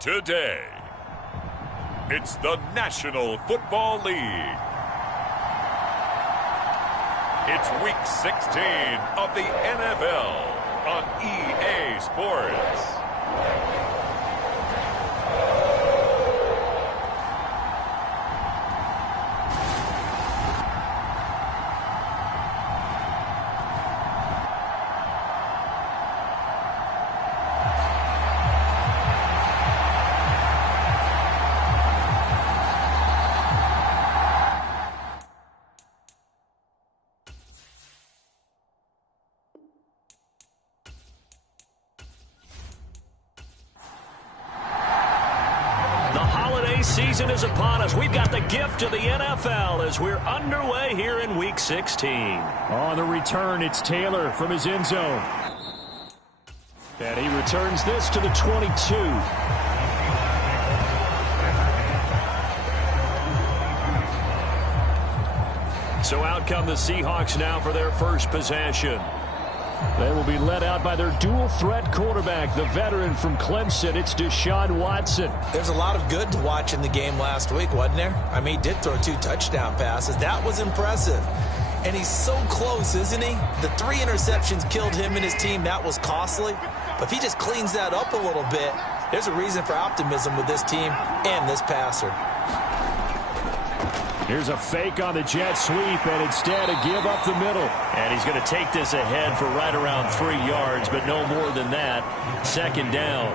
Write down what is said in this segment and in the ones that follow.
Today, it's the National Football League. It's Week 16 of the NFL on EA Sports. Season is upon us. We've got the gift of the NFL as we're underway here in Week 16. On the return, it's Taylor from his end zone. And he returns this to the 22. So out come the Seahawks now for their first possession. They will be led out by their dual-threat quarterback, the veteran from Clemson. It's Deshaun Watson. There's a lot of good to watch in the game last week, wasn't there? I mean, he did throw 2 touchdown passes. That was impressive. And he's so close, isn't he? The 3 interceptions killed him and his team. That was costly. But if he just cleans that up a little bit, there's a reason for optimism with this team and this passer. Here's a fake on the jet sweep, and instead a give up the middle. And he's going to take this ahead for right around 3 yards, but no more than that. Second down.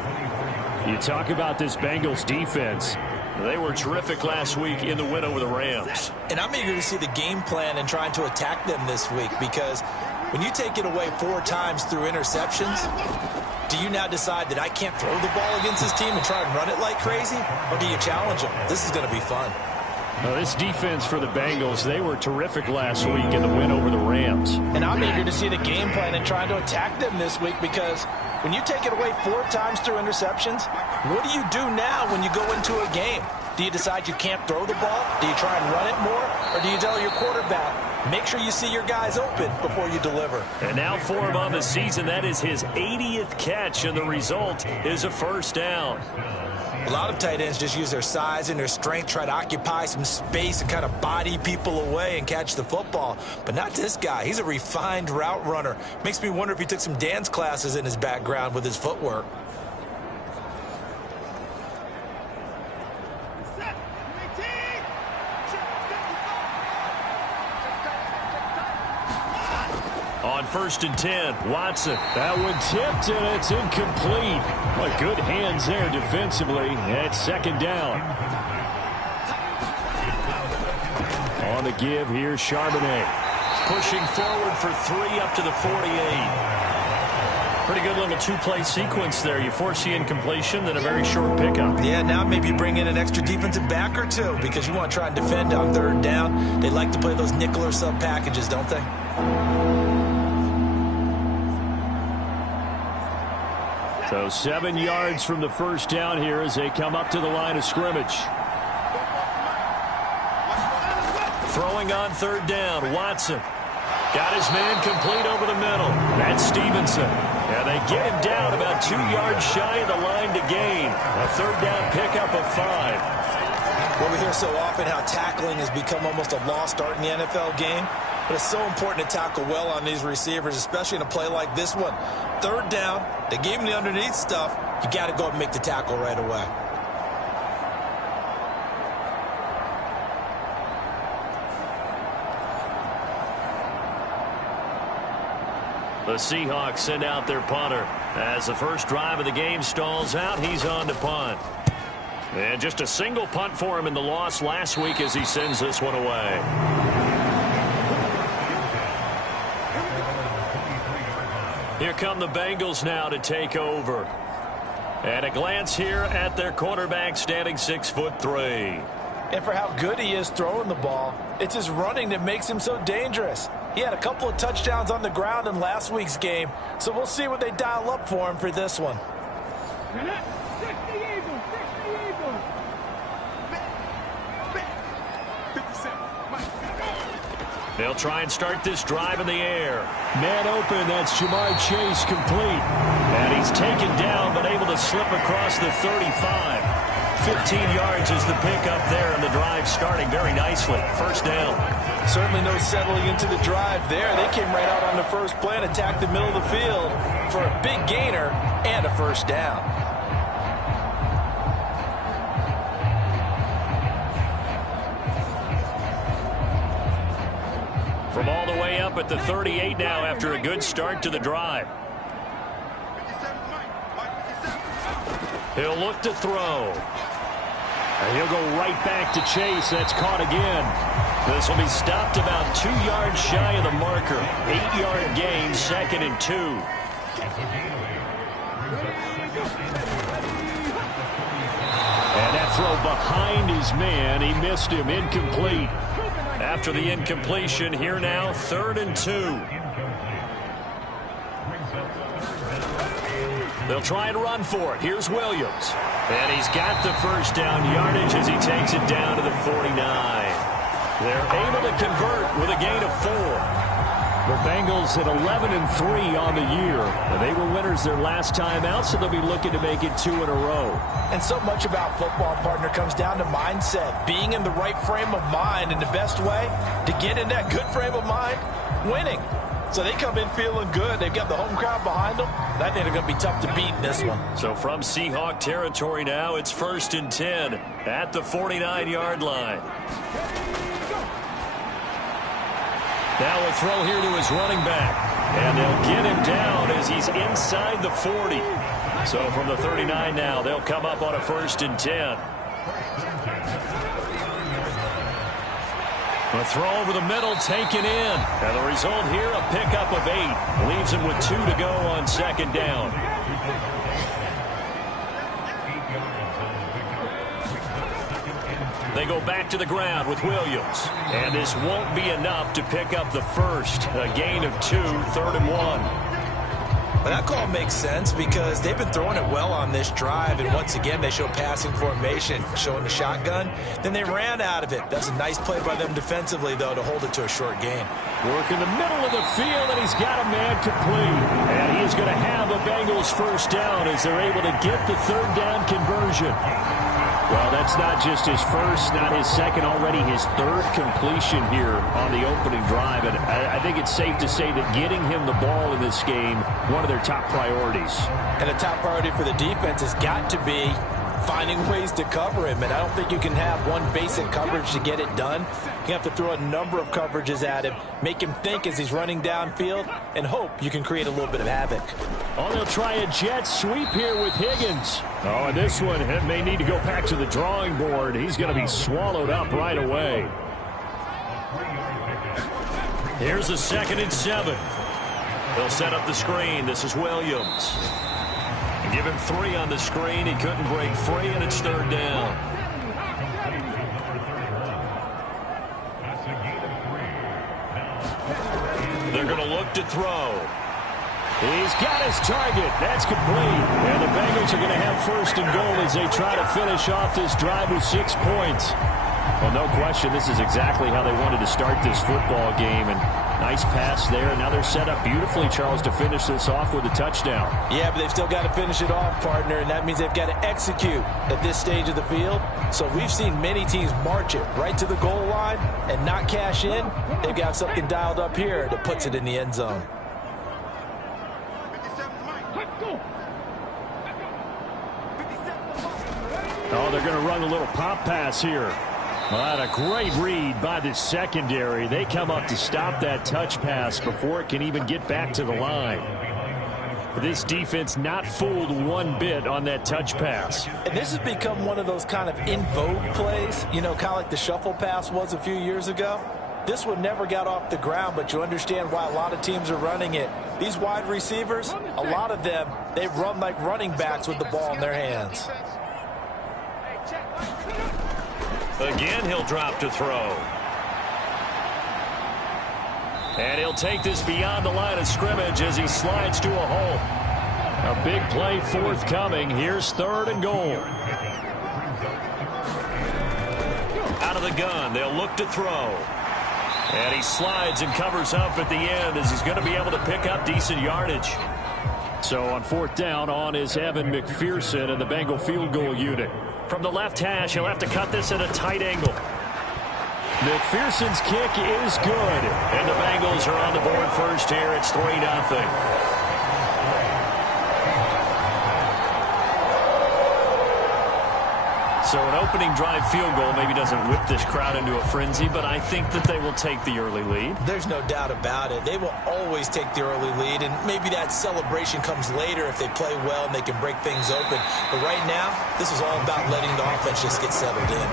You talk about this Bengals defense. They were terrific last week in the win over the Rams. And I'm eager to see the game plan and trying to attack them this week, because when you take it away 4 times through interceptions, do you now decide that I can't throw the ball against this team and try and run it like crazy? Or do you challenge them? This is going to be fun. Well, this defense for the Bengals, they were terrific last week in the win over the Rams. And I'm eager to see the game plan and trying to attack them this week, because when you take it away 4 times through interceptions, what do you do now when you go into a game? Do you decide you can't throw the ball? Do you try and run it more? Or do you tell your quarterback, make sure you see your guys open before you deliver? And now for him on the season, that is his 80th catch, and the result is a first down. A lot of tight ends just use their size and their strength, try to occupy some space and kind of body people away and catch the football. But not this guy. He's a refined route runner. Makes me wonder if he took some dance classes in his background with his footwork. On 1st and 10, Watson. That one tipped, and it's incomplete. Well, good hands there defensively at second down. On the give, here's Charbonnet. Pushing forward for 3 up to the 48. Pretty good little 2-play sequence there. You force the incompletion, then a very short pickup. Yeah, now maybe bring in an extra defensive back or 2, because you want to try and defend on 3rd down. They like to play those nickel or sub packages, don't they? So 7 yards from the first down here as they come up to the line of scrimmage. Throwing on 3rd down, Watson. Got his man complete over the middle. That's Stevenson. And they get him down about 2 yards shy of the line to gain. A 3rd down pickup of 5. Well, we hear so often how tackling has become almost a lost art in the NFL game. But it's so important to tackle well on these receivers, especially in a play like this one. 3rd down, they gave him the underneath stuff. You got to go and make the tackle right away. The Seahawks send out their punter. As the first drive of the game stalls out, he's on to punt. And just a single punt for him in the loss last week as he sends this one away. Here come the Bengals now to take over. And a glance here at their quarterback, standing 6'3". And for how good he is throwing the ball, it's his running that makes him so dangerous. He had a couple of touchdowns on the ground in last week's game, so we'll see what they dial up for him for this one. They'll try and start this drive in the air. Man open, that's Jamar Chase complete. And he's taken down, but able to slip across the 35. 15 yards is the pickup there, and the drive starting very nicely. First down. Certainly no settling into the drive there. They came right out on the first play and attacked the middle of the field for a big gainer and a first down. From all the way up at the 38 now after a good start to the drive. He'll look to throw. And he'll go right back to Chase. That's caught again. This will be stopped about 2 yards shy of the marker. 8-yard gain, 2nd and 2. And that throw behind his man. He missed him. Incomplete. After the incompletion, here now, 3rd and 2. They'll try and run for it. Here's Williams. And he's got the first down yardage as he takes it down to the 49. They're able to convert with a gain of 4. The Bengals at 11-3 on the year. And they were winners their last time out, so they'll be looking to make it 2 in a row. And so much about football, partner, comes down to mindset. Being in the right frame of mind, and the best way to get in that good frame of mind, winning. So they come in feeling good. They've got the home crowd behind them. I think they're going to be tough to beat in this one. So from Seahawk territory now, it's 1st and 10 at the 49-yard line. Now a throw here to his running back. And they'll get him down as he's inside the 40. So from the 39 now, they'll come up on a 1st and 10. A throw over the middle taken in. And the result here, a pickup of 8. Leaves him with 2 to go on 2nd down. They go back to the ground with Williams. And this won't be enough to pick up the first. A gain of 2, 3rd and 1. Well, that call makes sense because they've been throwing it well on this drive, and once again they show passing formation, showing the shotgun. Then they ran out of it. That's a nice play by them defensively, though, to hold it to a short gain. Work in the middle of the field, and he's got a man complete. And he is going to have a Bengals first down as they're able to get the 3rd down conversion. Well, that's not just his first, not his second, already his 3rd completion here on the opening drive. And I think it's safe to say that getting him the ball in this game, one of their top priorities. And the top priority for the defense has got to be finding ways to cover him. And I don't think you can have one basic coverage to get it done. You have to throw a number of coverages at him, make him think as he's running downfield, and hope you can create a little bit of havoc. Oh, they'll try a jet sweep here with Higgins. Oh, and this one may need to go back to the drawing board. He's going to be swallowed up right away. Here's a 2nd and 7. They'll set up the screen. This is Williams. Give him 3 on the screen. He couldn't break free, and it's 3rd down. They're going to look to throw. He's got his target. That's complete. And the Bengals are going to have 1st and goal as they try to finish off this drive with 6 points. Well, no question, this is exactly how they wanted to start this football game. And nice pass there. Now they're set up beautifully, Charles, to finish this off with a touchdown. Yeah, but they've still got to finish it off, partner, and that means they've got to execute at this stage of the field. So we've seen many teams march it right to the goal line and not cash in. They've got something dialed up here that puts it in the end zone. Oh, they're going to run a little pop pass here. Well, a great read by the secondary. They come up to stop that touch pass before it can even get back to the line. This defense not fooled one bit on that touch pass. And this has become one of those kind of in vogue plays, you know, kind of like the shuffle pass was a few years ago. This one never got off the ground, but you understand why a lot of teams are running it. These wide receivers, a lot of them, they run like running backs with the ball in their hands. Again, he'll drop to throw. And he'll take this beyond the line of scrimmage as he slides to a hole. A big play forthcoming. Here's 3rd and goal. Out of the gun, they'll look to throw. And he slides and covers up at the end as he's going to be able to pick up decent yardage. So on fourth down, on is Evan McPherson and the Bengal field goal unit. From the left hash, he'll have to cut this at a tight angle. McPherson's kick is good. And the Bengals are on the board first here. It's 3-0. So an opening drive field goal maybe doesn't whip this crowd into a frenzy, but I think that they will take the early lead. There's no doubt about it. They will always take the early lead, and maybe that celebration comes later if they play well and they can break things open. But right now, this is all about letting the offense just get settled in.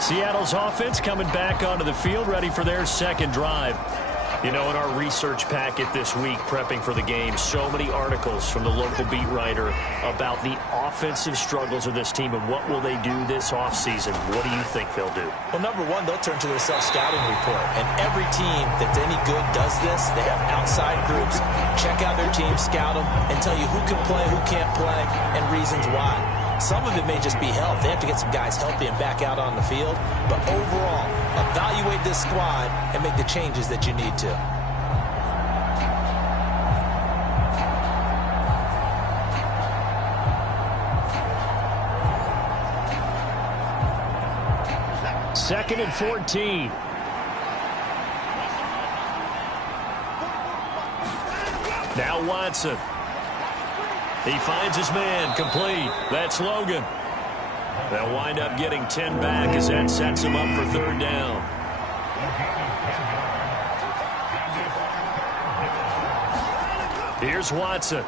Seattle's offense coming back onto the field, ready for their second drive. You know, in our research packet this week, prepping for the game, so many articles from the local beat writer about the offensive struggles of this team and what will they do this offseason. What do you think they'll do? Well, number one, they'll turn to their self-scouting report. And every team that's any good does this. They have outside groups, check out their team, scout them, and tell you who can play, who can't play, and reasons why. Some of it may just be health. They have to get some guys healthy and back out on the field. But overall, evaluate this squad and make the changes that you need to. Second and 14. Now Watson. He finds his man, complete. That's Logan. They'll wind up getting 10 back as that sets him up for third down. Here's Watson.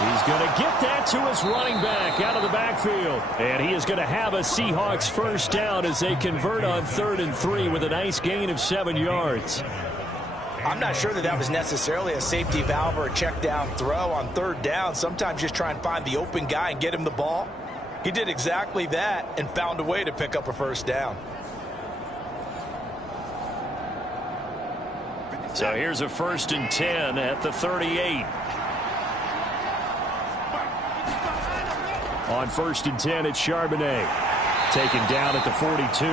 He's going to get that to his running back out of the backfield. And he is going to have a Seahawks first down as they convert on 3rd and 3 with a nice gain of 7 yards. I'm not sure that was necessarily a safety valve or a check down throw on 3rd down. Sometimes just try and find the open guy and get him the ball. He did exactly that and found a way to pick up a first down. So here's a 1st and 10 at the 38. On 1st and 10, it's Charbonnet. Taken down at the 42.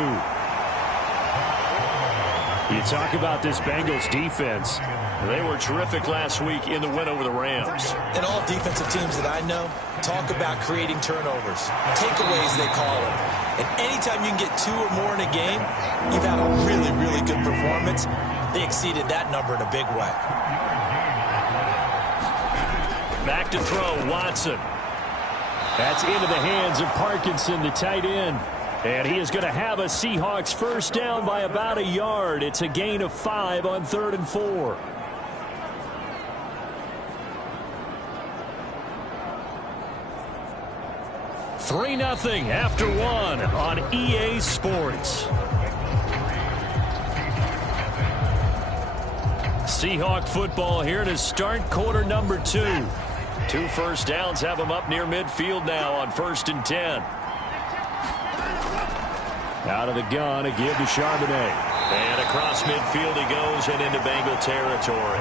You talk about this Bengals defense. They were terrific last week in the win over the Rams. And all defensive teams that I know talk about creating turnovers. Takeaways, they call them. And anytime you can get 2 or more in a game, you've had a really, really good performance. They exceeded that number in a big way. Back to throw, Watson. That's into the hands of Parkinson, the tight end. And he is going to have a Seahawks first down by about a yard. It's a gain of 5 on 3rd and 4. Three 0 after 1 on EA Sports. Seahawk football here to start quarter number 2. 2 first downs have them up near midfield now on 1st and 10. Out of the gun, a give to Charbonnet. And across midfield he goes and into Bengal territory.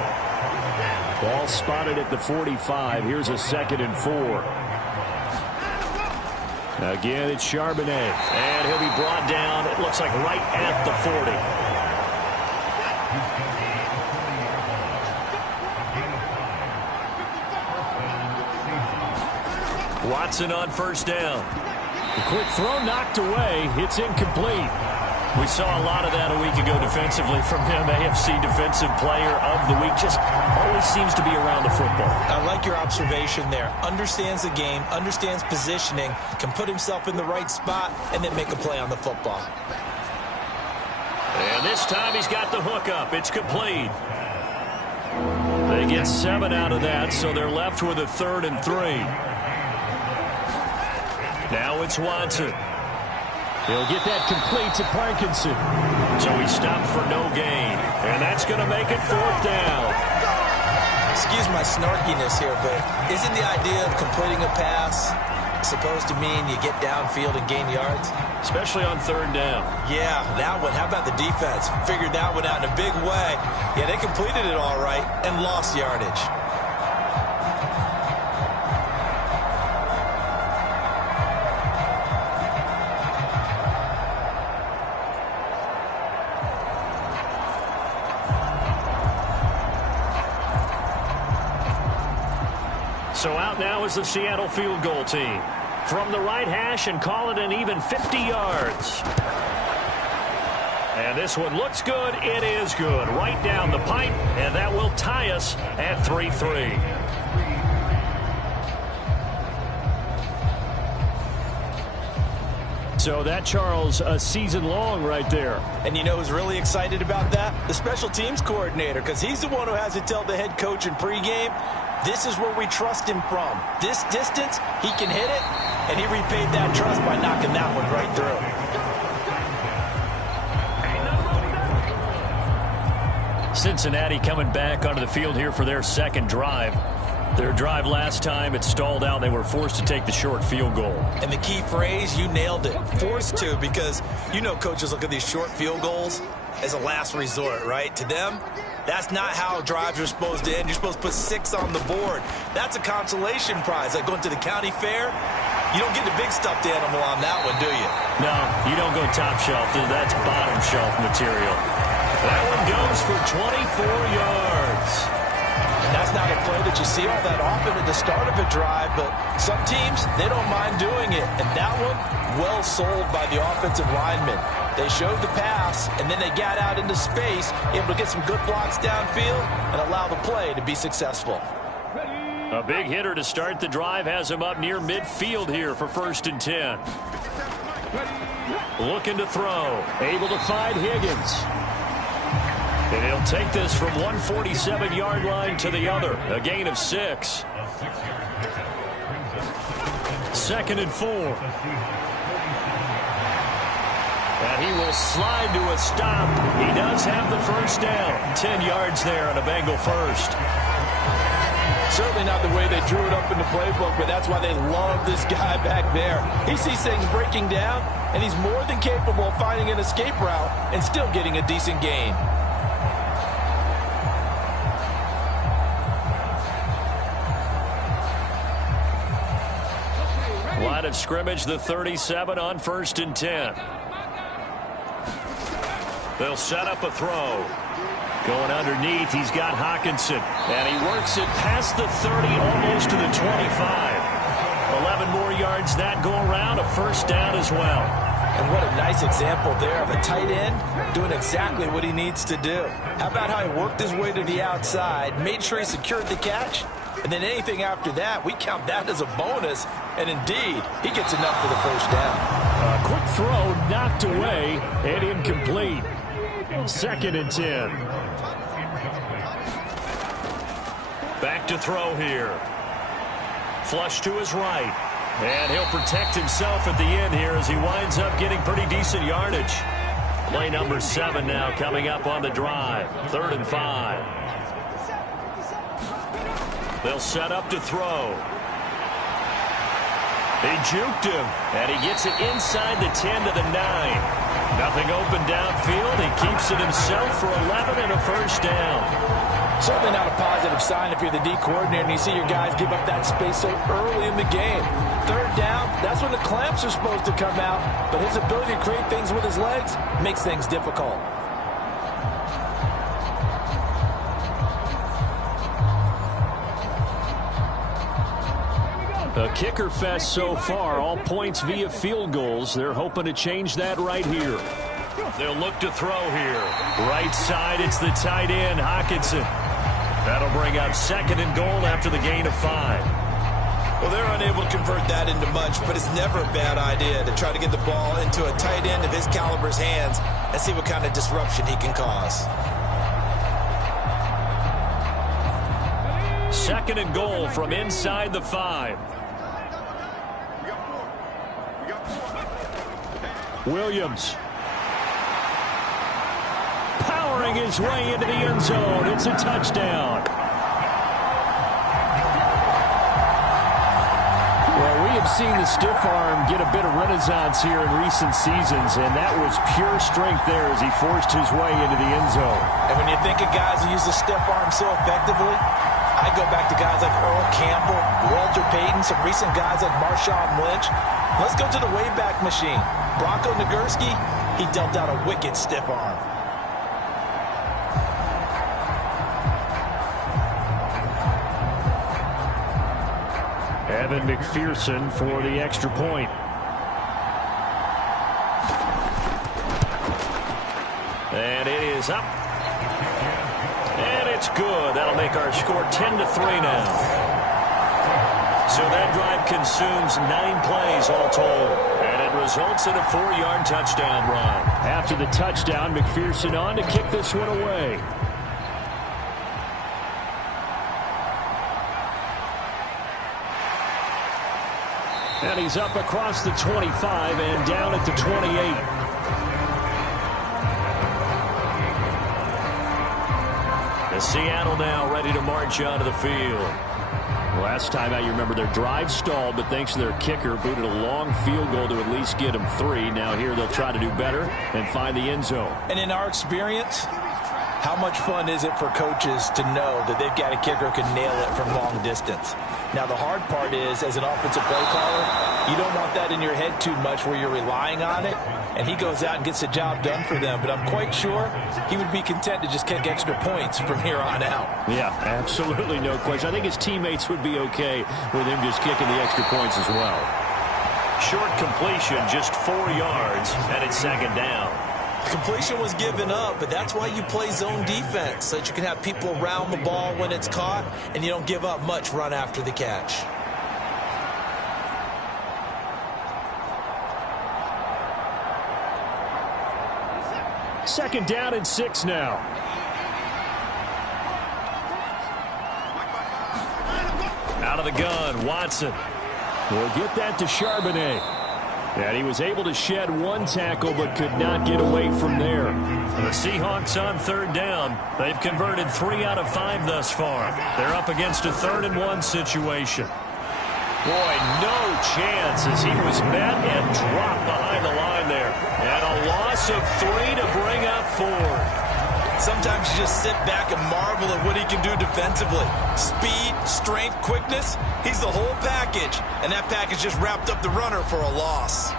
Ball spotted at the 45. Here's a 2nd and 4. Again, it's Charbonnet. And he'll be brought down, it looks like right at the 40. Watson on first down. A quick throw knocked away. It's incomplete. We saw a lot of that a week ago defensively from him. AFC Defensive Player of the Week. Just always seems to be around the football. I like your observation there. Understands the game, understands positioning, can put himself in the right spot, and then make a play on the football. And this time he's got the hook up. It's complete. They get 7 out of that, so they're left with a 3rd and 3. Now it's Watson. He'll get that complete to Parkinson. So he stopped for no gain. And that's going to make it 4th down. Excuse my snarkiness here, but isn't the idea of completing a pass supposed to mean you get downfield and gain yards? Especially on 3rd down. Yeah, that one. How about the defense? Figured that one out in a big way. Yeah, they completed it all right and lost yardage. So out now is the Seattle field goal team. From the right hash and call it an even 50 yards. And this one looks good. It is good. Right down the pipe, and that will tie us at 3-3. So that, Charles, a season long right there. And you know who's really excited about that? The special teams coordinator, because he's the one who has to tell the head coach in pregame, this is where we trust him from. This distance, he can hit it, and he repaid that trust by knocking that one right through. Cincinnati coming back onto the field here for their second drive. Their drive last time, it stalled out. They were forced to take the short field goal. And the key phrase, you nailed it. Forced to, because you know coaches look at these short field goals as a last resort, right? To them, that's not how drives are supposed to end. You're supposed to put 6 on the board. That's a consolation prize. Like going to the county fair, you don't get the big stuffed animal on that one, do you? No, you don't go top shelf. That's bottom shelf material. That one goes for 24 yards. And that's not a play that you see all that often at the start of a drive, but some teams, they don't mind doing it. And that one, well sold by the offensive linemen. They showed the pass, and then they got out into space, able to get some good blocks downfield and allow the play to be successful. A big hitter to start the drive has him up near midfield here for 1st and 10. Looking to throw. Able to find Higgins. And he'll take this from 147-yard line to the other. A gain of 6. 2nd and 4. And he will slide to a stop. He does have the first down. 10 yards there on a Bengal first. Certainly not the way they drew it up in the playbook, but that's why they love this guy back there. He sees things breaking down, and he's more than capable of finding an escape route and still getting a decent gain. Line of scrimmage, the 37 on 1st and 10. They'll set up a throw. Going underneath, he's got Hockenson. And he works it past the 30, almost to the 25. 11 more yards that go around, a first down as well. And what a nice example there of a tight end doing exactly what he needs to do. How about how he worked his way to the outside, made sure he secured the catch, and then anything after that, we count that as a bonus. And indeed, he gets enough for the first down. A quick throw knocked away and incomplete. 2nd and 10. Back to throw here. Flush to his right. And he'll protect himself at the end here as he winds up getting pretty decent yardage. Play number 7 now coming up on the drive. 3rd and 5. They'll set up to throw. He juked him, and he gets it inside the 10 to the 9. Nothing open downfield. He keeps it himself for 11 and a first down. Certainly not a positive sign if you're the D coordinator and you see your guys give up that space so early in the game. 3rd down, that's when the clamps are supposed to come out, but his ability to create things with his legs makes things difficult. A kicker fest so far, all points via field goals. They're hoping to change that right here. They'll look to throw here. Right side, it's the tight end, Hockenson. That'll bring up 2nd and goal after the gain of 5. Well, they're unable to convert that into much, but it's never a bad idea to try to get the ball into a tight end of his caliber's hands and see what kind of disruption he can cause. 2nd and goal from inside the 5. Williams. Powering his way into the end zone. It's a touchdown. Well, we have seen the stiff arm get a bit of renaissance here in recent seasons, and that was pure strength there as he forced his way into the end zone. And when you think of guys who use the stiff arm so effectively, I go back to guys like Earl Campbell, Walter Payton, some recent guys like Marshawn Lynch. Let's go to the Wayback Machine. Bronco Nagurski, he dealt out a wicked stiff arm. Evan McPherson for the extra point. And it is up. And it's good. That'll make our score 10-3 now. So that drive consumes 9 plays all told. And it results in a 4-yard touchdown run. After the touchdown, McPherson on to kick this one away. And he's up across the 25 and down at the 28. Seattle now ready to march onto the field. Last time out, you remember their drive stalled, but thanks to their kicker, booted a long field goal to at least get them 3. Now here they'll try to do better and find the end zone. And in our experience, how much fun is it for coaches to know that they've got a kicker who can nail it from long distance? Now, the hard part is, as an offensive play caller, you don't want that in your head too much where you're relying on it, and he goes out and gets the job done for them. But I'm quite sure he would be content to just kick extra points from here on out. Yeah, absolutely no question. I think his teammates would be okay with him just kicking the extra points as well. Short completion, just 4 yards, and it's second down. Completion was given up, but that's why you play zone defense, so that you can have people around the ball when it's caught, and you don't give up much run after the catch. Second down and 6 now. Out of the gun, Watson will get that to Charbonnet. And he was able to shed 1 tackle but could not get away from there. The Seahawks on third down. They've converted 3 out of 5 thus far. They're up against a 3rd-and-1 situation. Boy, no chance as he was met and dropped behind the line there. And a loss of 3 to bring up 4. Sometimes you just sit back and marvel at what he can do defensively. Speed, strength, quickness, he's the whole package. And that package just wrapped up the runner for a loss.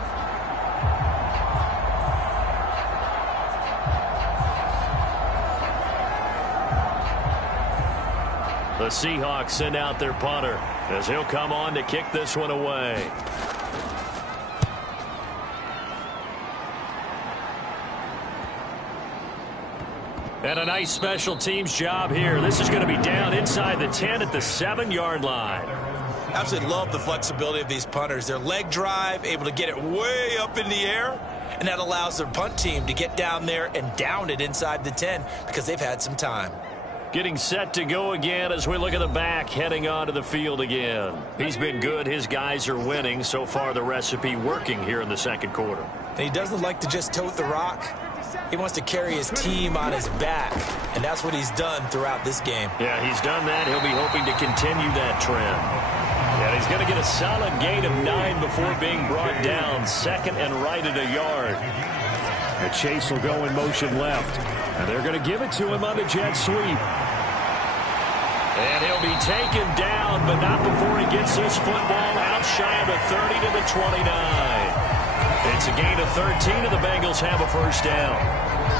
The Seahawks send out their punter as he'll come on to kick this one away. And a nice special teams job here. This is going to be down inside the 10 at the 7-yard line. Absolutely love the flexibility of these punters. Their leg drive, able to get it way up in the air, and that allows their punt team to get down there and down it inside the 10 because they've had some time. Getting set to go again as we look at the back heading onto the field again. He's been good. His guys are winning. So far, the recipe working here in the second quarter. And he doesn't like to just tote the rock. He wants to carry his team on his back, and that's what he's done throughout this game. Yeah, he's done that. He'll be hoping to continue that trend. And he's going to get a solid gain of 9 before being brought down. 2nd and right at a yard. The chase will go in motion left, and they're going to give it to him on the jet sweep. And he'll be taken down, but not before he gets this football out shy of the 30 to the 29. It's a gain of 13, and the Bengals have a first down.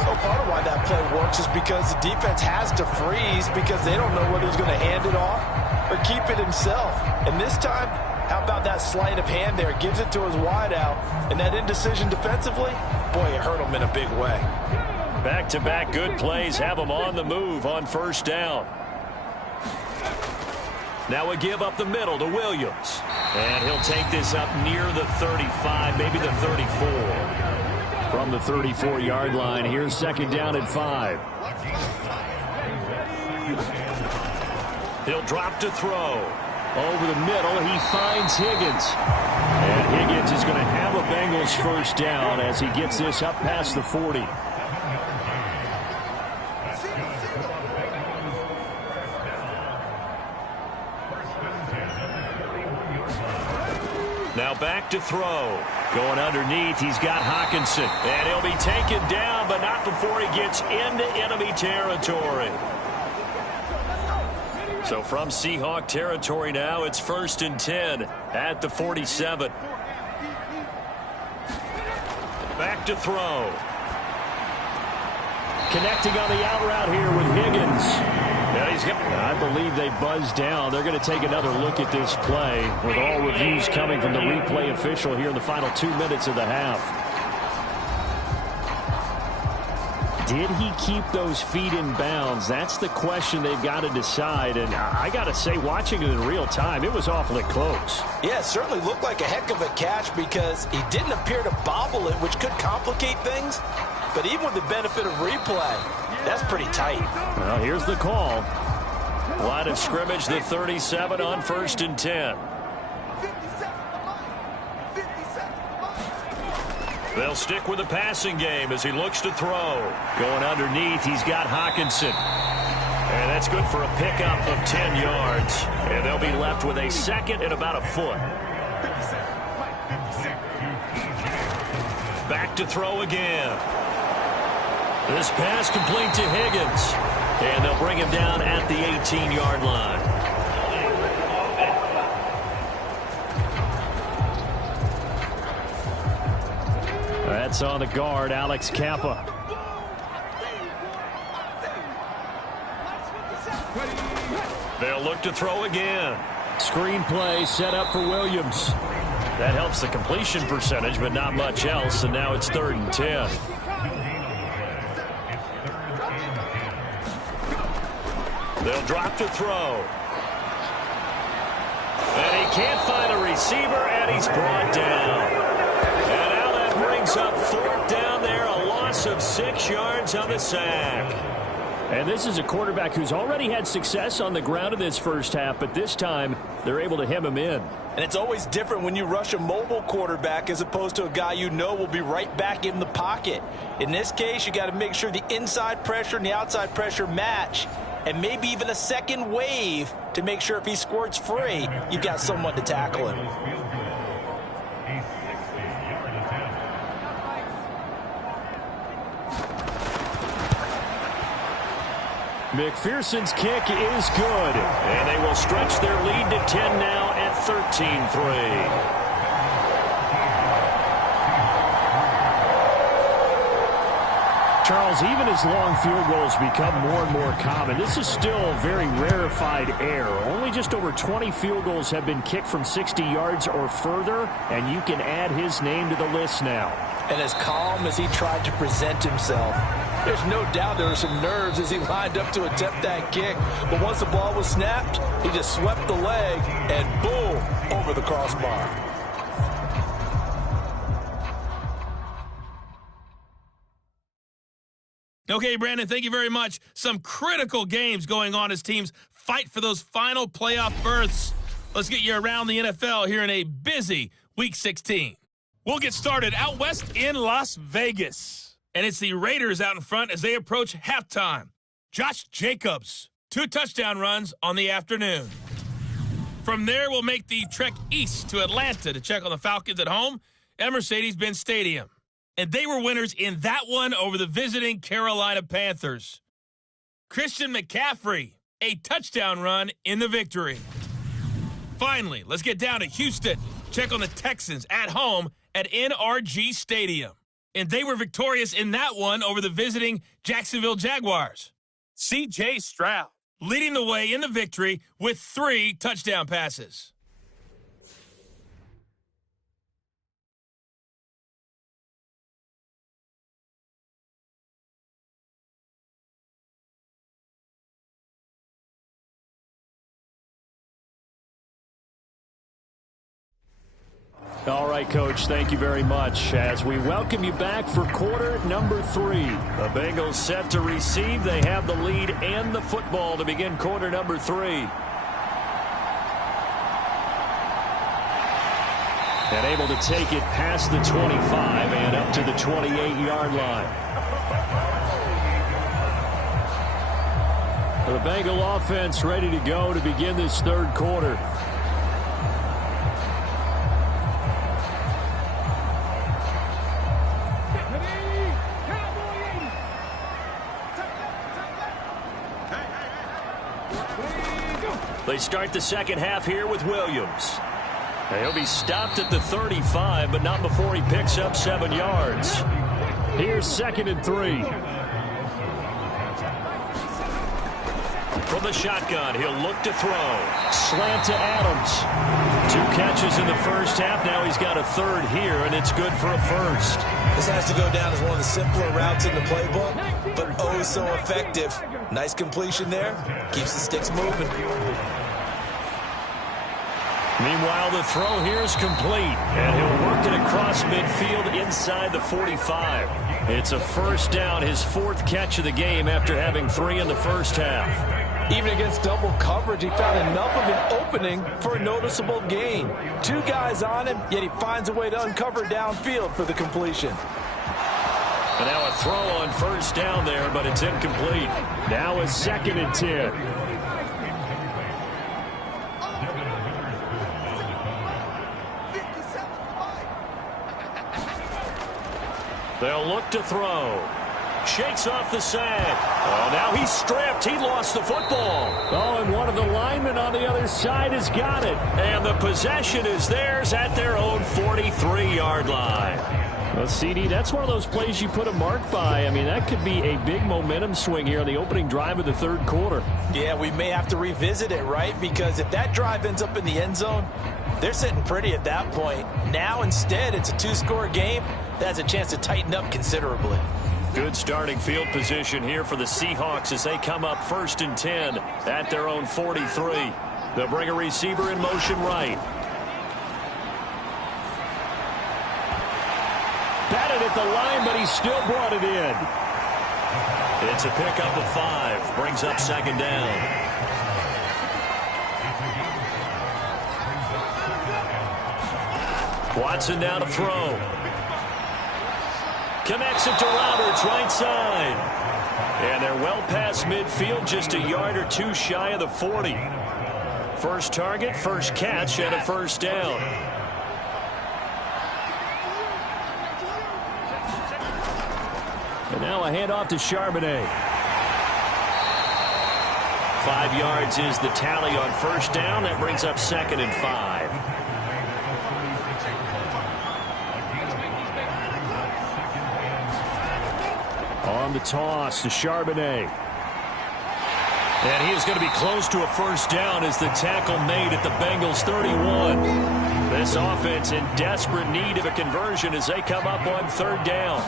Well, part of why that play works is because the defense has to freeze because they don't know whether he's going to hand it off or keep it himself. And this time, how about that sleight of hand there? Gives it to his wideout, and that indecision defensively, boy, it hurt him in a big way. Back-to-back good plays have him on the move on first down. Now a give up the middle to Williams. And he'll take this up near the 35, maybe the 34. From the 34-yard line, here's second down at 5. He'll drop to throw. Over the middle, he finds Higgins. And Higgins is going to have a Bengals first down as he gets this up past the 40. Now back to throw. Going underneath, he's got Hawkinson. And he'll be taken down, but not before he gets into enemy territory. So from Seahawk territory now, it's 1st and 10 at the 47. Back to throw. Connecting on the out route here with Higgins. I believe they buzzed down. They're going to take another look at this play with all reviews coming from the replay official here in the final 2 minutes of the half. Did he keep those feet in bounds? That's the question they've got to decide. And I got to say, watching it in real time, it was awfully close. Yeah, it certainly looked like a heck of a catch because he didn't appear to bobble it, which could complicate things. But even with the benefit of replay, that's pretty tight. Well, here's the call. Line of scrimmage, the 37 on 1st and 10. They'll stick with the passing game as he looks to throw. Going underneath, he's got Hawkinson. And that's good for a pickup of 10 yards. And they'll be left with a second and about a foot. Back to throw again. This pass complete to Higgins. And they'll bring him down at the 18-yard line. That's on the guard, Alex Kappa. They'll look to throw again. Screen play set up for Williams. That helps the completion percentage, but not much else, and now it's 3rd and 10. They'll drop to throw. And he can't find a receiver, and he's brought down. And now that brings up 4th down there, a loss of 6 yards on the sack. And this is a quarterback who's already had success on the ground in this first half, but this time they're able to hem him in. And it's always different when you rush a mobile quarterback as opposed to a guy you know will be right back in the pocket. In this case, you got to make sure the inside pressure and the outside pressure match, and maybe even a second wave to make sure if he squirts free, you've got someone to tackle him. McPherson's kick is good, and they will stretch their lead to 10 now at 13-3. Charles, even as long field goals become more and more common, this is still very rarefied air. Only just over 20 field goals have been kicked from 60 yards or further, and you can add his name to the list now. And as calm as he tried to present himself, there's no doubt there were some nerves as he lined up to attempt that kick. But once the ball was snapped, he just swept the leg and boom, over the crossbar. Okay, Brandon, thank you very much. Some critical games going on as teams fight for those final playoff berths. Let's get you around the NFL here in a busy Week 16. We'll get started out west in Las Vegas. And it's the Raiders out in front as they approach halftime. Josh Jacobs, 2 touchdown runs on the afternoon. From there, we'll make the trek east to Atlanta to check on the Falcons at home at Mercedes-Benz Stadium. And they were winners in that one over the visiting Carolina Panthers. Christian McCaffrey, a touchdown run in the victory. Finally, let's get down to Houston. Check on the Texans at home at NRG Stadium. And they were victorious in that one over the visiting Jacksonville Jaguars. C.J. Stroud leading the way in the victory with 3 touchdown passes. All right, Coach, thank you very much. As we welcome you back for quarter number 3. The Bengals set to receive. They have the lead and the football to begin quarter number 3. And able to take it past the 25 and up to the 28-yard line. The Bengal offense ready to go to begin this third quarter. They start the second half here with Williams. He'll be stopped at the 35, but not before he picks up 7 yards. Here's 2nd and 3. From the shotgun, he'll look to throw. Slant to Adams. 2 catches in the first half. Now he's got a third here, and it's good for a first. This has to go down as one of the simpler routes in the playbook, but oh so effective. Nice completion there. Keeps the sticks moving. Meanwhile, the throw here is complete, and he'll work it across midfield inside the 45. It's a first down, his 4th catch of the game after having 3 in the first half. Even against double coverage, he found enough of an opening for a noticeable gain. 2 guys on him, yet he finds a way to uncover downfield for the completion. And now a throw on first down there, but it's incomplete. Now a 2nd and 10. They'll look to throw. Shakes off the sack. Oh, now he's stripped. He lost the football. Oh, and one of the linemen on the other side has got it. And the possession is theirs at their own 43-yard line. Well, CD, that's one of those plays you put a mark by. I mean, that could be a big momentum swing here on the opening drive of the 3rd quarter. Yeah, we may have to revisit it, right? Because if that drive ends up in the end zone, they're sitting pretty at that point. Now, instead, it's a 2-score game. That's a chance to tighten up considerably. Good starting field position here for the Seahawks as they come up 1st and 10 at their own 43. They'll bring a receiver in motion right. Batted at the line, but he still brought it in. It's a pickup of 5. Brings up 2nd down. Watson now to throw. Connects it to Roberts, right side. And they're well past midfield, just a yard or 2 shy of the 40. First target, first catch, and a first down. And now a handoff to Charbonnet. 5 yards is the tally on first down. That brings up 2nd and 5. On the toss to Charbonnet. And he is going to be close to a first down as the tackle made at the Bengals 31. This offense in desperate need of a conversion as they come up on 3rd down.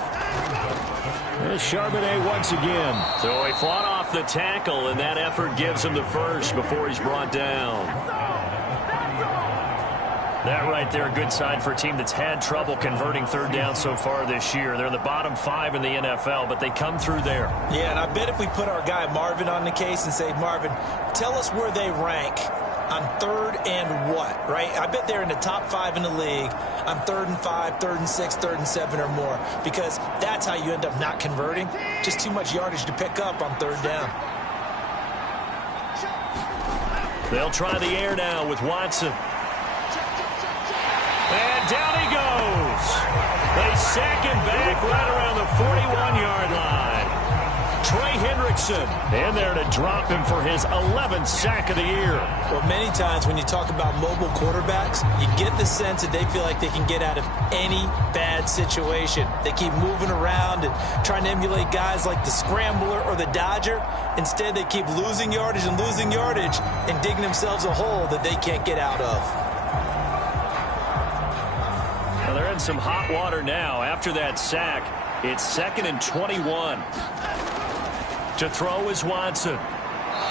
There's Charbonnet once again. So he fought off the tackle, and that effort gives him the first before he's brought down. That right there, a good sign for a team that's had trouble converting 3rd down so far this year. They're in the bottom 5 in the NFL, but they come through there. Yeah, and I bet if we put our guy Marvin on the case and say, Marvin, tell us where they rank on 3rd and what, right? I bet they're in the top 5 in the league on 3rd and 5, 3rd and 6, 3rd and 7 or more, because that's how you end up not converting. Just too much yardage to pick up on 3rd down. They'll try the air now with Watson. And down he goes. They sack him back right around the 41-yard line. Trey Hendrickson in there to drop him for his 11th sack of the year. Well, many times when you talk about mobile quarterbacks, you get the sense that they feel like they can get out of any bad situation. They keep moving around and trying to emulate guys like the Scrambler or the Dodger. Instead, they keep losing yardage and digging themselves a hole that they can't get out of. Well, they're in some hot water now. After that sack, it's 2nd and 21. To throw is Watson.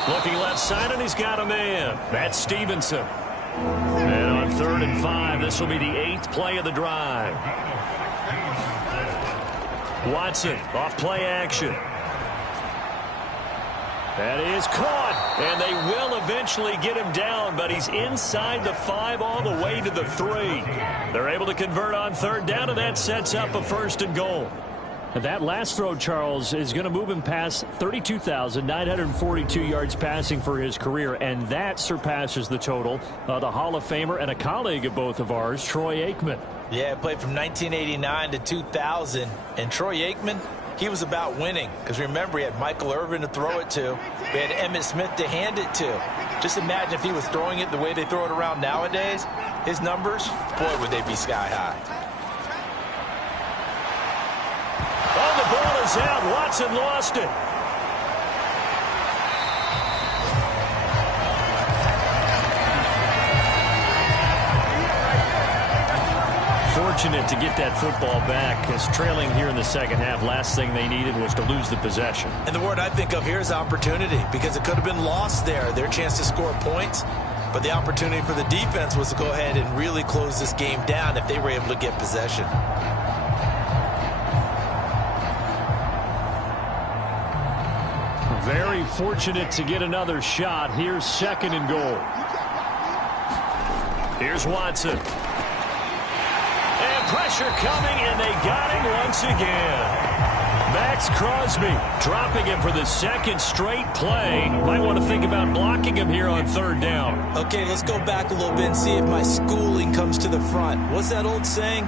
Looking left side, and he's got a man. That's Stevenson. And on 3rd and 5, this will be the 8th play of the drive. Watson off play action. That is caught, and they will eventually get him down, but he's inside the 5 all the way to the 3. They're able to convert on 3rd down, and that sets up a 1st and goal. That last throw, Charles, is going to move him past 32,942 yards passing for his career, and that surpasses the total of the Hall of Famer and a colleague of both of ours, Troy Aikman. Yeah, played from 1989 to 2000, and Troy Aikman, he was about winning, because remember, he had Michael Irvin to throw it to. We had Emmitt Smith to hand it to. Just imagine if he was throwing it the way they throw it around nowadays. His numbers, boy, would they be sky high. Oh, the ball is out. Watson lost it. fortunate to get that football back, because trailing here in the second half, last thing they needed was to lose the possession. And the word I think of here is opportunity, because it could have been lost there, their chance to score points. But the opportunity for the defense was to go ahead and really close this game down if they were able to get possession. Very fortunate to get another shot. Here's 2nd and goal. Here's Watson. And pressure coming, and they got him once again. Max Crosby dropping him for the 2nd straight play. Might want to think about blocking him here on 3rd down. Okay, let's go back a little bit and see if my schooling comes to the front. What's that old saying?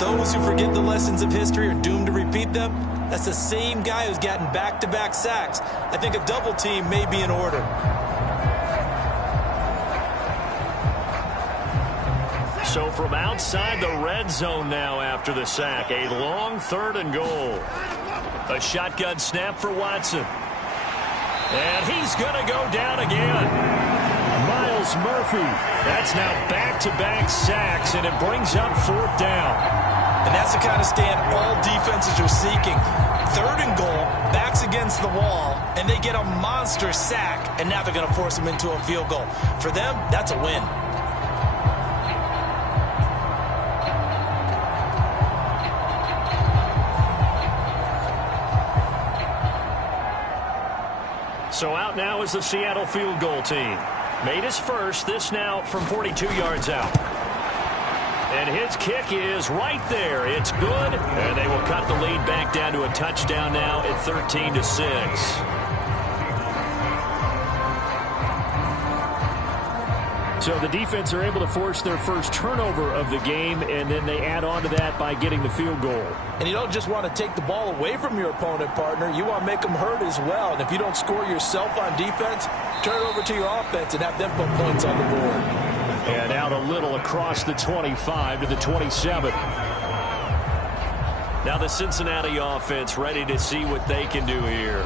Those who forget the lessons of history are doomed to repeat them. That's the same guy who's gotten back-to-back sacks. I think a double team may be in order. So from outside the red zone now after the sack, a long 3rd and goal. A shotgun snap for Watson. And he's going to go down again. Miles Murphy. That's now back-to-back sacks, and it brings up 4th down. And that's the kind of stand all defenses are seeking. 3rd and goal, backs against the wall, and they get a monster sack, and now they're going to force them into a field goal. For them, that's a win. So out now is the Seattle field goal team. Made his first, this now from 42 yards out. And his kick is right there. It's good, and they will cut the lead back down to a touchdown now at 13-6. So the defense are able to force their first turnover of the game, and then they add on to that by getting the field goal. And you don't just want to take the ball away from your opponent, partner. You want to make them hurt as well. And if you don't score yourself on defense, turn it over to your offense and have them put points on the board. And out a little across the 25 to the 27. Now the Cincinnati offense ready to see what they can do here.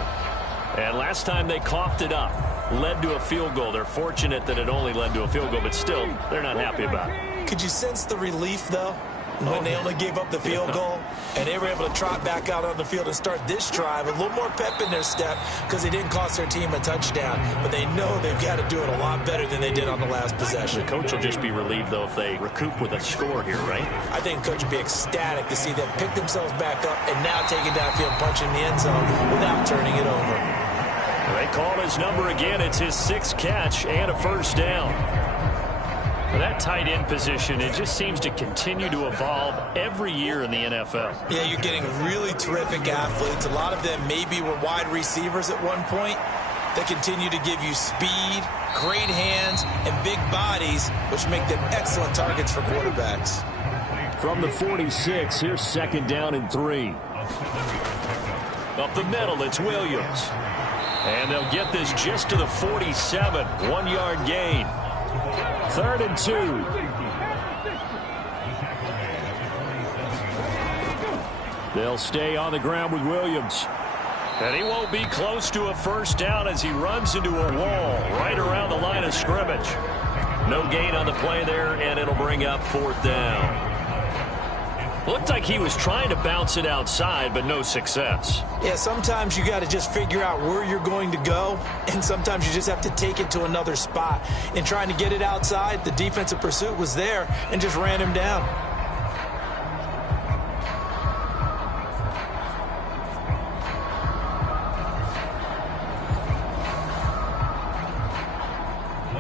And last time they coughed it up, led to a field goal. They're fortunate that it only led to a field goal, but still, they're not happy about it. Could you sense the relief, though, when they only gave up the field goal and they were able to trot back out on the field and start this drive a little more pep in their step because they didn't cost their team a touchdown, but they know they've got to do it a lot better than they did on the last possession. The coach will just be relieved, though, if they recoup with a score here, right? I think the coach would be ecstatic to see them pick themselves back up and now take it downfield, punching the end zone without turning it over. They call his number again. It's his 6th catch and a 1st down. That tight end position, it just seems to continue to evolve every year in the NFL. Yeah, you're getting really terrific athletes. A lot of them maybe were wide receivers at one point. They continue to give you speed, great hands, and big bodies, which make them excellent targets for quarterbacks. From the 46, here's 2nd down and 3. Up the middle, it's Williams. And they'll get this just to the 47, 1-yard gain. 3rd and 2. They'll stay on the ground with Williams. And he won't be close to a 1st down as he runs into a wall right around the line of scrimmage. No gain on the play there, and it'll bring up 4th down. Looked like he was trying to bounce it outside, but no success. Yeah, sometimes you got to just figure out where you're going to go, and sometimes you just have to take it to another spot. In trying to get it outside, the defensive pursuit was there and just ran him down.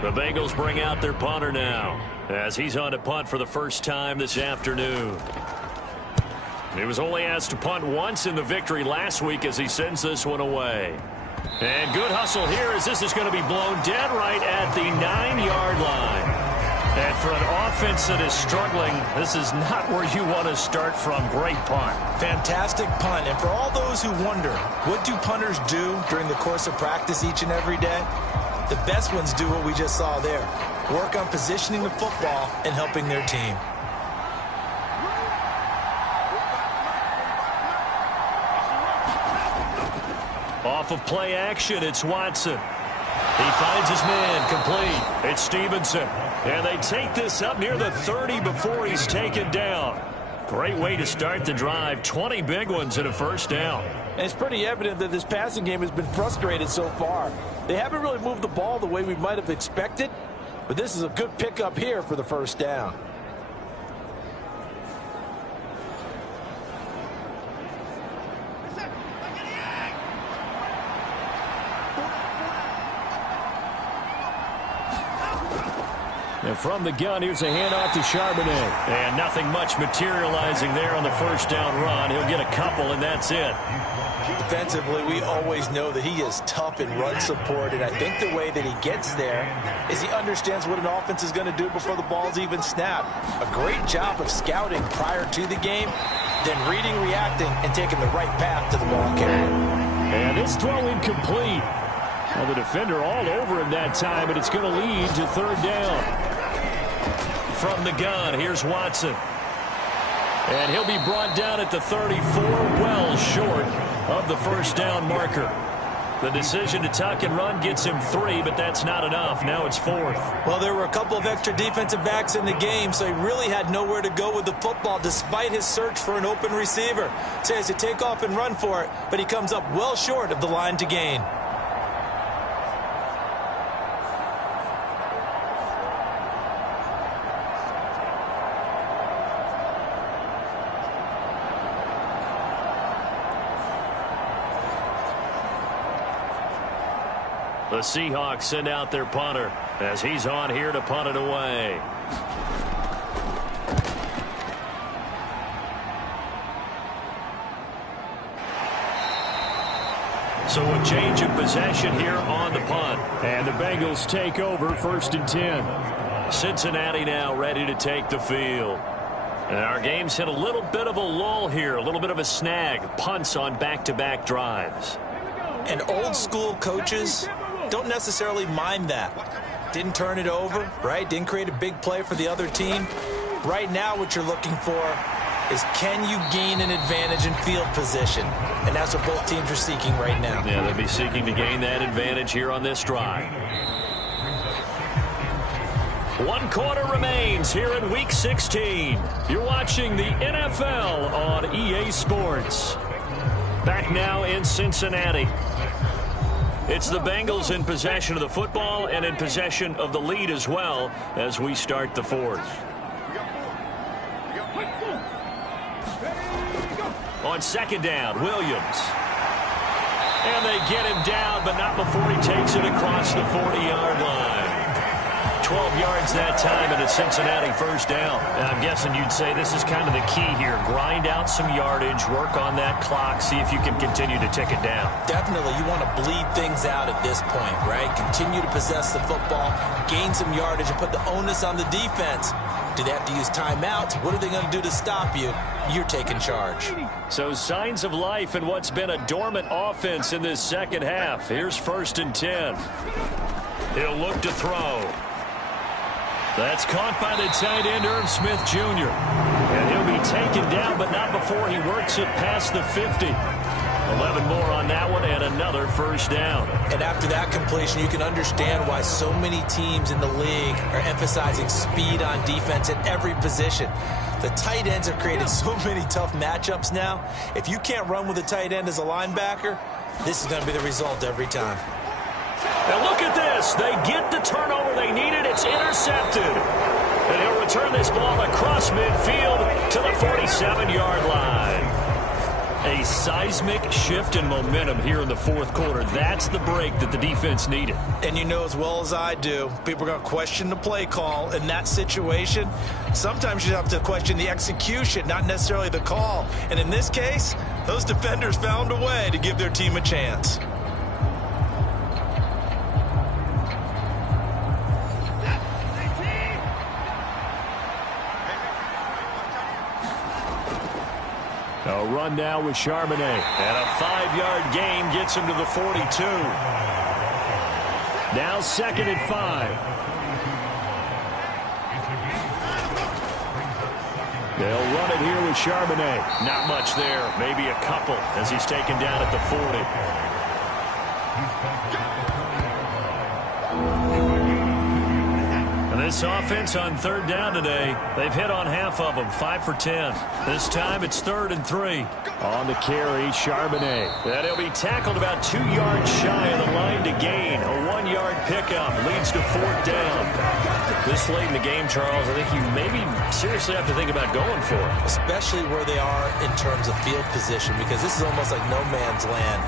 The Bengals bring out their punter now as he's on to punt for the first time this afternoon. He was only asked to punt once in the victory last week as he sends this one away. And good hustle here as this is going to be blown dead right at the 9-yard line. And for an offense that is struggling, this is not where you want to start from. Great punt. Fantastic punt. And for all those who wonder, what do punters do during the course of practice each and every day? The best ones do what we just saw there. Work on positioning the football and helping their team. Off of play action, it's Watson. He finds his man complete. It's Stevenson. And they take this up near the 30 before he's taken down. Great way to start the drive. 20 big ones and a first down. And it's pretty evident that this passing game has been frustrated so far. They haven't really moved the ball the way we might have expected, but this is a good pickup here for the first down. And from the gun, here's a handoff to Charbonnet. And nothing much materializing there on the first down run. He'll get a couple, and that's it. Defensively, we always know that he is tough in run support, and I think the way that he gets there is he understands what an offense is going to do before the ball's even snapped. A great job of scouting prior to the game, then reading, reacting, and taking the right path to the ball carrier. And this throw incomplete. Well, the defender all over him that time, and it's going to lead to third down. From the gun, here's Watson. And he'll be brought down at the 34, well short of the first down marker. The decision to tuck and run gets him 3, but that's not enough. Now it's 4th. Well, there were a couple of extra defensive backs in the game, so he really had nowhere to go with the football despite his search for an open receiver. So he has to take off and run for it, but he comes up well short of the line to gain. The Seahawks send out their punter as he's on here to punt it away. So a change of possession here on the punt. And the Bengals take over 1st and 10. Cincinnati now ready to take the field. And our game's hit a little bit of a lull here, a little bit of a snag. Punts on back-to-back drives. And old school coaches don't necessarily mind that. Didn't turn it over, right? Didn't create a big play for the other team. Right now what you're looking for is can you gain an advantage in field position? And that's what both teams are seeking right now. Yeah, they'll be seeking to gain that advantage here on this drive. 1 quarter remains here in Week 16. You're watching the NFL on EA Sports. Back now in Cincinnati. It's the Bengals in possession of the football and in possession of the lead as well as we start the 4th. On 2nd down, Williams. And they get him down, but not before he takes it across the 40-yard line. 12 yards that time, and a Cincinnati first down. And I'm guessing you'd say this is kind of the key here. Grind out some yardage, work on that clock, see if you can continue to tick it down. Definitely, you want to bleed things out at this point, right? Continue to possess the football, gain some yardage, and put the onus on the defense. Do they have to use timeouts? What are they going to do to stop you? You're taking charge. So signs of life in what's been a dormant offense in this second half. Here's 1st and 10. He'll look to throw. That's caught by the tight end, Irv Smith Jr. And he'll be taken down, but not before he works it past the 50. 11 more on that one, and another first down. And after that completion, you can understand why so many teams in the league are emphasizing speed on defense at every position. The tight ends have created so many tough matchups now. If you can't run with a tight end as a linebacker, this is going to be the result every time. And look at this. They get the turnover they needed. It's intercepted. And he'll return this ball across midfield to the 47-yard line. A seismic shift in momentum here in the 4th quarter. That's the break that the defense needed. And you know as well as I do, people are going to question the play call in that situation. Sometimes you have to question the execution, not necessarily the call. And in this case, those defenders found a way to give their team a chance. A run now with Charbonnet. And a 5-yard gain gets him to the 42. Now 2nd and 5. They'll run it here with Charbonnet. Not much there. Maybe a couple as he's taken down at the 40. This offense on third down today, they've hit on half of them, 5 for 10. This time it's 3rd and 3. On the carry, Charbonnet. And he'll be tackled about 2 yards shy of the line to gain. A 1-yard pickup leads to 4th down. This late in the game, Charles, I think you maybe seriously have to think about going for it. Especially where they are in terms of field position, because this is almost like no man's land.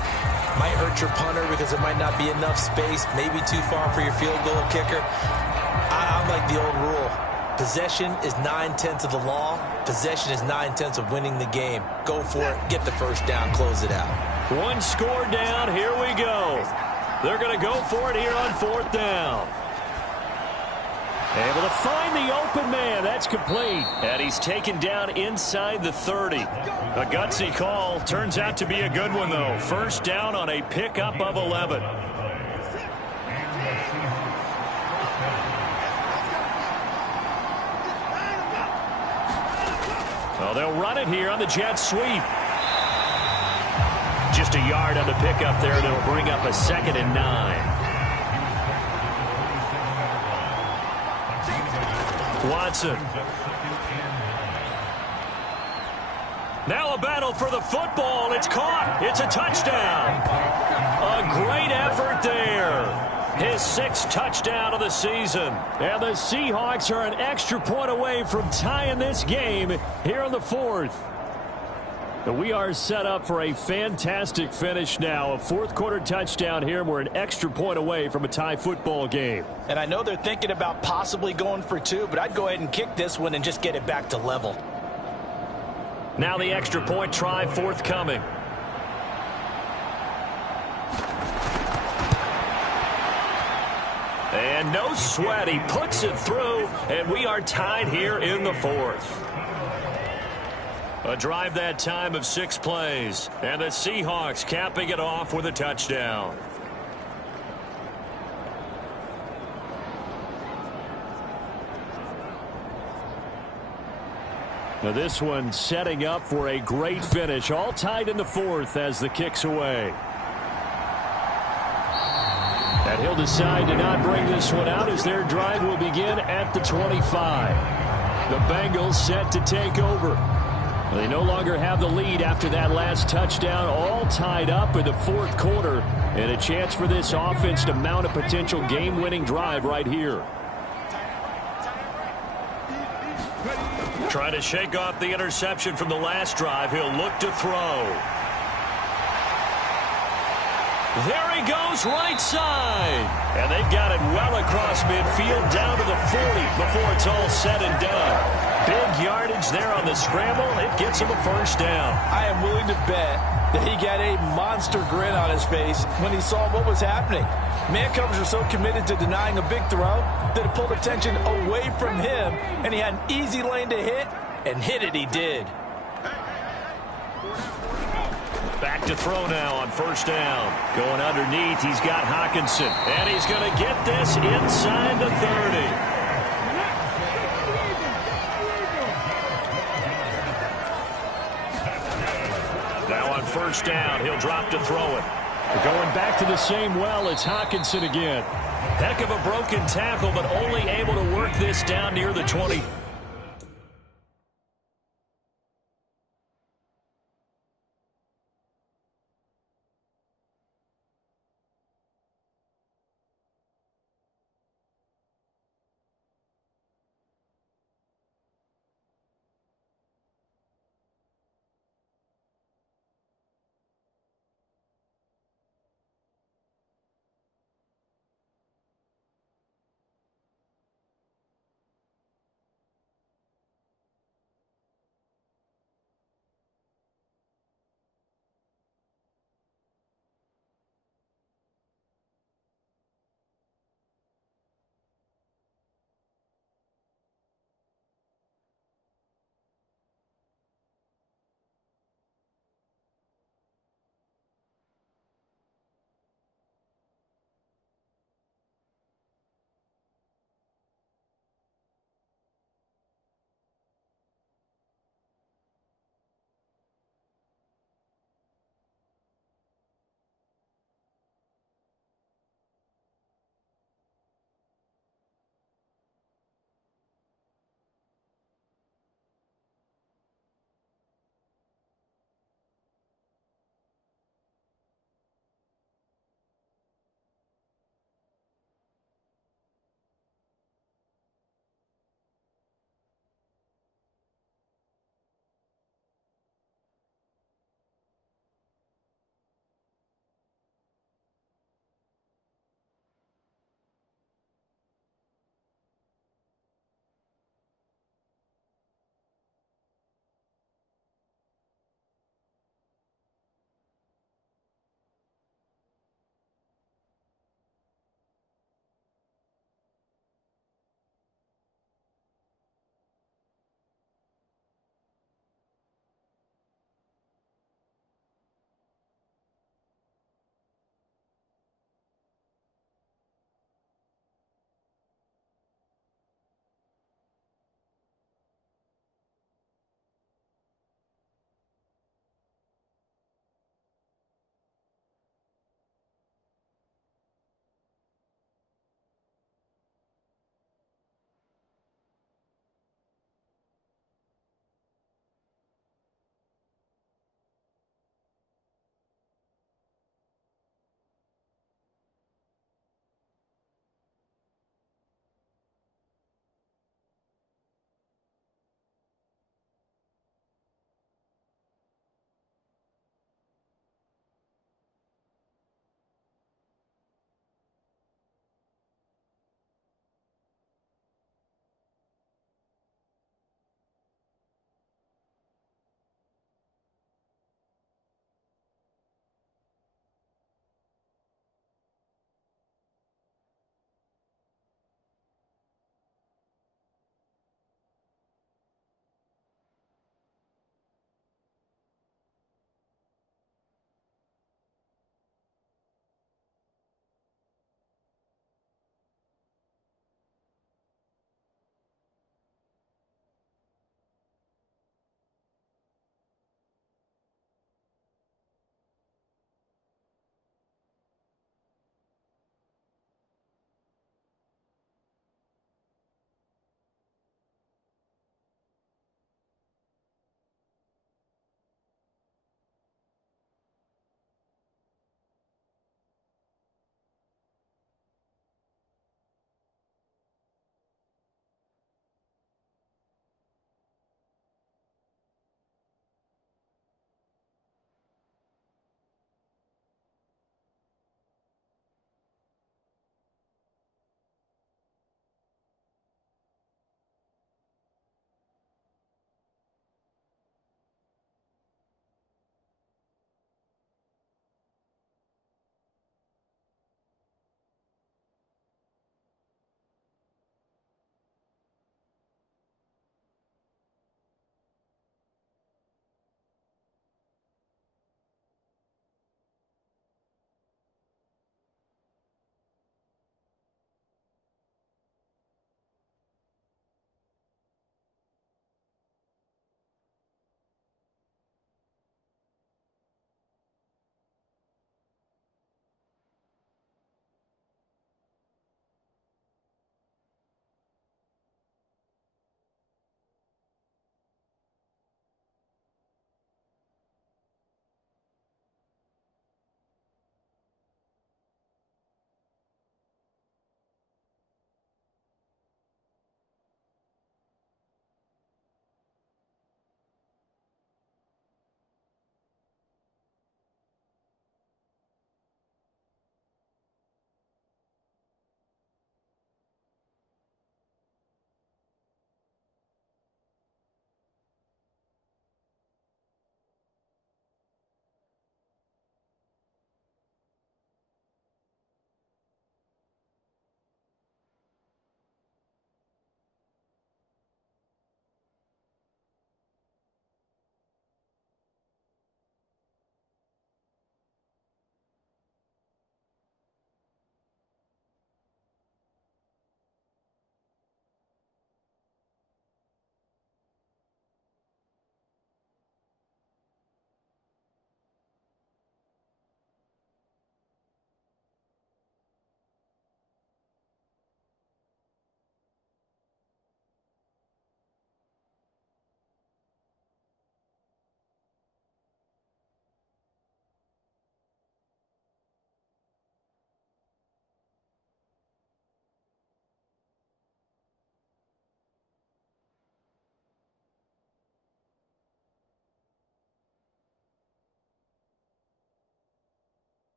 Might hurt your punter because there might not be enough space, maybe too far for your field goal kicker. I'm like the old rule. Possession is 9/10 of the law. Possession is 9/10 of winning the game. Go for it. Get the first down. Close it out. 1 score down. Here we go. They're going to go for it here on 4th down. Able to find the open man. That's complete. And he's taken down inside the 30. A gutsy call. Turns out to be a good one, though. First down on a pickup of 11. Well, they'll run it here on the jet sweep. Just a yard on the pickup there. That'll bring up a 2nd and 9. Watson. Now a battle for the football. It's caught. It's a touchdown. A great effort there. His 6th touchdown of the season. And the Seahawks are an extra point away from tying this game here in the 4th. And we are set up for a fantastic finish now. A 4th quarter touchdown here. We're an extra point away from a tie football game. And I know they're thinking about possibly going for 2, but I'd go ahead and kick this one and just get it back to level. Now the extra point try forthcoming. And no sweat. He puts it through, and we are tied here in the 4th. A drive that time of 6 plays, and the Seahawks capping it off with a touchdown. Now this one setting up for a great finish. All tied in the 4th as the kick's away. And he'll decide to not bring this one out as their drive will begin at the 25. The Bengals set to take over. They no longer have the lead after that last touchdown, all tied up in the 4th quarter, and a chance for this offense to mount a potential game-winning drive right here. Trying to shake off the interception from the last drive. He'll look to throw. There he goes, right side. And they've got it well across midfield down to the 40 before it's all said and done. Big yardage there on the scramble. It gets him a first down. I am willing to bet that he got a monster grin on his face when he saw what was happening. Man covers are so committed to denying a big throw that it pulled attention away from him, and he had an easy lane to hit, and hit it he did. Back to throw now on first down. Going underneath, he's got Hockenson. And he's going to get this inside the 30. Now on first down, he'll drop to throw it. Going back to the same well, it's Hockenson again. Heck of a broken tackle, but only able to work this down near the 20.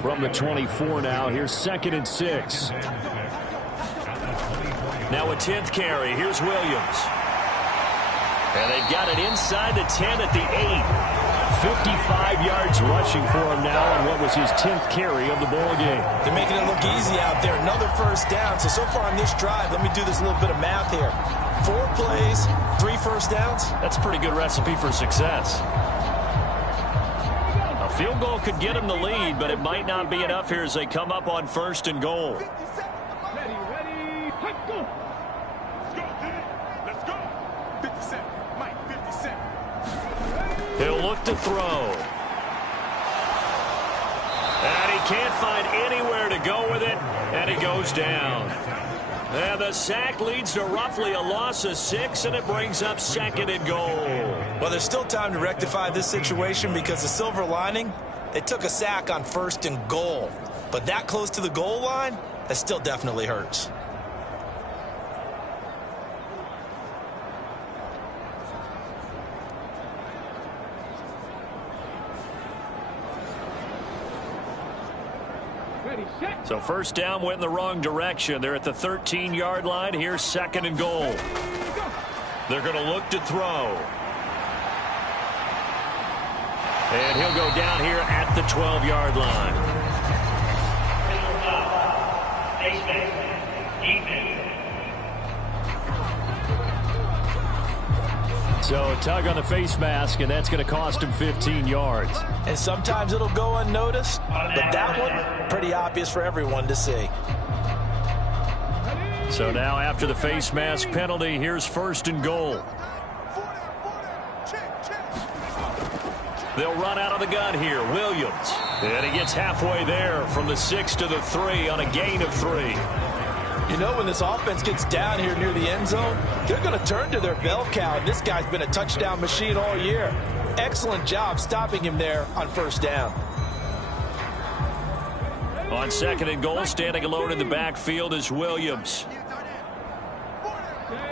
From the 24 now, here's 2nd and 6. Now a 10th carry. Here's Williams. And they've got it inside the 10 at the 8. 55 yards rushing for him now on what was his 10th carry of the ball game. They're making it look easy out there. Another first down. So far on this drive, let me do this little bit of math here. 4 plays, 3 first downs. That's a pretty good recipe for success. A field goal could get them the lead, but it might not be enough here as they come up on 1st and goal. He'll look to throw. And he can't find anywhere to go with it, and he goes down. And the sack leads to roughly a loss of 6, and it brings up 2nd and goal. Well, there's still time to rectify this situation because the silver lining, they took a sack on 1st and goal. But that close to the goal line, that still definitely hurts. So 1st down went in the wrong direction. They're at the 13-yard line. Here's 2nd and goal. They're going to look to throw. And he'll go down here at the 12-yard line. So a tug on the face mask, and that's going to cost him 15 yards. And sometimes it'll go unnoticed, but that one, pretty obvious for everyone to see. So now after the face mask penalty, here's 1st and goal. They'll run out of the gun here. Williams. And he gets halfway there from the 6 to the 3 on a gain of 3. You know, when this offense gets down here near the end zone, they're going to turn to their bell cow. This guy's been a touchdown machine all year. Excellent job stopping him there on 1st down. On 2nd and goal, standing alone in the backfield is Williams.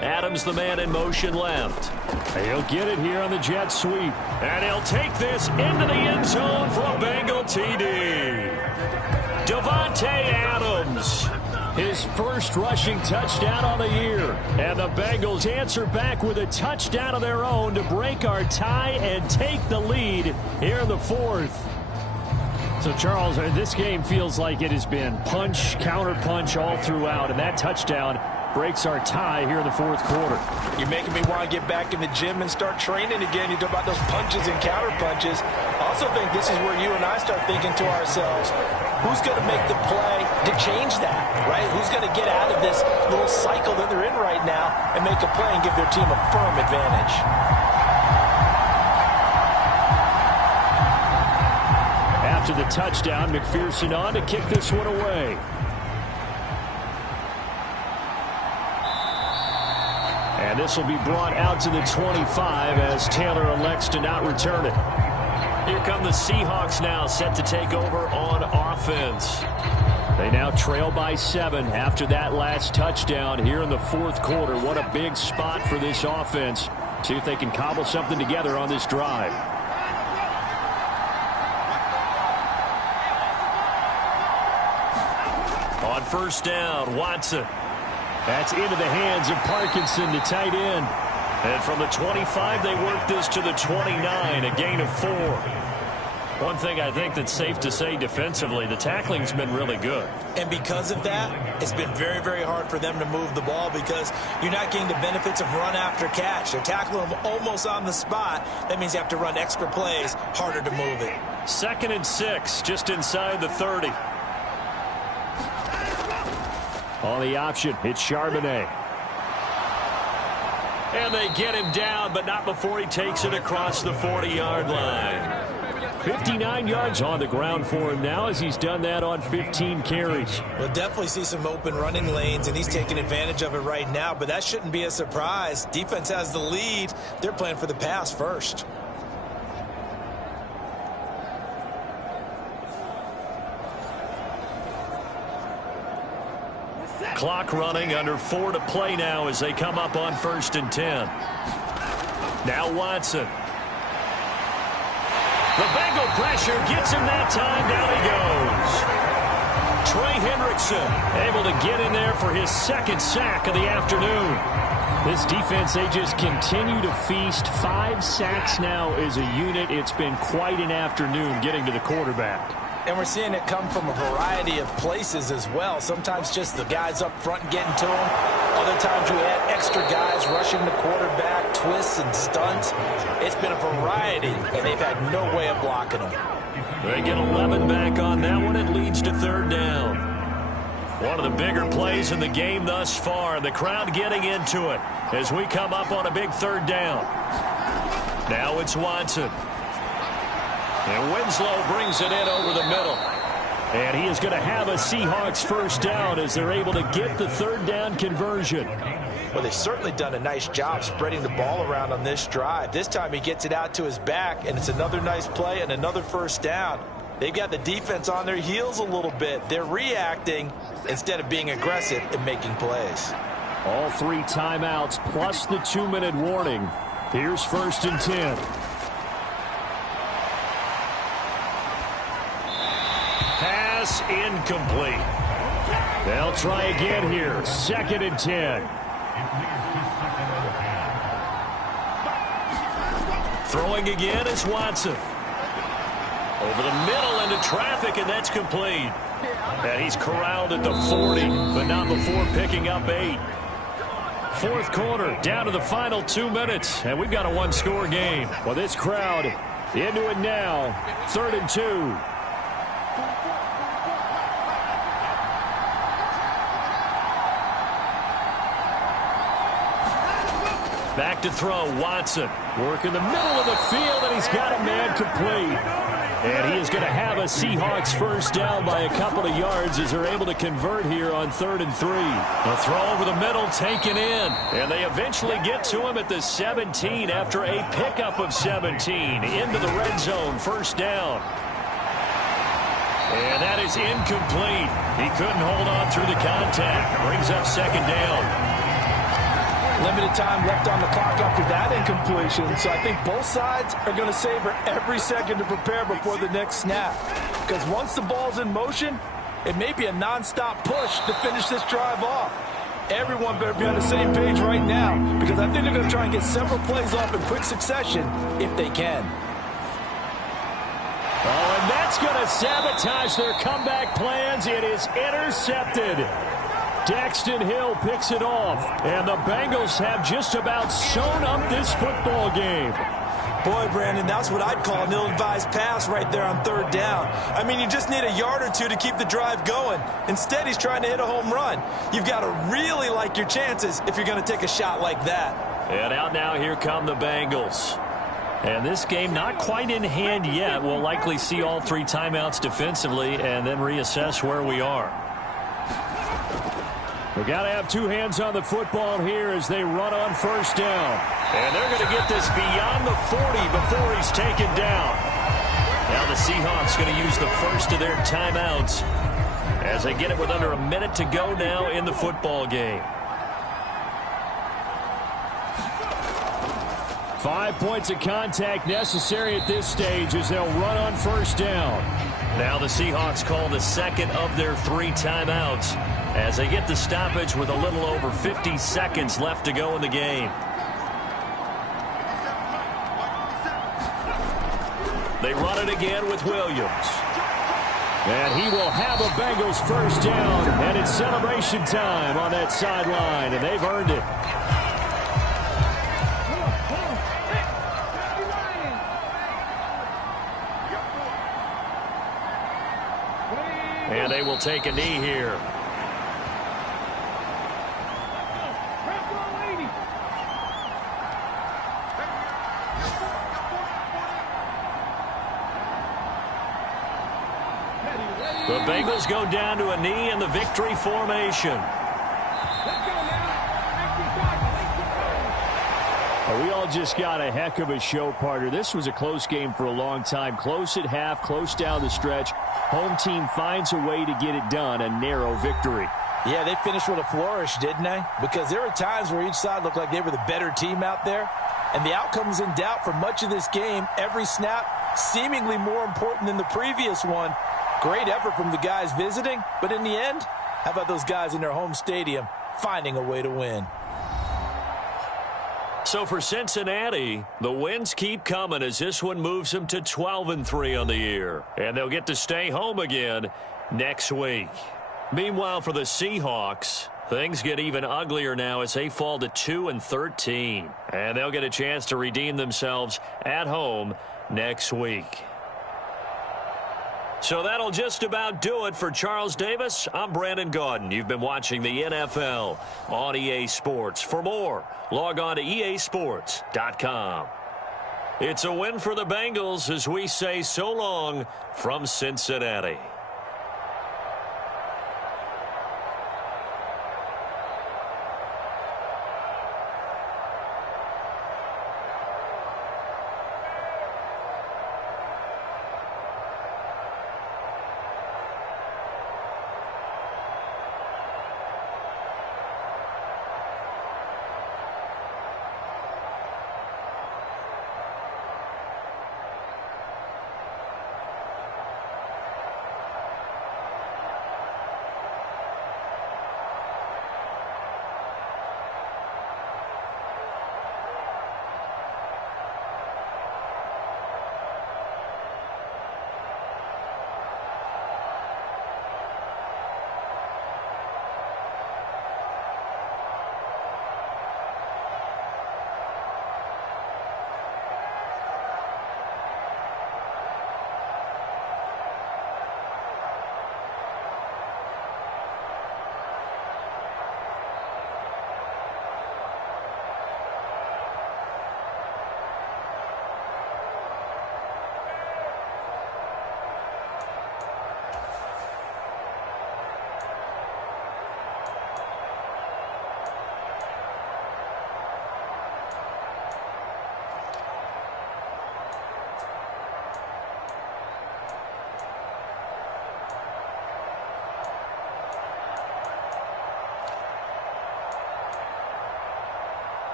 Adams, the man in motion left. He'll get it here on the jet sweep. And he'll take this into the end zone for a Bengal TD. Davante Adams. His first rushing touchdown on the year. And the Bengals answer back with a touchdown of their own to break our tie and take the lead here in the 4th. So, Charles, this game feels like it has been punch, counter punch all throughout. And that touchdown breaks our tie here in the 4th quarter. You're making me want to get back in the gym and start training again. You talk about those punches and counter punches. I also think this is where you and I start thinking to ourselves, who's going to make the play to change that, right? Who's going to get out of this little cycle that they're in right now and make a play and give their team a firm advantage? After the touchdown, McPherson on to kick this one away. And this will be brought out to the 25 as Taylor elects to not return it. Here come the Seahawks now, set to take over on offense. They now trail by 7 after that last touchdown here in the 4th quarter. What a big spot for this offense. See if they can cobble something together on this drive. On 1st down, Watson. That's into the hands of Parkinson, the tight end. And from the 25, they work this to the 29, a gain of 4. One thing I think that's safe to say defensively, the tackling's been really good. And because of that, it's been very, very hard for them to move the ball because you're not getting the benefits of run after catch. They're tackling them almost on the spot. That means you have to run extra plays, harder to move it. 2nd and 6, just inside the 30. On the option, it's Charbonnet. And they get him down, but not before he takes it across the 40-yard line. 59 yards on the ground for him now as he's done that on 15 carries. We'll definitely see some open running lanes, and he's taking advantage of it right now, but that shouldn't be a surprise. Defense has the lead. They're playing for the pass first. Clock running, under 4 to play now as they come up on 1st and 10. Now Watson. The Bengal pressure gets him that time. Down he goes. Trey Hendrickson able to get in there for his second sack of the afternoon. This defense, they just continue to feast. 5 sacks now as a unit. It's been quite an afternoon getting to the quarterback. And we're seeing it come from a variety of places as well. Sometimes just the guys up front getting to him. Other times we had extra guys rushing the quarterback, twists and stunts. It's been a variety, and they've had no way of blocking them. They get 11 back on that one. It leads to third down. One of the bigger plays in the game thus far. The crowd getting into it as we come up on a big third down. Now it's Watson. And Winslow brings it in over the middle. And he is going to have a Seahawks first down as they're able to get the third down conversion. Well, they've certainly done a nice job spreading the ball around on this drive. This time he gets it out to his back, and it's another nice play and another first down. They've got the defense on their heels a little bit. They're reacting instead of being aggressive and making plays. All 3 timeouts plus the 2-minute warning. Here's 1st and 10. Pass incomplete. They'll try again here. 2nd and 10. Throwing again is Watson. Over the middle into traffic, and that's complete. And he's corralled at the 40, but not before picking up 8. 4th quarter, down to the final 2 minutes, and we've got a 1-score game. Well, this crowd into it now. 3rd and 2. Back to throw, Watson. Work in the middle of the field, and he's got a man complete. And he is going to have a Seahawks first down by a couple of yards as they're able to convert here on 3rd and 3. The throw over the middle taken in. And they eventually get to him at the 17 after a pickup of 17. Into the red zone, first down. And that is incomplete. He couldn't hold on through the contact. Brings up 2nd down. Limited time left on the clock after that incompletion, so I think both sides are going to savor every second to prepare before the next snap. Because once the ball's in motion, it may be a nonstop push to finish this drive off. Everyone better be on the same page right now, because I think they're going to try and get several plays off in quick succession if they can. Oh, and that's going to sabotage their comeback plans. It is intercepted. Daxton Hill picks it off, and the Bengals have just about sewn up this football game. Boy, Brandon, that's what I'd call an ill-advised pass right there on 3rd down. I mean, you just need a yard or two to keep the drive going. Instead, he's trying to hit a home run. You've got to really like your chances if you're going to take a shot like that. And out now, here come the Bengals. And this game not quite in hand yet. We'll likely see all 3 timeouts defensively and then reassess where we are. We've got to have 2 hands on the football here as they run on first down. And they're going to get this beyond the 40 before he's taken down. Now the Seahawks going to use the first of their timeouts as they get it with under a minute to go now in the football game. 5 points of contact necessary at this stage as they'll run on first down. Now the Seahawks call the second of their 3 timeouts as they get the stoppage with a little over 50 seconds left to go in the game. They run it again with Williams. And he will have a Bengals first down, and it's celebration time on that sideline, and they've earned it. And they will take a knee here. The Bengals go down to a knee in the victory formation. We all just got a heck of a show, partner. This was a close game for a long time. Close at half, close down the stretch. Home team finds a way to get it done, a narrow victory. Yeah, they finished with a flourish, didn't they? Because there were times where each side looked like they were the better team out there. And the outcome was in doubt for much of this game. Every snap, seemingly more important than the previous one. Great effort from the guys visiting, but in the end, how about those guys in their home stadium finding a way to win? So for Cincinnati, the wins keep coming as this one moves them to 12-3 on the year. And they'll get to stay home again next week. Meanwhile, for the Seahawks, things get even uglier now as they fall to 2-13. And they'll get a chance to redeem themselves at home next week. So that'll just about do it for Charles Davis. I'm Brandon Gaudin. You've been watching the NFL on EA Sports. For more, log on to easports.com. It's a win for the Bengals as we say so long from Cincinnati.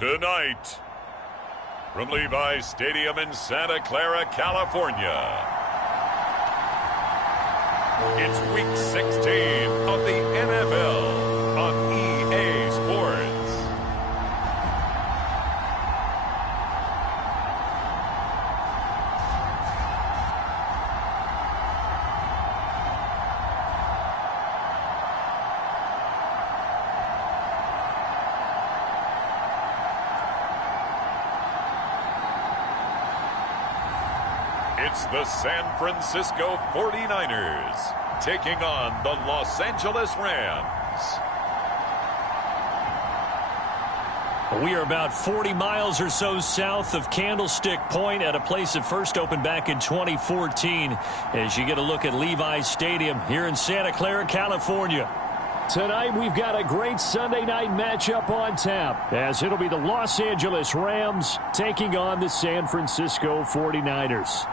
Tonight, from Levi's Stadium in Santa Clara, California, it's Week 16 of the NFL on EA Sports. It's the San Francisco 49ers taking on the Los Angeles Rams. We are about 40 miles or so south of Candlestick Point at a place that first opened back in 2014 as you get a look at Levi's Stadium here in Santa Clara, California. Tonight, we've got a great Sunday night matchup on tap, as it'll be the Los Angeles Rams taking on the San Francisco 49ers.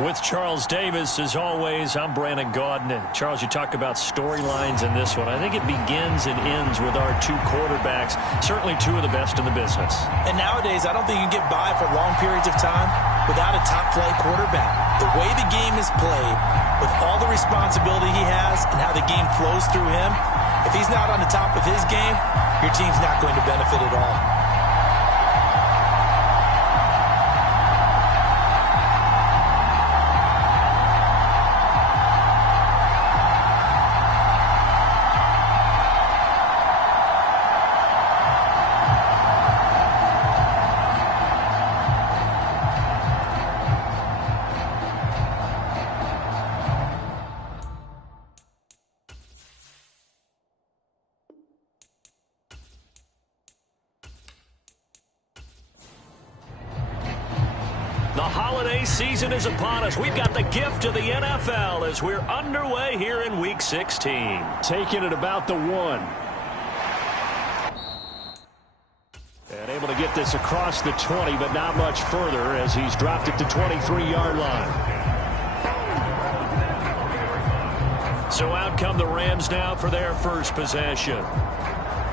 With Charles Davis, as always, I'm Brandon Gaudin. Charles, you talk about storylines in this one. I think it begins and ends with our two quarterbacks, certainly two of the best in the business. And nowadays, I don't think you can get by for long periods of time without a top-flight quarterback. The way the game is played, with all the responsibility he has and how the game flows through him, if he's not on the top of his game, your team's not going to benefit at all. The holiday season is upon us. We've got the gift of the NFL as we're underway here in Week 16. Taking it about the 1. And able to get this across the 20, but not much further as he's dropped it to 23-yard line. So out come the Rams now for their first possession.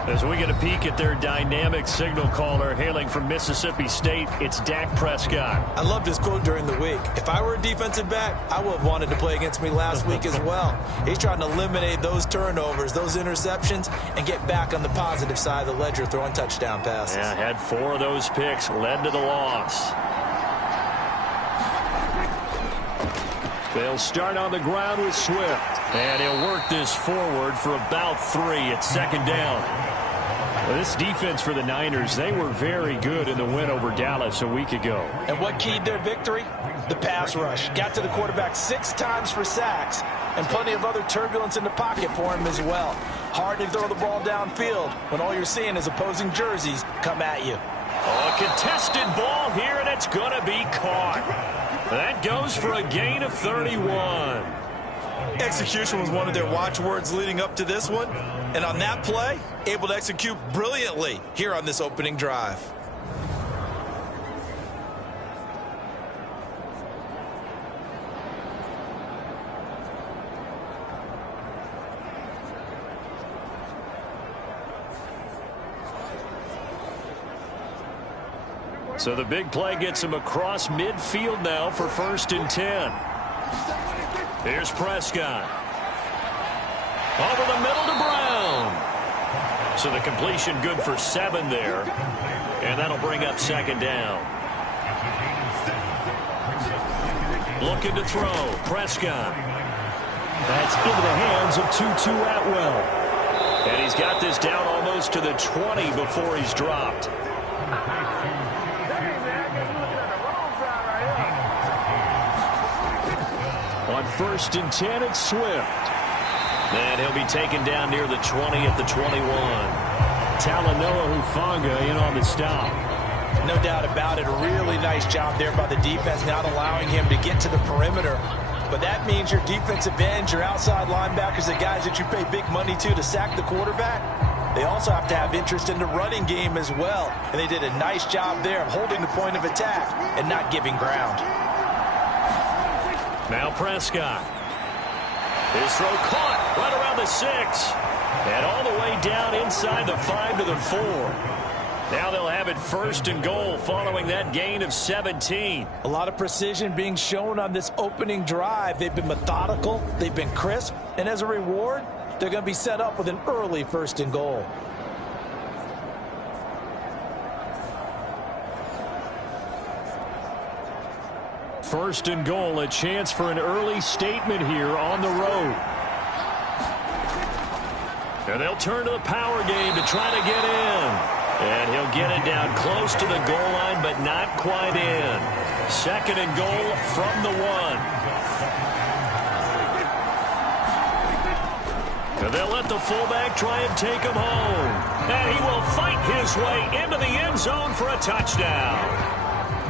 As we get a peek at their dynamic signal caller hailing from Mississippi State, it's Dak Prescott. I loved his quote during the week. If I were a defensive back, I would have wanted to play against me last week as well. He's trying to eliminate those turnovers, those interceptions, and get back on the positive side of the ledger throwing touchdown passes. Yeah, had 4 of those picks, led to the loss. They'll start on the ground with Swift. And he'll work this forward for about 3 at second down. Well, this defense for the Niners, they were very good in the win over Dallas a week ago. And what keyed their victory? The pass rush. Got to the quarterback 6 times for sacks, and plenty of other turbulence in the pocket for him as well. Hard to throw the ball downfield when all you're seeing is opposing jerseys come at you. A contested ball here, and it's going to be caught. That goes for a gain of 31. Execution was one of their watchwords leading up to this one. And on that play, able to execute brilliantly here on this opening drive. So the big play gets him across midfield now for 1st and 10. Here's Prescott. Over the middle to Brown. So the completion good for 7 there. And that'll bring up 2nd down. Looking to throw. Prescott. That's into the hands of Tutu Atwell. And he's got this down almost to the 20 before he's dropped. On 1st and 10, it's Swift. And he'll be taken down near the 20 at the 21. Talanoa Hufanga in on the stop. No doubt about it. A really nice job there by the defense, not allowing him to get to the perimeter. But that means your defensive ends, your outside linebackers, the guys that you pay big money to sack the quarterback, they also have to have interest in the running game as well. And they did a nice job there of holding the point of attack and not giving ground. Now Prescott. His throw caught right around the 6. And all the way down inside the 5 to the 4. Now they'll have it 1st and goal following that gain of 17. A lot of precision being shown on this opening drive. They've been methodical. They've been crisp. And as a reward, they're going to be set up with an early 1st and goal. First and goal, a chance for an early statement here on the road. And they'll turn to the power game to try to get in. And he'll get it down close to the goal line, but not quite in. 2nd and goal from the 1. And they'll let the fullback try and take him home. And he will fight his way into the end zone for a touchdown.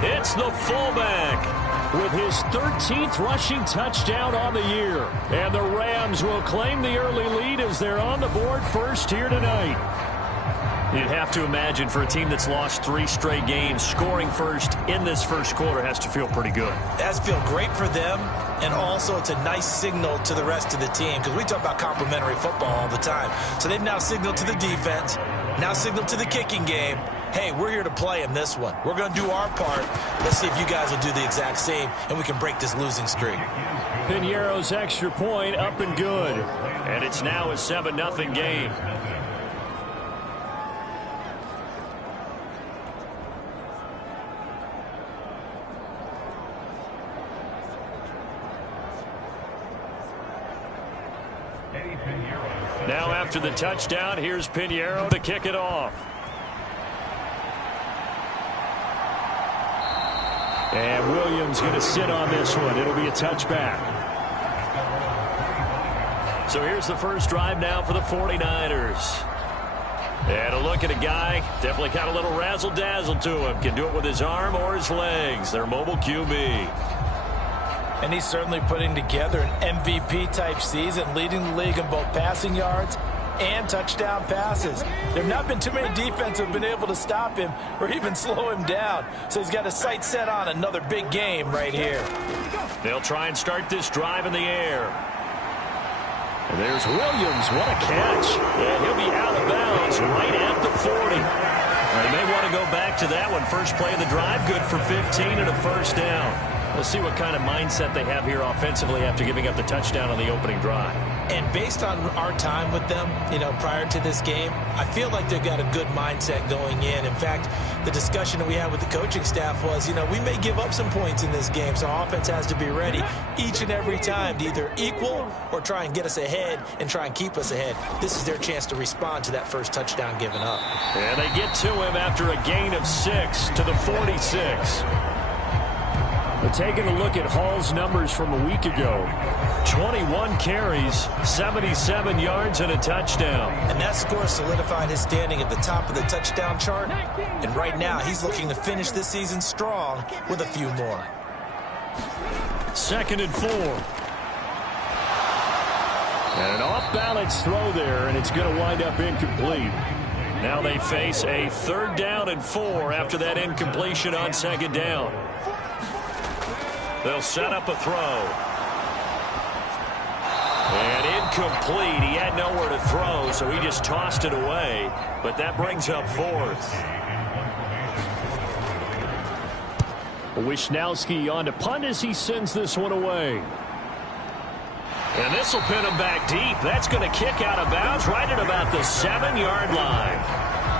It's the fullback with his 13th rushing touchdown on the year. And the Rams will claim the early lead as they're on the board first here tonight. You'd have to imagine for a team that's lost 3 straight games, scoring first in this first quarter has to feel pretty good. It has to feel great for them, and also it's a nice signal to the rest of the team because we talk about complementary football all the time. So they've now signaled to the defense, now signaled to the kicking game, hey, we're here to play in this one. We're going to do our part. Let's see if you guys will do the exact same, and we can break this losing streak. Piñeiro's extra point up and good. And it's now a 7-0 game. Now after the touchdown, here's Piñeiro to kick it off. And Williams going to sit on this one. It'll be a touchback. So here's the first drive now for the 49ers. And a look at a guy, definitely got a little razzle-dazzle to him. Can do it with his arm or his legs. Their mobile QB. And he's certainly putting together an MVP-type season, leading the league in both passing yards and touchdown passes. There have not been too many defenses that have been able to stop him or even slow him down. So he's got his sights set on another big game right here. They'll try and start this drive in the air. And there's Williams. What a catch. And he'll be out of bounds right at the 40. They may want to go back to that one. First play of the drive, good for 15 and a first down. We'll see what kind of mindset they have here offensively after giving up the touchdown on the opening drive. And based on our time with them, prior to this game, I feel like they've got a good mindset going in. In fact, the discussion that we had with the coaching staff was, we may give up some points in this game, so our offense has to be ready each and every time to either equal or try and get us ahead and try and keep us ahead. This is their chance to respond to that first touchdown given up. And they get to him after a gain of 6 to the 46. But taking a look at Hall's numbers from a week ago, 21 carries, 77 yards, and a touchdown. And that score solidified his standing at the top of the touchdown chart. And right now, he's looking to finish this season strong with a few more. 2nd and 4. And an off-balance throw there, and it's going to wind up incomplete. Now they face a 3rd down and 4 after that incompletion on 2nd down. They'll set up a throw. And incomplete. He had nowhere to throw, so he just tossed it away. But that brings up 4th. Wisnowski on to punt as he sends this one away. And this will pin him back deep. That's going to kick out of bounds right at about the 7-yard line.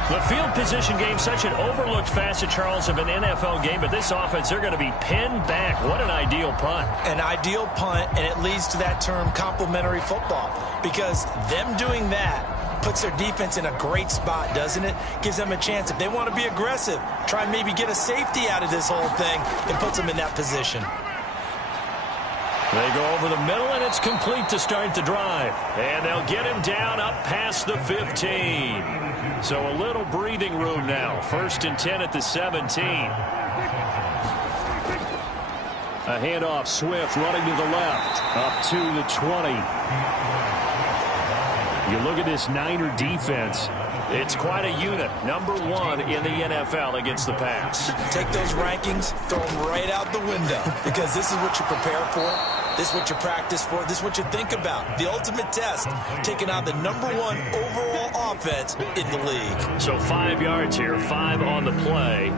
The field position game, such an overlooked facet, Charles, of an NFL game. But this offense, they're going to be pinned back. What an ideal punt. An ideal punt, and it leads to that term complementary football. Because them doing that puts their defense in a great spot, doesn't it? Gives them a chance. If they want to be aggressive, try and maybe get a safety out of this whole thing, it puts them in that position. They go over the middle, and it's complete to start the drive. And they'll get him down up past the 15. So a little breathing room now. 1st and 10 at the 17. A handoff, Swift running to the left, up to the 20. You look at this Niner defense. It's quite a unit. Number 1 in the NFL against the pass. Take those rankings, throw them right out the window, because this is what you prepare for. This is what you practice for. This is what you think about. The ultimate test, taking on the number 1 overall offense in the league. So 5 yards here, 5 on the play.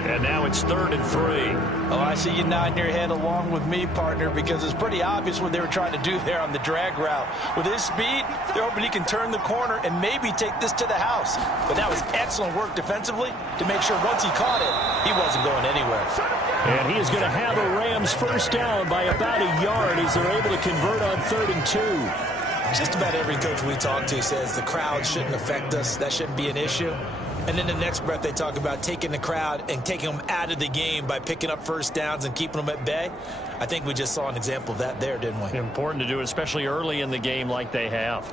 And now it's 3rd and 3. Oh, I see you nodding your head along with me, partner, because it's pretty obvious what they were trying to do there on the drag route. With his speed, they're hoping he can turn the corner and maybe take this to the house. But that was excellent work defensively to make sure once he caught it, he wasn't going anywhere. And he is going to have a Rams first down by about a yard as they're able to convert on 3rd and 2. Just about every coach we talk to says the crowd shouldn't affect us. That shouldn't be an issue. And in the next breath, they talk about taking the crowd and taking them out of the game by picking up first downs and keeping them at bay. I think we just saw an example of that there, didn't we? Important to do, especially early in the game like they have.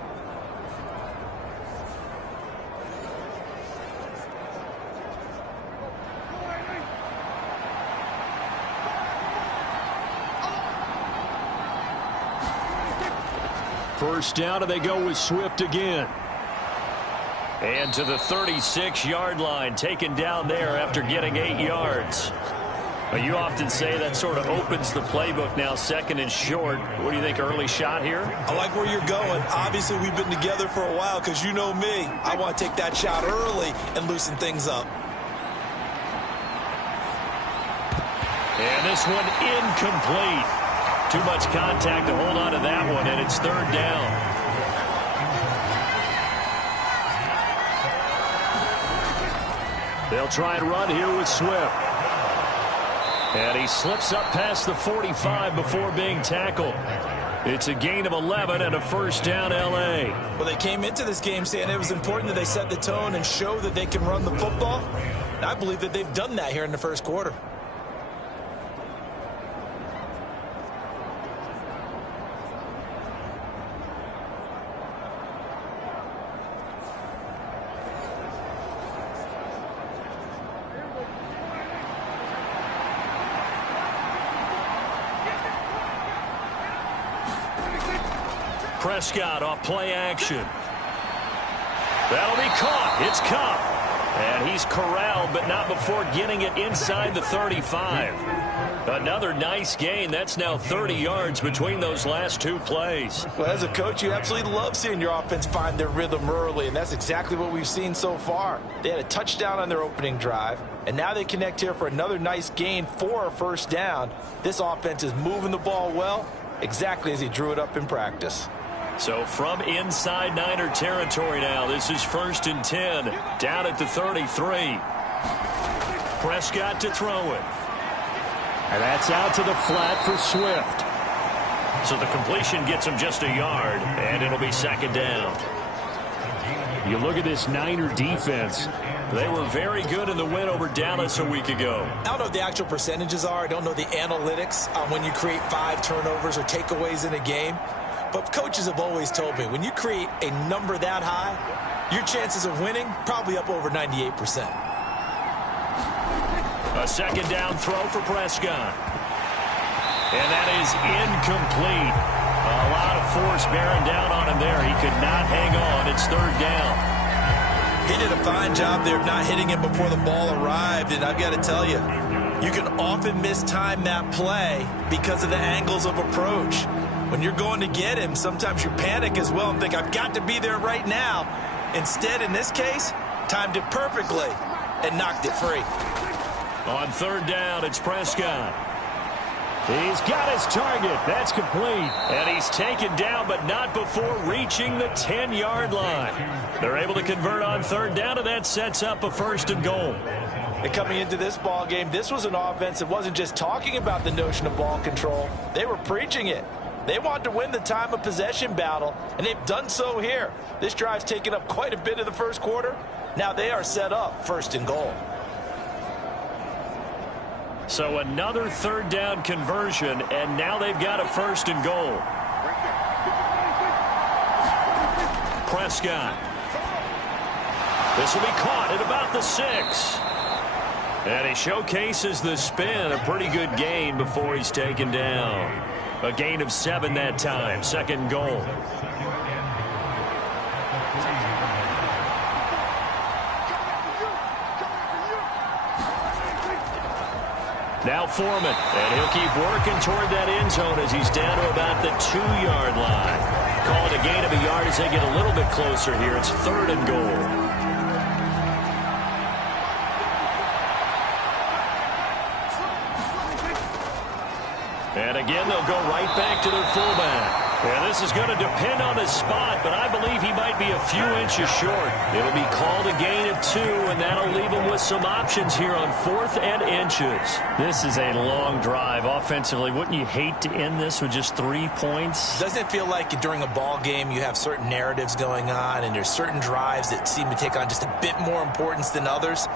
First down, and they go with Swift again. And to the 36-yard line, taken down there after getting 8 yards. Well, you often say that sort of opens the playbook now, 2nd and short. What do you think, early shot here? I like where you're going. Obviously, we've been together for a while because you know me. I want to take that shot early and loosen things up. And this one incomplete. Too much contact to hold on to that one, and it's 3rd down. They'll try and run here with Swift. And he slips up past the 45 before being tackled. It's a gain of 11 and a first down, L.A. Well, they came into this game saying it was important that they set the tone and show that they can run the football. And I believe that they've done that here in the first quarter. Prescott off play action. That'll be caught. It's Cup. And he's corralled, but not before getting it inside the 35. Another nice gain. That's now 30 yards between those last 2 plays. Well, as a coach, you absolutely love seeing your offense find their rhythm early, and that's exactly what we've seen so far. They had a touchdown on their opening drive, and now they connect here for another nice gain for a first down. This offense is moving the ball well, exactly as he drew it up in practice. So from inside Niner territory now, this is 1st and 10, down at the 33. Prescott to throw it. And that's out to the flat for Swift. So the completion gets him just a yard, and it'll be 2nd down. You look at this Niner defense. They were very good in the win over Dallas a week ago. I don't know what the actual percentages are. I don't know the analytics on when you create 5 turnovers or takeaways in a game. But coaches have always told me, when you create a number that high, your chances of winning probably up over 98%. A 2nd down throw for Prescott. And that is incomplete. A lot of force bearing down on him there. He could not hang on. It's 3rd down. He did a fine job there of not hitting him before the ball arrived. And I've got to tell you, you can often mistime that play because of the angles of approach. When you're going to get him, sometimes you panic as well and think, I've got to be there right now. Instead, in this case, timed it perfectly and knocked it free. On 3rd down, it's Prescott. He's got his target. That's complete. And he's taken down, but not before reaching the 10-yard line. They're able to convert on 3rd down, and that sets up a 1st and goal. And coming into this ball game, this was an offense that wasn't just talking about the notion of ball control. They were preaching it. They want to win the time of possession battle, and they've done so here. This drive's taken up quite a bit of the first quarter. Now they are set up 1st and goal. So another 3rd down conversion, and now they've got a 1st and goal. Prescott. This will be caught at about the 6. And he showcases the spin, a pretty good gain before he's taken down. A gain of 7 that time, 2nd goal. Now Foreman, and he'll keep working toward that end zone as he's down to about the 2-yard line. Call it a gain of a yard as they get a little bit closer here. It's 3rd and goal. And again, they'll go right back to their fullback. And this is going to depend on his spot, but I believe he might be a few inches short. It'll be called a gain of 2, and that'll leave him with some options here on 4th and inches. This is a long drive offensively. Wouldn't you hate to end this with just 3 points? Doesn't it feel like during a ball game you have certain narratives going on, and there's certain drives that seem to take on just a bit more importance than others?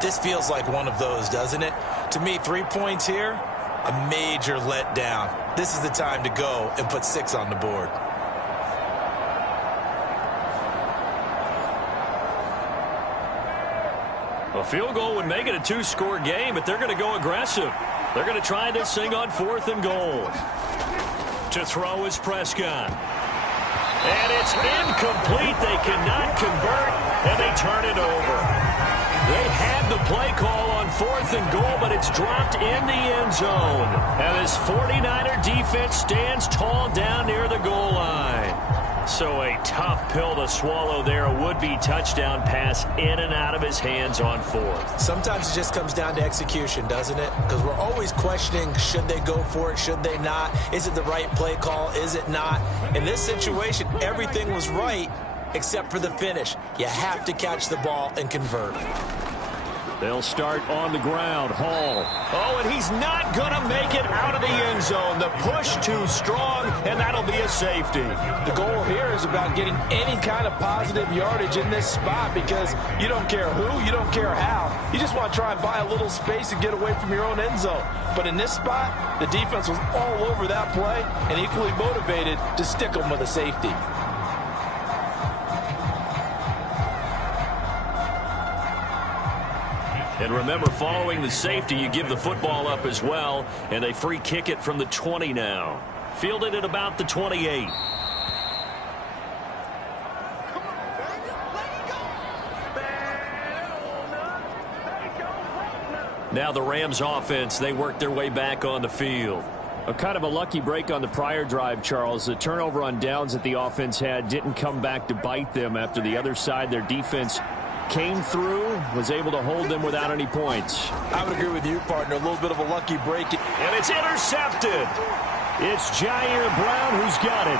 This feels like one of those, doesn't it? To me, 3 points here, a major letdown. This is the time to go and put 6 on the board. A field goal would make it a 2-score game, but they're going to go aggressive. They're going to try this thing on 4th and goal. To throw is Prescott. And it's incomplete. They cannot convert, and they turn it over. They had the play call on 4th and goal, but it's dropped in the end zone. And this 49er defense stands tall down near the goal line. So a tough pill to swallow there. A would-be touchdown pass in and out of his hands on 4th. Sometimes it just comes down to execution, doesn't it? Because we're always questioning, should they go for it, should they not? Is it the right play call, is it not? In this situation, everything was right except for the finish. You have to catch the ball and convert. They'll start on the ground. Hall. Oh, and he's not going to make it out of the end zone. The push too strong, and that'll be a safety. The goal here is about getting any kind of positive yardage in this spot because you don't care who, you don't care how. You just want to try and buy a little space and get away from your own end zone. But in this spot, the defense was all over that play and equally motivated to stick them with a safety. And remember, following the safety, you give the football up as well, and they free kick it from the 20 now. Fielded at about the 28. Now the Rams offense, they work their way back on the field. A kind of a lucky break on the prior drive, Charles. The turnover on downs that the offense had didn't come back to bite them after the other side. Their defense came through, was able to hold them without any points. I would agree with you, partner. A little bit of a lucky break. And it's intercepted. It's Jair Brown who's got it.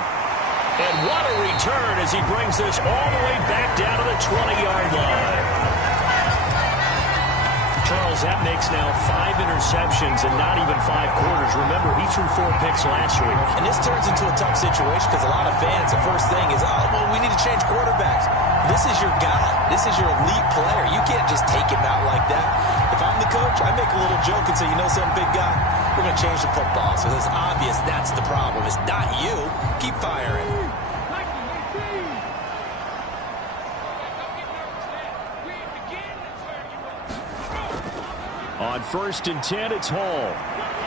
And what a return as he brings this all the way back down to the 20-yard line. Charles, that makes now 5 interceptions and not even 5 quarters. Remember, he threw 4 picks last week. And this turns into a tough situation because a lot of fans, the first thing is, oh, well, we need to change quarterbacks. This is your guy. This is your elite player. You can't just take him out like that. If I'm the coach, I make a little joke and say, you know something, big guy? We're going to change the football. So it's obvious that's the problem. It's not you. Keep firing. On 1st and 10, it's Hall.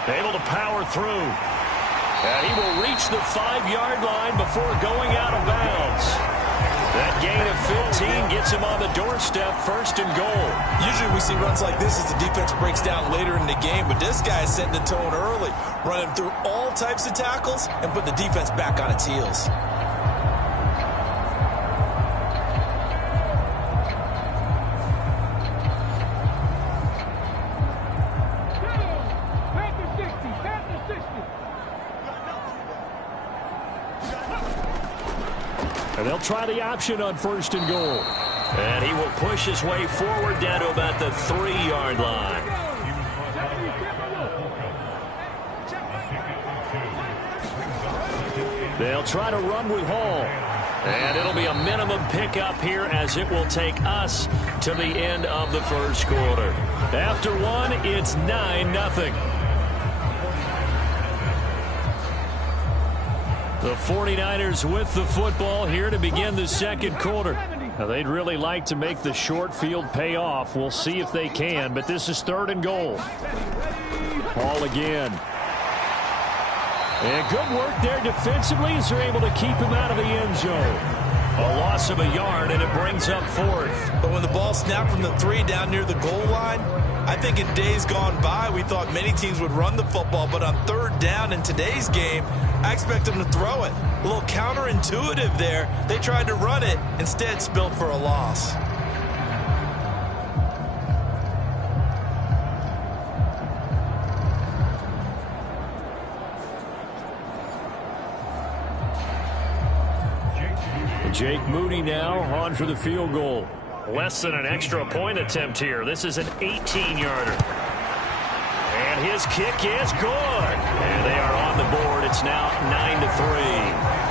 Able to power through. And he will reach the 5-yard line before going out of bounds. That gain of 15 gets him on the doorstep, 1st and goal. Usually we see runs like this as the defense breaks down later in the game, but this guy is setting the tone early, running through all types of tackles and put the defense back on its heels. And they'll try the option on 1st and goal. And he will push his way forward down to about the 3-yard line. They'll try to run with Hall. And it'll be a minimum pickup here as it will take us to the end of the 1st quarter. After 1, it's 9-0. The 49ers with the football here to begin the 2nd quarter. Now, they'd really like to make the short field pay off. We'll see if they can, but this is 3rd and goal. Hall again. And good work there defensively as they're able to keep him out of the end zone. A loss of a yard, and it brings up 4th. But when the ball snapped from the 3 down near the goal line, I think in days gone by, we thought many teams would run the football, but on 3rd down in today's game, I expect them to throw it. A little counterintuitive there. They tried to run it, instead spilled for a loss. Jake Moody now on for the field goal. Less than an extra point attempt here. This is an 18-yarder. And his kick is good. And they are on the board. It's now 9-3.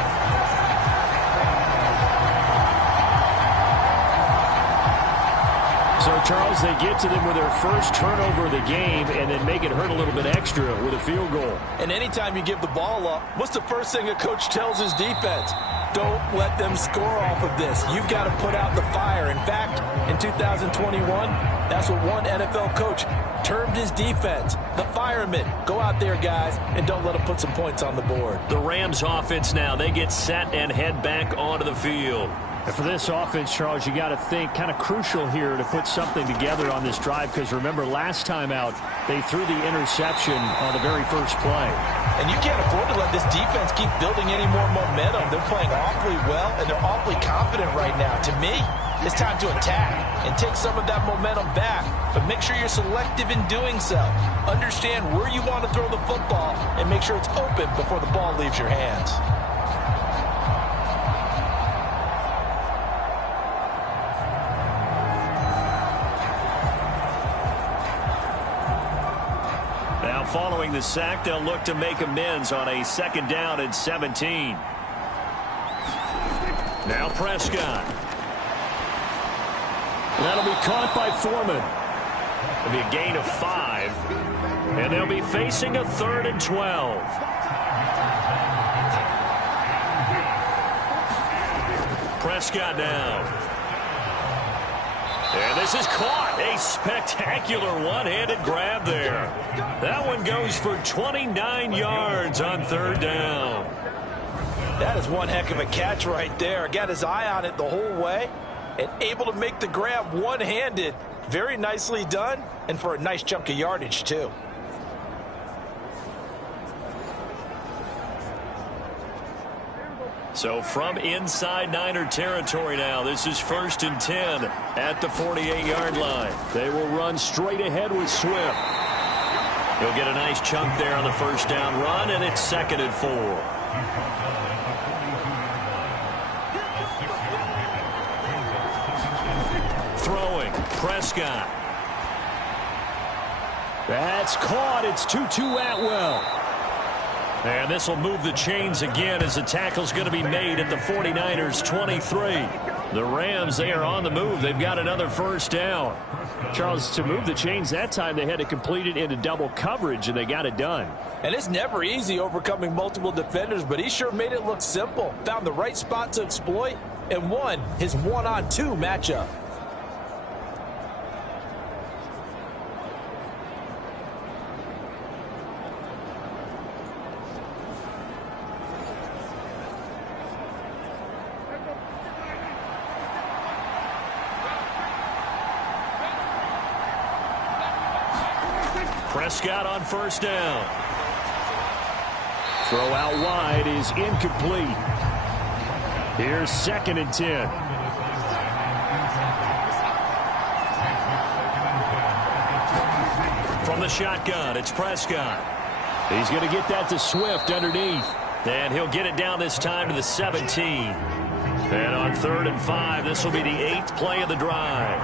So, Charles, they get to them with their first turnover of the game and then make it hurt a little bit extra with a field goal. And anytime you give the ball up, what's the first thing a coach tells his defense? Don't let them score off of this. You've got to put out the fire. In fact, in 2021, that's what one NFL coach termed his defense, the firemen. Go out there, guys, and don't let them put some points on the board. The Rams offense now, they get set and head back onto the field. And for this offense, Charles, you got to think kind of crucial here to put something together on this drive, because remember, last time out, they threw the interception on the very first play. And you can't afford to let this defense keep building any more momentum. They're playing awfully well, and they're awfully confident right now. To me, it's time to attack and take some of that momentum back, but make sure you're selective in doing so. Understand where you want to throw the football and make sure it's open before the ball leaves your hands. Following the sack, they'll look to make amends on a 2nd down and 17. Now Prescott. That'll be caught by Foreman. It'll be a gain of 5. And they'll be facing a 3rd and 12. Prescott now. And this is caught. A spectacular one-handed grab there. That one goes for 29 yards on 3rd down. That is one heck of a catch right there. Got his eye on it the whole way and able to make the grab one-handed. Very nicely done, and for a nice chunk of yardage, too. So from inside Niner territory now, this is 1st and 10 at the 48-yard line. They will run straight ahead with Swift. He'll get a nice chunk there on the 1st down run, and it's 2nd and 4. Throwing, Prescott. That's caught. It's Tutu Atwell. And this will move the chains again as the tackle's going to be made at the 49ers 23. The Rams, they are on the move. They've got another 1st down. Charles, to move the chains that time, they had to complete it into double coverage, and they got it done. And it's never easy overcoming multiple defenders, but he sure made it look simple. Found the right spot to exploit and won his 1-on-2 matchup. Prescott on 1st down. Throw out wide is incomplete. Here's 2nd and 10. From the shotgun, it's Prescott. He's going to get that to Swift underneath. And he'll get it down this time to the 17. And on 3rd and 5, this will be the 8th play of the drive.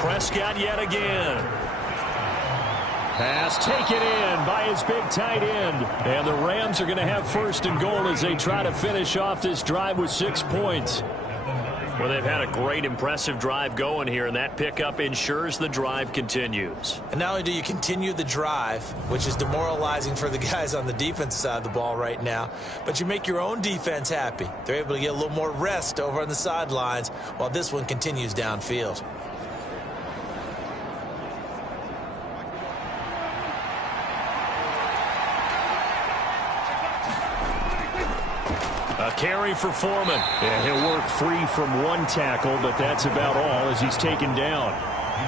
Prescott yet again. Pass taken in by his big tight end. And the Rams are going to have 1st and goal as they try to finish off this drive with 6 points. Well, they've had a great, impressive drive going here, and that pickup ensures the drive continues. And not only do you continue the drive, which is demoralizing for the guys on the defense side of the ball right now, but you make your own defense happy. They're able to get a little more rest over on the sidelines while this one continues downfield. carry for Foreman. And he'll work free from one tackle, but that's about all as he's taken down.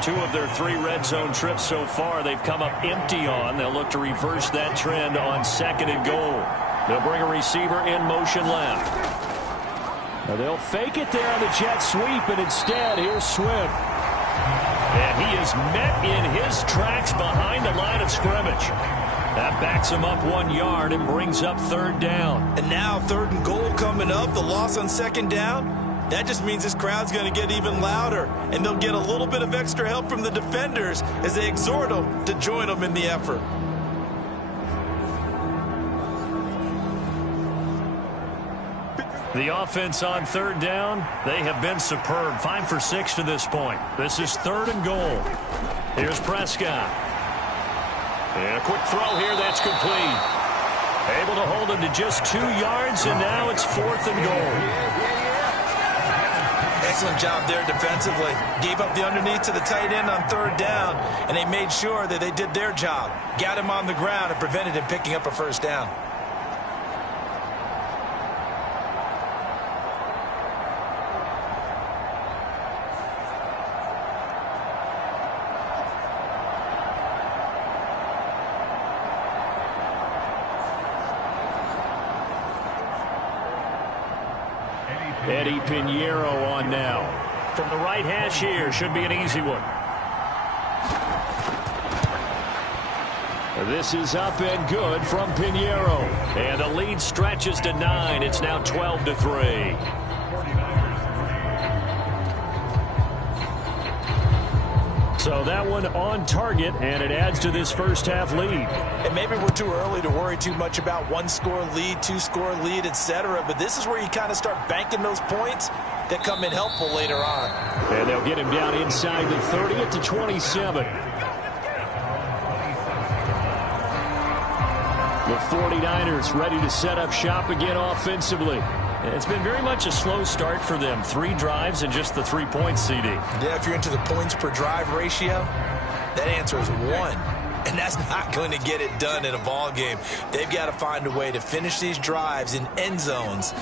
2 of their 3 red zone trips so far they've come up empty on. They'll look to reverse that trend on 2nd and goal. They'll bring a receiver in motion left. Now they'll fake it there on the jet sweep, and instead, here's Swift. And he is met in his tracks behind the line of scrimmage. That backs him up 1 yard and brings up 3rd down. And now 3rd and goal coming up, the loss on 2nd down. That just means this crowd's going to get even louder, and they'll get a little bit of extra help from the defenders as they exhort them to join them in the effort. The offense on 3rd down, they have been superb. 5 for 6 to this point. This is 3rd and goal. Here's Prescott. And a quick throw here that's complete. Able to hold him to just 2 yards, and now it's 4th and goal. Excellent job there defensively. Gave up the underneath to the tight end on 3rd down, and they made sure that they did their job. Got him on the ground and prevented him picking up a 1st down. Eddie Pinheiro on now. From the right hash here, should be an easy one. This is up and good from Pinheiro. And the lead stretches to 9. It's now 12-3. So that one on target, and it adds to this first half lead. And maybe we're too early to worry too much about 1-score lead, 2-score lead, etc. But this is where you kind of start banking those points that come in helpful later on. And they'll get him down inside the 30 at the 27. The 49ers ready to set up shop again offensively. It's been very much a slow start for them. 3 drives and just the 3 points, CD. Yeah, if you're into the points per drive ratio, that answer is 1. And that's not going to get it done in a ball game. They've got to find a way to finish these drives in end zones,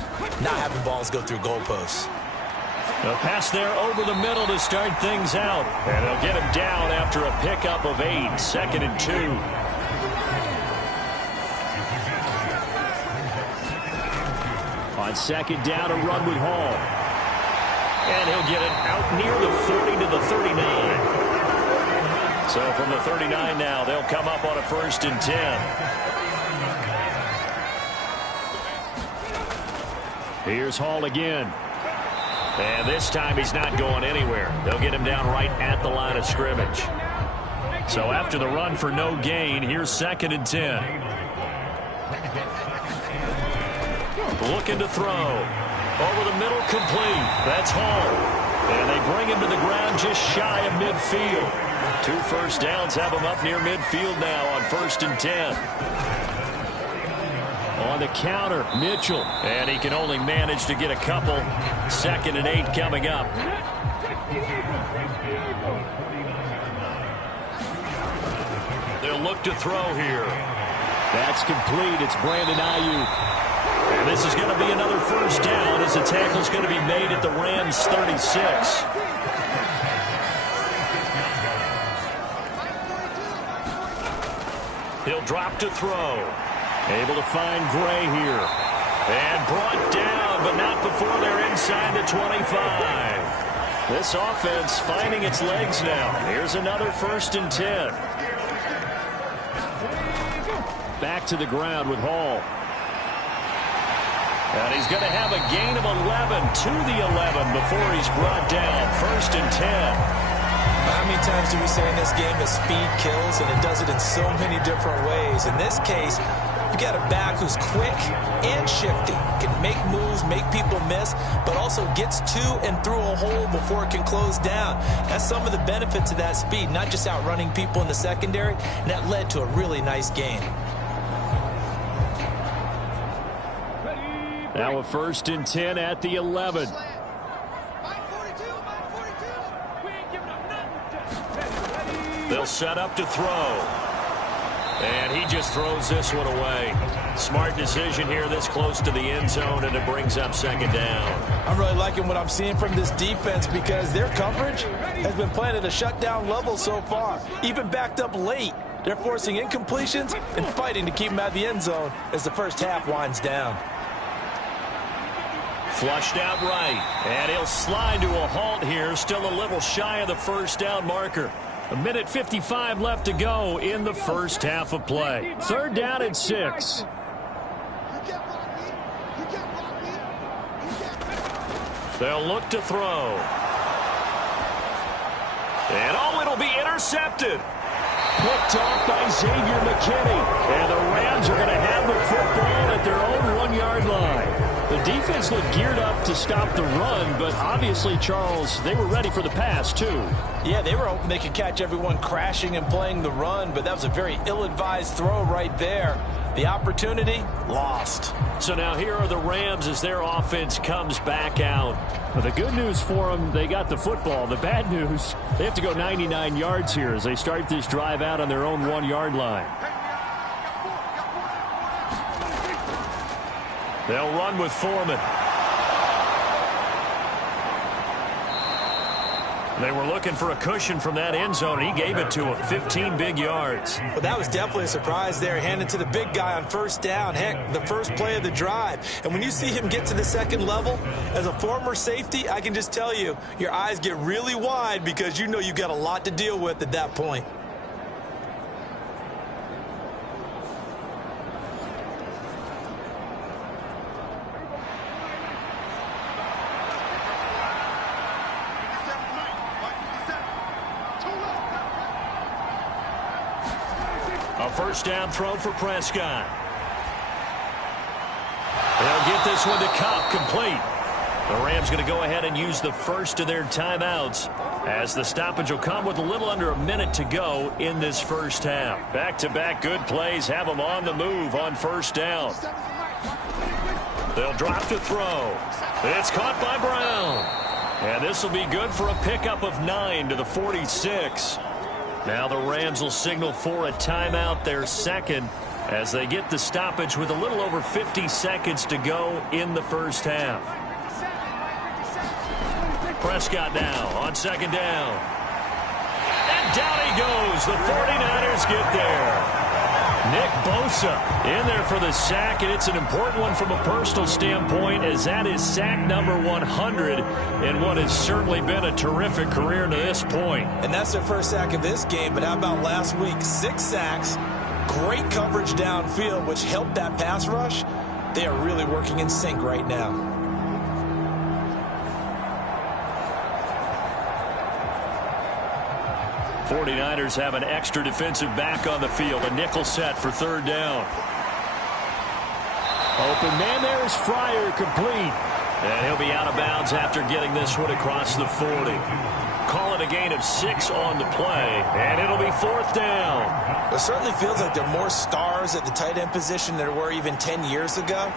not having balls go through goalposts. A pass there over the middle to start things out. And they'll get him down after a pickup of 8. 2nd and 2. On 2nd down, a run with Hall. And he'll get it out near the 40 to the 39. So from the 39 now, they'll come up on a 1st and 10. Here's Hall again. And this time he's not going anywhere. They'll get him down right at the line of scrimmage. So after the run for no gain, here's 2nd and 10. Looking to throw. Over the middle, complete. That's Hall. And they bring him to the ground just shy of midfield. 2 first downs have him up near midfield now on 1st and 10. On the counter, Mitchell. And he can only manage to get a couple. 2nd and 8 coming up. They'll look to throw here. That's complete. It's Brandon Ayuk. And this is going to be another 1st down as the tackle's going to be made at the Rams' 36. He'll drop to throw. Able to find Gray here. And brought down, but not before they're inside the 25. This offense finding its legs now. Here's another 1st and 10. Back to the ground with Hall. And he's going to have a gain of 11 to the 11 before he's brought down. 1st and 10. How many times do we say in this game that speed kills, and it does it in so many different ways? In this case, you got a back who's quick and shifty, can make moves, make people miss, but also gets to and through a hole before it can close down. That's some of the benefits of that speed, not just outrunning people in the secondary, and that led to a really nice game. Now a 1st and 10 at the 11. They'll set up to throw. And he just throws this one away. Smart decision here this close to the end zone, and it brings up second down. I'm really liking what I'm seeing from this defense because their coverage has been playing at a shutdown level so far. Even backed up late, they're forcing incompletions and fighting to keep them out of the end zone as the first half winds down. Flushed out right, and he'll slide to a halt here, still a little shy of the first down marker. 1:55 left to go in the first half of play. 3rd down and 6. They'll look to throw. And it'll be intercepted. Picked off by Xavier McKinney. And the Rams are going to have the football at their own 1-yard line. The defense looked geared up to stop the run, but obviously, Charles, they were ready for the pass, too. Yeah, they were hoping they could catch everyone crashing and playing the run, but that was a very ill-advised throw right there. The opportunity, lost. So now here are the Rams as their offense comes back out. Well, the good news for them, they got the football. The bad news, they have to go 99 yards here as they start this drive out on their own 1-yard line. They'll run with Foreman. They were looking for a cushion from that end zone, and he gave it to him. 15 big yards. Well, that was definitely a surprise there, handed to the big guy on first down. Heck, the first play of the drive. And when you see him get to the second level, as a former safety, I can just tell you, your eyes get really wide because you know you've got a lot to deal with at that point. A first down throw for Prescott. They'll get this one to Cup, complete. The Rams going to go ahead and use the first of their timeouts as the stoppage will come with a little under a minute to go in this first half. Back-to-back good plays have them on the move on first down. They'll drop to throw. It's caught by Brown. And this will be good for a pickup of 9 to the 46. Now the Rams will signal for a timeout, their second, as they get the stoppage with a little over 50 seconds to go in the first half. Prescott now on second down. And down he goes. The 49ers get there. Nick Bosa in there for the sack, and it's an important one from a personal standpoint, as that is sack number 100 in what has certainly been a terrific career to this point. And that's their first sack of this game, but how about last week? 6 sacks, great coverage downfield, which helped that pass rush. They are really working in sync right now. The 49ers have an extra defensive back on the field, a nickel set for third down. Open man there is Fryer, complete. And he'll be out of bounds after getting this one across the 40. Call it a gain of 6 on the play, and it'll be fourth down. It certainly feels like there are more stars at the tight end position than there were even 10 years ago.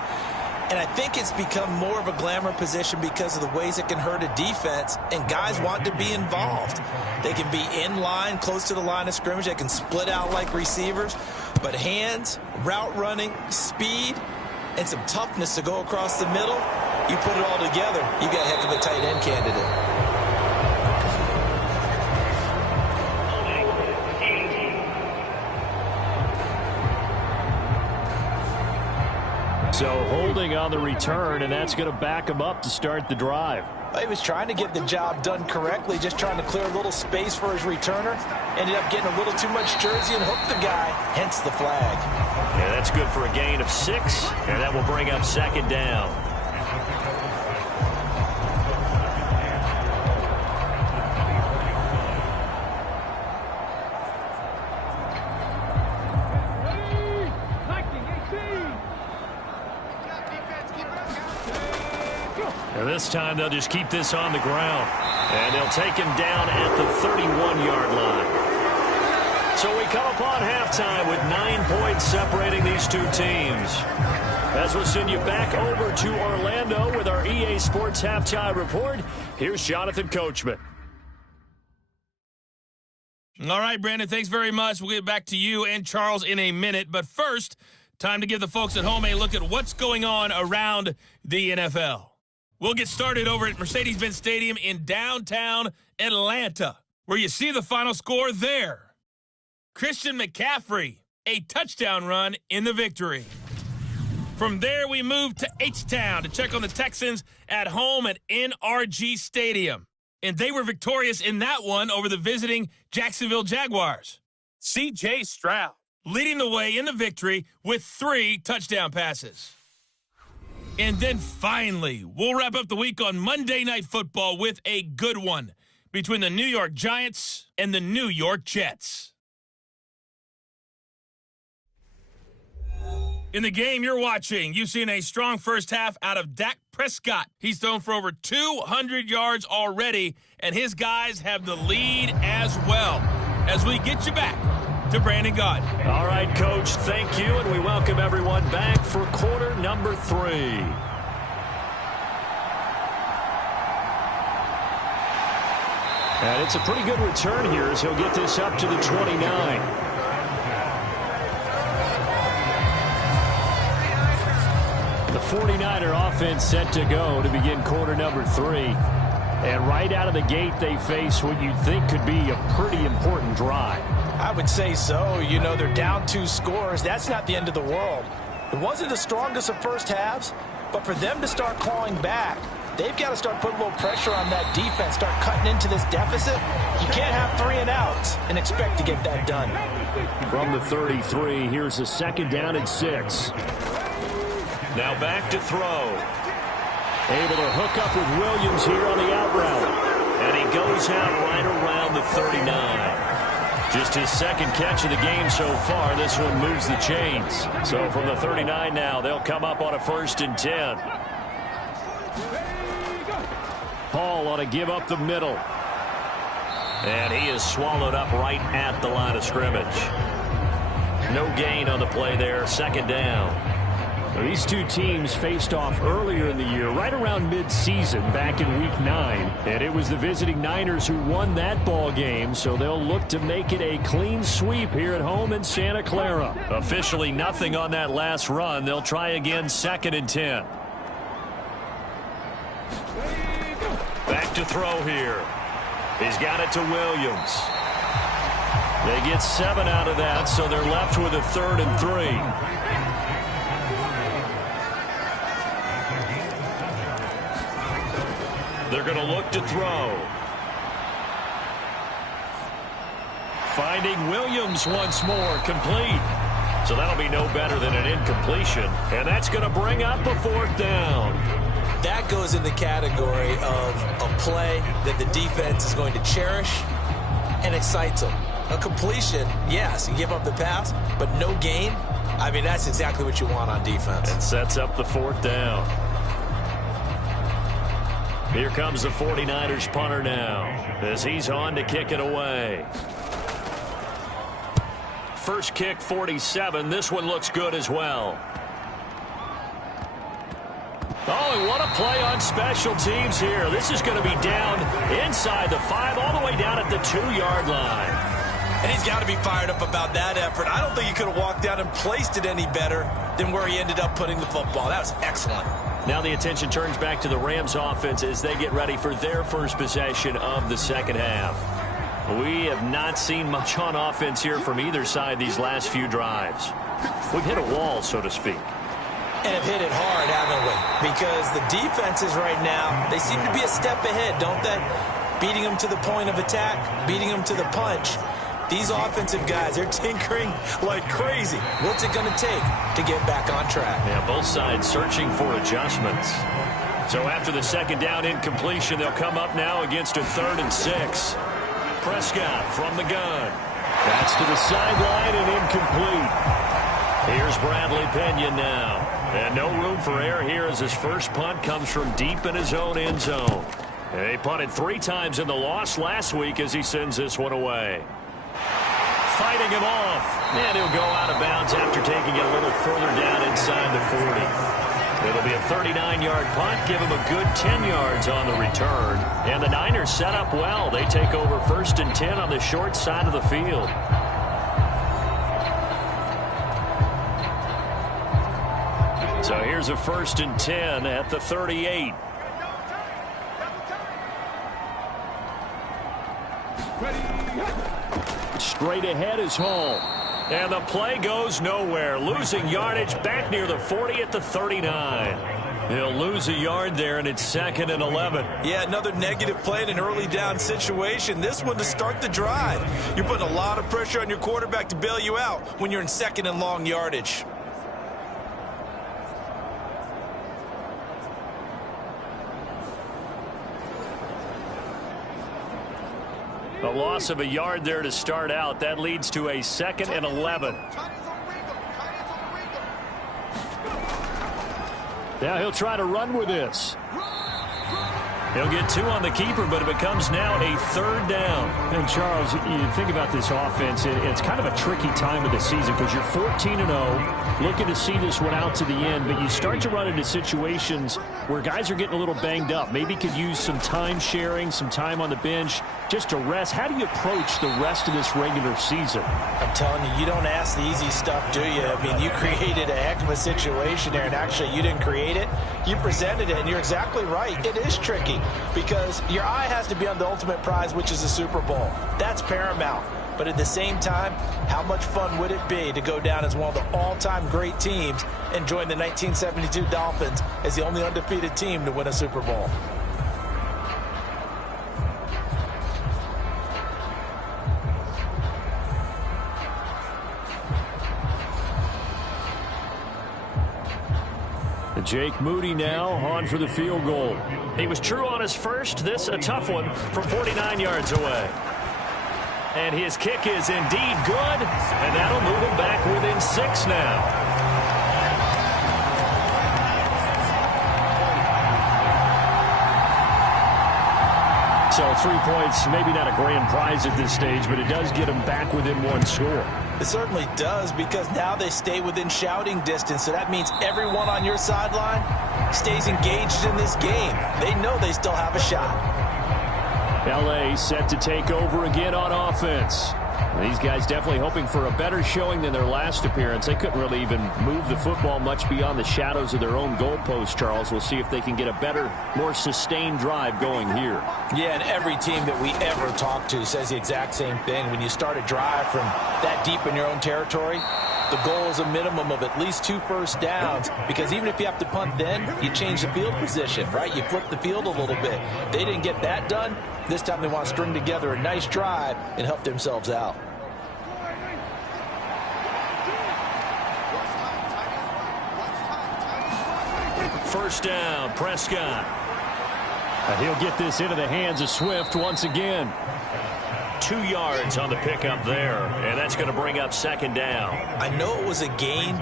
And I think it's become more of a glamour position because of the ways it can hurt a defense, and guys want to be involved. They can be in line, close to the line of scrimmage. They can split out like receivers. But hands, route running, speed, and some toughness to go across the middle, you put it all together, you got a heck of a tight end candidate. So holding on the return, and that's going to back him up to start the drive. He was trying to get the job done correctly, just trying to clear a little space for his returner. Ended up getting a little too much jersey and hooked the guy, hence the flag. Yeah, that's good for a gain of 6, and that will bring up second down. And this time they'll just keep this on the ground. And they'll take him down at the 31-yard line. So we come upon halftime with 9 points separating these two teams. As we'll send you back over to Orlando with our EA Sports Halftime Report, here's Jonathan Coachman. All right, Brandon, thanks very much. We'll get back to you and Charles in a minute. But first, time to give the folks at home a look at what's going on around the NFL. We'll get started over at Mercedes-Benz Stadium in downtown Atlanta, where you see the final score there. Christian McCaffrey, a touchdown run in the victory. From there, we move to H-Town to check on the Texans at home at NRG Stadium. And they were victorious in that one over the visiting Jacksonville Jaguars. C.J. Stroud leading the way in the victory with 3 touchdown passes. And then finally, we'll wrap up the week on Monday Night Football with a good one between the New York Giants and the New York Jets. In the game you're watching, you've seen a strong first half out of Dak Prescott. He's thrown for over 200 yards already, and his guys have the lead as well. As we get you back to Brandon Gaudin. All right, Coach, thank you, and we welcome everyone back for quarter number 3. And it's a pretty good return here as he'll get this up to the 29. The 49er offense set to go to begin quarter number 3. And right out of the gate, they face what you'd think could be a pretty important drive. I would say so. You know, they're down 2 scores. That's not the end of the world. It wasn't the strongest of first halves, but for them to start clawing back, they've got to start putting a little pressure on that defense, start cutting into this deficit. You can't have 3 and outs and expect to get that done. From the 33, here's a second down and 6. Now back to throw. Able to hook up with Williams here on the out route. And he goes out right around the 39. Just his second catch of the game so far. This one moves the chains. So from the 39 now, they'll come up on a 1st and 10. Paul on a give up the middle. And he is swallowed up right at the line of scrimmage. No gain on the play there. 2nd down. These 2 teams faced off earlier in the year, right around mid-season, back in Week 9. And it was the visiting Niners who won that ball game, so they'll look to make it a clean sweep here at home in Santa Clara. Officially nothing on that last run. They'll try again 2nd and 10. Back to throw here. He's got it to Williams. They get 7 out of that, so they're left with a 3rd and 3. They're going to look to throw. Finding Williams once more, complete. So that'll be no better than an incompletion. And that's going to bring up a 4th down. That goes in the category of a play that the defense is going to cherish and excites them. A completion, yes, you give up the pass, but no gain. I mean, that's exactly what you want on defense. And sets up the 4th down. Here comes the 49ers punter now as he's on to kick it away. First kick, 47. This one looks good as well. Oh, and what a play on special teams here. This is going to be down inside the 5, all the way down at the 2-yard line. And he's got to be fired up about that effort. I don't think he could have walked down and placed it any better than where he ended up putting the football. That was excellent. Now the attention turns back to the Rams offense as they get ready for their first possession of the second half. We have not seen much on offense here from either side these last few drives. We've hit a wall, so to speak. And have hit it hard, haven't we? Because the defenses right now, they seem to be a step ahead, don't they? Beating them to the point of attack, beating them to the punch. These offensive guys, they're tinkering like crazy. What's it going to take to get back on track? Yeah, both sides searching for adjustments. So after the 2nd down incompletion, they'll come up now against a 3rd and 6. Prescott from the gun. That's to the sideline and incomplete. Here's Bradley Pena now. And no room for error here as his first punt comes from deep in his own end zone. And he punted 3 times in the loss last week as he sends this one away. Fighting him off. And he'll go out of bounds after taking it a little further down inside the 40. It'll be a 39-yard punt, give him a good 10 yards on the return. And the Niners set up well. They take over 1st and 10 on the short side of the field. So here's a 1st and 10 at the 38. Straight ahead is Hall. And the play goes nowhere. Losing yardage back near the 40 at the 39. He'll lose a yard there, and it's 2nd and 11. Yeah, another negative play in an early down situation. This one to start the drive. You're putting a lot of pressure on your quarterback to bail you out when you're in 2nd and long yardage. A loss of a yard there to start out. That leads to a 2nd and 11. Now he'll try to run with this. He'll get 2 on the keeper, but it becomes now a 3rd down. And, Charles, you think about this offense, it's kind of a tricky time of the season because you're 14-0, looking to see this one out to the end, but you start to run into situations where guys are getting a little banged up. Maybe could use some time sharing, some time on the bench just to rest. How do you approach the rest of this regular season? I'm telling you, you don't ask the easy stuff, do you? I mean, you created a heck of a situation there, and actually you didn't create it. You presented it, and you're exactly right. It is tricky because your eye has to be on the ultimate prize, which is the Super Bowl. That's paramount. But at the same time, how much fun would it be to go down as one of the all-time great teams and join the 1972 Dolphins as the only undefeated team to win a Super Bowl? Jake Moody now on for the field goal. He was true on his first. This a tough one from 49 yards away. And his kick is indeed good, and that'll move him back within 6 now. So 3 points, maybe not a grand prize at this stage, but it does get them back within 1 score. It certainly does, because now they stay within shouting distance, so that means everyone on your sideline stays engaged in this game. They know they still have a shot. L.A. set to take over again on offense. These guys definitely hoping for a better showing than their last appearance. They couldn't really even move the football much beyond the shadows of their own goalpost, Charles. We'll see if they can get a better, more sustained drive going here. Yeah, and every team that we ever talk to says the exact same thing. When you start a drive from that deep in your own territory, the goal is a minimum of at least 2 first downs, because even if you have to punt then, you change the field position, right? You flip the field a little bit. They didn't get that done. This time they want to string together a nice drive and help themselves out. First down, Prescott. And he'll get this into the hands of Swift once again. 2 yards on the pickup there, and that's going to bring up 2nd down. I know it was a gain,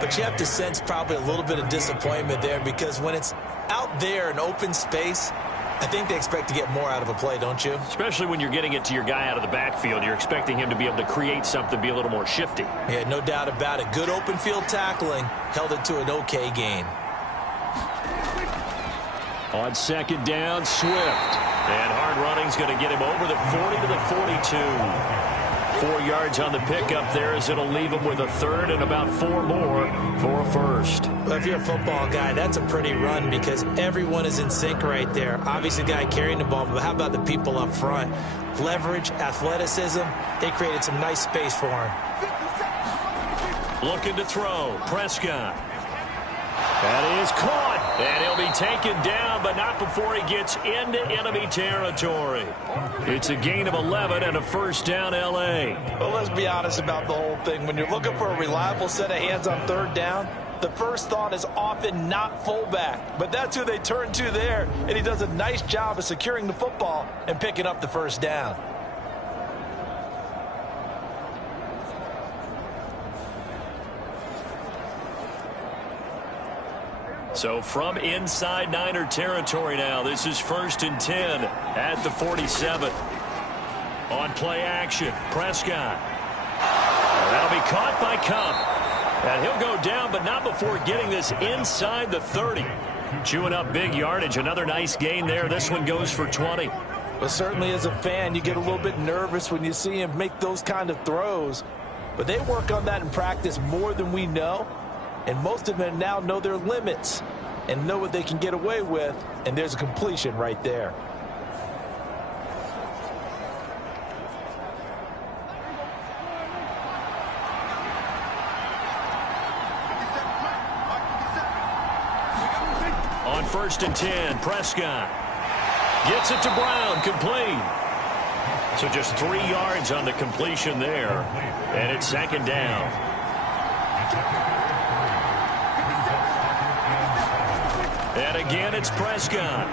but you have to sense probably a little bit of disappointment there, because when it's out there in open space, I think they expect to get more out of a play, don't you? Especially when you're getting it to your guy out of the backfield. You're expecting him to be able to create something, be a little more shifty. Yeah, no doubt about it. Good open field tackling held it to an okay gain. On 2nd down, Swift. And hard running's going to get him over the 40 to the 42. 4 yards on the pickup there, as it'll leave him with a 3rd and about 4 more for a first. Well, if you're a football guy, that's a pretty run, because everyone is in sync right there. Obviously, the guy carrying the ball, but how about the people up front? Leverage, athleticism, they created some nice space for him. Looking to throw, Prescott. That is caught, and he'll be taken down, but not before he gets into enemy territory. It's a gain of 11 and a first down, L.A. Well, let's be honest about the whole thing. When you're looking for a reliable set of hands on 3rd down, the first thought is often not fullback. But that's who they turn to there, and he does a nice job of securing the football and picking up the first down. So from inside Niner territory now, this is 1st and 10 at the 47. On play action, Prescott. That'll be caught by Cup. And he'll go down, but not before getting this inside the 30. Chewing up big yardage. Another nice gain there. This one goes for 20. But certainly as a fan, you get a little bit nervous when you see him make those kind of throws. But they work on that in practice more than we know. And most of them now know their limits and know what they can get away with. And there's a completion right there. On 1st and 10, Prescott gets it to Brown, complete. So just 3 yards on the completion there, and it's 2nd down. And again, it's Prescott.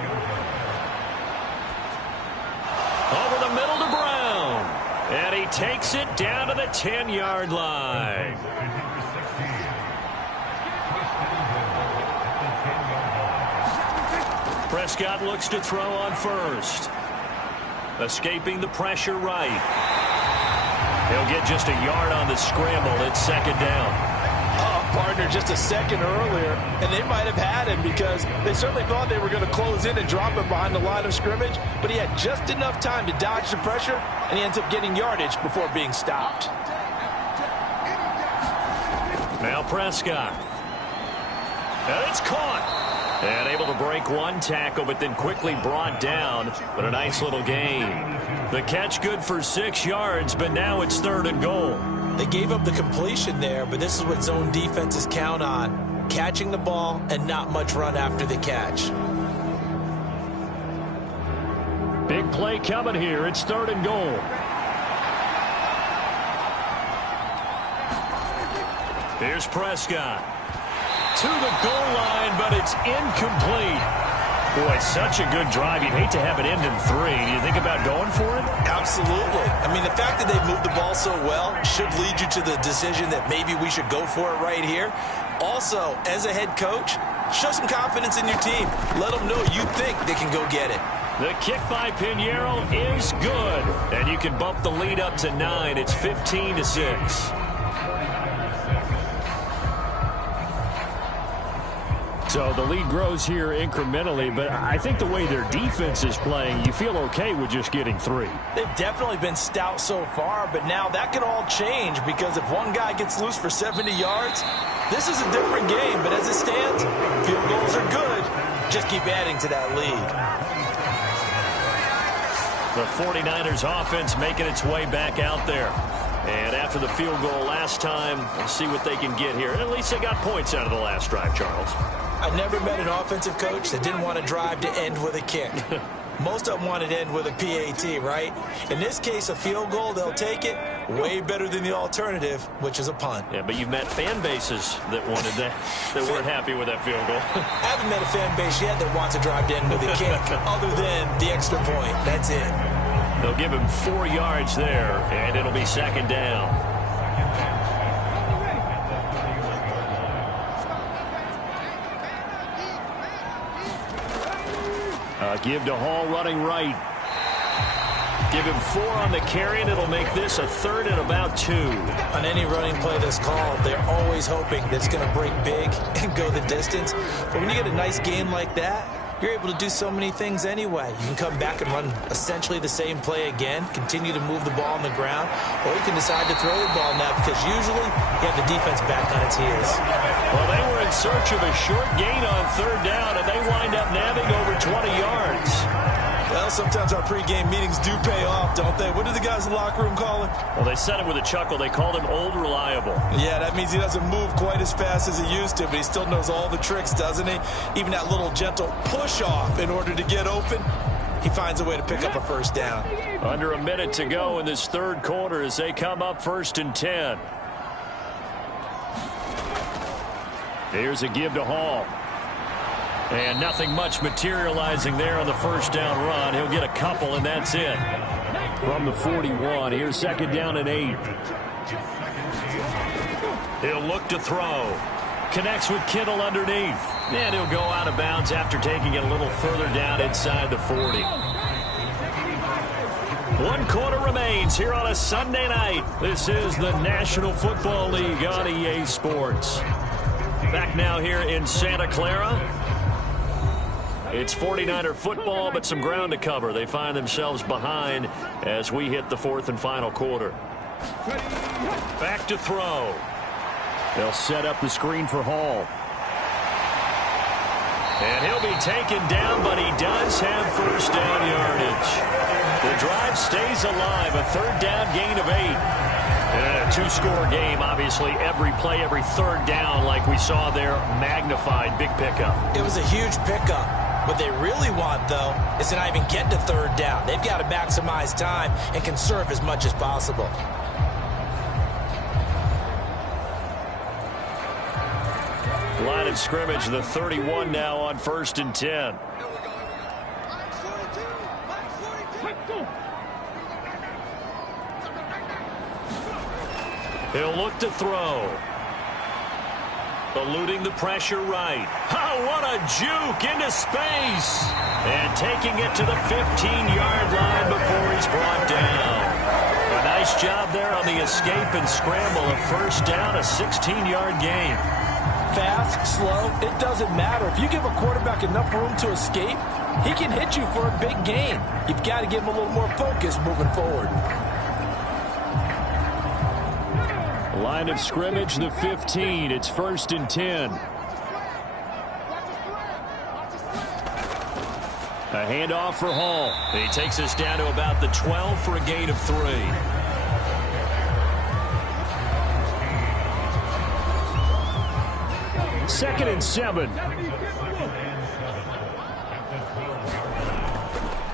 Over the middle to Brown, and he takes it down to the 10-yard line. Prescott looks to throw on 1st. Escaping the pressure right. He'll get just a yard on the scramble. It's 2nd down. Oh, partner, just a second earlier, and they might have had him because they certainly thought they were going to close in and drop him behind the line of scrimmage, but he had just enough time to dodge the pressure, and he ends up getting yardage before being stopped. Now Prescott. And it's caught. And able to break one tackle, but then quickly brought down. But a nice little gain. The catch good for 6 yards, but now it's 3rd and goal. They gave up the completion there, but this is what zone defenses count on. Catching the ball and not much run after the catch. Big play coming here. It's 3rd and goal. Here's Prescott. To the goal line, but it's incomplete. Boy, it's such a good drive. You'd hate to have it end in 3. Do you think about going for it? Absolutely. I mean, the fact that they moved the ball so well should lead you to the decision that maybe we should go for it right here. Also, as a head coach, show some confidence in your team. Let them know you think they can go get it. The kick by Pinheiro is good. And you can bump the lead up to 9. It's 15-6. So the lead grows here incrementally, but I think the way their defense is playing, you feel okay with just getting 3. They've definitely been stout so far, but now that could all change because if one guy gets loose for 70 yards, this is a different game. But as it stands, field goals are good. Just keep adding to that lead. The 49ers offense making its way back out there. And after the field goal last time, we'll see what they can get here. At least they got points out of the last drive, Charles. I never met an offensive coach that didn't want to drive to end with a kick. Most of them wanted to end with a PAT, right? In this case, a field goal, they'll take it. Way better than the alternative, which is a punt. Yeah, but you've met fan bases that wanted that, that weren't happy with that field goal. I haven't met a fan base yet that wants to drive to end with a kick other than the extra point. That's it. They'll give him 4 yards there, and it'll be 2nd down. Give to Hall running right. Give him 4 on the carry, and it'll make this a 3rd and about 2. On any running play that's called, they're always hoping that it's going to break big and go the distance. But when you get a nice game like that, you're able to do so many things anyway. You can come back and run essentially the same play again, continue to move the ball on the ground, or you can decide to throw the ball now because usually you have the defense back on its heels. Well, they were in search of a short gain on 3rd down, and they wind up nabbing over 20 yards. Well, sometimes our pregame meetings do pay off, don't they? What do the guys in the locker room call him? Well, they said it with a chuckle. They called him Old Reliable. Yeah, that means he doesn't move quite as fast as he used to, but he still knows all the tricks, doesn't he? Even that little gentle push-off in order to get open, he finds a way to pick up a 1st down. Under a minute to go in this 3rd quarter as they come up 1st and 10. Here's a give to Hall. And nothing much materializing there on the 1st down run. He'll get a couple, and that's it. From the 41, here's 2nd down and 8. He'll look to throw. Connects with Kittle underneath. And he'll go out of bounds after taking it a little further down inside the 40. One quarter remains here on a Sunday night. This is the National Football League on EA Sports. Back now here in Santa Clara. It's 49er football, but some ground to cover. They find themselves behind as we hit the fourth and final quarter. Back to throw. They'll set up the screen for Hall. And he'll be taken down, but he does have first down yardage. The drive stays alive, a third down gain of 8. And a two-score game, obviously, every play, every third down, like we saw there, magnified, big pickup. It was a huge pickup. What they really want, though, is to not even get to third down. They've got to maximize time and conserve as much as possible. Line of scrimmage, the 31 now on 1st and 10. He'll look to throw. Eluding the pressure right. Oh, what a juke into space. And taking it to the 15-yard line before he's brought down. A nice job there on the escape and scramble. A first down, a 16-yard gain. Fast, slow, it doesn't matter. If you give a quarterback enough room to escape, he can hit you for a big gain. You've got to give him a little more focus moving forward. Line of scrimmage, the 15. It's 1st and 10. A handoff for Hall. He takes us down to about the 12 for a gain of 3. Second and 7.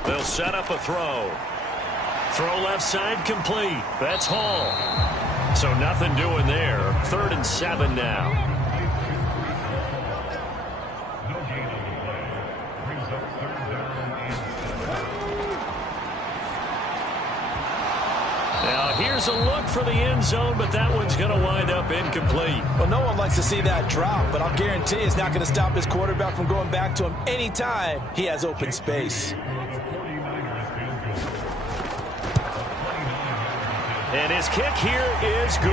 They'll set up a throw. Throw left side complete. That's Hall. So nothing doing there. 3rd and 7 now. Now here's a look for the end zone, but that one's going to wind up incomplete. Well, no one likes to see that drop, but I'll guarantee it's not going to stop his quarterback from going back to him anytime he has open space. And his kick here is good.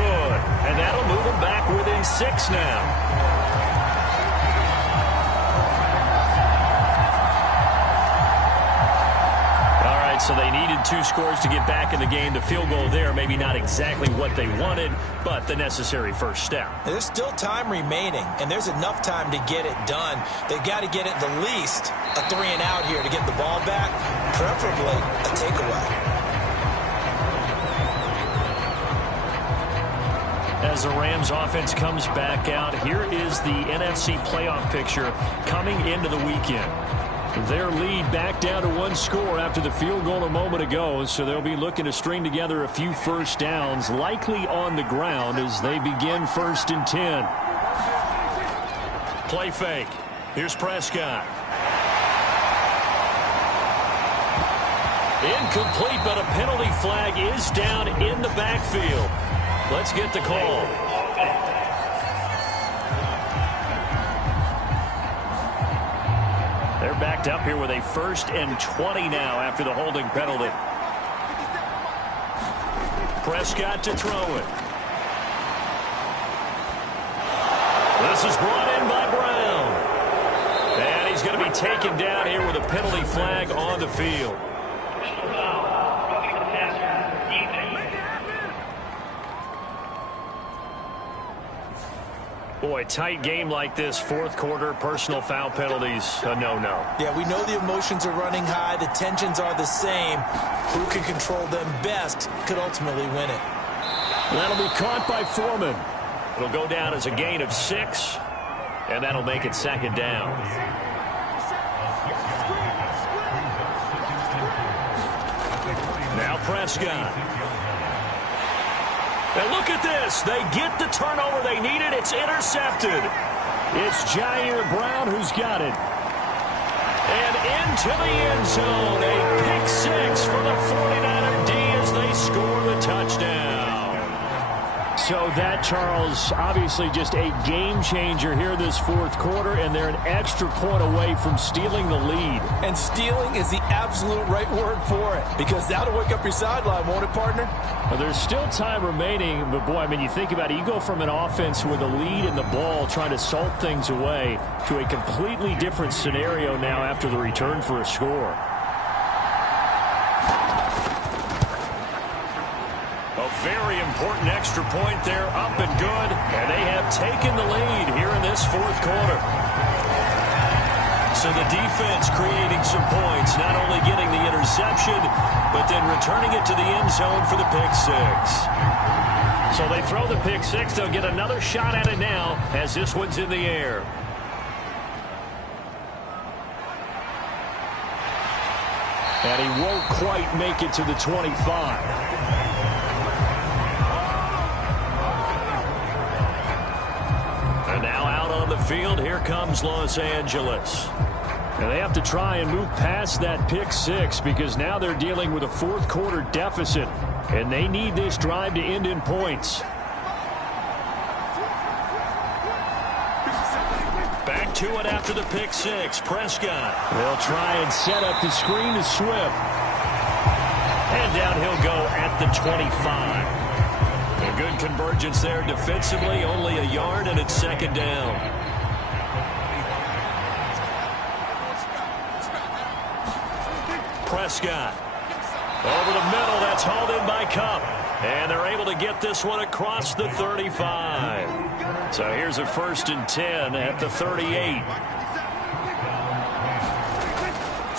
And that'll move him back within 6 now. All right, so they needed 2 scores to get back in the game. The field goal there, maybe not exactly what they wanted, but the necessary first step. There's still time remaining, and there's enough time to get it done. They've got to get at the least a 3 and out here to get the ball back, preferably a takeaway. As the Rams offense comes back out, here is the NFC playoff picture coming into the weekend. Their lead back down to 1 score after the field goal a moment ago, so they'll be looking to string together a few first downs, likely on the ground as they begin 1st and 10. Play fake. Here's Prescott. Incomplete, but a penalty flag is down in the backfield. Let's get the call. They're backed up here with a 1st and 20 now after the holding penalty. Prescott to throw it. This is brought in by Brown. And he's going to be taken down here with a penalty flag on the field. Boy, tight game like this, 4th quarter, personal foul penalties, a no-no. Yeah, we know the emotions are running high. The tensions are the same. Who can control them best could ultimately win it. That'll be caught by Foreman. It'll go down as a gain of 6, and that'll make it 2nd down. Now Prescott. And look at this. They get the turnover they needed. It's intercepted. It's Jair Brown who's got it. And into the end zone. A pick 6 for the 49er D as they score the touchdown. So that, Charles, obviously just a game changer here this fourth quarter, and they're an extra point away from stealing the lead. And stealing is the absolute right word for it, because that'll wake up your sideline, won't it, partner? Well, there's still time remaining, but boy, I mean, you think about it, you go from an offense with a lead in the ball trying to salt things away to a completely different scenario now after the return for a score. A very important extra point there, up and good, and they have taken the lead here in this fourth quarter. So the defense creating some points, not only getting the interception, but then returning it to the end zone for the pick six. So they throw the pick six. They'll get another shot at it now as this one's in the air. And he won't quite make it to the 25. And now out on the field, here comes Los Angeles. And they have to try and move past that pick six because now they're dealing with a fourth quarter deficit, and they need this drive to end in points. Back to it after the pick six. Prescott. They'll try and set up the screen to Swift. And down he'll go at the 25. A good convergence there defensively, only a yard, and it's second down. Prescott. Over the middle, that's hauled in by Cup. And they're able to get this one across the 35. So here's a 1st and 10 at the 38.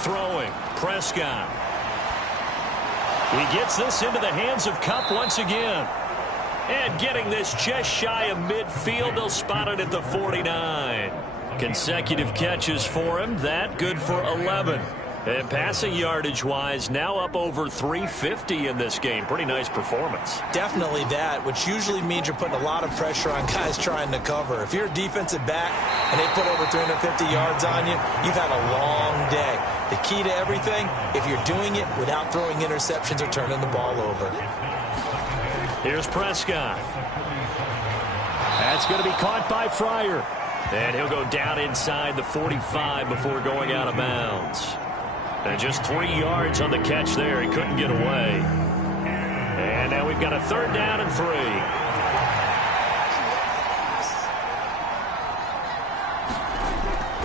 Throwing, Prescott. He gets this into the hands of Cup once again. And getting this just shy of midfield, they'll spot it at the 49. Consecutive catches for him. That good for 11. And passing yardage-wise, now up over 350 in this game. Pretty nice performance. Definitely that, which usually means you're putting a lot of pressure on guys trying to cover. If you're a defensive back and they put over 350 yards on you, you've had a long day. The key to everything, if you're doing it without throwing interceptions or turning the ball over. Here's Prescott. That's going to be caught by Fryer. And he'll go down inside the 45 before going out of bounds. And just 3 yards on the catch there. He couldn't get away. And now we've got a 3rd down and 3.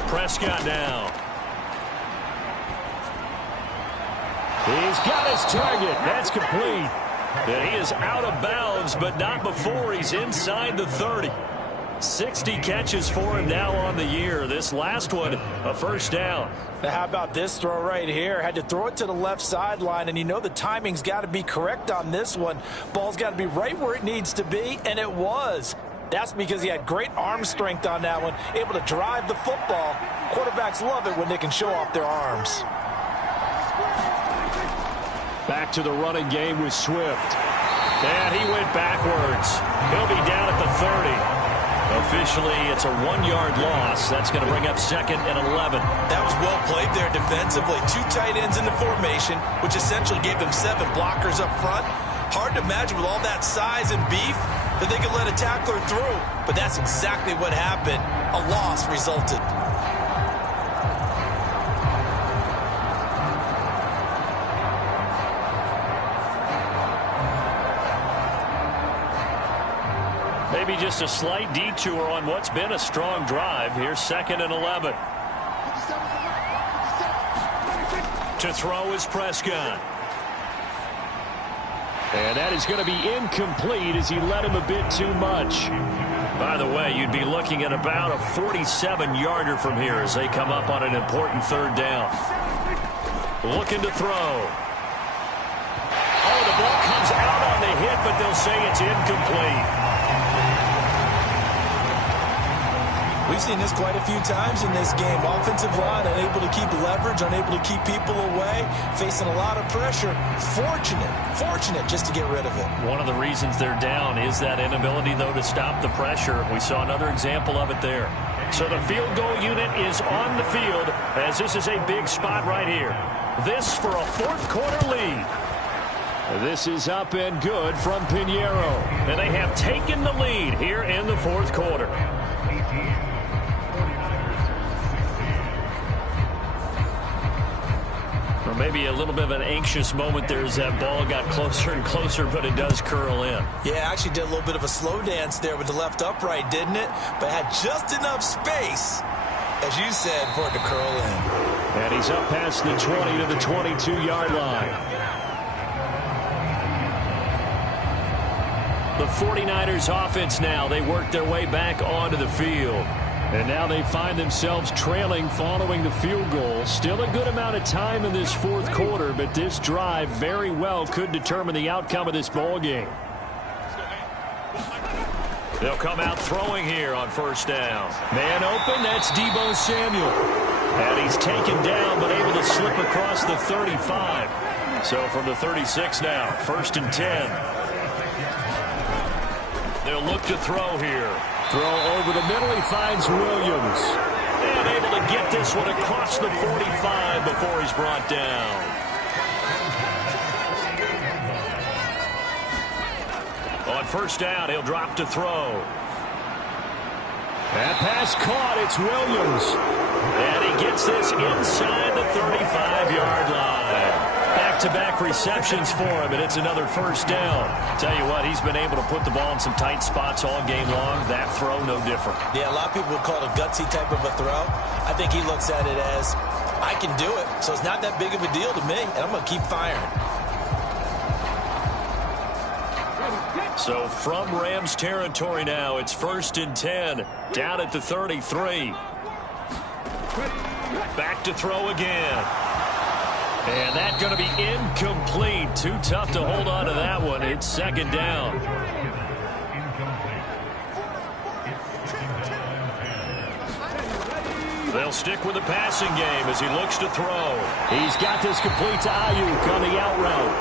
Prescott now. He's got his target. That's complete. And he is out of bounds, but not before he's inside the 30. 60 catches for him now on the year. This last one, a 1st down. Now, how about this throw right here? Had to throw it to the left sideline, and you know the timing's got to be correct on this one. Ball's got to be right where it needs to be, and it was. That's because he had great arm strength on that one, able to drive the football. Quarterbacks love it when they can show off their arms. Back to the running game with Swift. And he went backwards. He'll be down at the 30. Officially, it's a 1-yard loss. That's going to bring up 2nd and 11. That was well played there defensively. 2 tight ends in the formation, which essentially gave them 7 blockers up front. Hard to imagine with all that size and beef that they could let a tackler through. But that's exactly what happened. A loss resulted. Maybe just a slight detour on what's been a strong drive. Here's 2nd and 11. To throw is Prescott. And that is going to be incomplete as he led him a bit too much. By the way, you'd be looking at about a 47-yarder from here as they come up on an important 3rd down. Looking to throw. Oh, the ball comes out on the hit, but they'll say it's incomplete. We've seen this quite a few times in this game. Offensive line unable to keep leverage, unable to keep people away, facing a lot of pressure. Fortunate just to get rid of it. One of the reasons they're down is that inability, though, to stop the pressure. We saw another example of it there. So the field goal unit is on the field as this is a big spot right here. This for a 4th quarter lead. This is up and good from Pinheiro. And they have taken the lead here in the fourth quarter. Or maybe a little bit of an anxious moment there as that ball got closer and closer, but it does curl in. Yeah, actually did a little bit of a slow dance there with the left upright, didn't it? But had just enough space, as you said, for it to curl in. And he's up past the 20 to the 22-yard line. The 49ers offense now, they work their way back onto the field. And now they find themselves trailing following the field goal. Still a good amount of time in this fourth quarter, but this drive very well could determine the outcome of this ball game. They'll come out throwing here on first down. Man open, that's Deebo Samuel. And he's taken down, but able to slip across the 35. So from the 36 now, 1st and 10. They'll look to throw here. Throw over the middle, he finds Williams. And able to get this one across the 45 before he's brought down. On first down, he'll drop to throw. That pass caught, it's Williams. And he gets this inside the 35-yard line. Back-to-back receptions for him, and it's another first down. Tell you what, he's been able to put the ball in some tight spots all game long. That throw, no different. Yeah, a lot of people would call it a gutsy type of a throw. I think he looks at it as, I can do it, so it's not that big of a deal to me, and I'm going to keep firing. So from Rams territory now, it's 1st and 10, down at the 33. Back to throw again. And that's going to be incomplete. Too tough to hold on to that one. It's 2nd down. They'll stick with the passing game as he looks to throw. He's got this complete to Ayuk on the out route.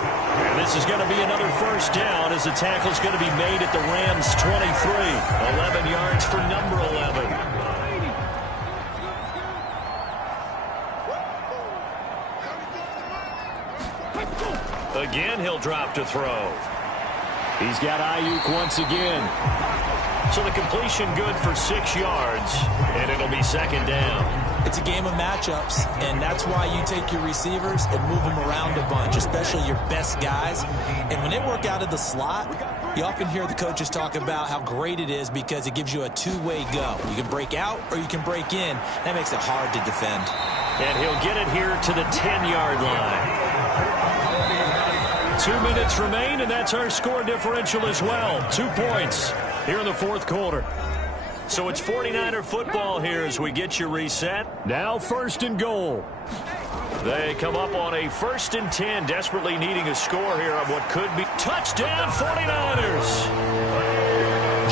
And this is going to be another first down as the tackle's going to be made at the Rams' 23. 11 yards for number 11. Again, he'll drop to throw. He's got Ayuk once again. So the completion good for 6 yards, and it'll be 2nd down. It's a game of matchups, and that's why you take your receivers and move them around a bunch, especially your best guys. And when they work out of the slot, you often hear the coaches talk about how great it is because it gives you a two-way go. You can break out or you can break in. That makes it hard to defend. And he'll get it here to the 10-yard line. 2 minutes remain, and that's our score differential as well. 2 points here in the fourth quarter. So it's 49er football here as we get you reset. Now 1st and goal. They come up on a 1st and 10, desperately needing a score here on what could be touchdown 49ers.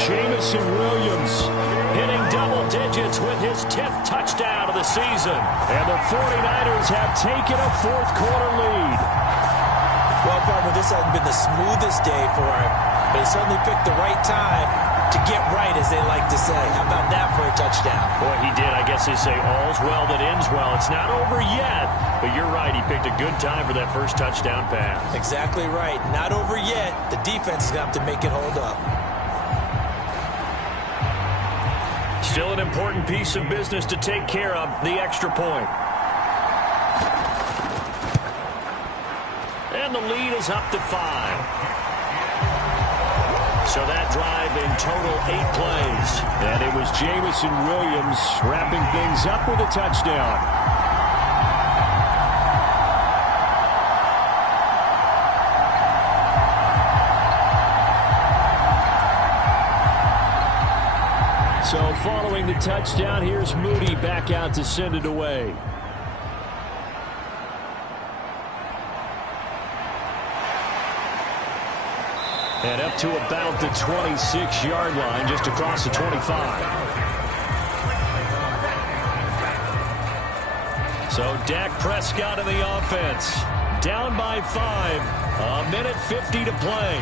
Jamison Williams hitting double digits with his 10th touchdown of the season. And the 49ers have taken a fourth quarter lead. Well, partner, this hasn't been the smoothest day for him, but he certainly picked the right time to get right, as they like to say. How about that for a touchdown? Boy, he did. I guess they say all's well that ends well. It's not over yet, but you're right. He picked a good time for that first touchdown pass. Exactly right. Not over yet. The defense is going to have to make it hold up. Still an important piece of business to take care of, the extra point. And the lead is up to 5. So that drive in total 8 plays. And it was Jamison Williams wrapping things up with a touchdown. So following the touchdown, here's Moody back out to send it away. And up to about the 26-yard line, just across the 25. So Dak Prescott in the offense. Down by 5. 1:50 to play.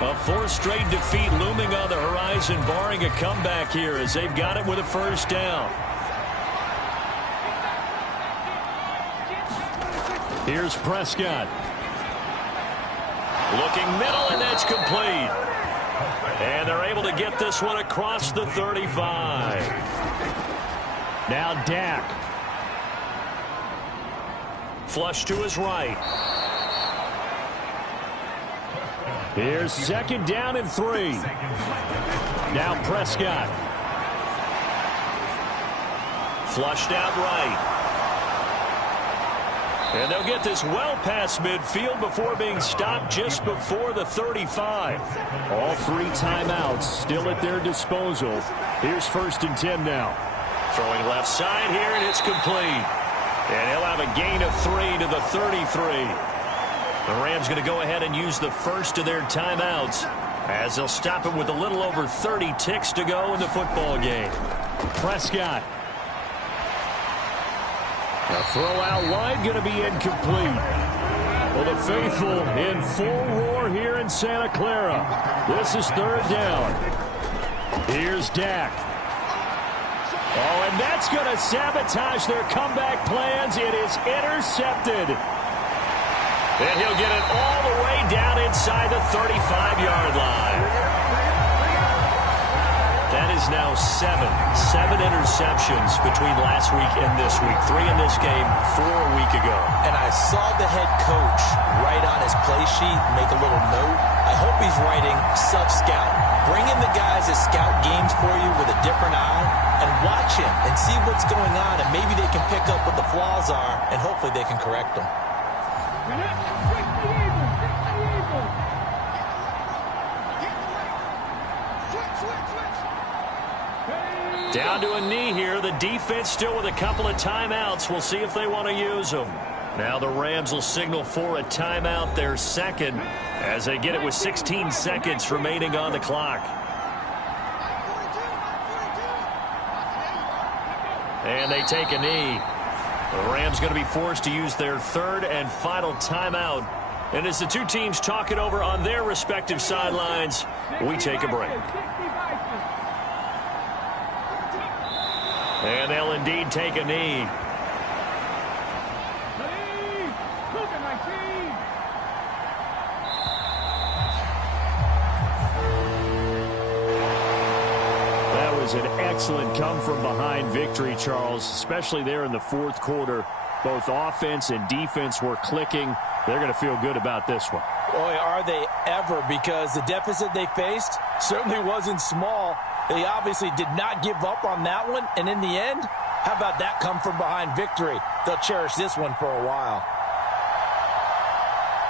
A 4th straight defeat looming on the horizon, barring a comeback here as they've got it with a first down. Here's Prescott. Looking middle, and that's complete. And they're able to get this one across the 35. Now Dak. Flush to his right. Here's second down and 3. Now Prescott. Flushed out right. And they'll get this well past midfield before being stopped just before the 35. All 3 timeouts still at their disposal. Here's 1st and 10 now. Throwing left side here, and it's complete. And he'll have a gain of 3 to the 33. The Rams going to go ahead and use the first of their timeouts as they'll stop it with a little over 30 ticks to go in the football game. Prescott. The throw out wide going to be incomplete. Well, the faithful in full roar here in Santa Clara. This is 3rd down. Here's Dak. Oh, and that's going to sabotage their comeback plans. It is intercepted. And he'll get it all the way down inside the 35-yard line. That is now 7 interceptions between last week and this week. 3 in this game, 4 a week ago. And I saw the head coach write on his play sheet, make a little note. I hope he's writing self-scout. Bring in the guys that scout games for you with a different eye and watch him and see what's going on, and maybe they can pick up what the flaws are, and hopefully they can correct them. Down to a knee here. The defense still with a couple of timeouts. We'll see if they want to use them. Now the Rams will signal for a timeout, their second, as they get it with 16 seconds remaining on the clock. And they take a knee. The Rams going to be forced to use their 3rd and final timeout. And as the two teams talk it over on their respective sidelines, we take a break. And they'll indeed take a knee. That was an excellent come-from-behind victory, Charles, especially there in the 4th quarter. Both offense and defense were clicking. They're going to feel good about this one. Boy, are they ever, because the deficit they faced certainly wasn't small. They obviously did not give up on that one, and in the end, how about that come-from-behind victory? They'll cherish this one for a while.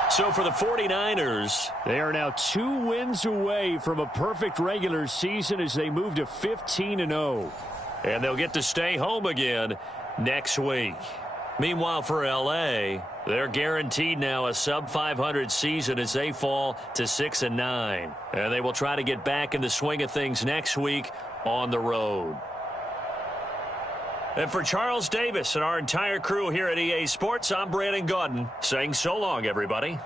So for the 49ers, they are now 2 wins away from a perfect regular season as they move to 15-0. and they'll get to stay home again next week. Meanwhile, for L.A., they're guaranteed now a sub-500 season as they fall to 6-9. And they will try to get back in the swing of things next week on the road. And for Charles Davis and our entire crew here at EA Sports, I'm Brandon Gaudin saying so long, everybody.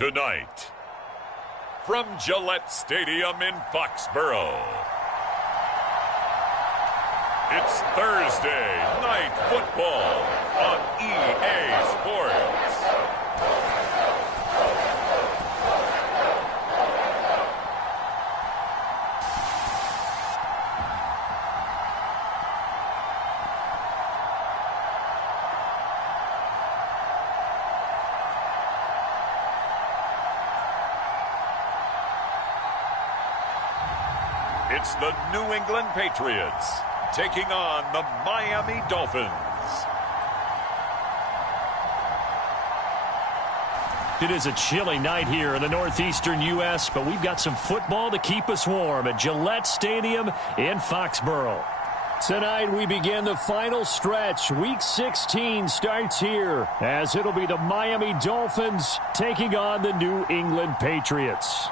Tonight, from Gillette Stadium in Foxborough, it's Thursday Night Football on EA Sports. It's the New England Patriots taking on the Miami Dolphins. It is a chilly night here in the northeastern U.S., but we've got some football to keep us warm at Gillette Stadium in Foxborough. Tonight we begin the final stretch. Week 16 starts here as it'll be the Miami Dolphins taking on the New England Patriots.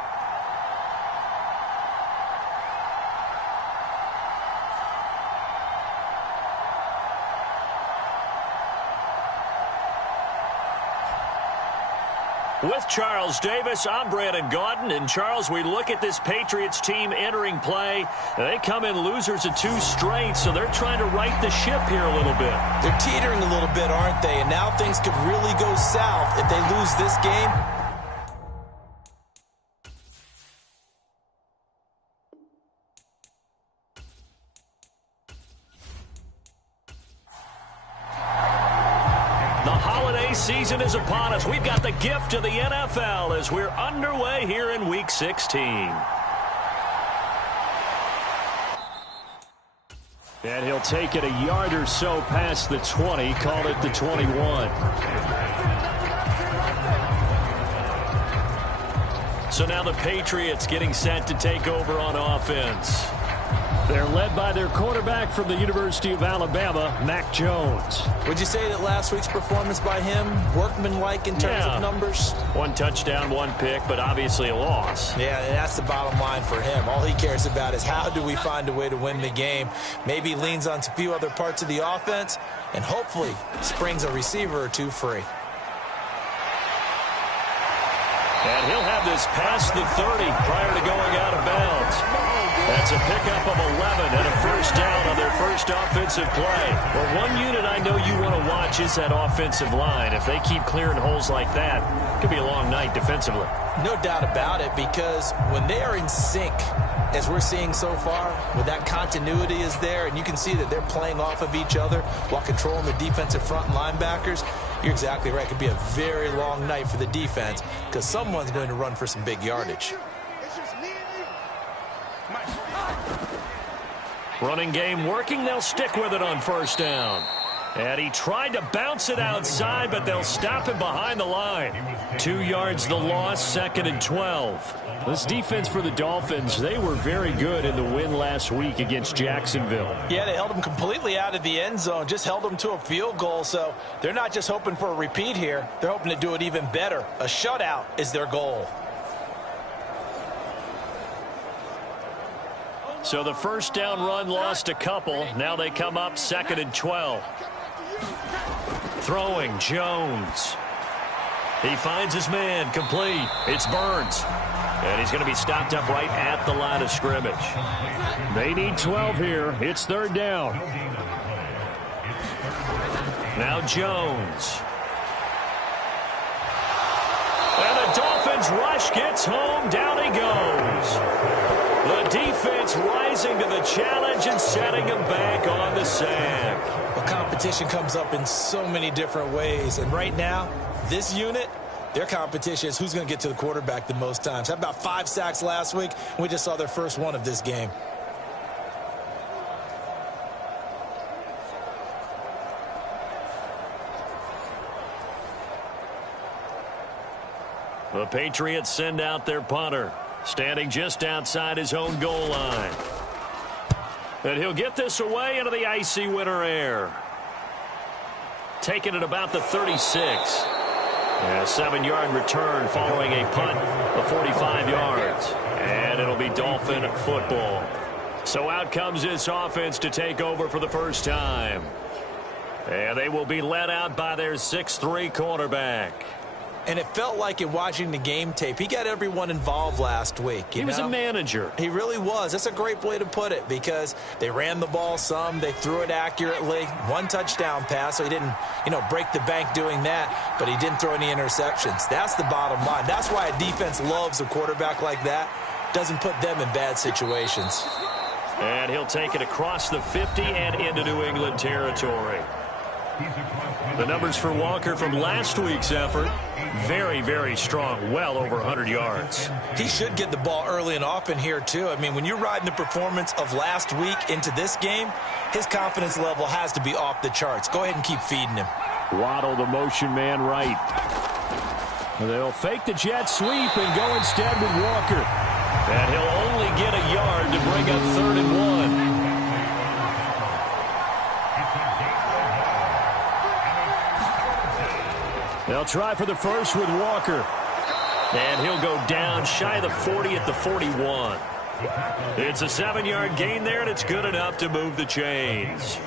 With Charles Davis, I'm Brandon Gaudin. And, Charles, we look at this Patriots team entering play. They come in losers of 2 straight, so they're trying to right the ship here a little bit. They're teetering a little bit, aren't they? And now things could really go south if they lose this game. Season is upon us. We've got the gift of the NFL as we're underway here in Week 16. And he'll take it a yard or so past the 20, call it the 21. So now the Patriots getting set to take over on offense. They're led by their quarterback from the University of Alabama, Mac Jones. Would you say that last week's performance by him, workmanlike in terms of numbers? 1 touchdown, 1 pick, but obviously a loss. Yeah, and that's the bottom line for him. All he cares about is how do we find a way to win the game. Maybe leans on a few other parts of the offense, and hopefully springs a receiver or 2 free. And he'll have this past the 30 prior to going out of bounds. That's a pickup of 11 and a first down on their first offensive play. Well, one unit I know you want to watch is that offensive line. If they keep clearing holes like that, it could be a long night defensively. No doubt about it, because when they are in sync, as we're seeing so far, when that continuity is there, and you can see that they're playing off of each other while controlling the defensive front and linebackers, you're exactly right. It could be a very long night for the defense because someone's going to run for some big yardage. Running game working. They'll stick with it on first down. And he tried to bounce it outside, but they'll stop him behind the line. 2 yards the loss, 2nd and 12. This defense for the Dolphins, they were very good in the win last week against Jacksonville. Yeah, they held them completely out of the end zone, just held them to a field goal. So they're not just hoping for a repeat here. They're hoping to do it even better. A shutout is their goal. So the first down run lost a couple. Now they come up 2nd and 12. Throwing, Jones. He finds his man, complete. It's Burns. And he's going to be stopped up right at the line of scrimmage. They need 12 here. It's 3rd down. Now Jones. And the Dolphins rush gets home. Down he goes. The defense rising to the challenge and setting him back on the sack. The competition comes up in so many different ways. And right now, this unit, their competition is who's going to get to the quarterback the most times. How about 5 sacks last week? We just saw their first one of this game. The Patriots send out their punter, standing just outside his own goal line. And he'll get this away into the icy winter air. Taking it about the 36. And a 7-yard return following a punt of 45 yards. And it'll be Dolphin football. So out comes this offense to take over for the first time. And they will be led out by their 6'3" quarterback. And it felt like in watching the game tape, he got everyone involved last week. He was a manager. He really was. That's a great way to put it because they ran the ball some. They threw it accurately. One touchdown pass, so he didn't, break the bank doing that, but he didn't throw any interceptions. That's the bottom line. That's why a defense loves a quarterback like that. Doesn't put them in bad situations. And he'll take it across the 50 and into New England territory. The numbers for Walker from last week's effort, very, very strong, well over 100 yards. He should get the ball early and often here, too. I mean, when you're riding the performance of last week into this game, his confidence level has to be off the charts. Go ahead and keep feeding him. Waddle, the motion man right. They'll fake the jet sweep and go instead with Walker. And he'll only get a yard to bring up 3rd and 1. They'll try for the first with Walker. And he'll go down shy of the 40 at the 41. It's a 7-yard gain there, and it's good enough to move the chains.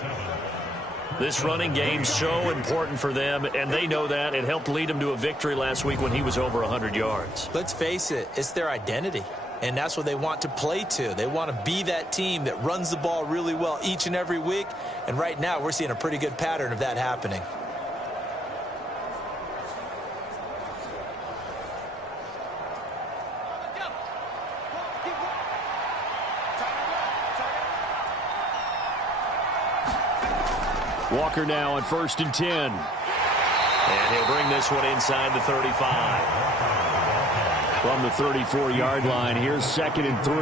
This running game's so important for them, and they know that. It helped lead them to a victory last week when he was over 100 yards. Let's face it, it's their identity. And that's what they want to play to. They want to be that team that runs the ball really well each and every week. And right now, we're seeing a pretty good pattern of that happening. Walker now on 1st and 10. And he'll bring this one inside the 35. From the 34-yard line, here's 2nd and 3.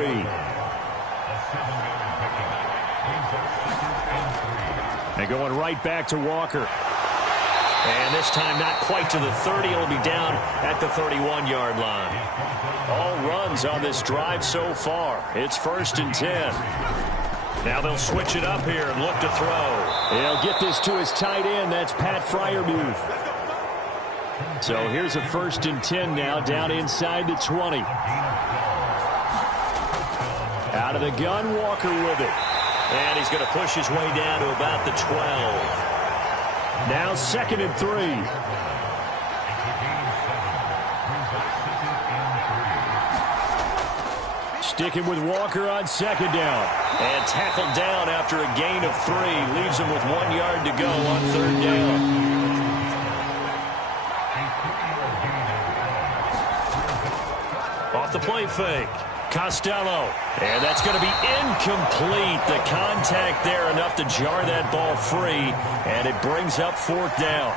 They're going right back to Walker. And this time not quite to the 30. It'll be down at the 31-yard line. All runs on this drive so far. It's 1st and 10. Now they'll switch it up here and look to throw. He'll get this to his tight end. That's Pat Freiermuth. So here's a 1st and 10 now, down inside the 20. Out of the gun, Walker with it. And he's going to push his way down to about the 12. Now 2nd and 3. Sticking with Walker on 2nd down. And tackled down after a gain of 3. Leaves him with 1 yard to go on 3rd down. Off the play fake. Costello. And that's going to be incomplete. The contact there enough to jar that ball free. And it brings up 4th down.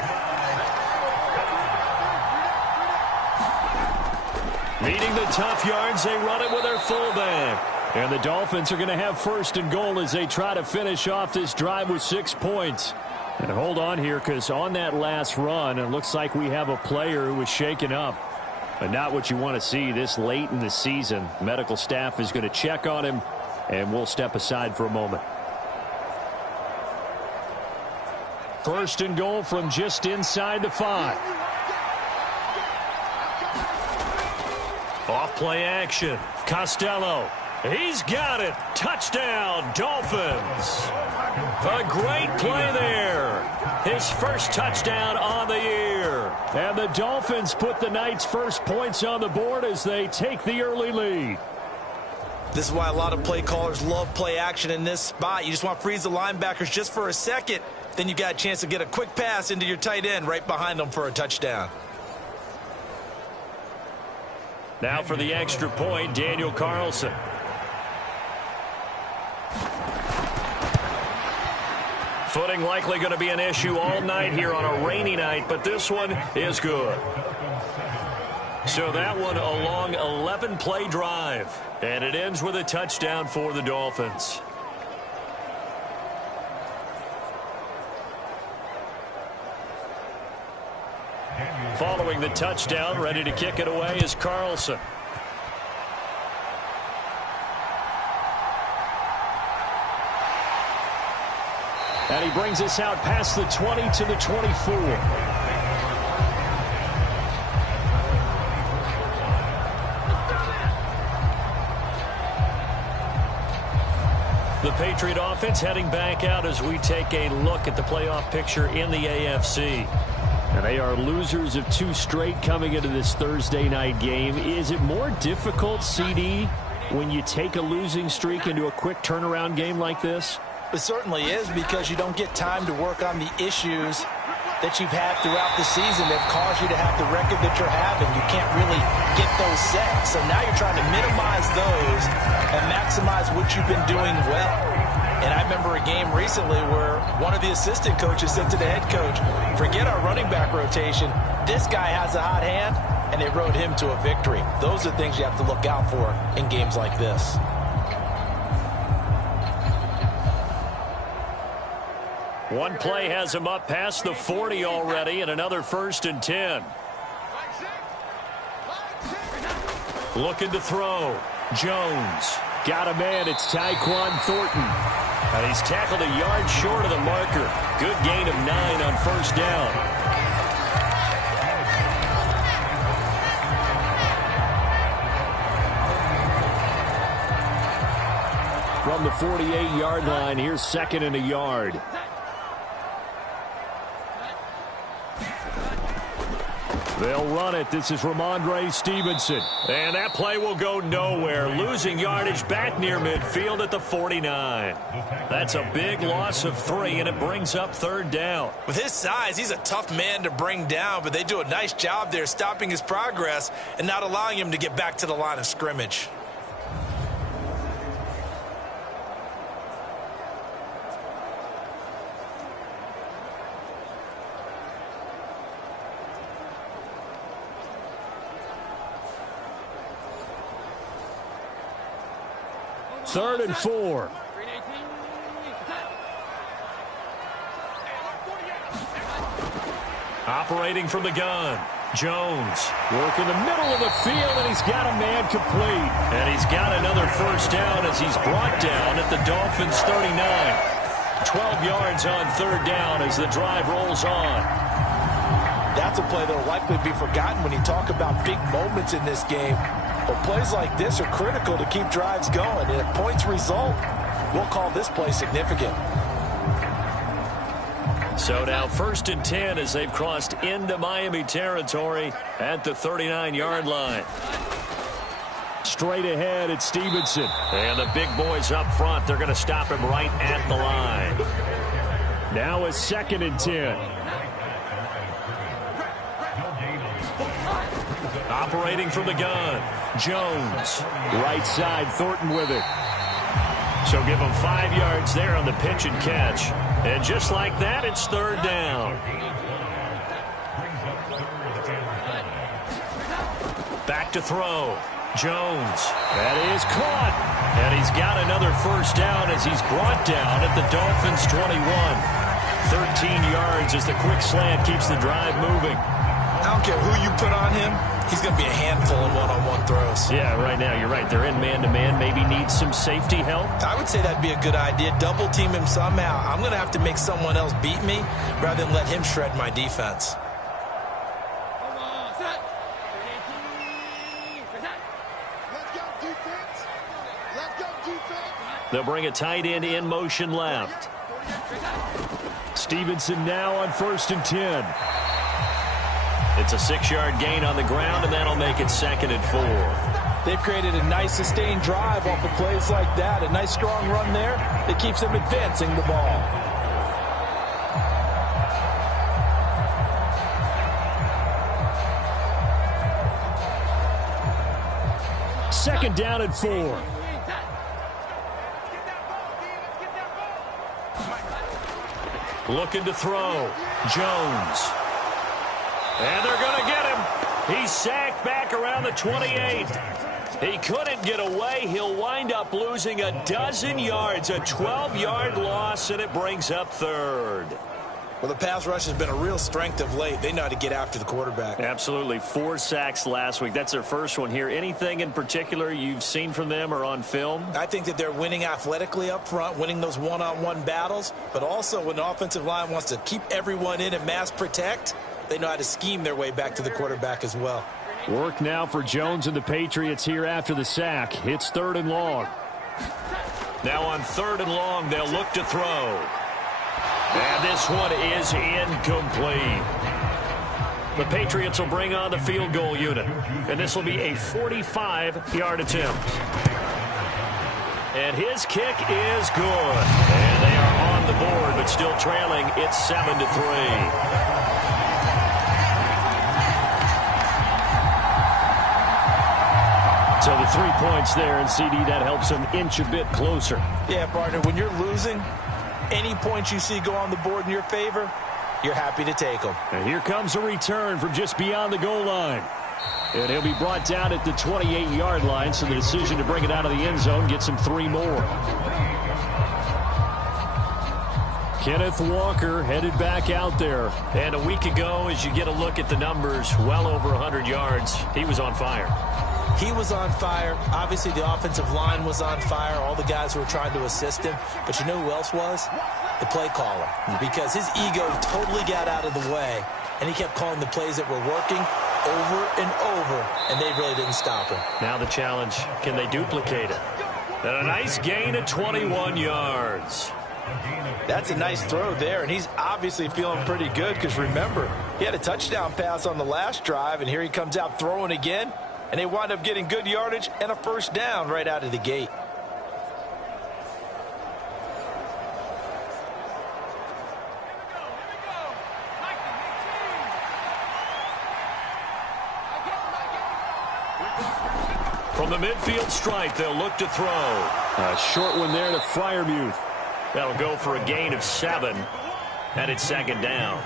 Needing the tough yards, they run it with their fullback. And the Dolphins are going to have 1st and goal as they try to finish off this drive with 6 points. And hold on here, because on that last run, it looks like we have a player who was shaken up. But not what you want to see this late in the season. Medical staff is going to check on him, and we'll step aside for a moment. 1st and goal from just inside the 5. Off play action. Costello. He's got it. Touchdown, Dolphins. A great play there. His first touchdown on the year. And the Dolphins put the Knights' first points on the board as they take the early lead. This is why a lot of play callers love play action in this spot. You just want to freeze the linebackers just for a second. Then you got a chance to get a quick pass into your tight end right behind them for a touchdown. Now for the extra point, Daniel Carlson. Footing likely going to be an issue all night here on a rainy night, but this one is good. So that one a long 11-play drive, and it ends with a touchdown for the Dolphins. Following the touchdown, ready to kick it away is Carlson. And he brings us out past the 20 to the 24. The Patriot offense heading back out as we take a look at the playoff picture in the AFC. And they are losers of 2 straight coming into this Thursday night game. Is it more difficult, CD, when you take a losing streak into a quick turnaround game like this? It certainly is, because you don't get time to work on the issues that you've had throughout the season that caused you to have the record that you're having. You can't really get those set. So now you're trying to minimize those and maximize what you've been doing well. And I remember a game recently where one of the assistant coaches said to the head coach, forget our running back rotation. This guy has a hot hand, and they rode him to a victory. Those are things you have to look out for in games like this. One play has him up past the 40 already, and another 1st and 10. Looking to throw. Jones. Got a man. It's Tyquan Thornton. And he's tackled a yard short of the marker. Good gain of 9 on 1st down. From the 48-yard line, here's 2nd and a yard. They'll run it. This is Ramondre Stevenson. And that play will go nowhere. Losing yardage back near midfield at the 49. That's a big loss of 3, and it brings up 3rd down. With his size, he's a tough man to bring down, but they do a nice job there stopping his progress and not allowing him to get back to the line of scrimmage. Third and 4. Operating from the gun. Jones. Work in the middle of the field, and he's got a man complete. And he's got another 1st down as he's brought down at the Dolphins' 39. 12 yards on 3rd down as the drive rolls on. That's a play that will likely be forgotten when you talk about big moments in this game. But plays like this are critical to keep drives going. And if points result, we'll call this play significant. So now 1st and 10 as they've crossed into Miami territory at the 39-yard line. Straight ahead, it's Stevenson. And the big boys up front, they're going to stop him right at the line. Now a 2nd and 10. Operating from the gun. Jones. Right side, Thornton with it. So give him 5 yards there on the pitch and catch. And just like that, it's 3rd down. Back to throw. Jones. That is caught. And he's got another 1st down as he's brought down at the Dolphins' 21. 13 yards as the quick slant keeps the drive moving. I don't care who you put on him. He's going to be a handful of one-on-one throws. Yeah, right now, you're right. They're in man-to-man. Maybe needs some safety help. I would say that'd be a good idea. Double team him somehow. I'm going to have to make someone else beat me rather than let him shred my defense. They'll bring a tight end in motion left. Stevenson now on 1st and 10. It's a 6-yard gain on the ground, and that'll make it 2nd and 4. They've created a nice sustained drive off of plays like that. A nice strong run there that keeps them advancing the ball. Second down and 4. Looking to throw. Jones. And they're going to get him. He's sacked back around the 28. He couldn't get away. He'll wind up losing a dozen yards, a 12-yard loss, and it brings up 3rd. Well, the pass rush has been a real strength of late. They know how to get after the quarterback. Absolutely. 4 sacks last week. That's their first one here. Anything in particular you've seen from them or on film? I think that they're winning athletically up front, winning those one-on-one battles, but also when the offensive line wants to keep everyone in and mass protect, they know how to scheme their way back to the quarterback as well. Work now for Jones and the Patriots here after the sack. It's 3rd and long. Now on 3rd and long, they'll look to throw. And this one is incomplete. The Patriots will bring on the field goal unit. And this will be a 45-yard attempt. And his kick is good. And they are on the board, but still trailing. It's 7-3. So the 3 points there, and CD, that helps them inch a bit closer. Yeah, partner, when you're losing, any points you see go on the board in your favor, you're happy to take them. And here comes a return from just beyond the goal line. And he'll be brought down at the 28-yard line, so the decision to bring it out of the end zone gets him 3 more. Kenneth Walker headed back out there. And a week ago, as you get a look at the numbers, well over 100 yards, he was on fire. He was on fire. Obviously, the offensive line was on fire. All the guys who were trying to assist him. But you know who else was? The play caller. Because his ego totally got out of the way, and he kept calling the plays that were working over and over, and they really didn't stop him. Now the challenge, can they duplicate it? And a nice gain of 21 yards. That's a nice throw there, and he's obviously feeling pretty good because, remember, he had a touchdown pass on the last drive, and here he comes out throwing again. And they wind up getting good yardage and a first down right out of the gate. From the midfield stripe, they'll look to throw. A short one there to Freiermuth. That'll go for a gain of 7, and it's 2nd down.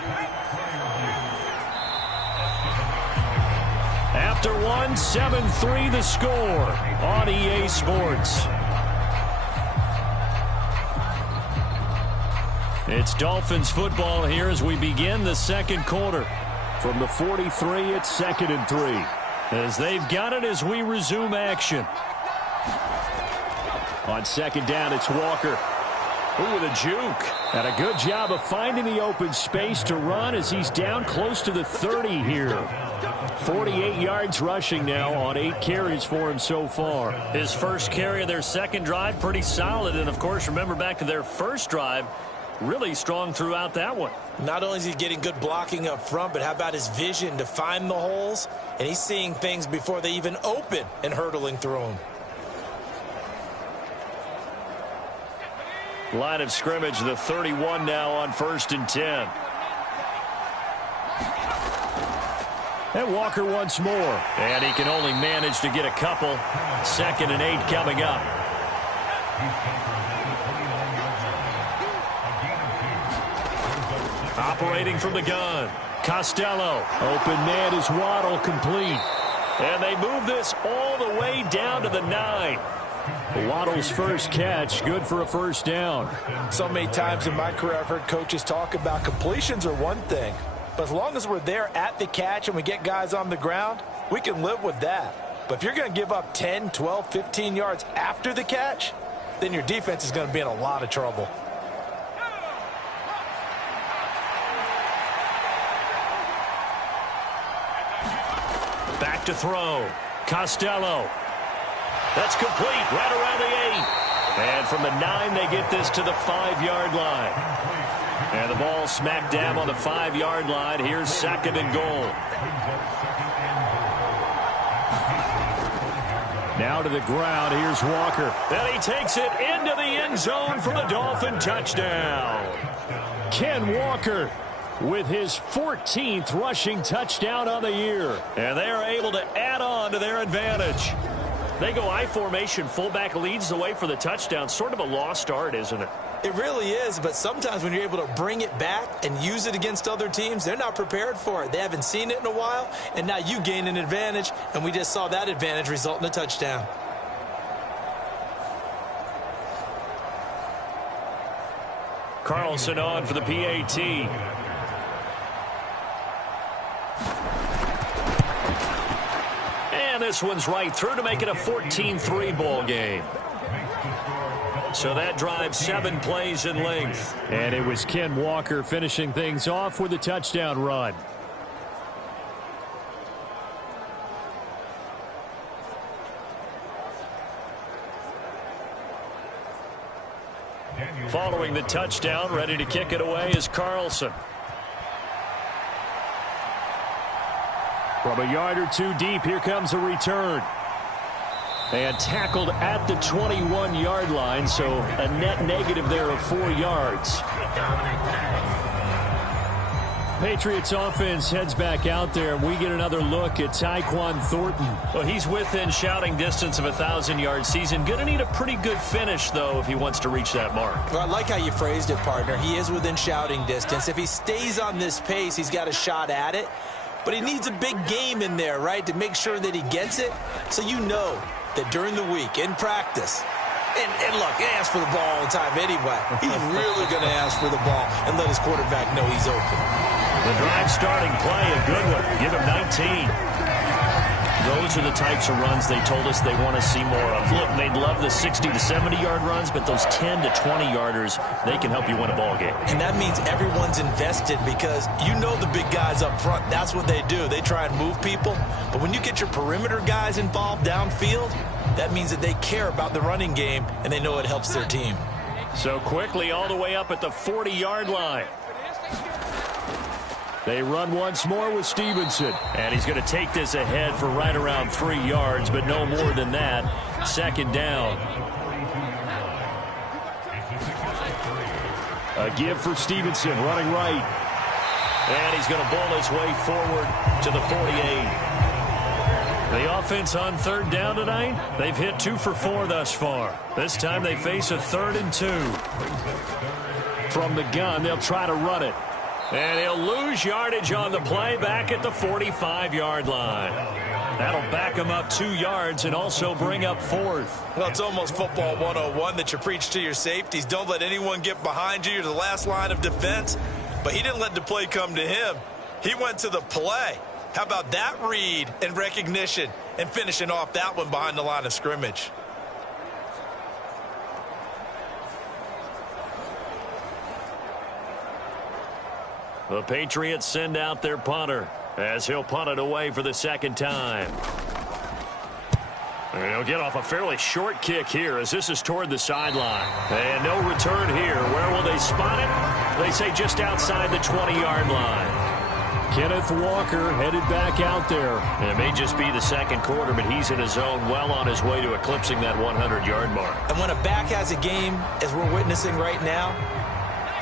After 7-3 the score on EA Sports. It's Dolphins football here as we begin the second quarter. From the 43, it's 2nd and 3. As they've got it as we resume action. On 2nd down, it's Walker. Ooh, with a juke. And a good job of finding the open space to run as he's down close to the 30 here. 48 yards rushing now on 8 carries for him so far. His first carry of their second drive, pretty solid. And, of course, remember back to their first drive, really strong throughout that one. Not only is he getting good blocking up front, but how about his vision to find the holes? And he's seeing things before they even open and hurdling through them. Line of scrimmage, the 31 now on 1st and 10. And Walker once more. And he can only manage to get a couple. 2nd and 8 coming up. Operating from the gun. Costello. Open man is Waddle, complete. And they move this all the way down to the 9. Waddle's first catch, good for a first down. So many times in my career I've heard coaches talk about completions are one thing. But as long as we're there at the catch and we get guys on the ground, we can live with that. But if you're going to give up 10, 12, 15 yards after the catch, then your defense is going to be in a lot of trouble. Back to throw. Costello. That's complete right around the 8. And from the 9, they get this to the 5-yard line. And the ball smack dab on the 5-yard line. Here's 2nd and goal. Now to the ground. Here's Walker. And he takes it into the end zone for the Dolphin touchdown. Ken Walker with his 14th rushing touchdown on the year. And they are able to add on to their advantage. They go I formation. Fullback leads the way for the touchdown. Sort of a lost art, isn't it? It really is, but sometimes when you're able to bring it back and use it against other teams, they're not prepared for it. They haven't seen it in a while, and now you gain an advantage, and we just saw that advantage result in a touchdown. Carlson on for the PAT. And this one's right through to make it a 14-3 ball game. So that drives 7 plays in length. And it was Ken Walker finishing things off with a touchdown run. Following the touchdown, ready to kick it away is Carlson. From a yard or two deep, here comes a return. And tackled at the 21-yard line, so a net negative there of 4 yards. Patriots offense heads back out there. We get another look at Tyquan Thornton. Well, he's within shouting distance of a 1,000-yard season. Going to need a pretty good finish, though, if he wants to reach that mark. Well, I like how you phrased it, partner. He is within shouting distance. If he stays on this pace, he's got a shot at it. But he needs a big game in there, right, to make sure that he gets it. So you know that during the week, in practice, and look, he asks for the ball all the time anyway. He's really going to ask for the ball and let his quarterback know he's open. The drive starting play, a good one. Give him 19. Those are the types of runs they told us they want to see more of. Look, they'd love the 60 to 70-yard runs, but those 10 to 20-yarders, they can help you win a ball game. And that means everyone's invested because you know the big guys up front. That's what they do. They try and move people. But when you get your perimeter guys involved downfield, that means that they care about the running game, and they know it helps their team. So quickly all the way up at the 40-yard line. They run once more with Stevenson. And he's going to take this ahead for right around 3 yards, but no more than that. Second down. A give for Stevenson, running right. And he's going to bowl his way forward to the 48. The offense on third down tonight, they've hit 2 for 4 thus far. This time they face a 3rd and 2. From the gun, they'll try to run it. And he'll lose yardage on the play back at the 45-yard line. That'll back him up 2 yards and also bring up 4th. Well, it's almost football 101 that you preach to your safeties. Don't let anyone get behind you. You're the last line of defense. But he didn't let the play come to him. He went to the play. How about that read and recognition and finishing off that one behind the line of scrimmage? The Patriots send out their punter as he'll punt it away for the second time. And he'll get off a fairly short kick here as this is toward the sideline. And no return here. Where will they spot it? They say just outside the 20-yard line. Kenneth Walker headed back out there. And it may just be the second quarter, but he's in his zone, well on his way to eclipsing that 100-yard mark. And when a back has a game, as we're witnessing right now,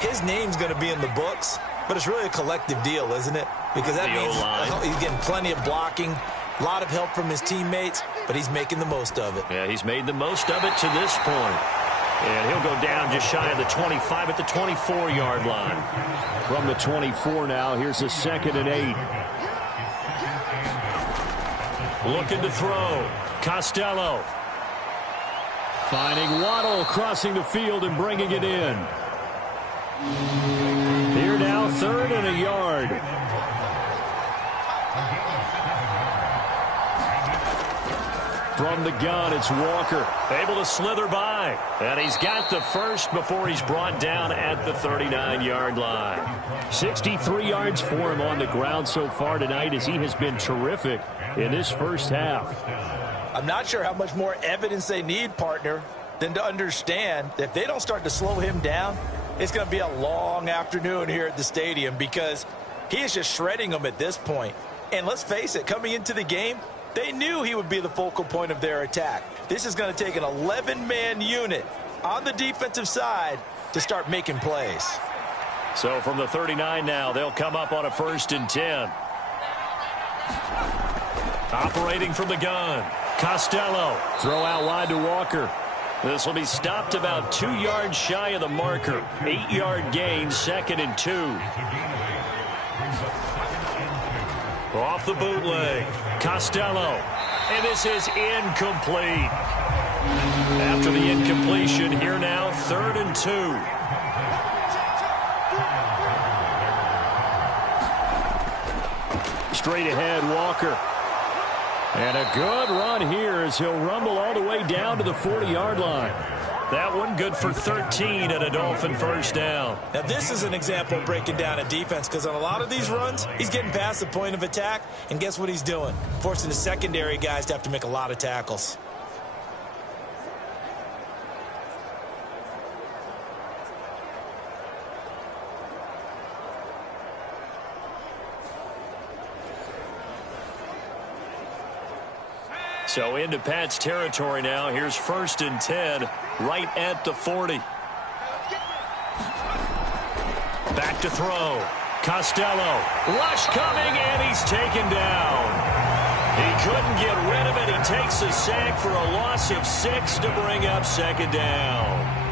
his name's going to be in the books. But it's really a collective deal, isn't it? Because that means he's getting plenty of blocking, a lot of help from his teammates, but he's making the most of it. Yeah, he's made the most of it to this point. And he'll go down just shy of the 25 at the 24-yard line. From the 24 now, here's a 2nd and 8. Looking to throw. Costello. Finding Waddle, crossing the field and bringing it in. Here now, 3rd and a yard. From the gun, it's Walker. Able to slither by. And he's got the first before he's brought down at the 39-yard line. 63 yards for him on the ground so far tonight as he has been terrific in this first half. I'm not sure how much more evidence they need, partner, than to understand that if they don't start to slow him down, it's going to be a long afternoon here at the stadium because he is just shredding them at this point. And let's face it, coming into the game, they knew he would be the focal point of their attack. This is going to take an 11-man unit on the defensive side to start making plays. So from the 39 now, they'll come up on a 1st and 10. Operating from the gun. Costello. Throw out wide to Walker. This will be stopped about 2 yards shy of the marker. 8-yard gain, 2nd and 2. Off the bootleg. Costello. And this is incomplete. After the incompletion, here now, 3rd and 2. Straight ahead, Walker. And a good run here as he'll rumble all the way down to the 40-yard line. That one good for 13 and a Dolphin first down. Now, this is an example of breaking down a defense because on a lot of these runs, he's getting past the point of attack, and guess what he's doing? Forcing the secondary guys to have to make a lot of tackles. So into Pat's territory now. Here's 1st and 10 right at the 40. Back to throw. Costello. Rush coming, and he's taken down. He couldn't get rid of it. He takes a sack for a loss of 6 to bring up 2nd down.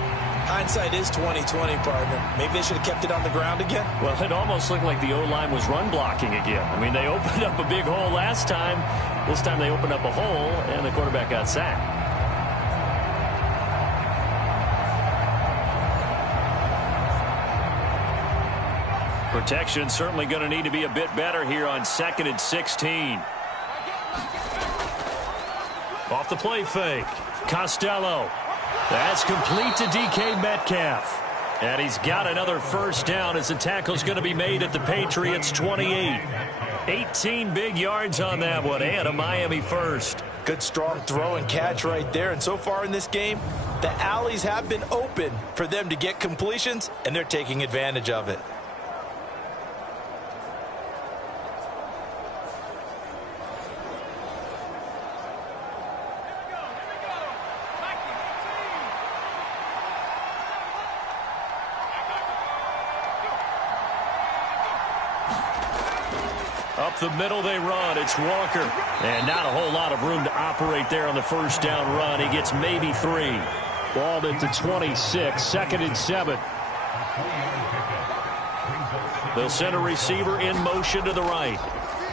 Hindsight is 20/20, partner. Maybe they should have kept it on the ground again. Well, it almost looked like the O-line was run blocking again. I mean, they opened up a big hole last time. This time they opened up a hole, and the quarterback got sacked. Protection certainly going to need to be a bit better here on 2nd and 16. Off the play fake. Costello. That's complete to DK Metcalf. And he's got another 1st down as the tackle's going to be made at the Patriots 28. 18 big yards on that one, and a Miami 1st. Good strong throw and catch right there. And so far in this game, the alleys have been open for them to get completions, and they're taking advantage of it. Up the middle they run. It's Walker. And not a whole lot of room to operate there on the 1st down run. He gets maybe 3. Balled at the 26, 2nd and 7. They'll send a receiver in motion to the right.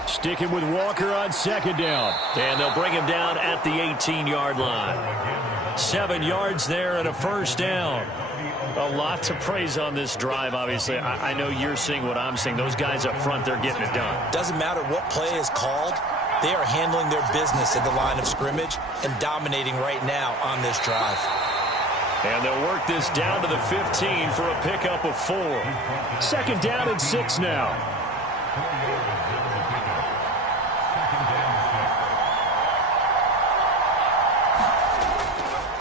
Sticking with Walker on 2nd down. And they'll bring him down at the 18-yard line. 7 yards there and a 1st down. A lot to praise on this drive, obviously. I know you're seeing what I'm seeing. Those guys up front, they're getting it done. Doesn't matter what play is called. They are handling their business at the line of scrimmage and dominating right now on this drive. And they'll work this down to the 15 for a pickup of 4. 2nd down and 6 now.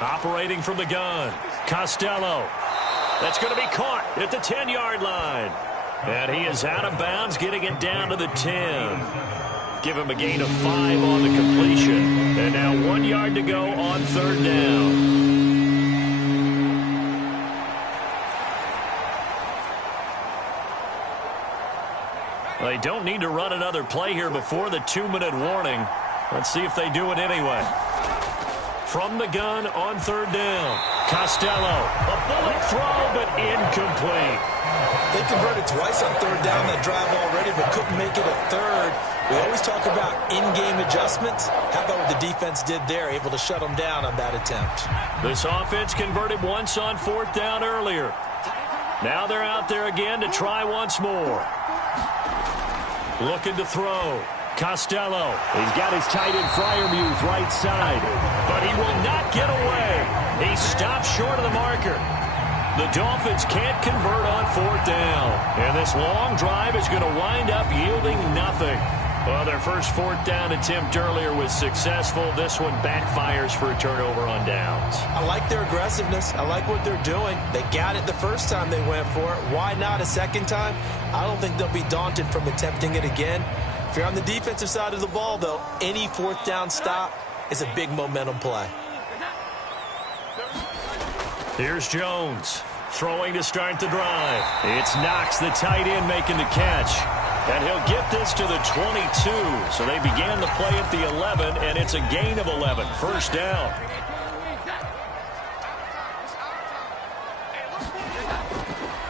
Operating from the gun. Costello. That's going to be caught at the 10-yard line. And he is out of bounds, getting it down to the 10. Give him a gain of 5 on the completion. And now 1 yard to go on 3rd down. They don't need to run another play here before the 2-minute warning. Let's see if they do it anyway. From the gun on 3rd down. Costello. A bullet throw, but incomplete. They converted twice on 3rd down that drive already, but couldn't make it a 3rd. We always talk about in-game adjustments. How about what the defense did there, able to shut them down on that attempt? This offense converted once on 4th down earlier. Now they're out there again to try once more. Looking to throw. Costello. He's got his tight end Freiermuth right side. But he will not get away. He stops short of the marker. The Dolphins can't convert on 4th down. And this long drive is going to wind up yielding nothing. Well, their first 4th down attempt earlier was successful. This one backfires for a turnover on downs. I like their aggressiveness. I like what they're doing. They got it the first time they went for it. Why not a second time? I don't think they'll be daunted from attempting it again. If you're on the defensive side of the ball, though, any 4th down stop is a big momentum play. Here's Jones throwing to start the drive. It's Knox, the tight end, making the catch. And he'll get this to the 22. So they began the play at the 11, and it's a gain of 11. 1st down.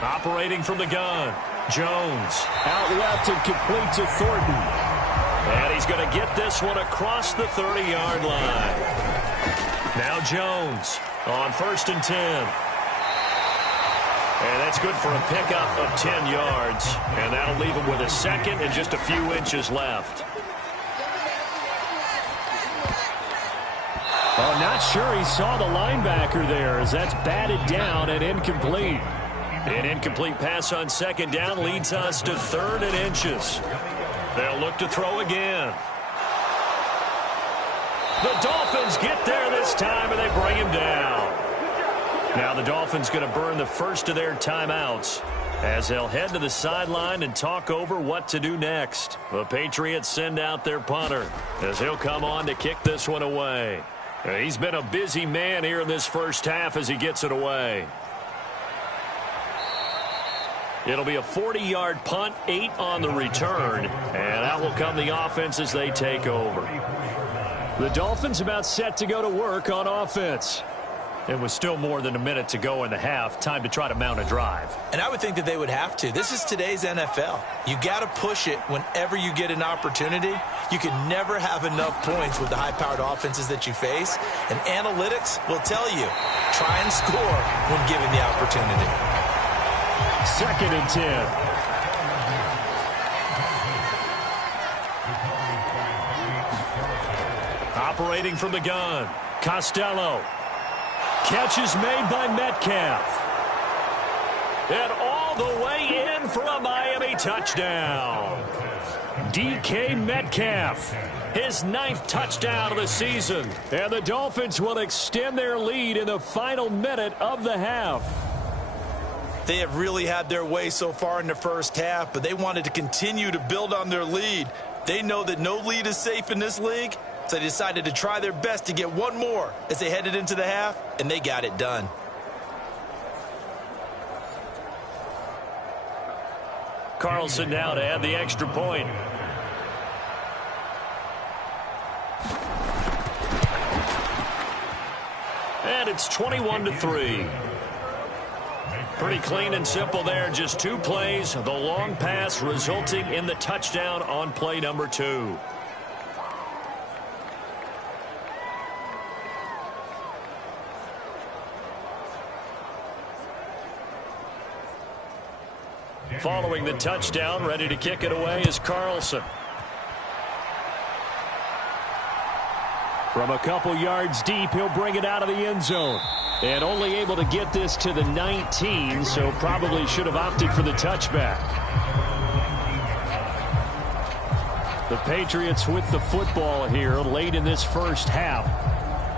Operating from the gun. Jones. Out left and complete to Thornton. And he's going to get this one across the 30-yard line. Now Jones on 1st and 10. And that's good for a pickup of 10 yards. And that'll leave him with a 2nd and just a few inches left. Oh, not sure he saw the linebacker there as that's batted down and incomplete. An incomplete pass on 2nd down leads us to 3rd and inches. They'll look to throw again. The Dolphins get there this time, and they bring him down. Now the Dolphins going to burn the first of their timeouts. as they'll head to the sideline and talk over what to do next. The Patriots send out their punter as he'll come on to kick this one away. He's been a busy man here in this first half as he gets it away. It'll be a 40-yard punt, 8 on the return, and out will come the offense as they take over. The Dolphins about set to go to work on offense. It was still more than a minute to go in the half. Time to try to mount a drive. And I would think that they would have to. This is today's NFL. You got to push it whenever you get an opportunity. You can never have enough points with the high-powered offenses that you face. And analytics will tell you, try and score when given the opportunity. 2nd and 10. Operating from the gun, Costello. Catch is made by Metcalf. And all the way in for a Miami touchdown. DK Metcalf, his 9th touchdown of the season. And the Dolphins will extend their lead in the final minute of the half. They have really had their way so far in the first half, but they wanted to continue to build on their lead. They know that no lead is safe in this league, so they decided to try their best to get one more as they headed into the half, and they got it done. Carlson now to add the extra point. And it's 21-3. Pretty clean and simple there. Just 2 plays. The long pass resulting in the touchdown on play number 2. Following the touchdown, ready to kick it away is Carlson. From a couple yards deep, he'll bring it out of the end zone. And only able to get this to the 19, so probably should have opted for the touchback. The Patriots with the football here late in this first half.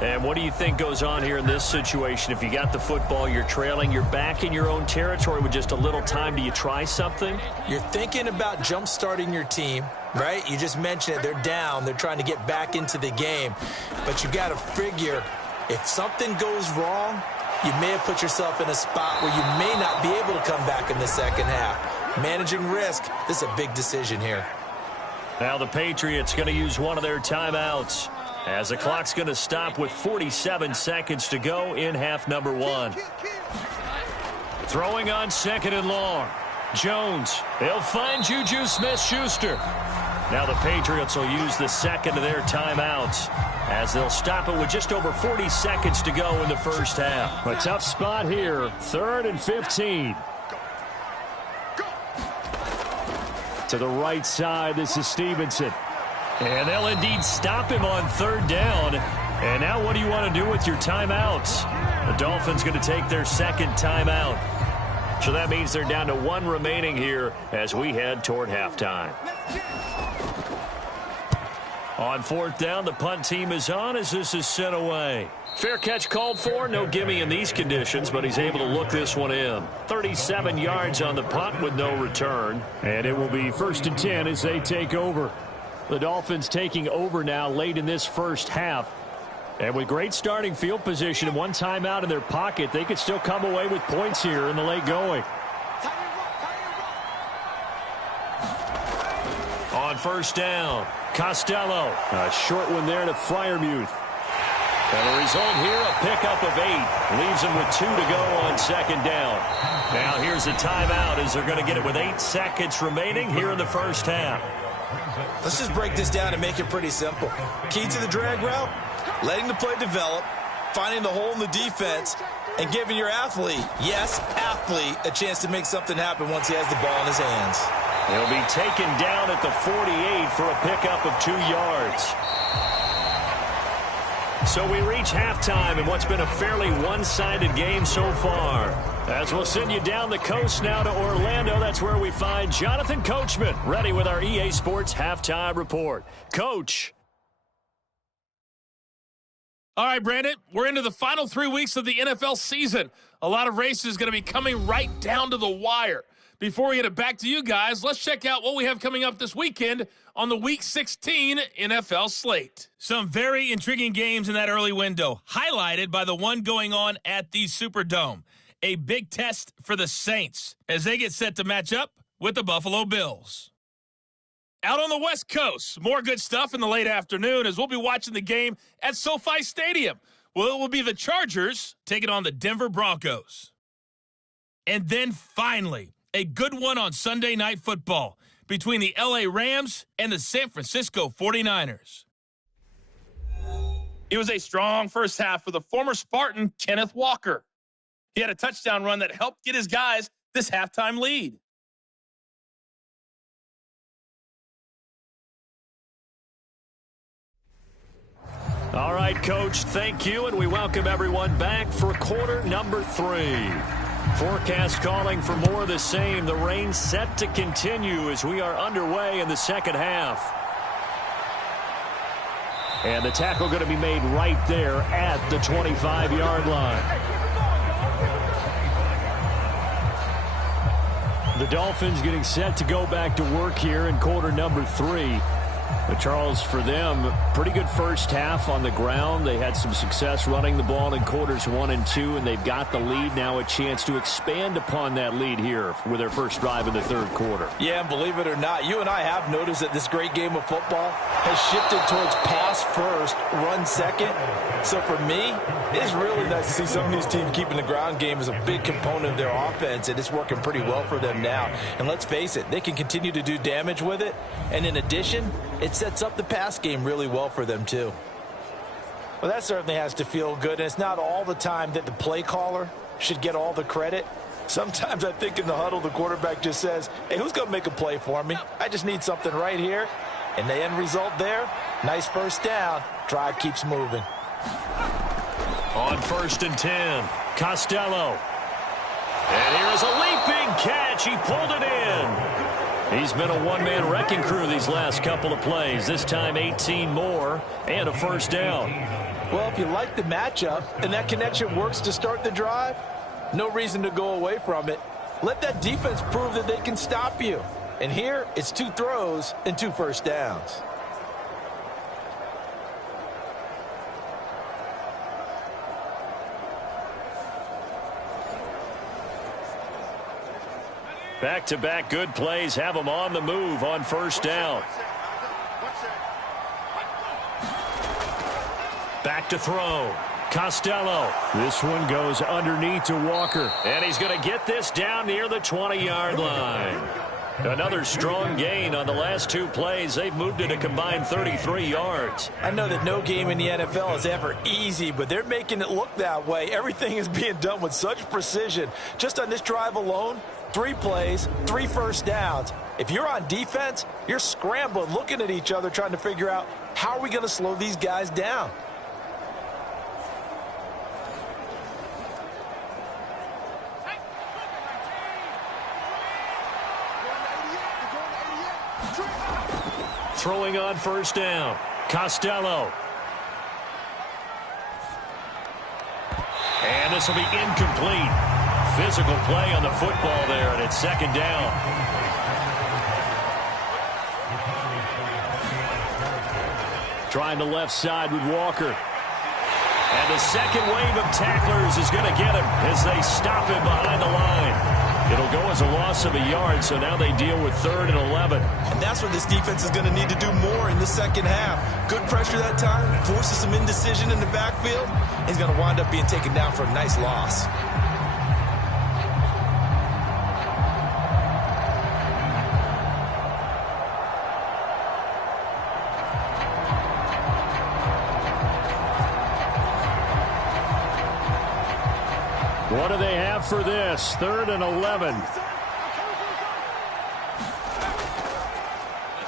And what do you think goes on here in this situation? If you got the football, you're trailing, you're back in your own territory with just a little time. Do you try something? You're thinking about jump-starting your team, right? You just mentioned it. They're down. They're trying to get back into the game. But you got to figure, if something goes wrong, you may have put yourself in a spot where you may not be able to come back in the second half. Managing risk, this is a big decision here. Now the Patriots going to use one of their timeouts, as the clock's going to stop with 47 seconds to go in half number 1. Throwing on 2nd and long. Jones. They'll find Juju Smith-Schuster. Now the Patriots will use the second of their timeouts, as they'll stop it with just over 40 seconds to go in the first half. A tough spot here. 3rd and 15. To the right side, this is Stevenson. And they'll indeed stop him on 3rd down. And now what do you want to do with your timeouts? The Dolphins going to take their 2nd timeout. So that means they're down to 1 remaining here as we head toward halftime. On 4th down, the punt team is on as this is sent away. Fair catch called for. No gimme in these conditions, but he's able to look this one in. 37 yards on the punt with no return. And it will be 1st and 10 as they take over. The Dolphins taking over now late in this first half. And with great starting field position and 1 timeout in their pocket, they could still come away with points here in the late going. On 1st down, Costello. A short one there to Freiermuth. And the result here, a pickup of 8. Leaves them with 2 to go on 2nd down. Now here's a timeout as they're going to get it with 8 seconds remaining here in the first half. Let's just break this down and make it pretty simple. Key to the drag route, letting the play develop, finding the hole in the defense, and giving your athlete, yes, athlete, a chance to make something happen once he has the ball in his hands. He'll be taken down at the 48 for a pickup of 2 yards. So we reach halftime in what's been a fairly one-sided game so far. As we'll send you down the coast now to Orlando, that's where we find Jonathan Coachman, ready with our EA Sports Halftime Report. Coach. All right, Brandon, we're into the final 3 weeks of the NFL season. A lot of races going to be coming right down to the wire. Before we get it back to you guys, let's check out what we have coming up this weekend on the Week 16 NFL slate. Some very intriguing games in that early window, highlighted by the one going on at the Superdome. A big test for the Saints as they get set to match up with the Buffalo Bills. Out on the West Coast, more good stuff in the late afternoon as we'll be watching the game at SoFi Stadium. Well, it will be the Chargers taking on the Denver Broncos. And then finally, a good one on Sunday Night Football between the LA Rams and the San Francisco 49ers. It was a strong first half for the former Spartan, Kenneth Walker. He had a touchdown run that helped get his guys this halftime lead. All right, Coach, thank you, and we welcome everyone back for quarter number 3. Forecast calling for more of the same. The rain set to continue as we are underway in the second half. And the tackle going to be made right there at the 25-yard line. The Dolphins getting set to go back to work here in quarter number 3. But Charles, for them, pretty good first half on the ground. They had some success running the ball in quarters 1 and 2, and they've got the lead now, a chance to expand upon that lead here with their first drive in the third quarter. Yeah, and believe it or not, you and I have noticed that this great game of football has shifted towards pass first, run second. So for me, it's really nice to see some of these teams keeping the ground game as a big component of their offense, and it's working pretty well for them now. And let's face it, they can continue to do damage with it, and in addition, it sets up the pass game really well for them, too. Well, that certainly has to feel good, and it's not all the time that the play caller should get all the credit. Sometimes I think in the huddle, the quarterback just says, hey, who's going to make a play for me? I just need something right here. And the end result there, nice first down. Drive keeps moving. On 1st and 10, Costello. And here's a leaping catch. He pulled it in. He's been a one-man wrecking crew these last couple of plays. This time 18 more and a first down. Well, if you like the matchup and that connection works to start the drive, no reason to go away from it. Let that defense prove that they can stop you. And here, it's 2 throws and 2 first downs. Back-to-back good plays have them on the move on first down. Back to throw. Costello. This one goes underneath to Walker. And he's going to get this down near the 20-yard line. Another strong gain on the last 2 plays. They've moved it a combined 33 yards. I know that no game in the NFL is ever easy, but they're making it look that way. Everything is being done with such precision. Just on this drive alone, 3 plays, 3 first downs. If you're on defense, you're scrambling, looking at each other, trying to figure out how are we going to slow these guys down. Throwing on first down, Costello. And this will be incomplete. Physical play on the football there, and it's second down. Trying the left side with Walker. And the second wave of tacklers is going to get him as they stop him behind the line. It'll go as a loss of a yard, so now they deal with 3rd and 11. And that's what this defense is going to need to do more in the second half. Good pressure that time, forces some indecision in the backfield. He's going to wind up being taken down for a nice loss. What do they have for this? 3rd and 11.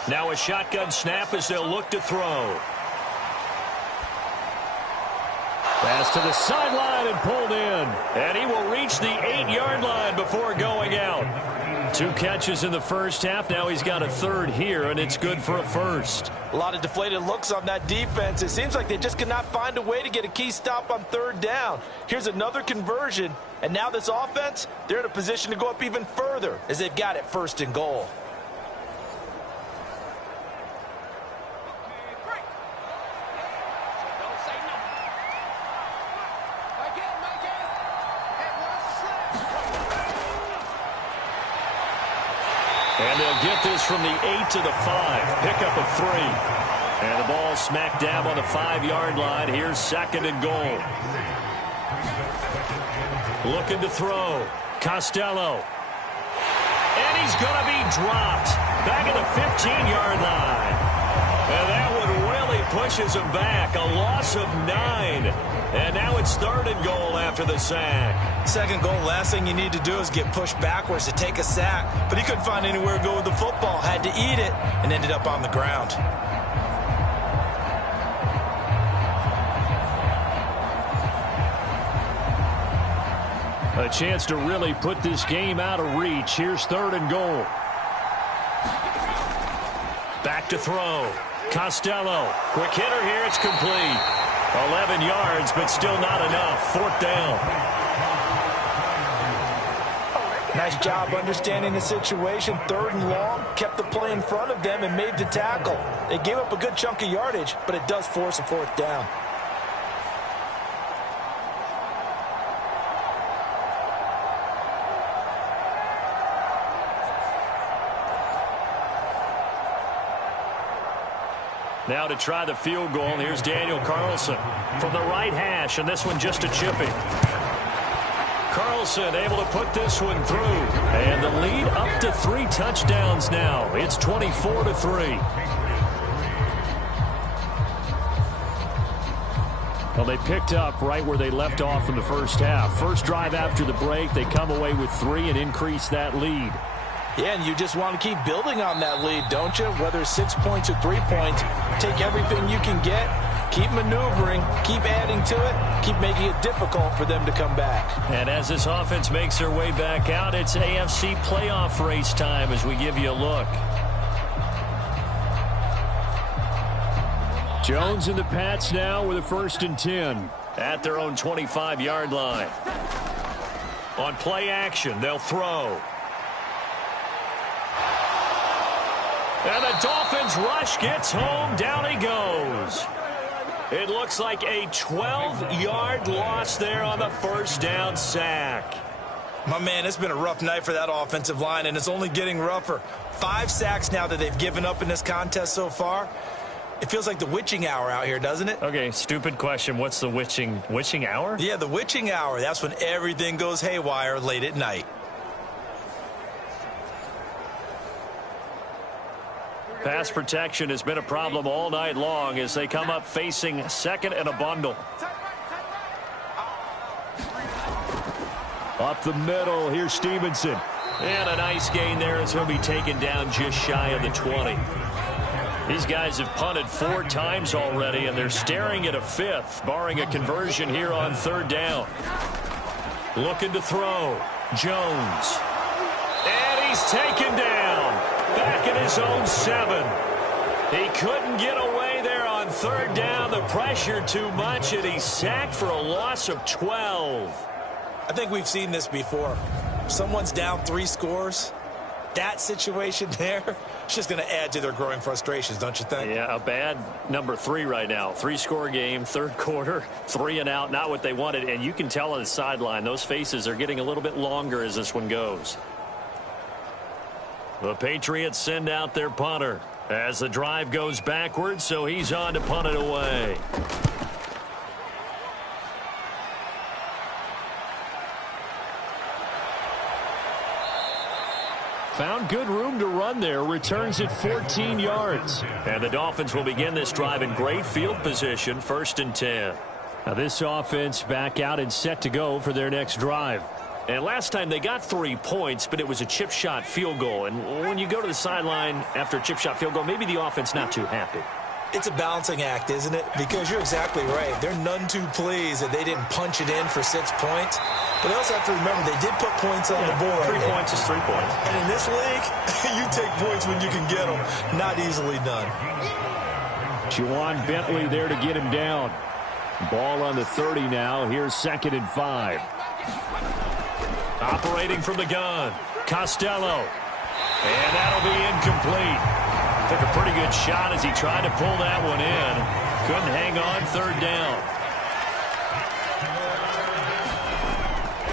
Now a shotgun snap as they'll look to throw. Pass to the sideline and pulled in. And he will reach the 8-yard line before going out. 2 catches in the first half. Now he's got a third here, and it's good for a first. A lot of deflated looks on that defense. It seems like they just cannot find a way to get a key stop on third down. Here's another conversion, and now this offense, they're in a position to go up even further as they've got it 1st and goal. And they'll get this from the 8 to the 5. Pickup of 3. And the ball smack dab on the 5-yard line. Here's 2nd and goal. Looking to throw. Costello. And he's going to be dropped. Back at the 15-yard line. And that one really pushes him back. A loss of 9. And now it's 3rd and goal after the sack. 2nd goal, last thing you need to do is get pushed backwards to take a sack. But he couldn't find anywhere to go with the football. Had to eat it and ended up on the ground. A chance to really put this game out of reach. Here's 3rd and goal. Back to throw. Costello. Quick hitter here. It's complete. 11 yards, but still not enough. 4th down. Nice job understanding the situation. 3rd and long. Kept the play in front of them and made the tackle. They gave up a good chunk of yardage, but it does force a 4th down. Now to try the field goal. Here's Daniel Carlson from the right hash, and this one just a chipping. Carlson able to put this one through. And the lead up to 3 touchdowns now. It's 24-3. Well, they picked up right where they left off in the first half. First drive after the break, they come away with 3 and increase that lead. Yeah, and you just want to keep building on that lead, don't you? Whether it's 6 points or 3 points, take everything you can get, keep maneuvering, keep adding to it, keep making it difficult for them to come back. And as this offense makes their way back out, it's AFC playoff race time as we give you a look. Jones and the Pats now with a 1st and 10. At their own 25-yard line. On play action, they'll throw. And the Dolphins rush gets home. Down he goes. It looks like a 12-yard loss there on the 1st down sack. My man, it's been a rough night for that offensive line, and it's only getting rougher. 5 sacks now that they've given up in this contest so far. It feels like the witching hour out here, doesn't it? Okay, stupid question. What's the witching hour? Yeah, the witching hour. That's when everything goes haywire late at night. Pass protection has been a problem all night long as they come up facing 2nd and a bundle. Up the middle, here's Stevenson. And a nice gain there as he'll be taken down just shy of the 20. These guys have punted 4 times already, and they're staring at a 5th, barring a conversion here on 3rd down. Looking to throw. Jones. And he's taken down. Back at his own 7. He couldn't get away there on 3rd down. The pressure too much, and he's sacked for a loss of 12. I think we've seen this before. Someone's down 3 scores. That situation there, it's just going to add to their growing frustrations, don't you think? Yeah, a bad number 3 right now. 3-score game, 3rd quarter, 3 and out, not what they wanted. And you can tell on the sideline, those faces are getting a little bit longer as this one goes. The Patriots send out their punter as the drive goes backwards, so he's on to punt it away. Found good room to run there. Returns it 14 yards. And the Dolphins will begin this drive in great field position, 1st and 10. Now this offense back out and set to go for their next drive. And last time they got 3 points, but it was a chip shot field goal. And when you go to the sideline after a chip shot field goal, maybe the offense not too happy. It's a balancing act, isn't it? Because you're exactly right. They're none too pleased that they didn't punch it in for 6 points. But they also have to remember they did put points on the board. 3 points is 3 points. And in this league, you take points when you can get them. Not easily done. Juwan Bentley there to get him down. Ball on the 30 now. Here's 2nd and 5. Operating from the gun, Costello. And that'll be incomplete. Took a pretty good shot as he tried to pull that one in. Couldn't hang on 3rd down.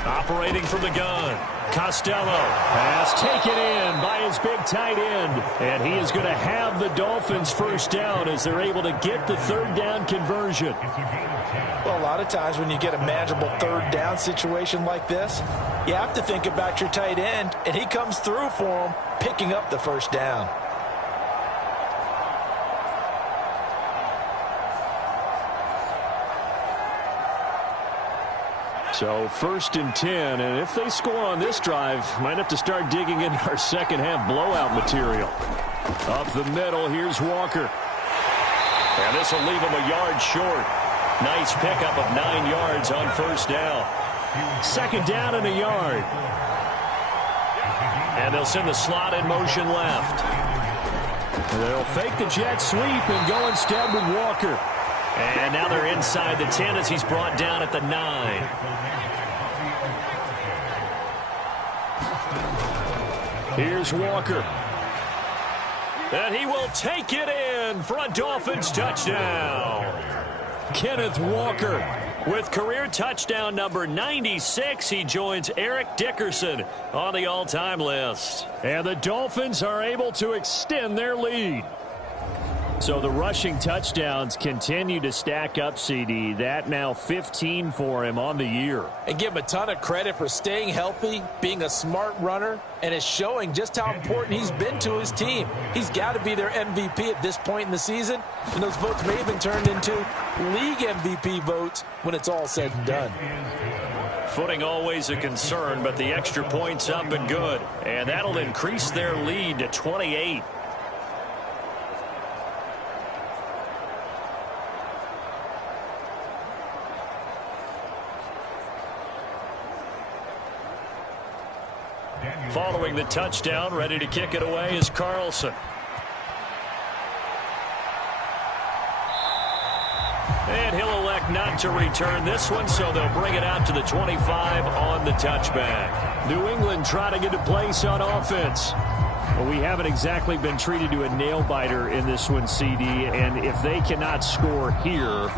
Operating from the gun, Costello. Pass taken in by his big tight end. And he is going to have the Dolphins 1st down as they're able to get the 3rd down conversion. Well, a lot of times when you get a manageable 3rd down situation like this, you have to think about your tight end, and he comes through for him, picking up the 1st down. So 1st and 10, and if they score on this drive, might have to start digging into our second half blowout material. Up the middle, here's Walker. And this will leave him a yard short. Nice pickup of 9 yards on 1st down. 2nd down and a yard. And they'll send the slot in motion left. They'll fake the jet sweep and go instead with Walker. And now they're inside the 10 as he's brought down at the 9. Here's Walker. And he will take it in for a Dolphins touchdown. Kenneth Walker. With career touchdown number 96, he joins Eric Dickerson on the all-time list. And the Dolphins are able to extend their lead. So the rushing touchdowns continue to stack up, CD. That now 15 for him on the year. And give him a ton of credit for staying healthy, being a smart runner, and it's showing just how important he's been to his team. He's got to be their MVP at this point in the season, and those votes may have been turned into league MVP votes when it's all said and done. Footing always a concern, but the extra points up and good. And that'll increase their lead to 28. Following the touchdown, ready to kick it away is Carlson. And he'll elect not to return this one, so they'll bring it out to the 25 on the touchback. New England trying to get a place on offense. Well, we haven't exactly been treated to a nail-biter in this one, CD, and if they cannot score here,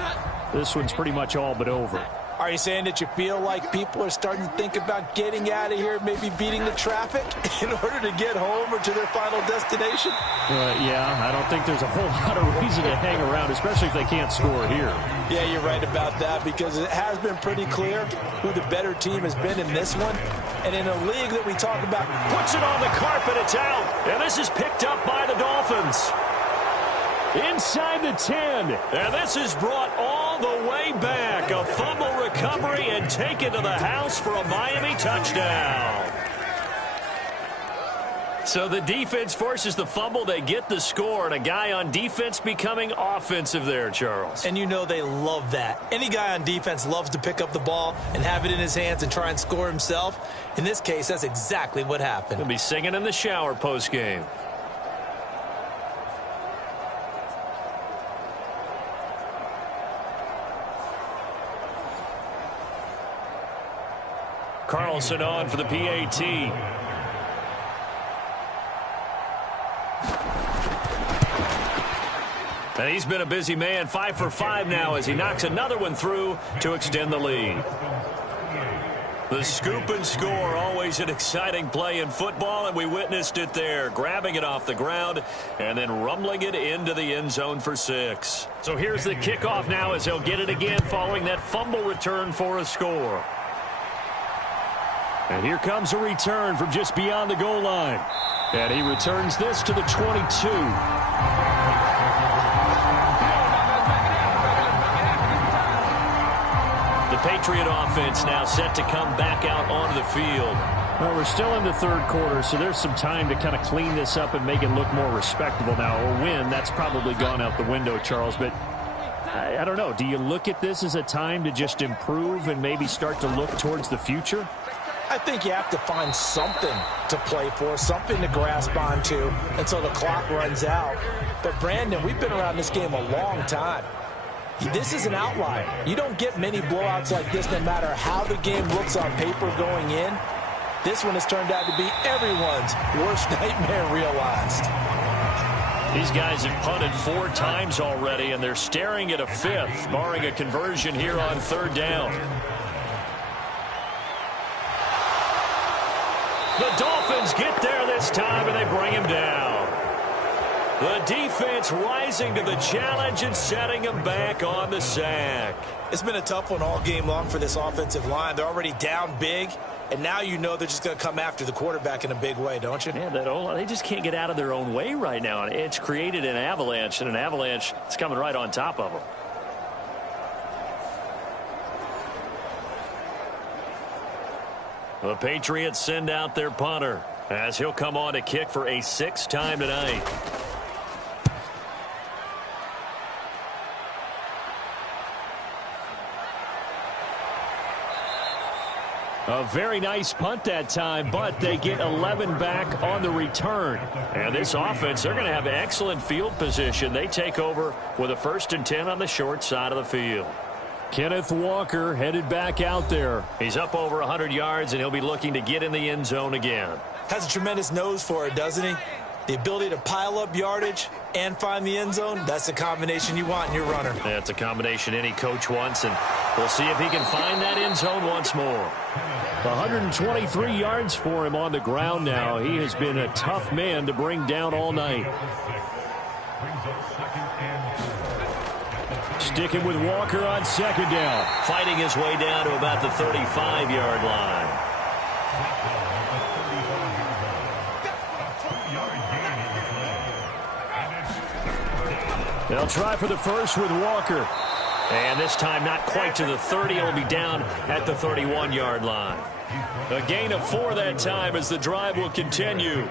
this one's pretty much all but over. Are you saying that you feel like people are starting to think about getting out of here, maybe beating the traffic in order to get home or to their final destination? Yeah, I don't think there's a whole lot of reason to hang around, especially if they can't score here. Yeah, you're right about that, because it has been pretty clear who the better team has been in this one. And in a league that we talk about, puts it on the carpet, it's out. And this is picked up by the Dolphins. Inside the 10. And this is brought all the way back. A fumble recovery and taken to the house for a Miami touchdown. So the defense forces the fumble. They get the score, and a guy on defense becoming offensive there, Charles. And you know they love that. Any guy on defense loves to pick up the ball and have it in his hands and try and score himself. In this case, that's exactly what happened. He'll be singing in the shower post-game. Carlson on for the PAT. And he's been a busy man, 5 for 5 now as he knocks another one through to extend the lead. The scoop and score, always an exciting play in football, and we witnessed it there, grabbing it off the ground and then rumbling it into the end zone for 6. So here's the kickoff now as he'll get it again following that fumble return for a score. And here comes a return from just beyond the goal line. And he returns this to the 22. The Patriot offense now set to come back out onto the field. Well, we're still in the third quarter, so there's some time to kind of clean this up and make it look more respectable now. A win, that's probably gone out the window, Charles, but I don't know. Do you look at this as a time to just improve and maybe start to look towards the future? I think you have to find something to play for, something to grasp onto until the clock runs out. But, Brandon, we've been around this game a long time. This is an outlier. You don't get many blowouts like this no matter how the game looks on paper going in. This one has turned out to be everyone's worst nightmare realized. These guys have punted 4 times already, and they're staring at a 5th, barring a conversion here on 3rd down. The Dolphins get there this time, and they bring him down. The defense rising to the challenge and setting him back on the sack. It's been a tough one all game long for this offensive line. They're already down big, and now you know they're just going to come after the quarterback in a big way, don't you? Man, they just can't get out of their own way right now. It's created an avalanche, and an avalanche is coming right on top of them. The Patriots send out their punter as he'll come on to kick for a 6th time tonight. A very nice punt that time, but they get 11 back on the return. And this offense, they're going to have excellent field position. They take over with a 1st and 10 on the short side of the field. Kenneth Walker headed back out there. He's up over 100 yards, and he'll be looking to get in the end zone again. Has a tremendous nose for it, doesn't he? The ability to pile up yardage and find the end zone, that's the combination you want in your runner. That's a combination any coach wants, and we'll see if he can find that end zone once more. 123 yards for him on the ground now. He has been a tough man to bring down all night. Sticking with Walker on 2nd down. Fighting his way down to about the 35-yard line. They'll try for the first with Walker. And this time not quite to the 30. It'll be down at the 31-yard line. A gain of 4 that time as the drive will continue.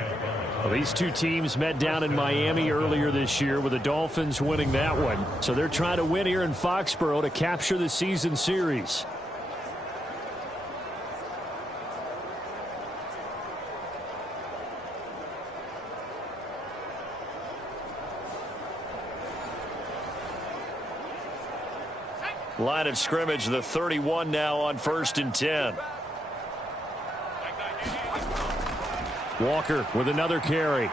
Well, these two teams met down in Miami earlier this year with the Dolphins winning that one. So they're trying to win here in Foxborough to capture the season series. Line of scrimmage, the 31 now on 1st and 10. Walker with another carry.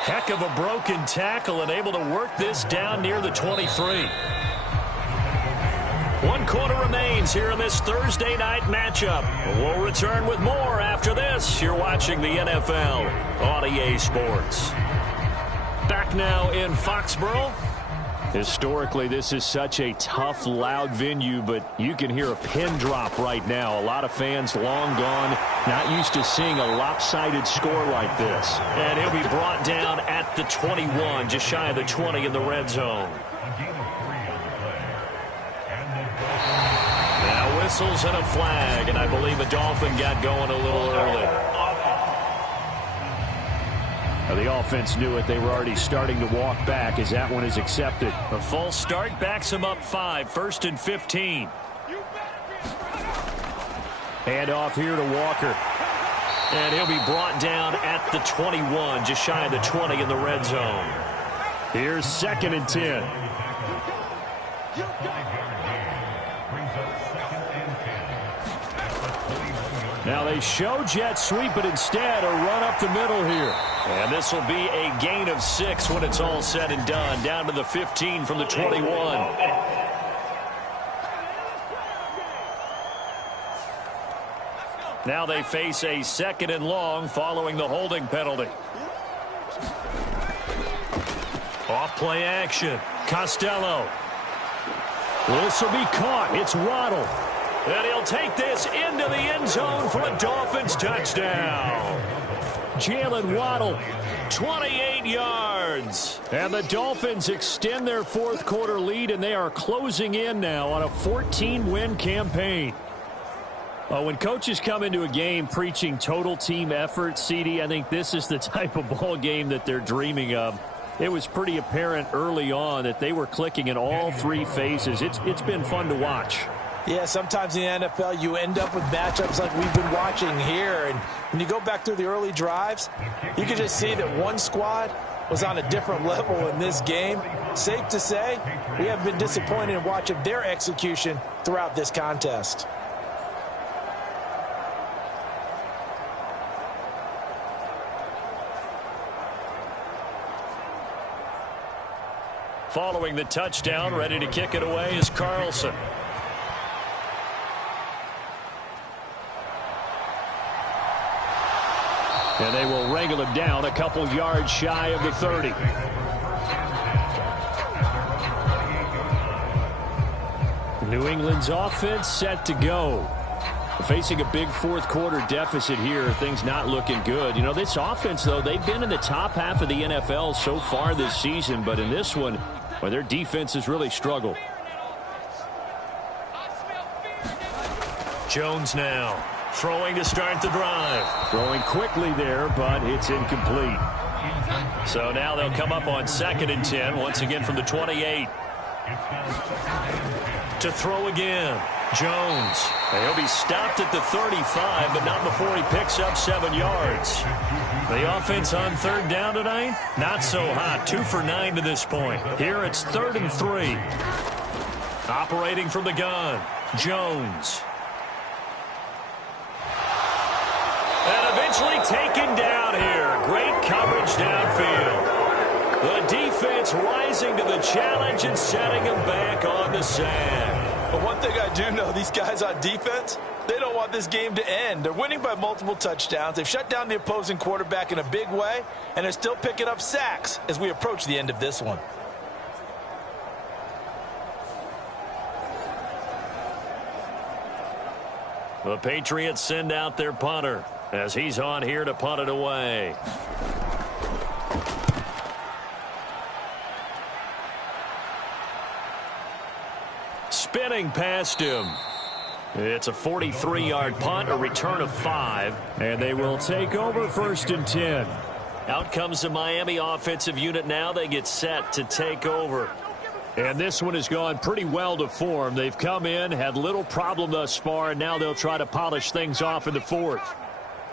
Heck of a broken tackle and able to work this down near the 23. 1 quarter remains here in this Thursday night matchup. We'll return with more after this. You're watching the NFL on EA Sports. Back now in Foxborough. Historically, this is such a tough, loud venue, but you can hear a pin drop right now. A lot of fans long gone, not used to seeing a lopsided score like this. And he'll be brought down at the 21, just shy of the 20 in the red zone. Now whistles and a flag, and I believe a Dolphin got going a little early. The offense knew it. They were already starting to walk back as that one is accepted. A false start backs him up 5, 1st and 15. Hand off here to Walker. And he'll be brought down at the 21, just shy of the 20 in the red zone. Here's 2nd and 10. Now they show jet sweep, but instead a run up the middle here. And this will be a gain of 6 when it's all said and done. Down to the 15 from the 21. Now they face a 2nd and long following the holding penalty. Off play action. Costello. This will be caught. It's Waddle. And he'll take this into the end zone for a Dolphins touchdown. Jalen Waddle, 28 yards. And the Dolphins extend their fourth quarter lead, and they are closing in now on a 14-win campaign. When coaches come into a game preaching total team effort, CD, I think this is the type of ball game that they're dreaming of. It was pretty apparent early on that they were clicking in all three phases. It's been fun to watch. Yeah, sometimes in the NFL you end up with matchups like we've been watching here. And when you go back through the early drives, you can just see that one squad was on a different level in this game. Safe to say, we have been disappointed in watching their execution throughout this contest. Following the touchdown, ready to kick it away is Carlson. And they will wrangle him down a couple yards shy of the 30. New England's offense set to go. Facing a big fourth quarter deficit here, things not looking good. You know, this offense, though, they've been in the top half of the NFL so far this season, but in this one, well, their defense has really struggled. Jones now throwing to start the drive. Throwing quickly there, but it's incomplete. So now they'll come up on 2nd and 10, once again from the 28. To throw again. Jones. He'll be stopped at the 35, but not before he picks up 7 yards. The offense on 3rd down tonight? Not so hot. 2 for 9 to this point. Here it's 3rd and 3. Operating from the gun. Jones. And eventually taken down here. Great coverage downfield. The defense rising to the challenge and setting him back on the sack. But one thing I do know, these guys on defense, they don't want this game to end. They're winning by multiple touchdowns. They've shut down the opposing quarterback in a big way, and they're still picking up sacks as we approach the end of this one. The Patriots send out their punter as he's on here to punt it away. Spinning past him. It's a 43-yard punt, a return of 5. And they will take over 1st and 10. Out comes the Miami offensive unit now. They get set to take over. And this one has gone pretty well to form. They've come in, had little problem thus far, and now they'll try to polish things off in the 4th.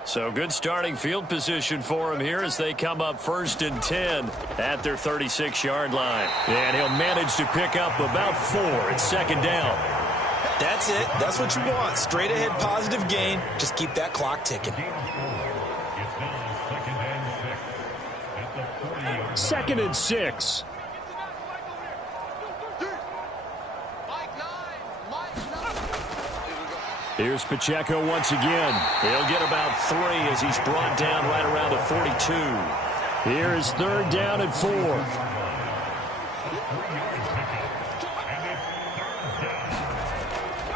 So good starting field position for them here as they come up 1st and 10 at their 36-yard line. And he'll manage to pick up about 4 at 2nd down. That's it. That's what you want. Straight ahead positive gain. Just keep that clock ticking. 2nd and 6. Here's Pacheco once again. He'll get about 3 as he's brought down right around the 42. Here is 3rd down and 4.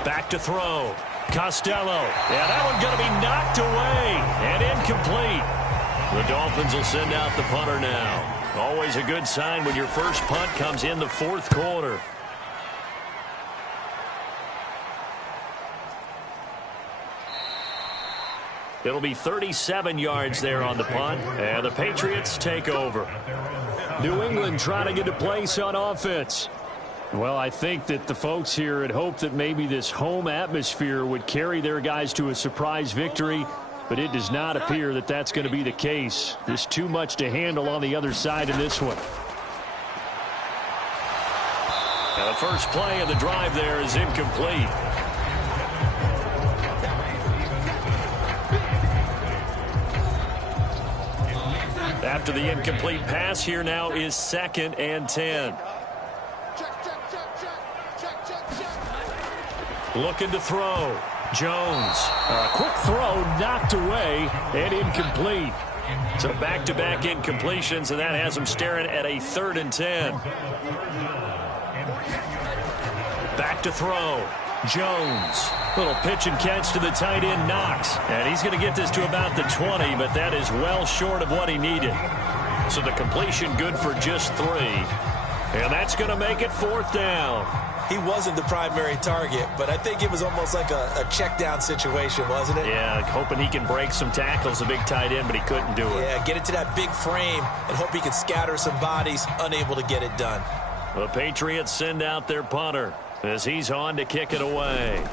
Back to throw. Costello. Yeah, that one going to be knocked away and incomplete. The Dolphins will send out the punter now. Always a good sign when your first punt comes in the 4th quarter. It'll be 37 yards there on the punt, and the Patriots take over. New England trying to get a place on offense. Well, I think that the folks here had hoped that maybe this home atmosphere would carry their guys to a surprise victory, but it does not appear that that's going to be the case. There's too much to handle on the other side in this one. Now the first play of the drive there is incomplete. After the incomplete pass, here now is 2nd and 10. Looking to throw. Jones. A quick throw knocked away and incomplete. So back-to-back incompletions, and that has him staring at a 3rd and 10. Back to throw. Jones. Little pitch and catch to the tight end, Knox. And he's going to get this to about the 20, but that is well short of what he needed. So the completion good for just 3. And that's going to make it 4th down. He wasn't the primary target, but I think it was almost like a check down situation, wasn't it? Yeah, hoping he can break some tackles, a big tight end, but he couldn't do it. Yeah, get it to that big frame and hope he can scatter some bodies, unable to get it done. The Patriots send out their punter as he's on to kick it away.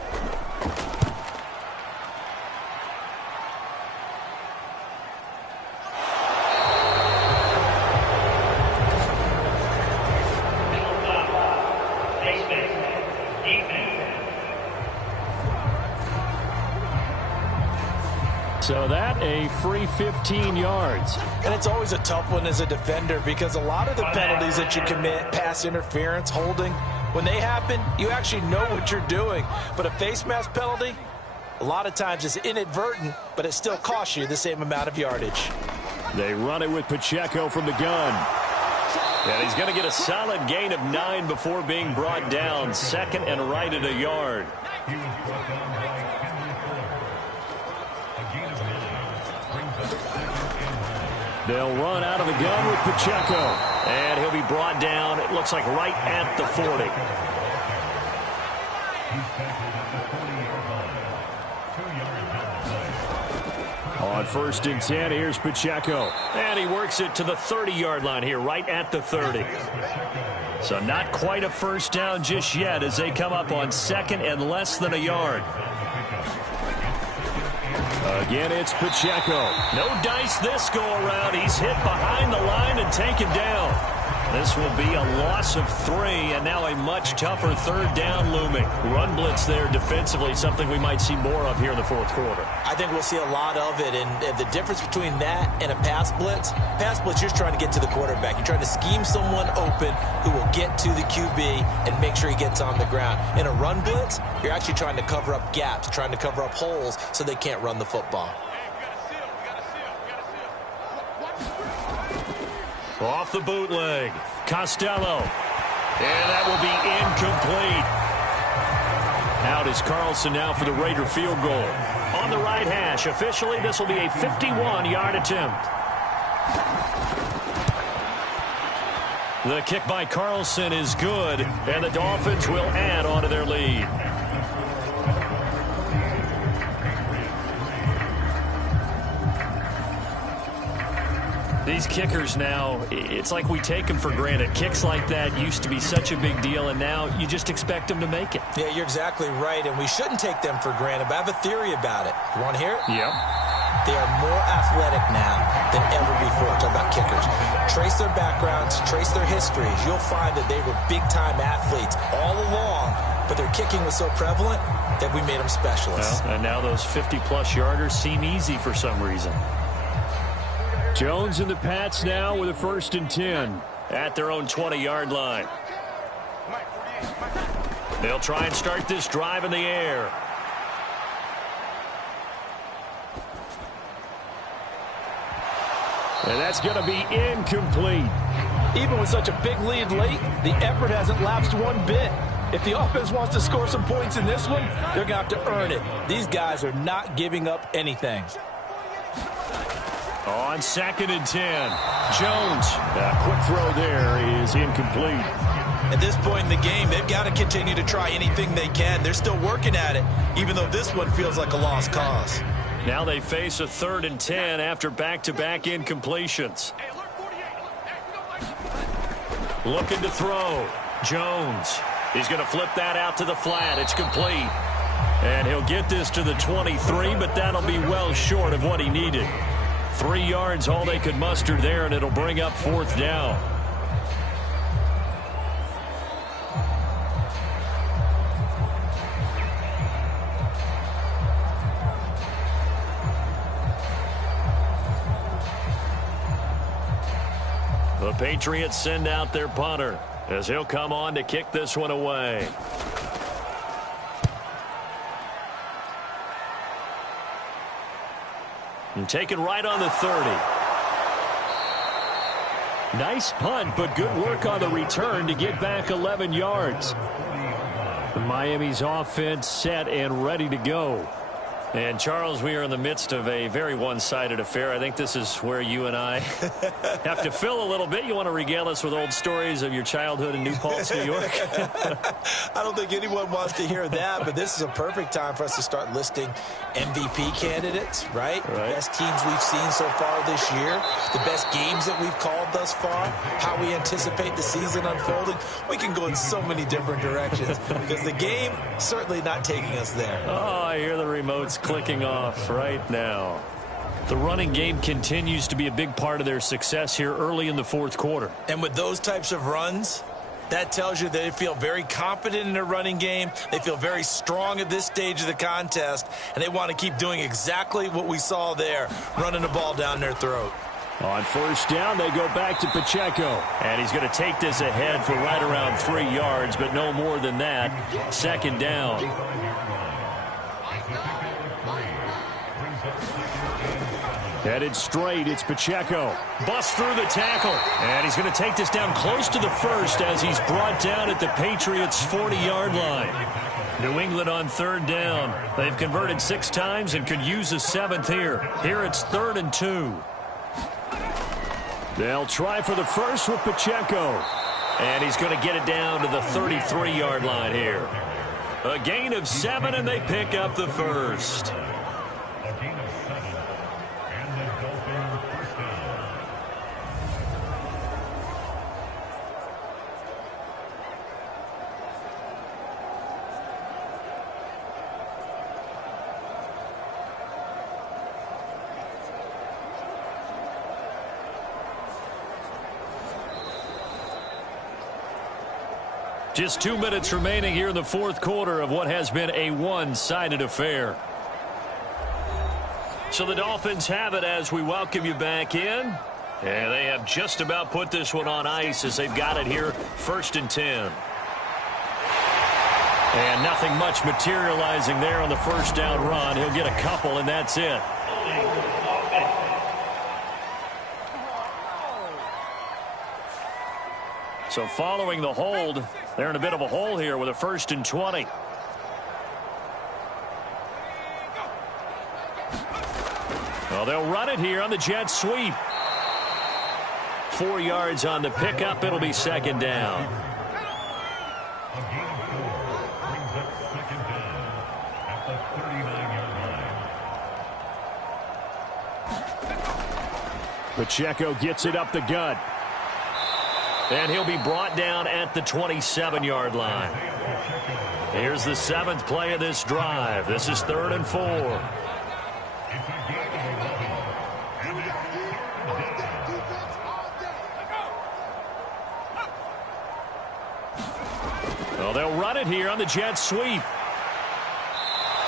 So that a free 15 yards. And it's always a tough one as a defender because a lot of the penalties that you commit, pass interference, holding, when they happen, you actually know what you're doing. But a face mask penalty, a lot of times it's inadvertent, but it still costs you the same amount of yardage. They run it with Pacheco from the gun. And he's going to get a solid gain of 9 before being brought down. 2nd and right at a yard. They'll run out of the gun with Pacheco. And he'll be brought down, it looks like right at the 40. On 1st and 10, here's Pacheco. And he works it to the 30-yard line here, right at the 30. So not quite a first down just yet as they come up on 2nd and less than a yard. Again, it's Pacheco. No dice this go-around. He's hit behind the line and taken down. This will be a loss of 3, and now a much tougher 3rd down looming. Run blitz there defensively, something we might see more of here in the 4th quarter. I think we'll see a lot of it, and the difference between that and a pass blitz, you're just trying to get to the quarterback. You're trying to scheme someone open who will get to the QB and make sure he gets on the ground. In a run blitz, you're actually trying to cover up gaps, trying to cover up holes so they can't run the football. Off the bootleg, Costello. And that will be incomplete. Out is Carlson now for the Raider field goal. On the right hash, officially this will be a 51-yard attempt. The kick by Carlson is good, and the Dolphins will add on to their lead. These kickers now, it's like we take them for granted. Kicks like that used to be such a big deal, and now you just expect them to make it. Yeah, you're exactly right, and we shouldn't take them for granted, but I have a theory about it. You want to hear it? Yep. They are more athletic now than ever before. Talk about kickers. Trace their backgrounds, trace their histories. You'll find that they were big-time athletes all along, but their kicking was so prevalent that we made them specialists. Well, and now those 50-plus yarders seem easy for some reason. Jones and the Pats now with a 1st and 10. At their own 20-yard line. They'll try and start this drive in the air. And that's going to be incomplete. Even with such a big lead late, the effort hasn't lapsed one bit. If the offense wants to score some points in this one, they're going to have to earn it. These guys are not giving up anything. On 2nd and 10, Jones. A quick throw there is incomplete. At this point in the game, they've got to continue to try anything they can. They're still working at it, even though this one feels like a lost cause. Now they face a 3rd and 10 after back-to-back incompletions. Looking to throw. Jones. He's going to flip that out to the flat. It's complete. And he'll get this to the 23, but that'll be well short of what he needed. 3 yards, all they could muster there, and it'll bring up 4th down. The Patriots send out their punter as he'll come on to kick this one away. And taken right on the 30. Nice punt, but good work on the return to get back 11 yards. Miami's offense set and ready to go. And, Charles, we are in the midst of a very one-sided affair. I think this is where you and I have to fill a little bit. You want to regale us with old stories of your childhood in New Paltz, New York? I don't think anyone wants to hear that, but this is a perfect time for us to start listing MVP candidates, right? Best teams we've seen so far this year, the best games that we've called thus far, how we anticipate the season unfolding. We can go in so many different directions because the game certainly not taking us there. Oh, I hear the remotes clicking off right now. The running game continues to be a big part of their success here early in the fourth quarter. And with those types of runs, that tells you they feel very confident in their running game. They feel very strong at this stage of the contest, and they want to keep doing exactly what we saw there, running the ball down their throat. On first down, they go back to Pacheco. And he's going to take this ahead for right around 3 yards, but no more than that. Second down. Headed straight, it's Pacheco. Busts through the tackle. And he's going to take this down close to the first as he's brought down at the Patriots' 40-yard line. New England on third down. They've converted 6 times and could use a 7th here. Here it's 3rd and 2. They'll try for the first with Pacheco. And he's going to get it down to the 33-yard line here. A gain of 7, and they pick up the first. Just 2 minutes remaining here in the fourth quarter of what has been a one-sided affair. So the Dolphins have it as we welcome you back in. And they have just about put this one on ice as they've got it here, 1st and 10. And nothing much materializing there on the first down run. He'll get a couple, and that's it. So following the hold, they're in a bit of a hole here with a 1st and 20. Well, they'll run it here on the jet sweep. 4 yards on the pickup. It'll be second down. Pacheco gets it up the gut. And he'll be brought down at the 27-yard line. Here's the 7th play of this drive. This is 3rd and 4. Well, they'll run it here on the jet sweep.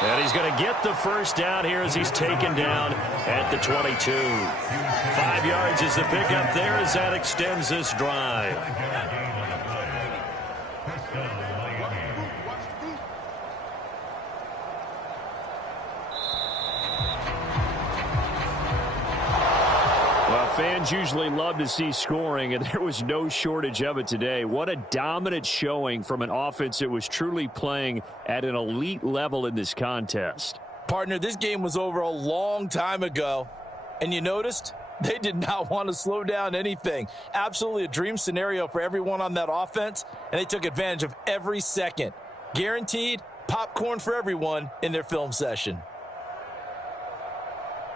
And he's going to get the first down here as he's taken down at the 22. 5 yards is the pickup there as that extends this drive. Well, fans usually love to see scoring, and there was no shortage of it today. What a dominant showing from an offense that was truly playing at an elite level in this contest. Partner, this game was over a long time ago, and you noticed they did not want to slow down anything. Absolutely a dream scenario for everyone on that offense, and they took advantage of every second. Guaranteed popcorn for everyone in their film session.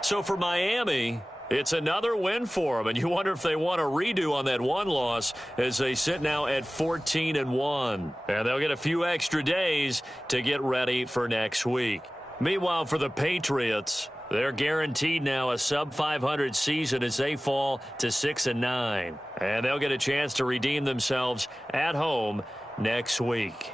So for Miami, it's another win for them, and you wonder if they want a redo on that one loss as they sit now at 14-1. And they'll get a few extra days to get ready for next week. Meanwhile, for the Patriots, they're guaranteed now a sub-500 season as they fall to 6-9. And they'll get a chance to redeem themselves at home next week.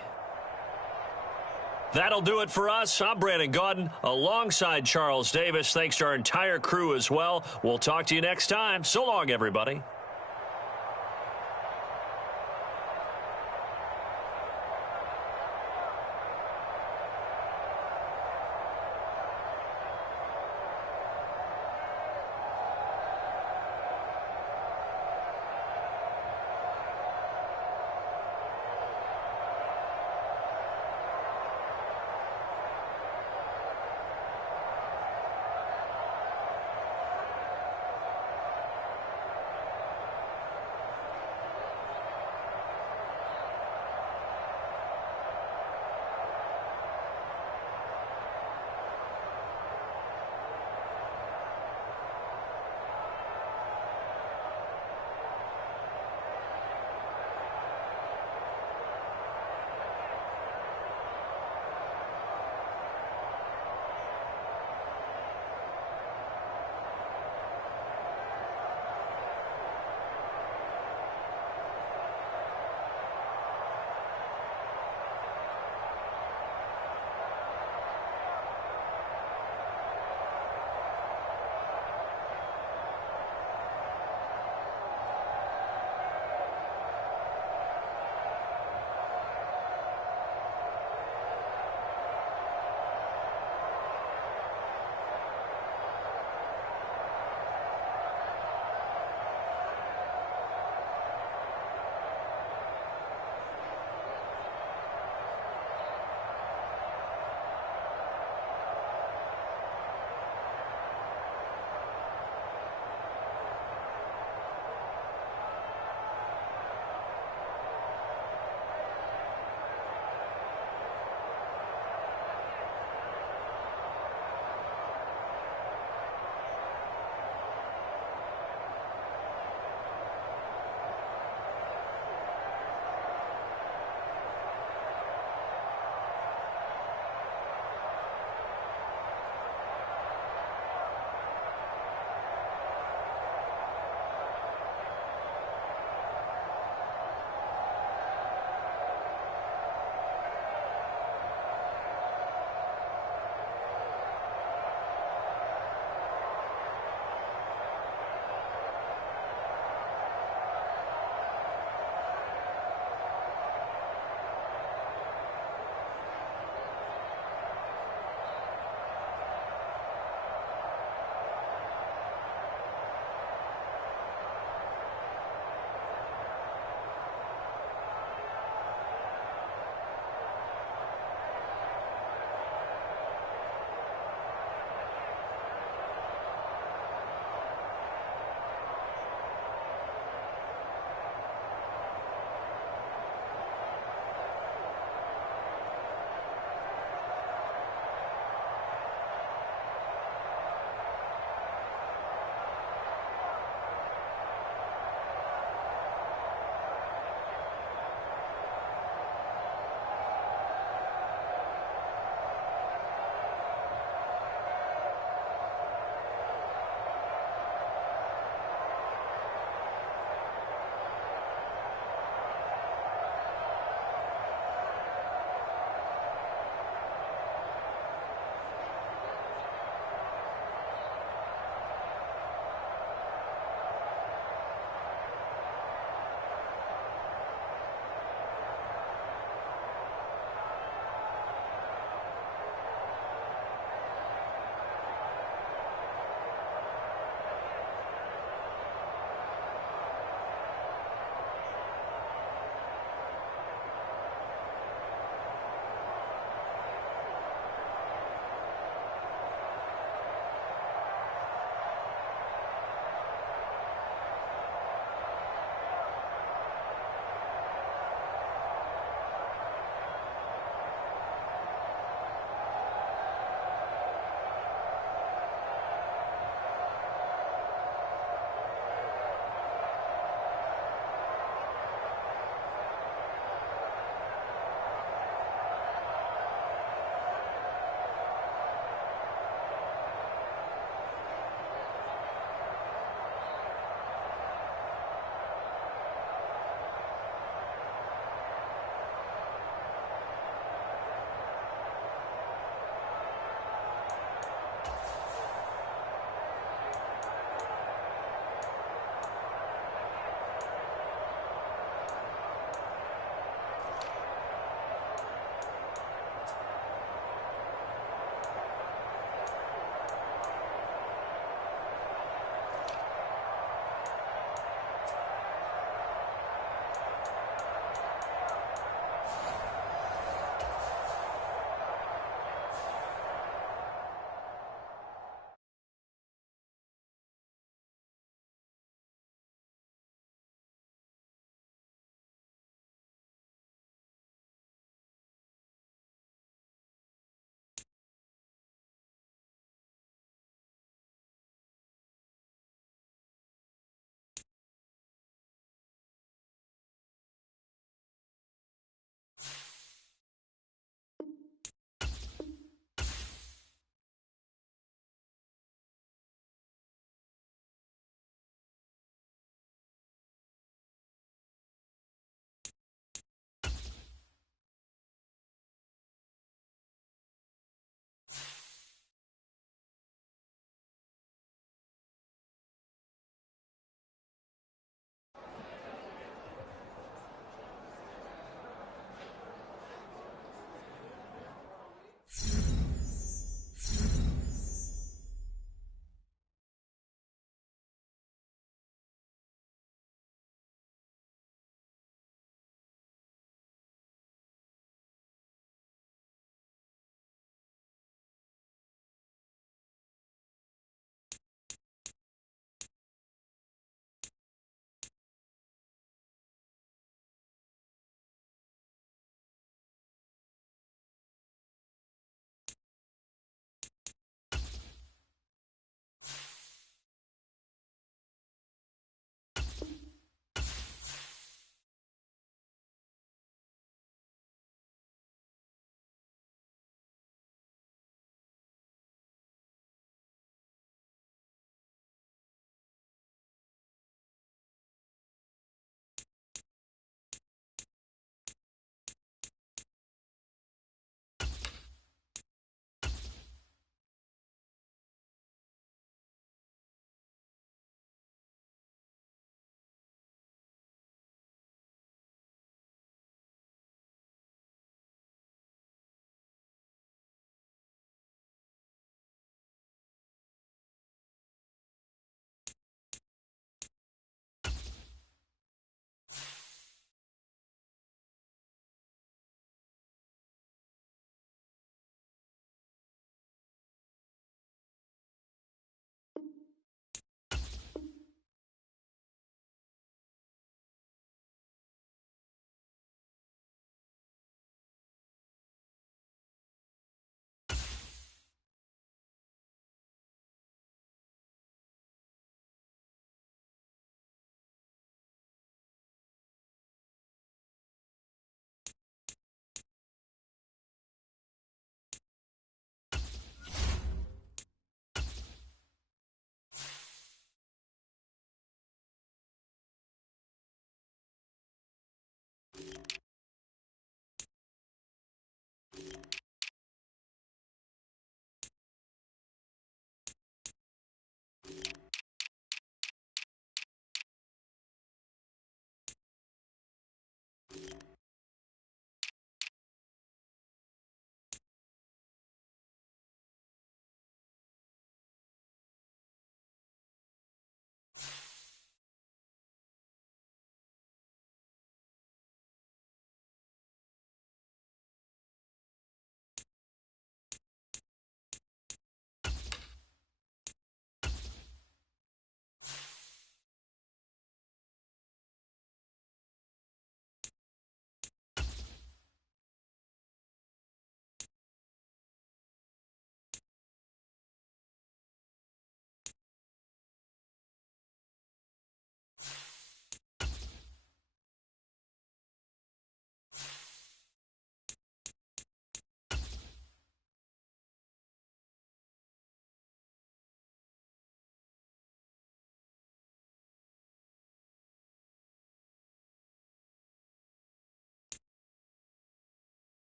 That'll do it for us. I'm Brandon Gaudin alongside Charles Davis. Thanks to our entire crew as well. We'll talk to you next time. So long, everybody.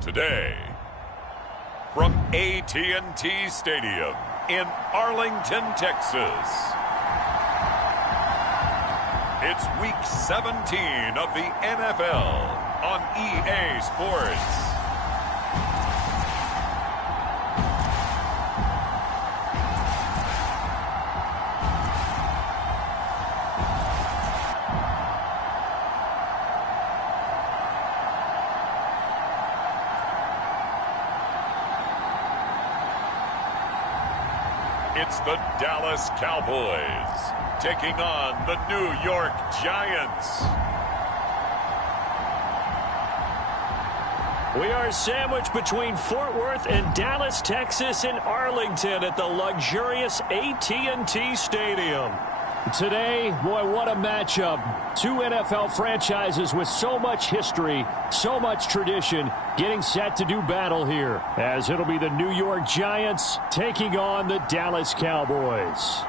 Today, from AT&T Stadium in Arlington, Texas, it's Week 17 of the NFL on EA Sports. It's the Dallas Cowboys taking on the New York Giants. We are sandwiched between Fort Worth and Dallas, Texas, and Arlington at the luxurious AT&T Stadium. Today, boy, what a matchup. Two NFL franchises with so much history, so much tradition, getting set to do battle here, as it'll be the New York Giants taking on the Dallas Cowboys.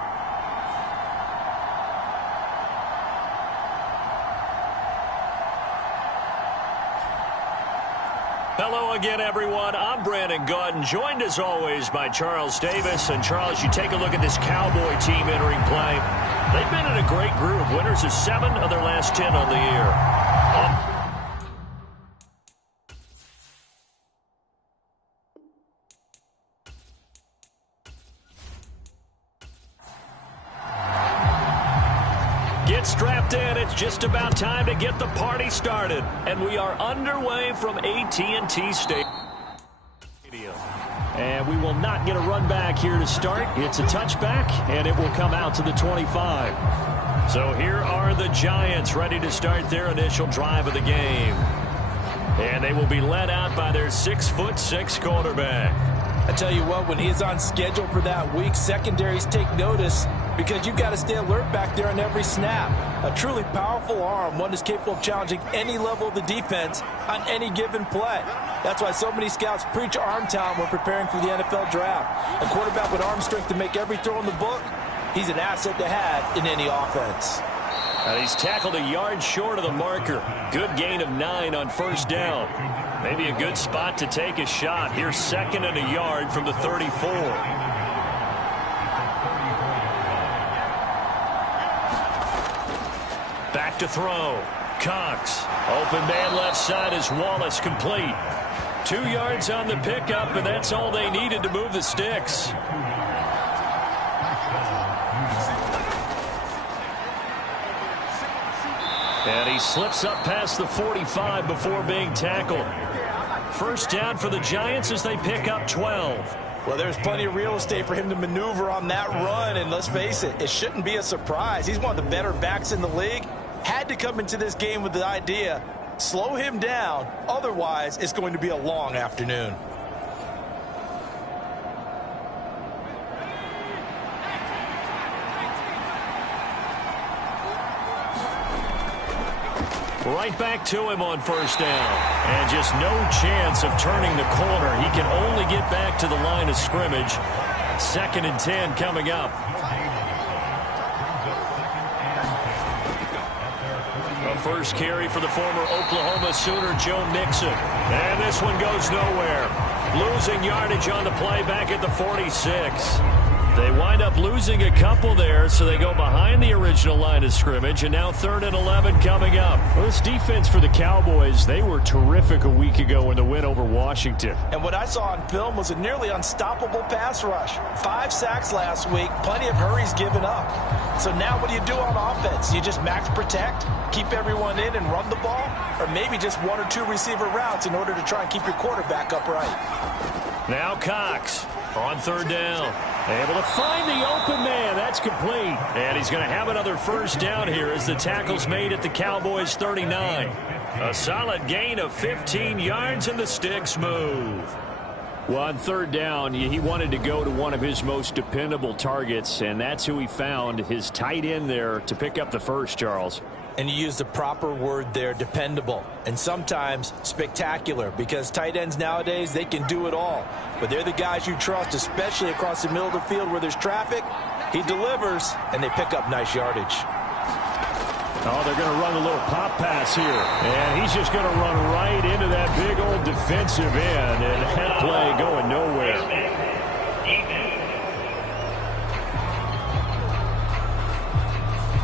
Hello again, everyone. I'm Brandon Gaudin, joined as always by Charles Davis. And Charles, you take a look at this Cowboy team entering play. They've been in a great group. Winners of 7 of their last 10 on the year. Get strapped in. It's just about time to get the party started. And we are underway from AT&T Stadium. And we will not get a run back here to start. It's a touchback, and it will come out to the 25. So here are the Giants ready to start their initial drive of the game. And they will be led out by their 6'6" quarterback. I tell you what, when he's on schedule for that week, secondaries take notice because you've got to stay alert back there on every snap. A truly powerful arm, one that's capable of challenging any level of the defense on any given play. That's why so many scouts preach arm talent when preparing for the NFL draft. A quarterback with arm strength to make every throw in the book, he's an asset to have in any offense. And he's tackled a yard short of the marker. Good gain of 9 on first down. Maybe a good spot to take a shot. Here's 2nd and a yard from the 34. Back to throw. Cox. Open man left side is Wallace, complete. 2 yards on the pickup, and that's all they needed to move the sticks. And he slips up past the 45 before being tackled. First down for the Giants as they pick up 12. Well, there's plenty of real estate for him to maneuver on that run, and let's face it, it shouldn't be a surprise. He's one of the better backs in the league. Had to come into this game with the idea, slow him down, otherwise it's going to be a long afternoon. Right back to him on first down. And just no chance of turning the corner. He can only get back to the line of scrimmage. 2nd and 10 coming up. A first carry for the former Oklahoma Sooner, Joe Mixon. And this one goes nowhere. Losing yardage on the play back at the 46. They wind up losing a couple there, so they go behind the original line of scrimmage, and now 3rd and 11 coming up. Well, this defense for the Cowboys, they were terrific a week ago in the win over Washington. And what I saw on film was a nearly unstoppable pass rush. 5 sacks last week, plenty of hurries given up. So now what do you do on offense? You just max protect, keep everyone in and run the ball, or maybe just 1 or 2 receiver routes in order to try and keep your quarterback upright. Now Cox on 3rd down. Able to find the open man. That's complete. And he's going to have another first down here as the tackle's made at the Cowboys 39. A solid gain of 15 yards and the sticks move. Well, on 3rd down, he wanted to go to one of his most dependable targets, and that's who he found, his tight end there, to pick up the first, Charles. And you use the proper word there, dependable, and sometimes spectacular, because tight ends nowadays, they can do it all. But they're the guys you trust, especially across the middle of the field where there's traffic. He delivers, and they pick up nice yardage. Oh, they're going to run a little pop pass here. And he's just going to run right into that big old defensive end. And that play going nowhere.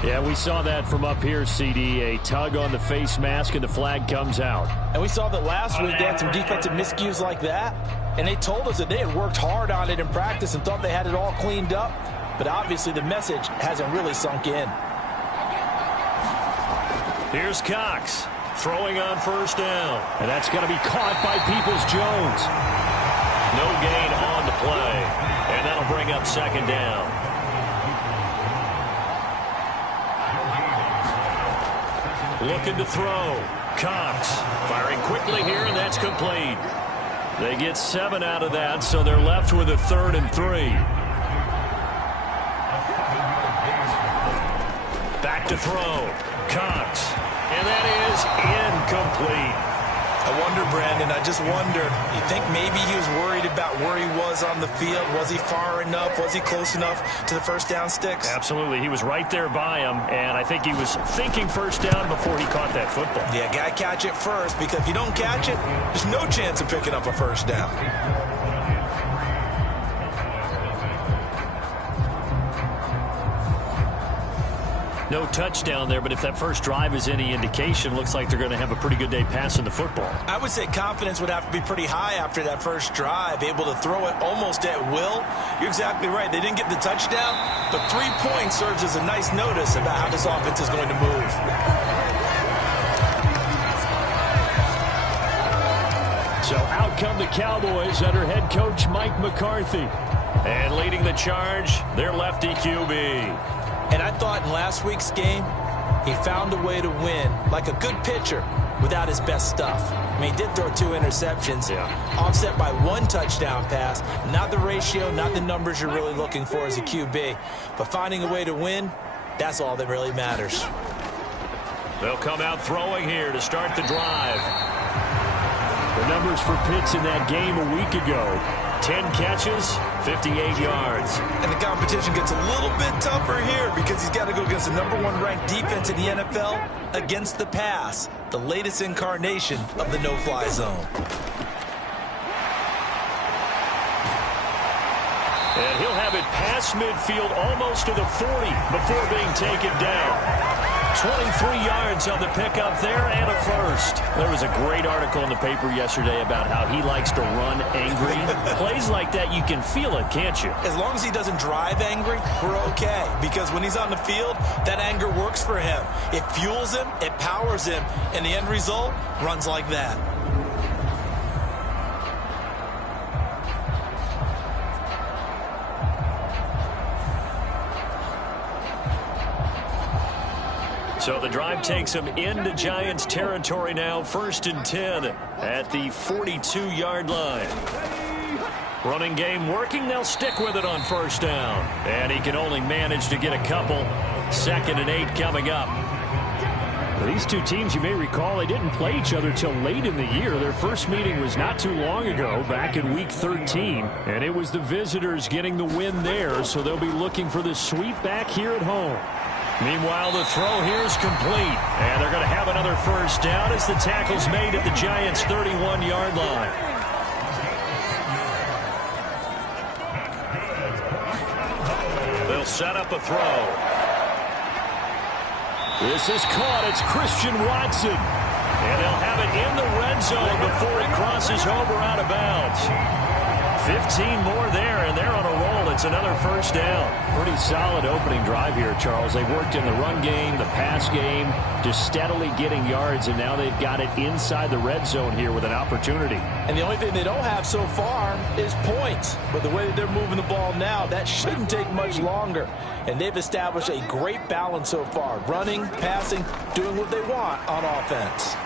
Yeah, we saw that from up here, CD. A tug on the face mask, and the flag comes out. And we saw that last week they had some defensive miscues like that. And they told us that they had worked hard on it in practice and thought they had it all cleaned up. But obviously the message hasn't really sunk in. Here's Cox throwing on first down. And that's going to be caught by Peoples-Jones. No gain on the play. And that'll bring up second down. Looking to throw. Cox firing quickly here, and that's complete. They get 7 out of that, so they're left with a 3rd and 3. Back to throw. Cox. And that is incomplete. I wonder, Brandon, I just wonder, you think maybe he was worried about where he was on the field? Was he far enough? Was he close enough to the first down sticks? Absolutely. He was right there by him, and I think he was thinking first down before he caught that football. Yeah, got to catch it first, because if you don't catch it, there's no chance of picking up a first down. No touchdown there, but if that first drive is any indication, looks like they're going to have a pretty good day passing the football. I would say confidence would have to be pretty high after that first drive, able to throw it almost at will. You're exactly right. They didn't get the touchdown, but 3 points serves as a nice notice about how this offense is going to move. So out come the Cowboys under head coach Mike McCarthy. And leading the charge, their lefty QB. And I thought in last week's game, he found a way to win, like a good pitcher, without his best stuff. I mean, he did throw 2 interceptions, offset by 1 touchdown pass. Not the ratio, not the numbers you're really looking for as a QB. But finding a way to win, that's all that really matters. They'll come out throwing here to start the drive. The numbers for Pitts in that game a week ago. 10 catches, 58 yards. And the competition gets a little bit tougher here because he's got to go against the #1 ranked defense in the NFL against the pass, the latest incarnation of the no-fly zone. And he'll have it past midfield almost to the 40 before being taken down. 23 yards on the pickup there and a first. There was a great article in the paper yesterday about how he likes to run angry. Plays like that, you can feel it, can't you? As long as he doesn't drive angry, we're okay. Because when he's on the field, that anger works for him. It fuels him, it powers him, and the end result runs like that. So the drive takes them into Giants territory now, 1st and 10 at the 42-yard line. Running game working. They'll stick with it on first down. And he can only manage to get a couple. 2nd and 8 coming up. These two teams, you may recall, they didn't play each other till late in the year. Their first meeting was not too long ago, back in Week 13. And it was the visitors getting the win there, so they'll be looking for the sweep back here at home. Meanwhile, the throw here is complete. And they're going to have another first down as the tackle's made at the Giants' 31-yard line. They'll set up a throw. This is caught. It's Christian Watson. And they'll have it in the red zone before he crosses over out of bounds. 15 more there, and they're on a roll. It's another first down. Pretty solid opening drive here, Charles. They worked in the run game, the pass game, just steadily getting yards, and now they've got it inside the red zone here with an opportunity. And the only thing they don't have so far is points. But the way that they're moving the ball now, that shouldn't take much longer. And they've established a great balance so far. Running, passing, doing what they want on offense.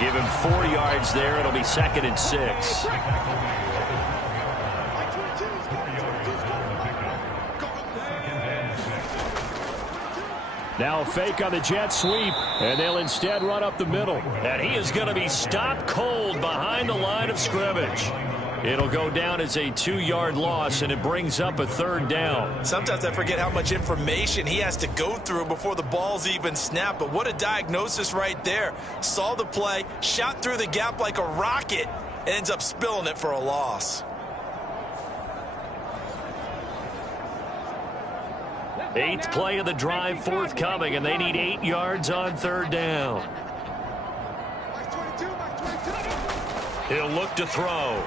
Give him 4 yards there. It'll be 2nd and 6. Now a fake on the jet sweep, and they'll instead run up the middle. And he is going to be stopped cold behind the line of scrimmage. It'll go down as a 2-yard loss, and it brings up a 3rd down. Sometimes I forget how much information he has to go through before the ball's even snapped, but what a diagnosis right there. Saw the play, shot through the gap like a rocket, ends up spilling it for a loss. Eighth play of the drive forthcoming, and they need 8 yards on 3rd down. He'll look to throw.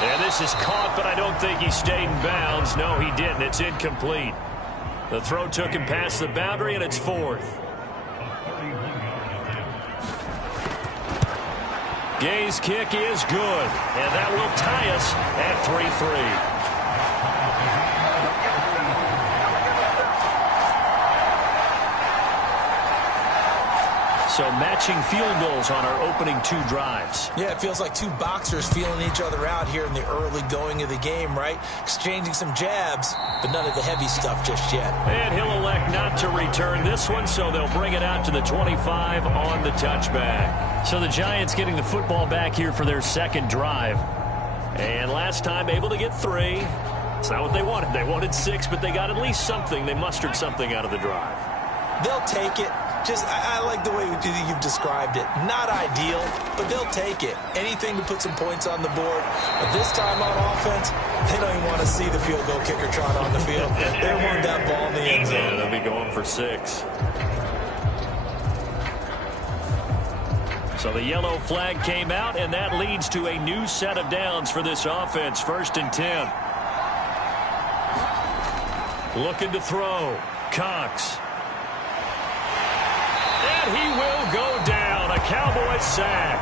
And this is caught, but I don't think he stayed in bounds. No, he didn't. It's incomplete. The throw took him past the boundary, and it's 4th. Gay's kick is good, and that will tie us at 3-3. So matching field goals on our opening 2 drives. Yeah, it feels like 2 boxers feeling each other out here in the early going of the game, right? Exchanging some jabs, but none of the heavy stuff just yet. And he'll elect not to return this one, so they'll bring it out to the 25 on the touchback. So the Giants getting the football back here for their 2nd drive. And last time able to get 3. It's not what they wanted. They wanted 6, but they got at least something. They mustered something out of the drive. They'll take it. I like the way you've described it. Not ideal, but they'll take it. Anything to put some points on the board. But this time on offense, they don't even want to see the field goal kicker trot on the field. They want that ball in the end zone. Yeah, they'll be going for 6. So the yellow flag came out, and that leads to a new set of downs for this offense. 1st and 10. Looking to throw. Cox. And he will go down. A Cowboy sack.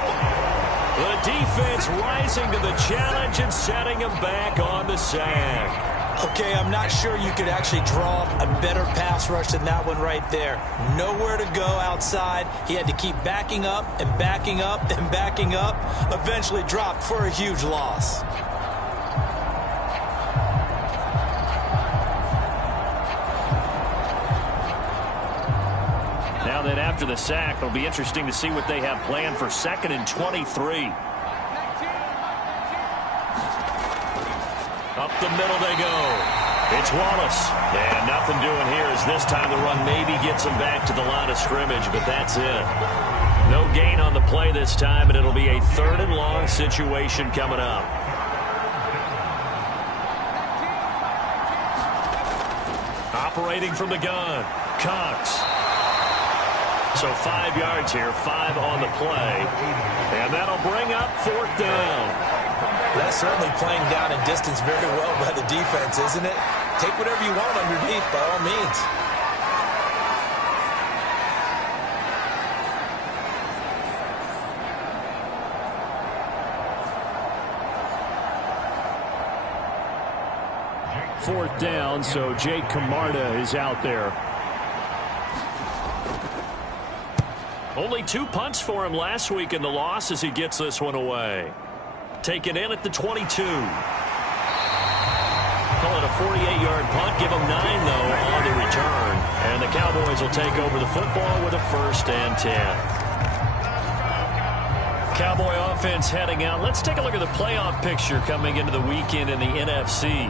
The defense rising to the challenge and setting him back on the sack. Okay, I'm not sure you could actually draw a better pass rush than that one right there. Nowhere to go outside. He had to keep backing up and backing up and backing up. Eventually dropped for a huge loss. Now that after the sack, it'll be interesting to see what they have planned for 2nd and 23. Up the middle they go. It's Wallace. And nothing doing here as this time the run maybe gets him back to the line of scrimmage, but that's it. No gain on the play this time, and it'll be a 3rd and long situation coming up. Operating from the gun, Cox. So 5 yards here, 5 on the play. And that'll bring up 4th down. That's certainly playing down and distance very well by the defense, isn't it? Take whatever you want underneath, by all means. Fourth down, so Jake Camarda is out there. Only 2 punts for him last week in the loss as he gets this one away. Taken in at the 22. Call it a 48-yard punt. Give him 9, though, on the return. And the Cowboys will take over the football with a 1st and 10. Cowboy offense heading out. Let's take a look at the playoff picture coming into the weekend in the NFC.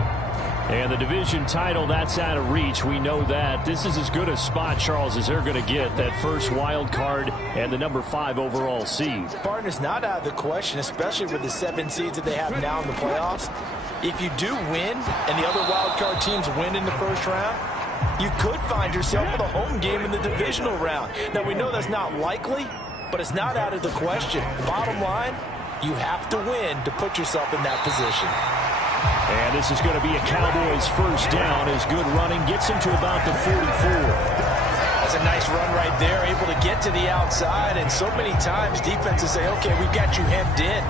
And the division title, that's out of reach. We know that. This is as good a spot, Charles, as they're going to get. That first wild card and the number 5 overall seed. Partner's not out of the question, especially with the 7 seeds that they have now in the playoffs. If you do win and the other wild card teams win in the first round, you could find yourself with a home game in the divisional round. Now, we know that's not likely, but it's not out of the question. Bottom line, you have to win to put yourself in that position. And this is going to be a Cowboys first down as good running gets him to about the 44. That's a nice run right there, able to get to the outside. And so many times defenses say, okay, we got you hemmed in.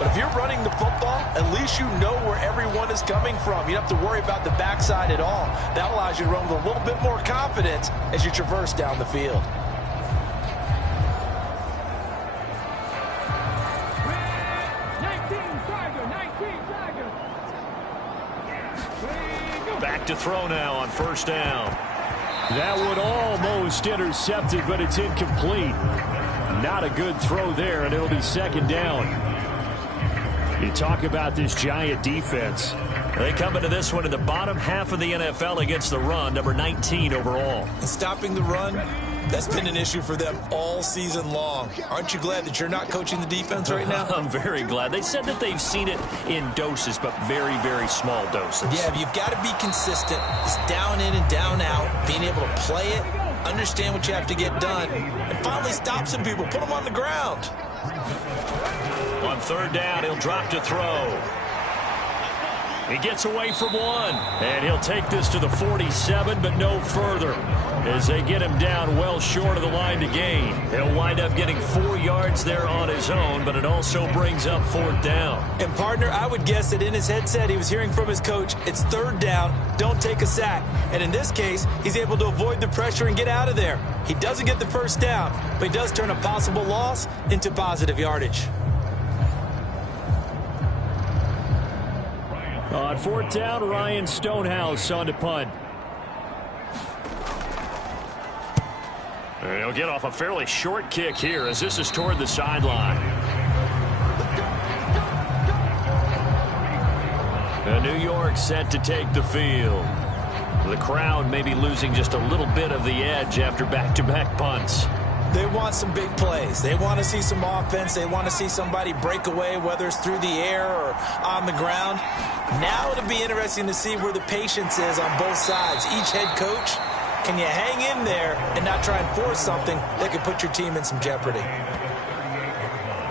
But if you're running the football, at least you know where everyone is coming from. You don't have to worry about the backside at all. That allows you to run with a little bit more confidence as you traverse down the field. Back to throw now on first down. That one almost intercepted, but it's incomplete. Not a good throw there, and it'll be second down. You talk about this Giant defense. They come into this one in the bottom half of the NFL against the run, number 19 overall. And stopping the run, that's been an issue for them all season long. Aren't you glad that you're not coaching the defense right now? I'm very glad. They said that they've seen it in doses, but very, very small doses. Yeah, you've got to be consistent. It's down in and down out, being able to play it, understand what you have to get done, and finally stop some people, put them on the ground. On third down, he'll drop to throw. He gets away from one, and he'll take this to the 47, but no further, as they get him down well short of the line to gain. He'll wind up getting 4 yards there on his own, but it also brings up fourth down. And, partner, I would guess that in his headset he was hearing from his coach, it's third down, don't take a sack. And in this case, he's able to avoid the pressure and get out of there. He doesn't get the first down, but he does turn a possible loss into positive yardage. On fourth down, Ryan Stonehouse on to punt. And he'll get off a fairly short kick here as this is toward the sideline. New York set to take the field. The crowd may be losing just a little bit of the edge after back-to-back punts. They want some big plays. They want to see some offense. They want to see somebody break away, whether it's through the air or on the ground. Now it'll be interesting to see where the patience is on both sides. Each head coach, can you hang in there and not try and force something that could put your team in some jeopardy?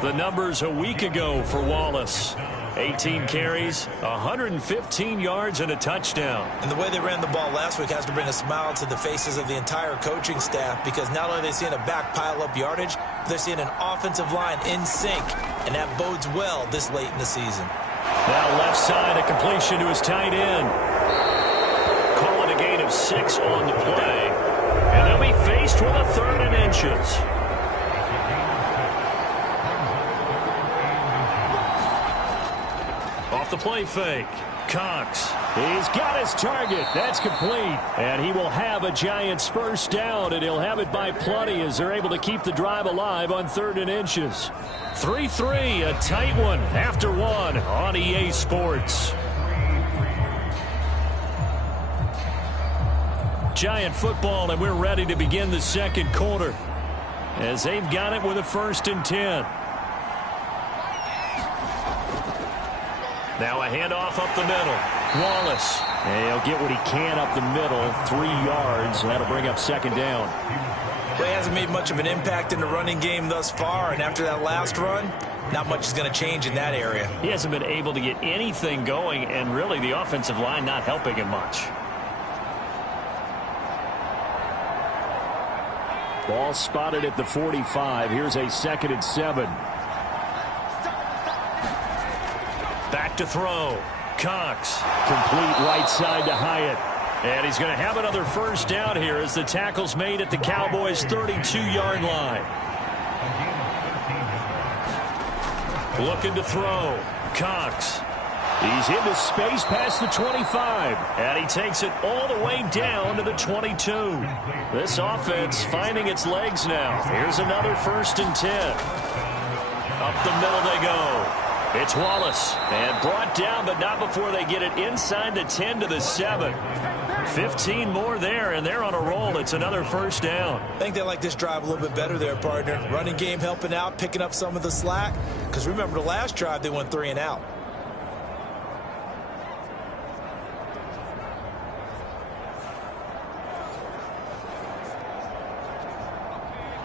The numbers a week ago for Wallace. 18 carries, 115 yards, and a touchdown. And the way they ran the ball last week has to bring a smile to the faces of the entire coaching staff, because not only are they seeing a back pile up yardage, they're seeing an offensive line in sync, and that bodes well this late in the season. Now left side, a completion to his tight end. Calling a gain of 6 on the play. And they'll be faced with a 3rd and inches. Off the play fake. Cox. He's got his target. That's complete. And he will have a Giants first down, and he'll have it by plenty as they're able to keep the drive alive on 3rd and inches. 3-3, a tight one after one on EA Sports. Giant football, and we're ready to begin the second quarter as they've got it with a 1st and 10. Now a handoff up the middle. Wallace. And he'll get what he can up the middle, 3 yards. That'll bring up 2nd down. Well, he hasn't made much of an impact in the running game thus far, and after that last run, not much is going to change in that area. He hasn't been able to get anything going, and really the offensive line not helping him much. Ball spotted at the 45. Here's a 2nd and 7. Back to throw. Cox. Complete right side to Hyatt. And he's going to have another first down here as the tackle's made at the Cowboys' 32-yard line. Looking to throw. Cox. He's into space past the 25. And he takes it all the way down to the 22. This offense finding its legs now. Here's another 1st and 10. Up the middle they go. It's Wallace. And brought down, but not before they get it inside the 10 to the 7. 15 more there, and they're on a roll. It's another first down. I think they like this drive a little bit better there, partner. Running game helping out, picking up some of the slack. Because remember, the last drive, they went 3 and out.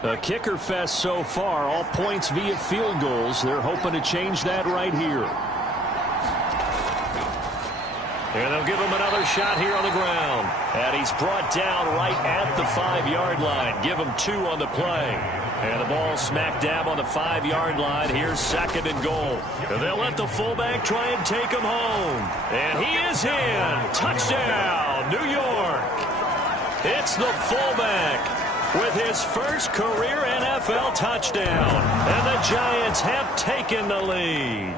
A kicker fest so far, all points via field goals. They're hoping to change that right here. And they'll give him another shot here on the ground. And he's brought down right at the 5-yard line. Give him 2 on the play. And the ball smack dab on the 5-yard line. Here's 2nd and goal. And they'll let the fullback try and take him home. And he is in. Touchdown, New York. It's the fullback with his first career NFL touchdown. And the Giants have taken the lead.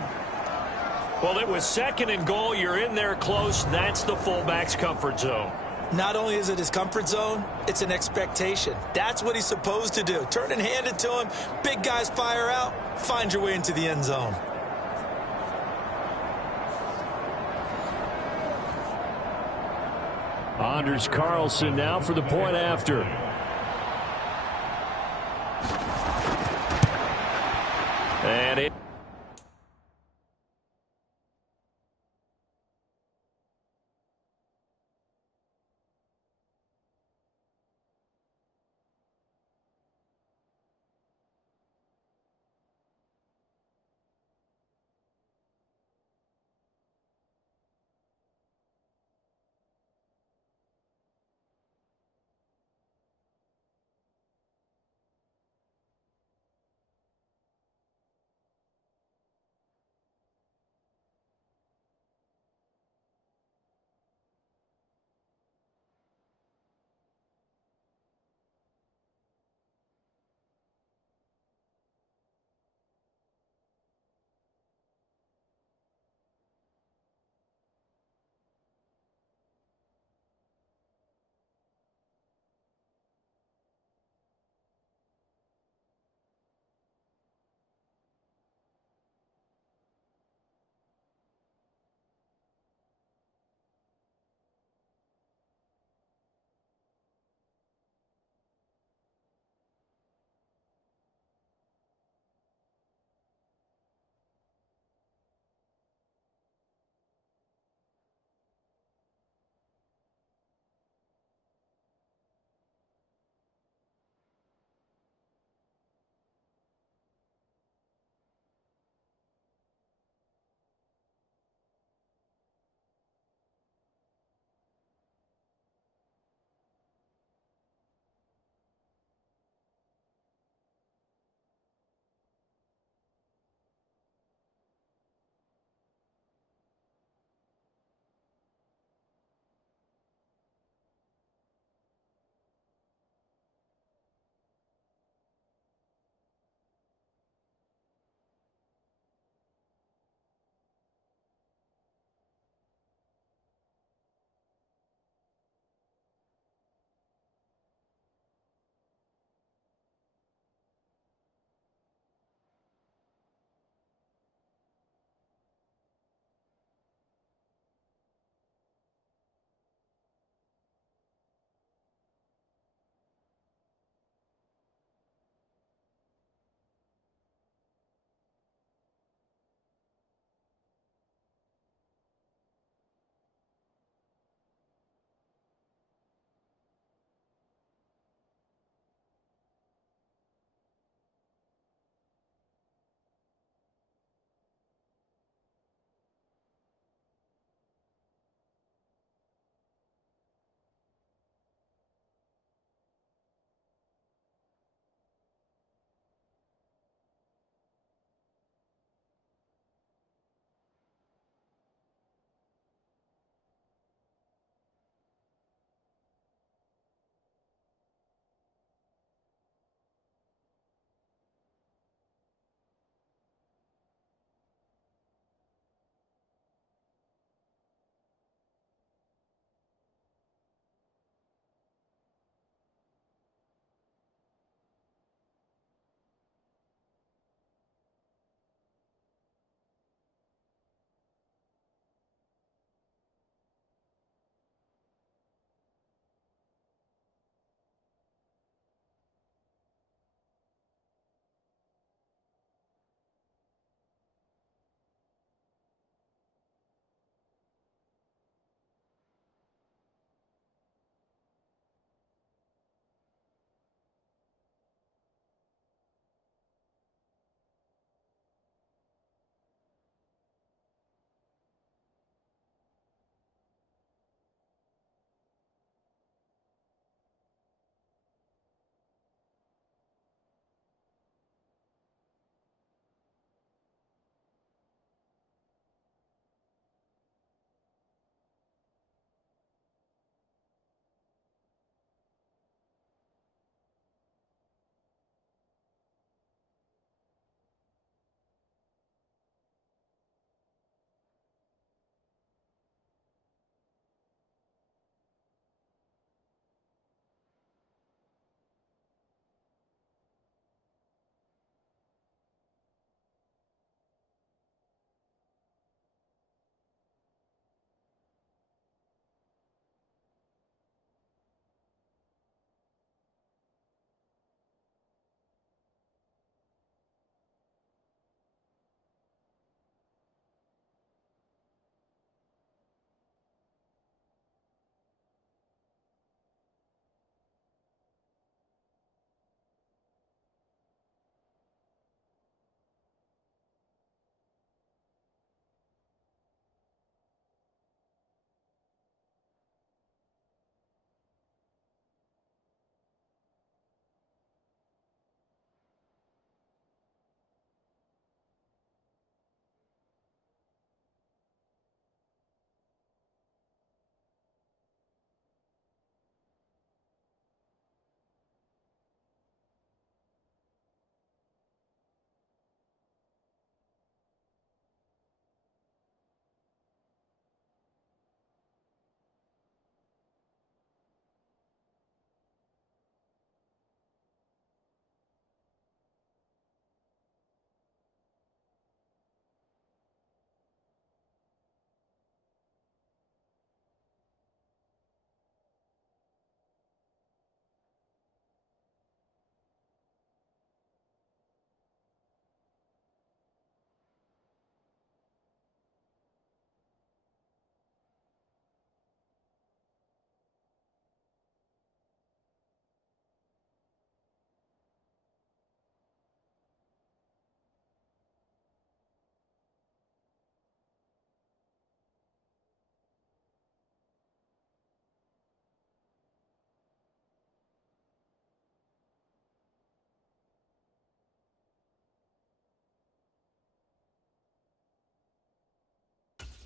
Well, it was 2nd and goal. You're in there close. That's the fullback's comfort zone. Not only is it his comfort zone, it's an expectation. That's what he's supposed to do. Turn and hand it to him. Big guys fire out. Find your way into the end zone. Anders Carlson now for the point after. And it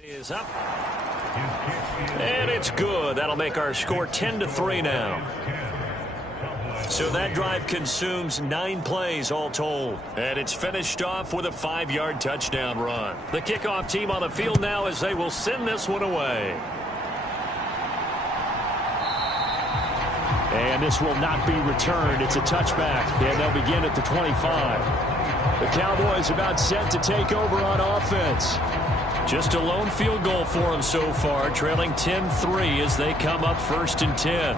Is up. And it's good. That'll make our score 10-3 now. So that drive consumes 9 plays all told. And it's finished off with a 5-yard touchdown run. The kickoff team on the field now as they will send this one away. And this will not be returned. It's a touchback, and they'll begin at the 25. The Cowboys about set to take over on offense. Just a lone field goal for them so far, trailing 10-3 as they come up 1st and 10.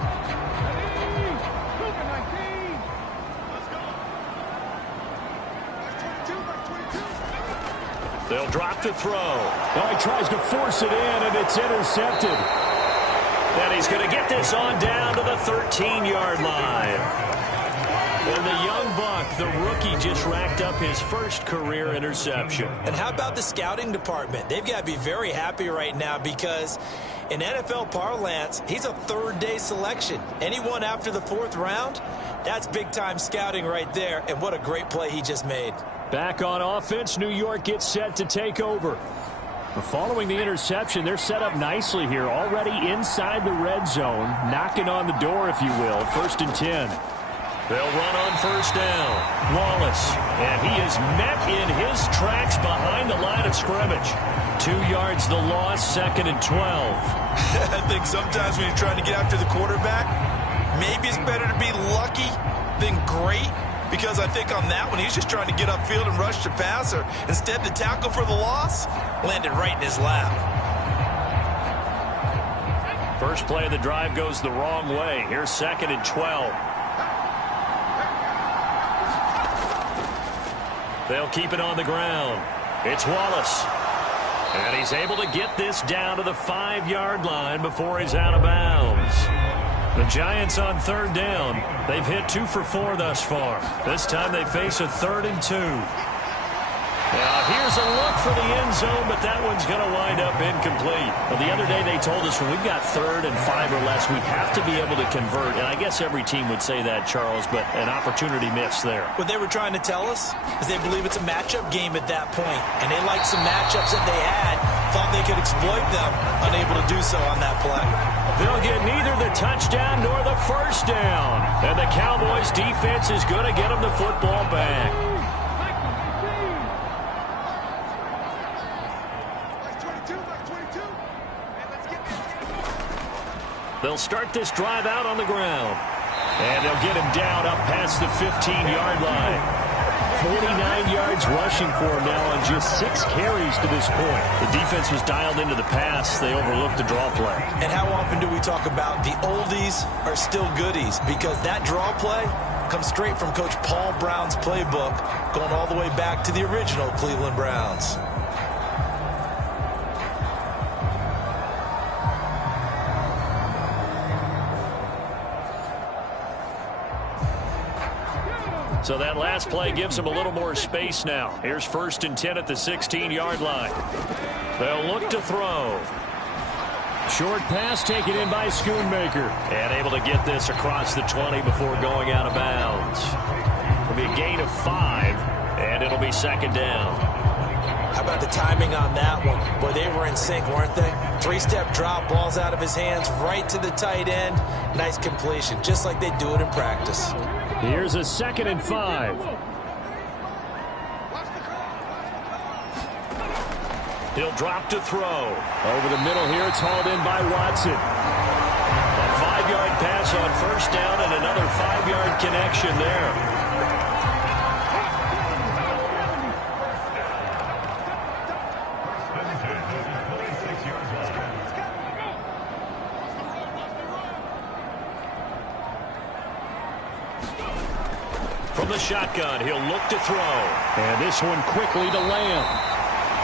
They'll drop to throw. Well, he tries to force it in, and it's intercepted. And he's going to get this on down to the 13-yard line. And the young buck, the rookie, just racked up his first career interception. And how about the scouting department? They've got to be very happy right now because in NFL parlance, he's a third-day selection. Anyone after the 4th round, that's big-time scouting right there. And what a great play he just made. Back on offense, New York gets set to take over. Following the interception, they're set up nicely here, already inside the red zone, knocking on the door, if you will, 1st and 10. They'll run on 1st down. Wallace, and he is met in his tracks behind the line of scrimmage. 2 yards the loss, 2nd and 12. I think sometimes when you're trying to get after the quarterback, maybe it's better to be lucky than great. Because I think on that one, he's just trying to get upfield and rush the passer. Instead, the tackle for the loss landed right in his lap. First play of the drive goes the wrong way. Here's 2nd and 12. They'll keep it on the ground. It's Wallace. And he's able to get this down to the 5-yard line before he's out of bounds. The Giants on 3rd down. They've hit 2 for 4 thus far. This time they face a 3rd and 2. Now here's a look for the end zone, but that one's going to wind up incomplete. Well, the other day they told us when we've got 3rd and 5 or less, we have to be able to convert. And I guess every team would say that, Charles, but an opportunity missed there. What they were trying to tell us is they believe it's a matchup game at that point. And they liked some matchups that they had, thought they could exploit them, unable to do so on that play. They'll get neither the touchdown nor the 1st down. And the Cowboys defense is going to get them the football back. They'll start this drive out on the ground. And they'll get him down up past the 15-yard line. 49 yards rushing for him now on just 6 carries to this point. The defense was dialed into the pass. They overlooked the draw play. And how often do we talk about the oldies are still goodies? Because that draw play comes straight from Coach Paul Brown's playbook, going all the way back to the original Cleveland Browns. So that last play gives them a little more space now. Here's 1st and 10 at the 16-yard line. They'll look to throw. Short pass taken in by Schoonmaker. And able to get this across the 20 before going out of bounds. It'll be a gain of 5, and it'll be 2nd down. How about the timing on that one? Boy, they were in sync, weren't they? 3-step drop, balls out of his hands, right to the tight end. Nice completion, just like they do it in practice. Here's a 2nd and 5. He'll drop to throw. Over the middle here, it's hauled in by Watson. A 5-yard pass on 1st down and another 5-yard connection there. From the shotgun, he'll look to throw. And this one quickly to Lamb.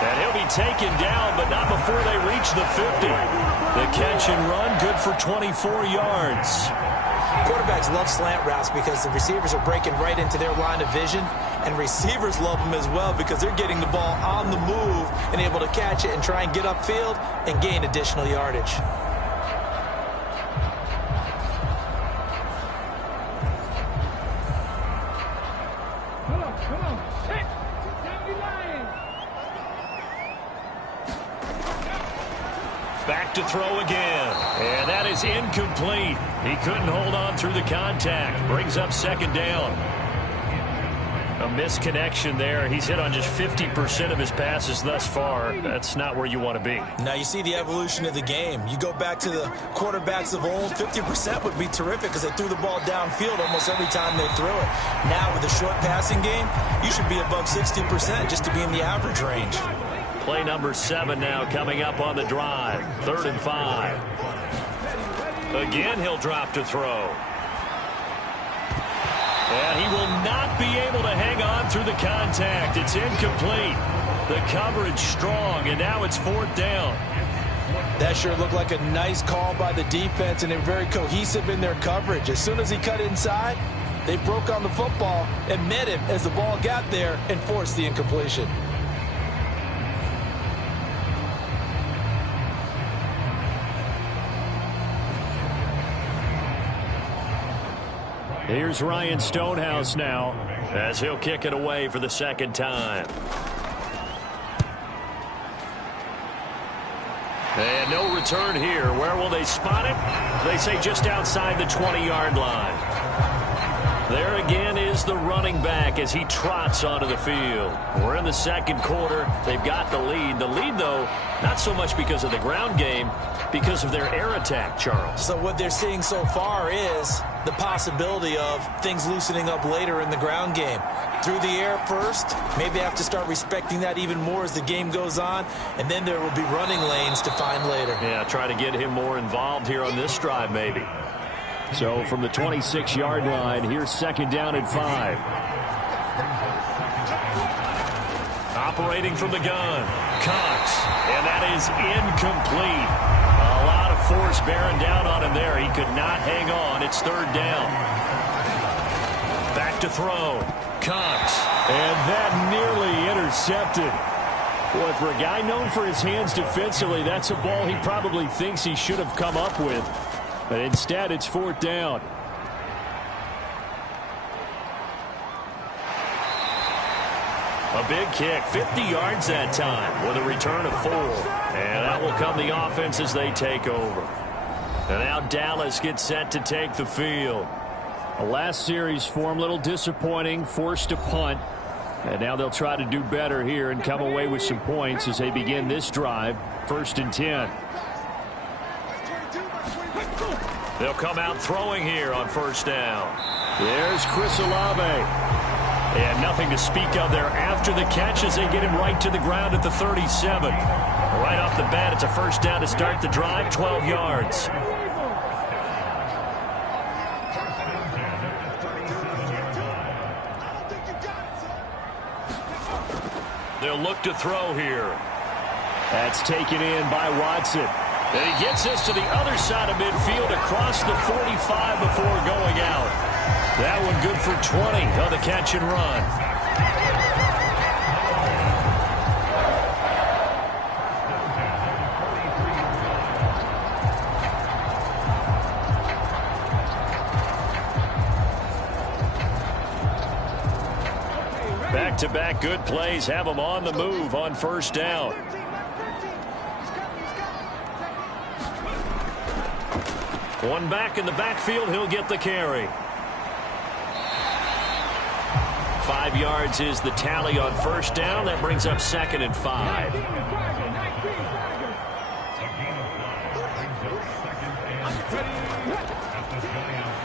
And he'll be taken down, but not before they reach the 50. The catch and run, good for 24 yards. Quarterbacks love slant routes because the receivers are breaking right into their line of vision, and receivers love them as well because they're getting the ball on the move and able to catch it and try and get upfield and gain additional yardage. back to throw again. And that is incomplete. He couldn't hold on through the contact. Brings up second down. A misconnection there. He's hit on just 50% of his passes thus far. That's not where you want to be. Now you see the evolution of the game. You go back to the quarterbacks of old, 50% would be terrific because they threw the ball downfield almost every time they threw it. Now with the short passing game, you should be above 60% just to be in the average range. Play number 7 now coming up on the drive. 3rd and 5. Again, he'll drop to throw. And he will not be able to hang on through the contact. It's incomplete. The coverage strong, and now it's 4th down. That sure looked like a nice call by the defense, and they're very cohesive in their coverage. As soon as he cut inside, they broke on the football and met him as the ball got there and forced the incompletion. Here's Ryan Stonehouse now as he'll kick it away for the second time. And no return here. Where will they spot it? They say just outside the 20-yard line. There again is the running back as he trots onto the field. We're in the second quarter. They've got the lead. The lead, though, not so much because of the ground game, because of their air attack, Charles. So what they're seeing so far is the possibility of things loosening up later in the ground game. Through the air first, maybe have to start respecting that even more as the game goes on, and then there will be running lanes to find later. Yeah, try to get him more involved here on this drive maybe. So from the 26-yard line, here's 2nd down and 5. Operating from the gun, Cox, and that is incomplete. A lot of force bearing down on him there. He could not hang on. It's 3rd down. Back to throw, Cox. And that nearly intercepted. Boy, for a guy known for his hands defensively, that's a ball he probably thinks he should have come up with. But instead, it's 4th down. A big kick, 50 yards that time with a return of 4. And that will come the offense as they take over. And now Dallas gets set to take the field. The last series for him, a little disappointing, forced a punt. And now they'll try to do better here and come away with some points as they begin this drive. 1st and 10. They'll come out throwing here on 1st down. There's Chris Olave. And nothing to speak of there after the catch as they get him right to the ground at the 37. Right off the bat, it's a 1st down to start the drive, 12 yards. They'll look to throw here. That's taken in by Watson. And he gets this to the other side of midfield across the 45 before going out. That one good for 20 on the catch and run. Back-to-back good plays have them on the move on 1st down. One back in the backfield, he'll get the carry. 5 yards is the tally on 1st down. That brings up 2nd and 5.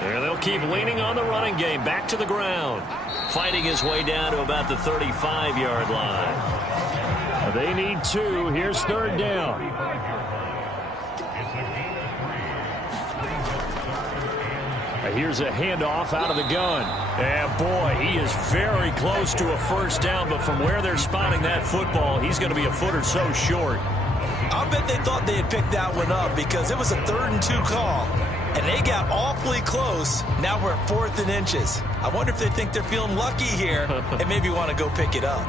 There they'll keep leaning on the running game. Back to the ground. Fighting his way down to about the 35-yard line. They need 2. Here's 3rd down. Here's a handoff out of the gun. And, boy, he is very close to a 1st down, but from where they're spotting that football, he's going to be a foot or so short. I'll bet they thought they had picked that one up because it was a 3rd and 2 call, and they got awfully close. Now we're at 4th and inches. I wonder if they think they're feeling lucky here and maybe want to go pick it up.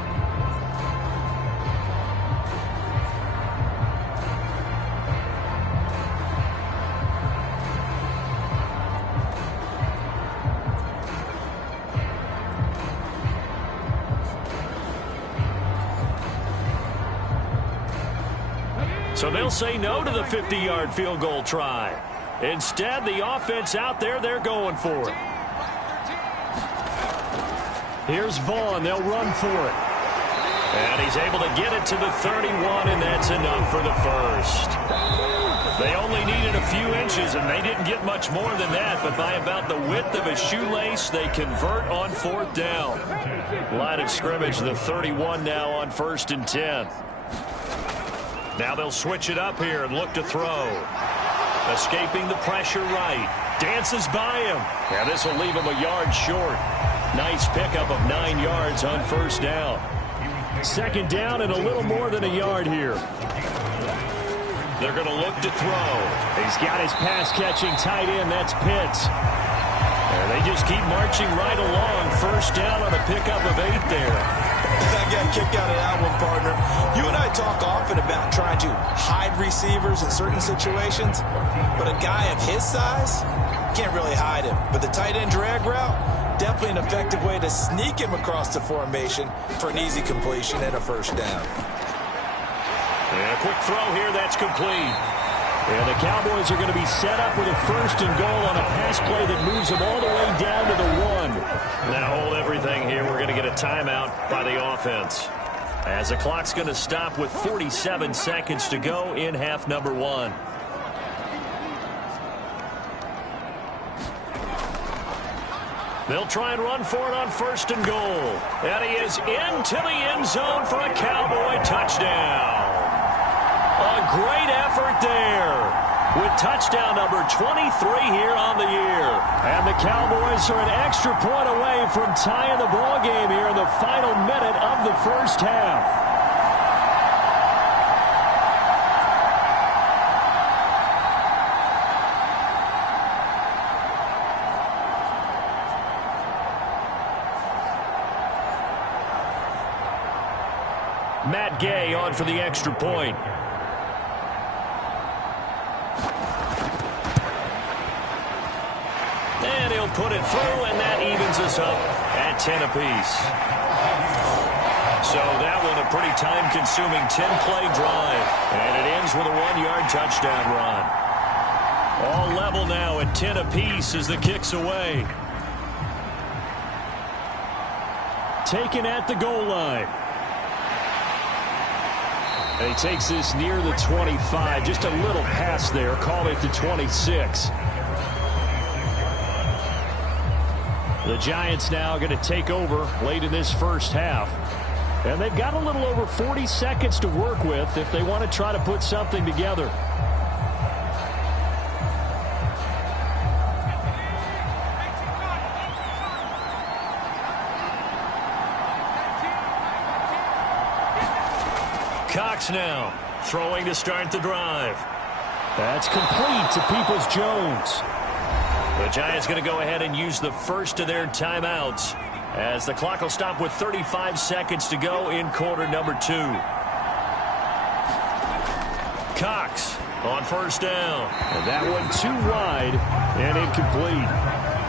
So So they'll say no to the 50-yard field goal try. Instead, the offense out there, they're going for it. Here's Vaughn. They'll run for it. And he's able to get it to the 31, and that's enough for the first. They only needed a few inches, and they didn't get much more than that, but by about the width of a shoelace, they convert on 4th down. Line of scrimmage, the 31 now on 1st and 10. Now they'll switch it up here and look to throw. Escaping the pressure right. Dances by him. And this will leave him a yard short. Nice pickup of 9 yards on 1st down. 2nd down and a little more than a yard here. They're going to look to throw. He's got his pass-catching tight end. That's Pitts. And they just keep marching right along. 1st down on a pickup of 8 there. I got a kick out of that one, partner. You and I talk often about trying to hide receivers in certain situations, but a guy of his size can't really hide him. But the tight end drag route, definitely an effective way to sneak him across the formation for an easy completion and a 1st down. And a quick throw here, that's complete. And the Cowboys are going to be set up with a 1st and goal on a pass play that moves them all the way down to the 1. Now hold everything here. We're going to get a timeout by the offense, as the clock's going to stop with 47 seconds to go in half number 1. They'll try and run for it on 1st and goal. And he is into the end zone for a Cowboy touchdown. A great effort there with touchdown number 23 here on the year. And the Cowboys are an extra point away from tying the ball game here in the final minute of the 1st half. Matt Gay on for the extra point. And he'll put it through, and that evens us up at 10 apiece. So that one a pretty time-consuming 10-play drive. And it ends with a 1-yard touchdown run. All level now at 10 apiece as the kick's away. Taken at the goal line. And he takes this near the 25. Just a little pass there. Call it the 26. The Giants now going to take over late in this 1st half. And they've got a little over 40 seconds to work with if they want to try to put something together. Cox now throwing to start the drive. That's complete to Peoples-Jones. The Giants going to go ahead and use the first of their timeouts as the clock will stop with 35 seconds to go in quarter number 2. Cox on 1st down. And that one too wide and incomplete.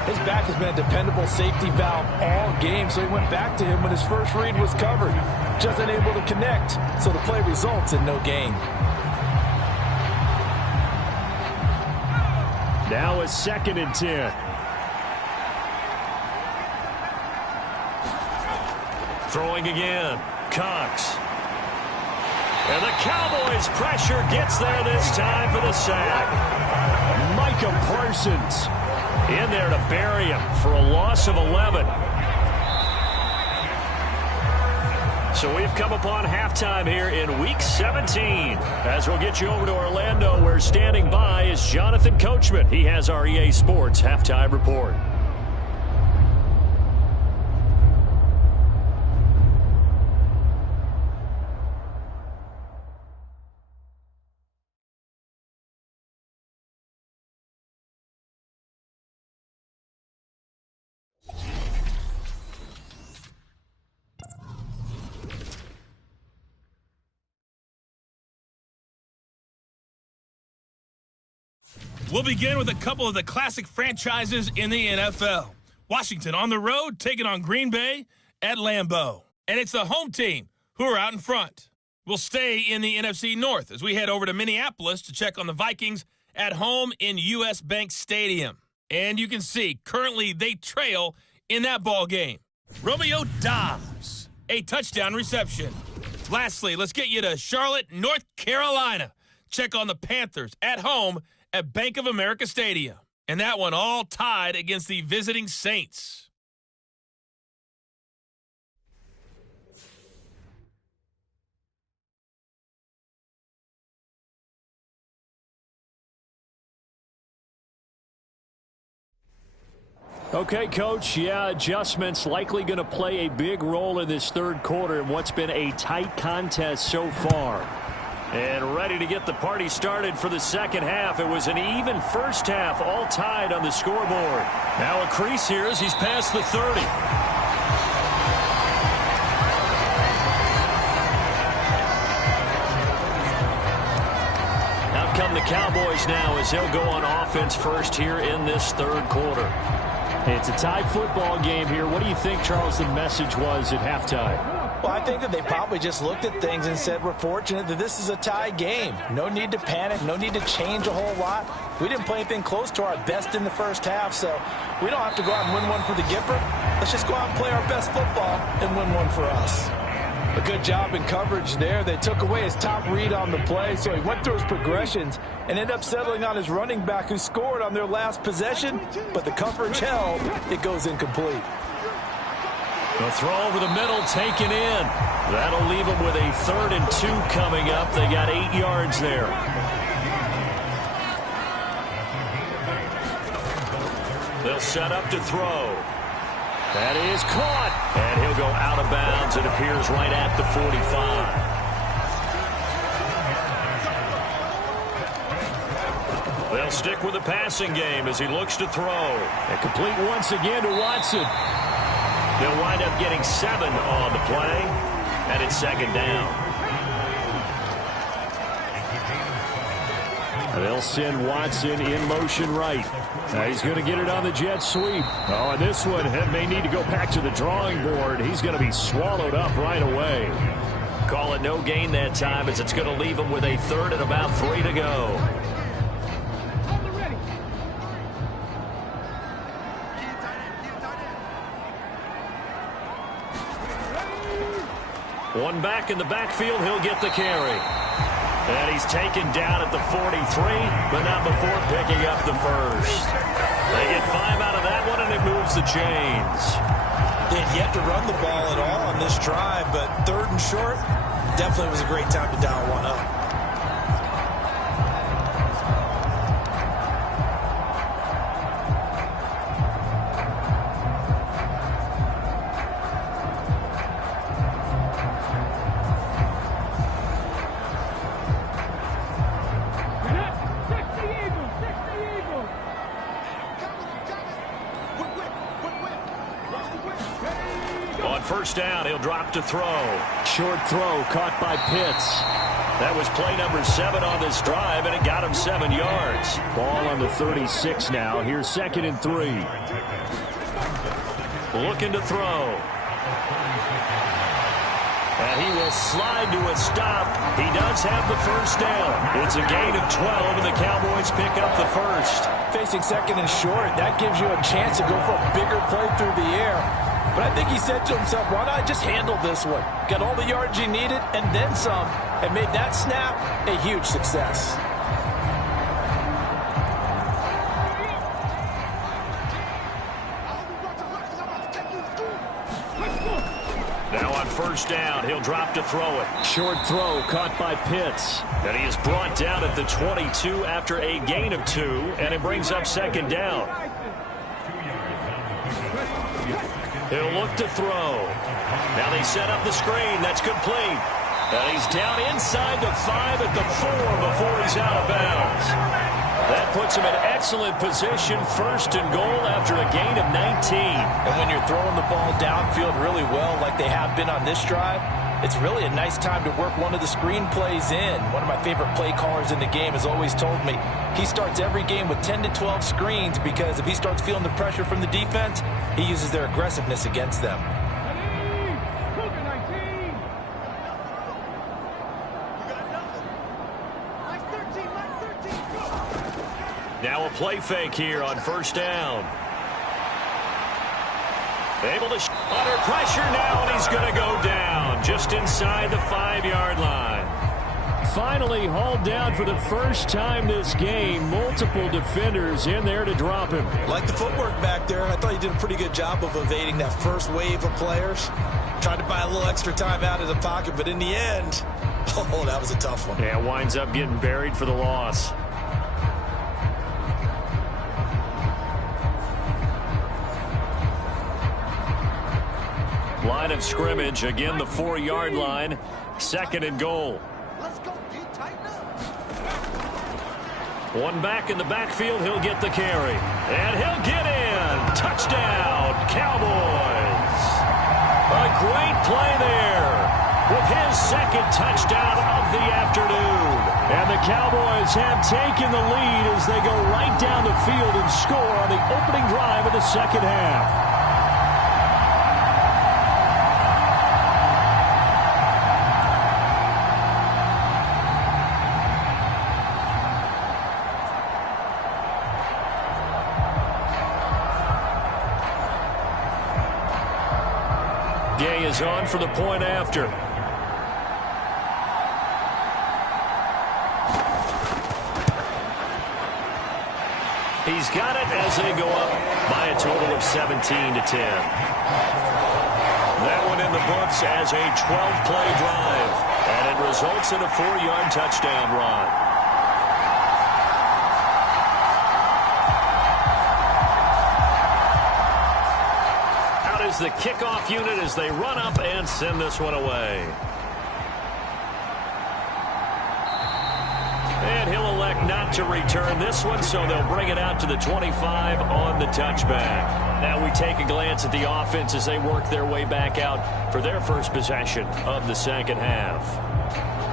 His back has been a dependable safety valve all game, so he went back to him when his first read was covered. Just unable to connect, so the play results in no gain. Now a 2nd and 10. Throwing again. Cox. And the Cowboys' pressure gets there this time for the sack. Micah Parsons in there to bury him for a loss of 11. So we've come upon halftime here in Week 17. As we'll get you over to Orlando, where standing by is Jonathan Coachman. He has our EA Sports Halftime Report. We'll begin with a couple of the classic franchises in the NFL. Washington on the road, taking on Green Bay at Lambeau. And it's the home team who are out in front. We'll stay in the NFC North as we head over to Minneapolis to check on the Vikings at home in U.S. Bank Stadium. And you can see, currently they trail in that ball game. Romeo Doubs, a touchdown reception. Lastly, let's get you to Charlotte, North Carolina. Check on the Panthers at home at Bank of America Stadium. And that one all tied against the visiting Saints. Okay, Coach, adjustments likely going to play a big role in this third quarter in what's been a tight contest so far. And ready to get the party started for the second half. It was an even first half, all tied on the scoreboard. Now a crease here as he's past the 30. Out come the Cowboys now as they'll go on offense first here in this third quarter. It's a tie football game here. What do you think, Charles, the message was at halftime? Well, I think that they probably just looked at things and said, we're fortunate that this is a tie game. No need to panic. No need to change a whole lot. We didn't play anything close to our best in the first half, so we don't have to go out and win one for the Gipper. Let's just go out and play our best football and win one for us. A good job in coverage there. They took away his top read on the play, so he went through his progressions and ended up settling on his running back who scored on their last possession, but the coverage held. It goes incomplete. The throw over the middle taken in. That'll leave them with a 3rd and 2 coming up. They got 8 yards there. They'll set up to throw. That is caught. And he'll go out of bounds. It appears right at the 45. They'll stick with the passing game as he looks to throw. And complete once again to Watson. They'll wind up getting 7 on the play, and it's second down. They'll send Watson in motion right. Now he's going to get it on the jet sweep. Oh, and this one may need to go back to the drawing board. He's going to be swallowed up right away. Call it no gain that time as it's going to leave him with a 3rd and about 3 to go. One back in the backfield, he'll get the carry. And he's taken down at the 43, but not before picking up the first. They get 5 out of that one, and it moves the chains. They had yet to run the ball at all on this drive, but 3rd and short, definitely was a great time to dial one up. First down, he'll drop to throw. Short throw caught by Pitts. That was play number 7 on this drive, and it got him 7 yards. Ball on the 36 now. Here's 2nd and 3. Looking to throw. And he will slide to a stop. He does have the first down. It's a gain of 12, and the Cowboys pick up the first. Facing 2nd and short, that gives you a chance to go for a bigger play through the air. But I think he said to himself, why not just handle this one? Got all the yards he needed and then some, and made that snap a huge success. Now on first down, he'll drop to throw it. Short throw caught by Pitts. And he is brought down at the 22 after a gain of 2, and it brings up 2nd down. He'll look to throw. Now they set up the screen. That's complete. And he's down inside the 5 at the 4 before he's out of bounds. That puts him in excellent position, 1st and goal after a gain of 19. And when you're throwing the ball downfield really well like they have been on this drive, it's really a nice time to work one of the screen plays in. One of my favorite play callers in the game has always told me he starts every game with 10 to 12 screens because if he starts feeling the pressure from the defense, he uses their aggressiveness against them. Now a play fake here on first down. Able to under pressure now, and he's going to go down just inside the 5-yard line. Finally hauled down for the first time this game. Multiple defenders in there to drop him. Like the footwork back there, I thought he did a pretty good job of evading that first wave of players. Tried to buy a little extra time out of the pocket, but in the end, oh, that was a tough one. Yeah, winds up getting buried for the loss. Line of scrimmage, again the 4-yard line, 2nd and goal. Let's go, D. Tighten up. One back in the backfield, he'll get the carry. And he'll get in. Touchdown, Cowboys. A great play there with his 2nd touchdown of the afternoon. And the Cowboys have taken the lead as they go right down the field and score on the opening drive of the second half. Gay is on for the point after. He's got it as they go up by a total of 17-10. That one in the books as a 12-play drive, and it results in a 4-yard touchdown run. The kickoff unit as they run up and send this one away. And he'll elect not to return this one, so they'll bring it out to the 25 on the touchback. Now we take a glance at the offense as they work their way back out for their first possession of the second half.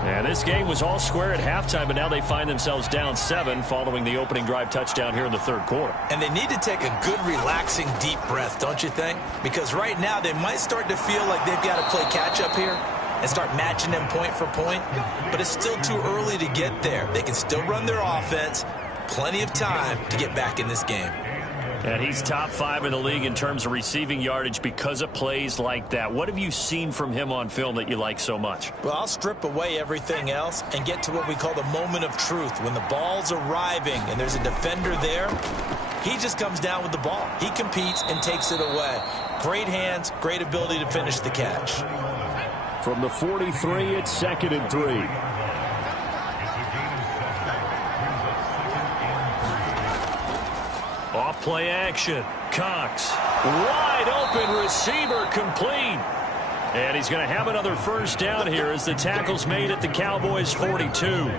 And this game was all square at halftime, but now they find themselves down 7 following the opening drive touchdown here in the 3rd quarter. And they need to take a good, relaxing, deep breath, don't you think? Because right now they might start to feel like they've got to play catch-up here and start matching them point for point. But it's still too early to get there. They can still run their offense. Plenty of time to get back in this game. And he's top 5 in the league in terms of receiving yardage because of plays like that. What have you seen from him on film that you like so much? Well, I'll strip away everything else and get to what we call the moment of truth. When the ball's arriving and there's a defender there, he just comes down with the ball. He competes and takes it away. Great hands, great ability to finish the catch. From the 43, it's 2nd and 3. Off play action. Cox. Wide open receiver complete. And he's going to have another first down here as the tackle's made at the Cowboys 42.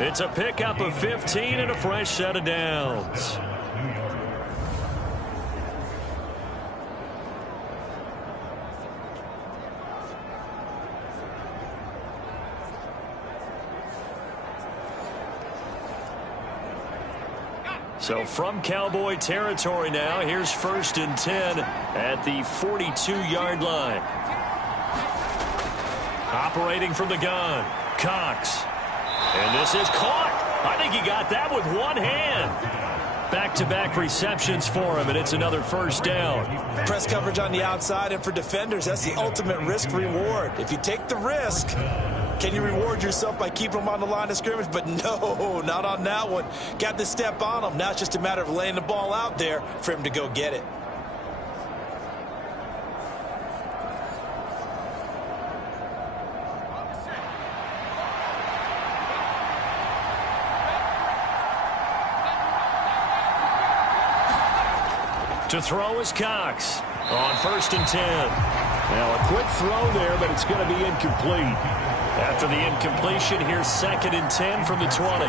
It's a pickup of 15 and a fresh set of downs. So from Cowboy territory now, here's 1st and 10 at the 42-yard line. Operating from the gun, Cox. And this is caught. I think he got that with one hand. Back-to-back receptions for him, and it's another first down. Press coverage on the outside, and for defenders, that's the ultimate risk-reward. If you take the risk, can you reward yourself by keeping them on the line of scrimmage? But no, not on that one. Got to step on them. Now it's just a matter of laying the ball out there for him to go get it. To throw is Cox on 1st and 10. Now a quick throw there, but it's going to be incomplete. After the incompletion, here's 2nd and 10 from the 20.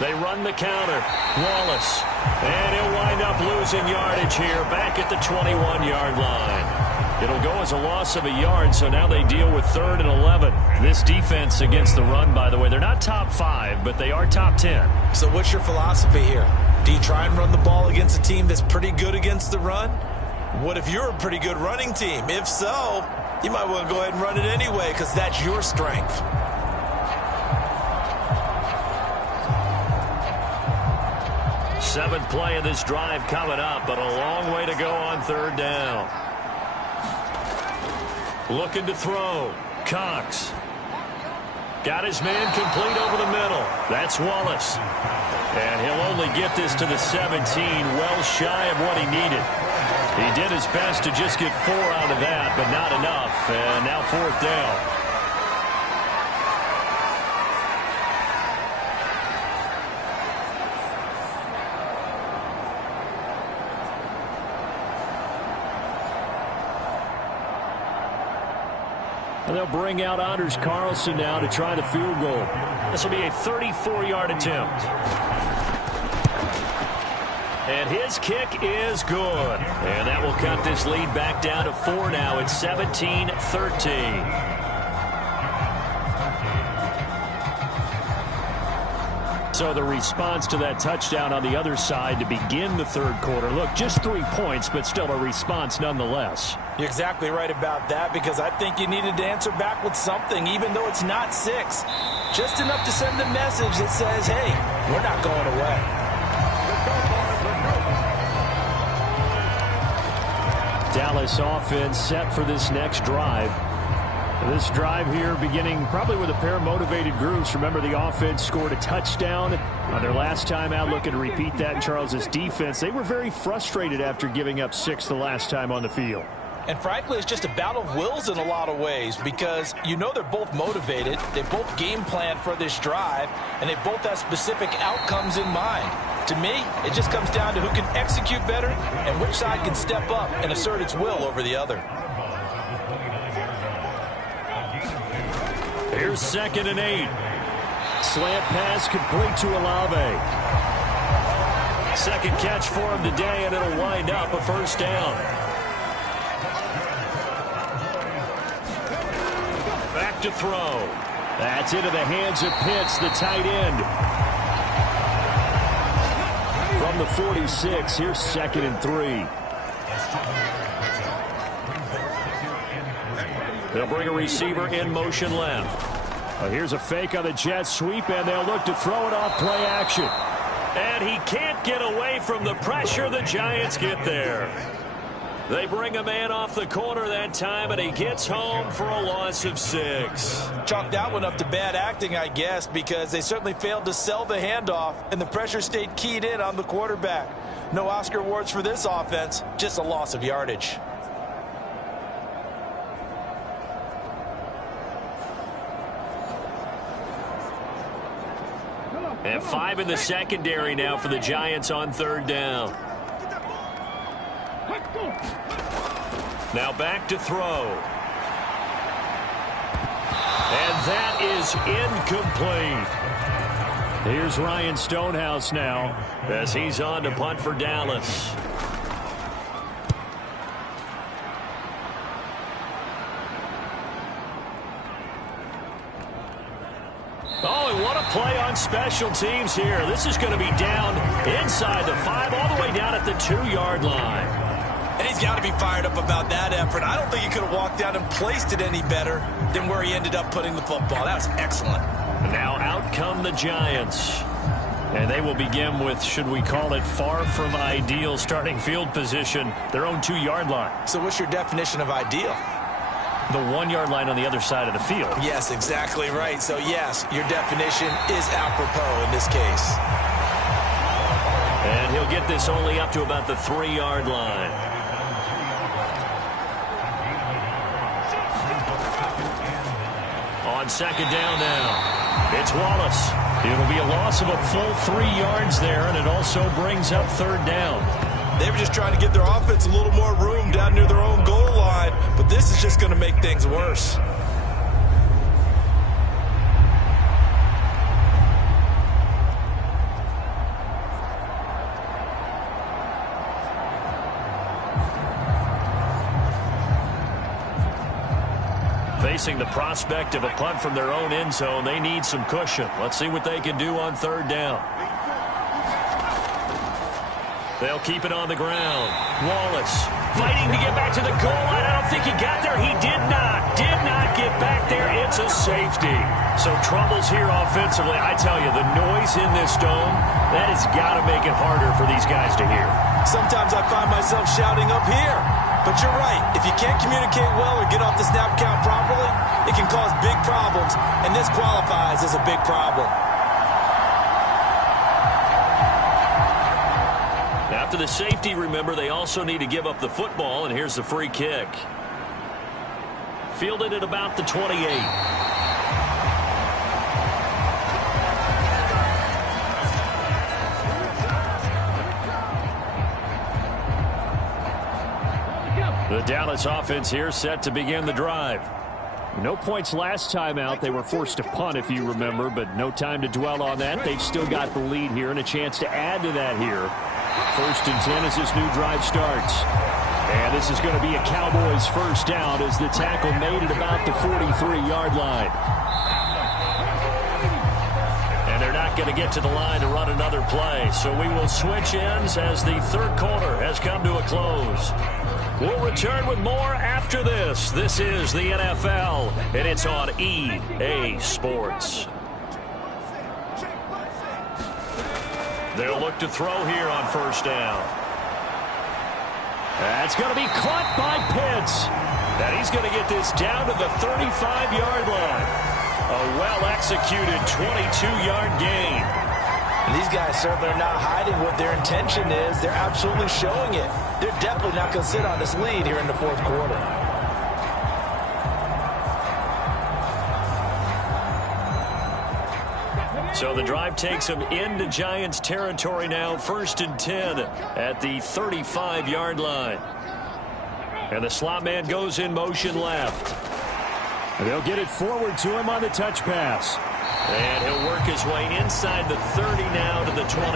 They run the counter. Wallace. And he'll wind up losing yardage here back at the 21-yard line. It'll go as a loss of a yard, so now they deal with 3rd and 11. This defense against the run, by the way, they're not top 5, but they are top 10. So what's your philosophy here? Do you try and run the ball against a team that's pretty good against the run? What if you're a pretty good running team? If so, you might want to go ahead and run it anyway because that's your strength. Seventh play of this drive coming up, but a long way to go on third down. Looking to throw. Cox. Got his man complete over the middle. That's Wallace. And he'll only get this to the 17, well shy of what he needed. He did his best to just get 4 out of that, but not enough. And now fourth down. And they'll bring out Anders Carlson now to try the field goal. This will be a 34-yard attempt. And his kick is good. And that will cut this lead back down to 4 now. It's 17-13. So the response to that touchdown on the other side to begin the third quarter. Look, just 3 points, but still a response nonetheless. You're exactly right about that, because I think you needed to answer back with something, even though it's not 6. Just enough to send a message that says, hey, we're not going away. Dallas offense set for this next drive. This drive here beginning probably with a pair of motivated groups. Remember, the offense scored a touchdown on their last time out. Looking to repeat that in Charles's defense. They were very frustrated after giving up 6 the last time on the field. And frankly, it's just a battle of wills in a lot of ways, because you know they're both motivated. They both game plan for this drive, and they both have specific outcomes in mind. To me, it just comes down to who can execute better and which side can step up and assert its will over the other. Here's 2nd and 8. Slant pass complete to Olave. Second catch for him today, and it'll wind up a first down. Back to throw. That's into the hands of Pitts, the tight end. From the 46, here's 2nd and 3. They'll bring a receiver in motion left. Here's a fake on the jet sweep, and they'll look to throw it off play action. And he can't get away from the pressure. The Giants get there. They bring a man off the corner that time, and he gets home for a loss of 6. Chalk that one up to bad acting, I guess, because they certainly failed to sell the handoff, and the pressure stayed keyed in on the quarterback. No Oscar awards for this offense, just a loss of yardage. And 5 in the secondary now for the Giants on third down. Now back to throw. And that is incomplete. Here's Ryan Stonehouse now as he's on to punt for Dallas. Oh, and what a play on special teams here. This is going to be down inside the 5, all the way down at the 2-yard line. And he's got to be fired up about that effort. I don't think he could have walked out and placed it any better than where he ended up putting the football. That was excellent. Now out come the Giants. And they will begin with, should we call it, far from ideal starting field position, their own 2-yard line. So what's your definition of ideal? The 1-yard line on the other side of the field. Yes, exactly right. So, yes, your definition is apropos in this case. And he'll get this only up to about the 3-yard line. On second down now, it's Wallace. It'll be a loss of a full 3 yards there, and it also brings up third down. They were just trying to give their offense a little more room down near their own goal line, but this is just going to make things worse. Facing the prospect of a punt from their own end zone, they need some cushion. Let's see what they can do on third down. They'll keep it on the ground. Wallace fighting to get back to the goal line. I don't think he got there. He did not get back there. It's a safety. So troubles here offensively. I tell you, the noise in this dome, that has got to make it harder for these guys to hear. Sometimes I find myself shouting up here. But you're right. If you can't communicate well or get off the snap count properly, it can cause big problems, and this qualifies as a big problem. After the safety, remember, they also need to give up the football, and here's the free kick. Fielded at about the 28. The Dallas offense here set to begin the drive. No points last time out. They were forced to punt, if you remember, but no time to dwell on that. They've still got the lead here and a chance to add to that here. 1st and 10 as this new drive starts. And this is going to be a Cowboys first down as the tackle made at about the 43-yard line. And they're not going to get to the line to run another play. So we will switch ends as the third quarter has come to a close. We'll return with more after this. This is the NFL, and it's on EA Sports. They'll look to throw here on first down. That's going to be caught by Pitts. And he's going to get this down to the 35-yard line. A well-executed 22-yard gain. And these guys certainly are not hiding what their intention is. They're absolutely showing it. They're definitely not going to sit on this lead here in the fourth quarter. So the drive takes them into Giants territory now. 1st and 10 at the 35-yard line. And the slot man goes in motion left. And they'll get it forward to him on the touch pass. And he'll work his way inside the 30 now to the 28.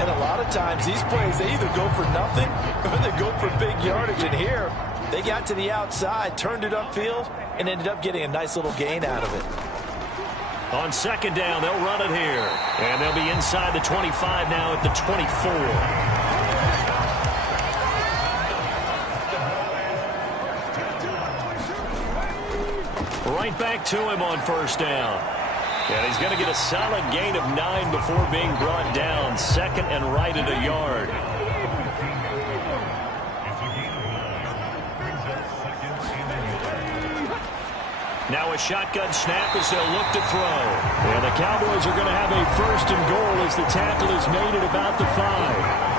And a lot of times these plays, they either go for nothing or they go for big yardage. And here, they got to the outside, turned it upfield, and ended up getting a nice little gain out of it. On 2nd down, they'll run it here. And they'll be inside the 25 now at the 24. Right back to him on first down. And he's going to get a solid gain of 9 before being brought down. 2nd and right at a yard. Now a shotgun snap as they'll look to throw. And the Cowboys are going to have a 1st and goal as the tackle is made at about the 5.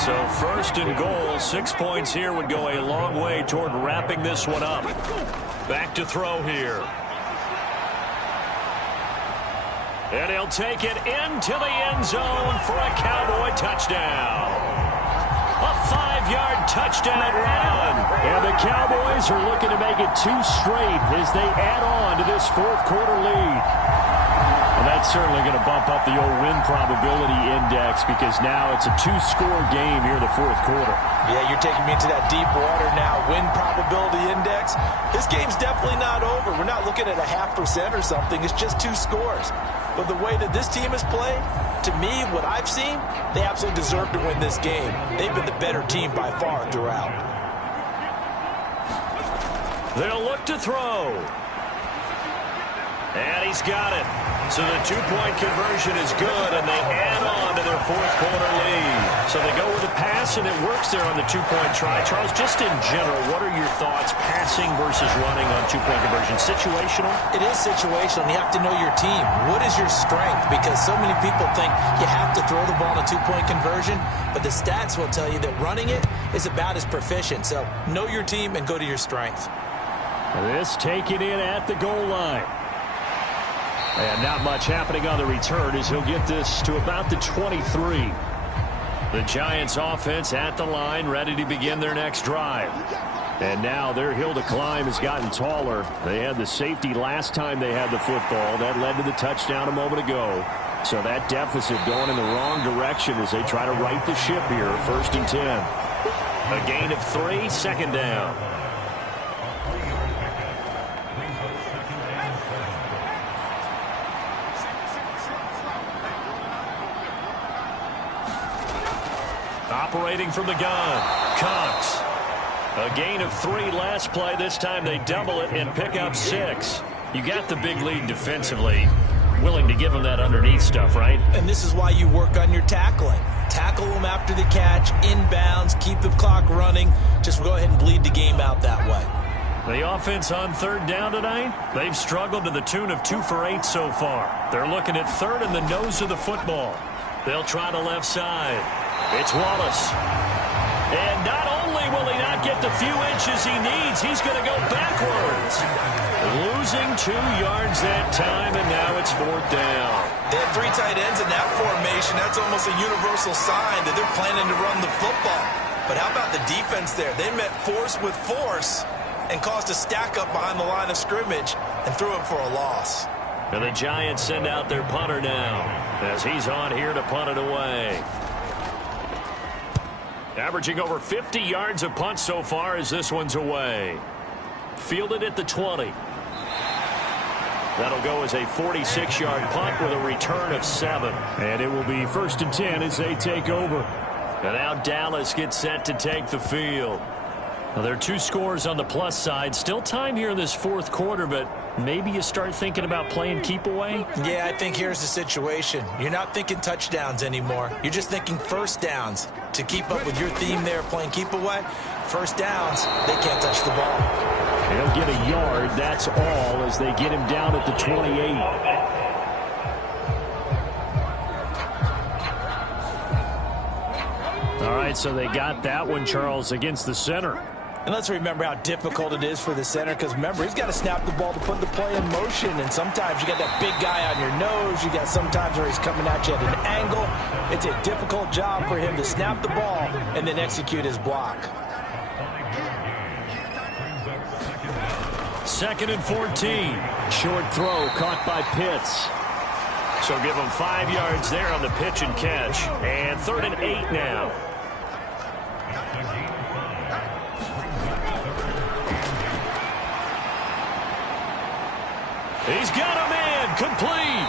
So 1st and goal, 6 points here would go a long way toward wrapping this one up. Back to throw here. And he'll take it into the end zone for a Cowboy touchdown. A 5-yard touchdown run. And the Cowboys are looking to make it 2 straight as they add on to this fourth quarter lead. And that's certainly going to bump up the old win probability index because now it's a 2-score game here in the fourth quarter. Yeah, you're taking me into that deep water now. Win probability index. This game's definitely not over. We're not looking at a 0.5% or something. It's just 2 scores. But the way that this team has played, to me, what I've seen, they absolutely deserve to win this game. They've been the better team by far throughout. They'll look to throw. And he's got it. So the 2-point conversion is good, and they add on to their fourth quarter lead. So they go with a pass, and it works there on the 2-point try. Charles, just in general, what are your thoughts passing versus running on 2-point conversion? Situational? It is situational. You have to know your team. What is your strength? Because so many people think you have to throw the ball in a 2-point conversion, but the stats will tell you that running it is about as proficient. So know your team and go to your strength. This taken in at the goal line. And not much happening on the return as he'll get this to about the 23. The Giants offense at the line, ready to begin their next drive. And now their hill to climb has gotten taller. They had the safety last time they had the football. That led to the touchdown a moment ago. So that deficit going in the wrong direction as they try to right the ship here. 1st and 10. A gain of 3, 2nd down. operating from the gun. Cox. A gain of 3 last play. This time they double it and pick up 6. You got the big lead defensively. Willing to give them that underneath stuff, right? And this is why you work on your tackling. Tackle them after the catch, inbounds, keep the clock running. Just go ahead and bleed the game out that way. The offense on 3rd down tonight, they've struggled to the tune of 2 for 8 so far. They're looking at 3rd in the nose of the football. They'll try the left side. It's Wallace. And not only will he not get the few inches he needs, he's going to go backwards. Losing 2 yards that time, and now it's 4th down. They have 3 tight ends in that formation. That's almost a universal sign that they're planning to run the football. But how about the defense there? They met force with force and caused a stack up behind the line of scrimmage and threw it for a loss. And the Giants send out their punter now as he's on here to punt it away. Averaging over 50 yards a punt so far as this one's away. Fielded at the 20. That'll go as a 46-yard punt with a return of 7. And it will be 1st and 10 as they take over. And now Dallas gets set to take the field. Now there are 2 scores on the plus side. Still time here in this 4th quarter, but maybe you start thinking about playing keep away? Yeah, I think here's the situation. You're not thinking touchdowns anymore. You're just thinking 1st downs. To keep up with your theme there, playing keep away, 1st downs, they can't touch the ball. They'll get a yard, that's all, as they get him down at the 28. All right, so they got that one, Charles, against the center. And let's remember how difficult it is for the center, because remember, he's got to snap the ball to put the play in motion, and sometimes you got that big guy on your nose. You got sometimes where he's coming at you at an angle. It's a difficult job for him to snap the ball and then execute his block. 2nd and 14. Short throw caught by Pitts. So give him 5 yards there on the pitch and catch. And 3rd and 8 now. He's got a man complete.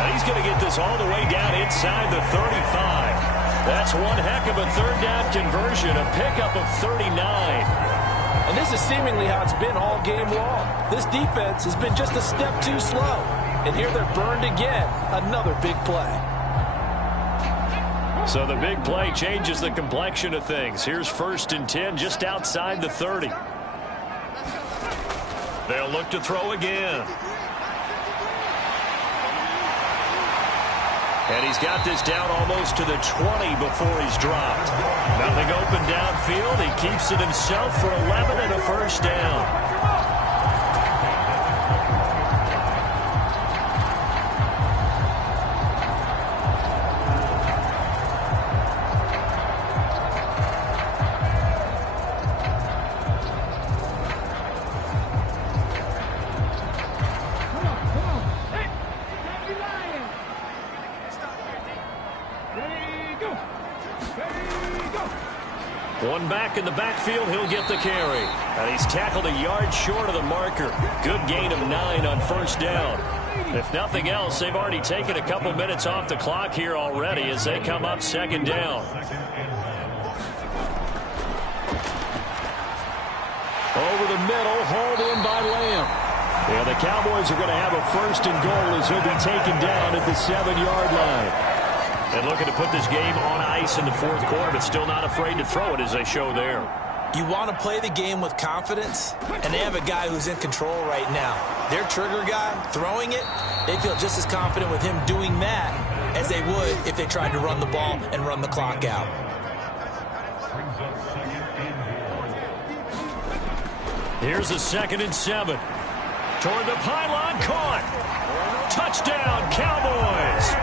Now he's going to get this all the way down inside the 35. That's one heck of a 3rd down conversion, a pickup of 39. And this is seemingly how it's been all game long. This defense has been just a step too slow. And here they're burned again. Another big play. So the big play changes the complexion of things. Here's 1st and 10 just outside the 30. They'll look to throw again. And he's got this down almost to the 20 before he's dropped. Nothing open downfield. He keeps it himself for 11 and a 1st down. One back in the backfield, he'll get the carry. And he's tackled a yard short of the marker. Good gain of 9 on 1st down. If nothing else, they've already taken a couple minutes off the clock here already as they come up 2nd down. Over the middle, hauled in by Lamb. Yeah, the Cowboys are going to have a 1st and goal as he'll be taken down at the 7-yard line. And looking to put this game on ice in the 4th quarter, but still not afraid to throw it as they show there. You want to play the game with confidence, and they have a guy who's in control right now. Their trigger guy, throwing it, they feel just as confident with him doing that as they would if they tried to run the ball and run the clock out. Here's a 2nd and 7. Toward the pylon, caught. Touchdown, Cowboys.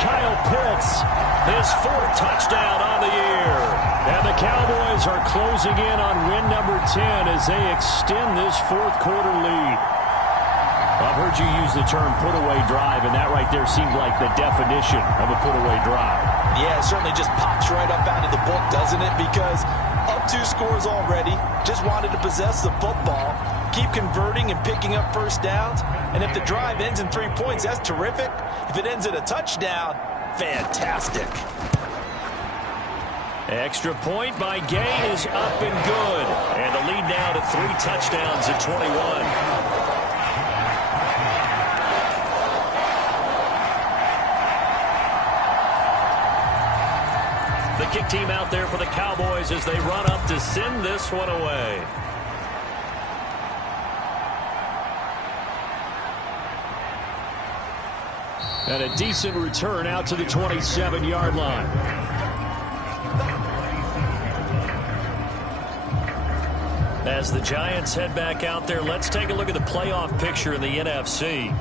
Kyle Pitts, his 4th touchdown on the year. And the Cowboys are closing in on win number 10 as they extend this 4th quarter lead. I've heard you use the term put-away drive, and that right there seemed like the definition of a put-away drive. Yeah, it certainly just pops right up out of the book, doesn't it? Because up 2 scores already, just wanted to possess the football, keep converting and picking up 1st downs. And if the drive ends in 3 points, that's terrific. If it ends in a touchdown, fantastic. Extra point by Gay is up and good. And the lead now to 3 touchdowns at 21. The kick team out there for the Cowboys as they run up to send this one away. And a decent return out to the 27-yard line. As the Giants head back out there, let's take a look at the playoff picture in the NFC.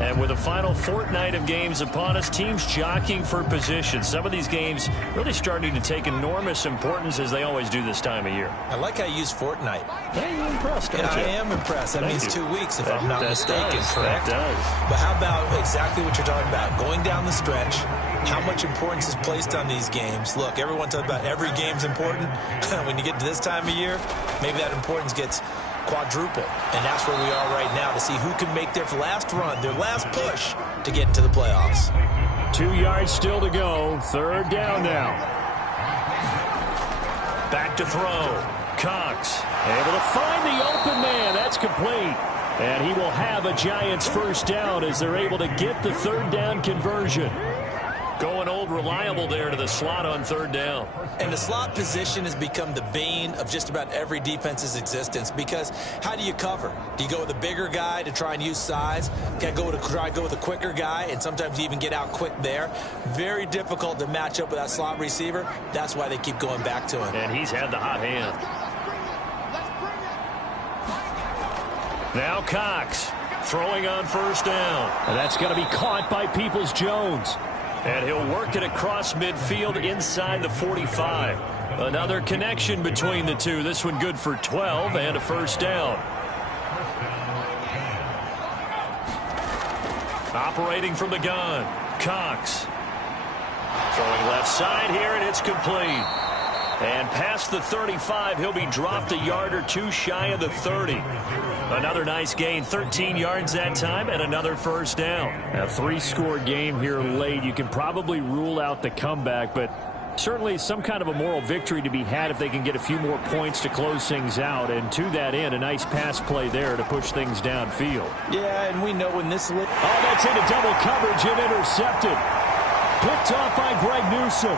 And with the final fortnight of games upon us, teams jockeying for position. Some of these games really starting to take enormous importance as they always do this time of year. I like how you use fortnight. Yeah, you're impressed, aren't you? I am impressed. That means 2 weeks, if I'm not mistaken, correct? That does. But how about exactly what you're talking about? Going down the stretch, how much importance is placed on these games? Look, everyone talks about every game's important. When you get to this time of year, maybe that importance gets quadruple. And that's where we are right now to see who can make their last run, their last push to get into the playoffs. 2 yards still to go. Third down now. Back to throw. Cox. Able to find the open man. That's complete. And he will have a Giants first down as they're able to get the third down conversion. Going old reliable there to the slot on third down. And the slot position has become the bane of just about every defense's existence, because how do you cover? Do you go with a bigger guy to try and use size? Try to go with a quicker guy, and sometimes you even get out quick there. Very difficult to match up with that slot receiver. That's why they keep going back to him. And he's had the hot hand. Now Cox throwing on first down. And that's going to be caught by Peoples-Jones. And he'll work it across midfield inside the 45. Another connection between the two. This one good for 12 and a first down. Operating from the gun. Cox. Throwing left side here, and it's complete. And past the 35, he'll be dropped a yard or two shy of the 30. Another nice gain, 13 yards that time, and another first down. A 3-score game here late. You can probably rule out the comeback, but certainly some kind of a moral victory to be had if they can get a few more points to close things out. And to that end, a nice pass play there to push things downfield. Yeah, and we know when this... Oh, that's into double coverage and intercepted. Picked off by Greg Newsom.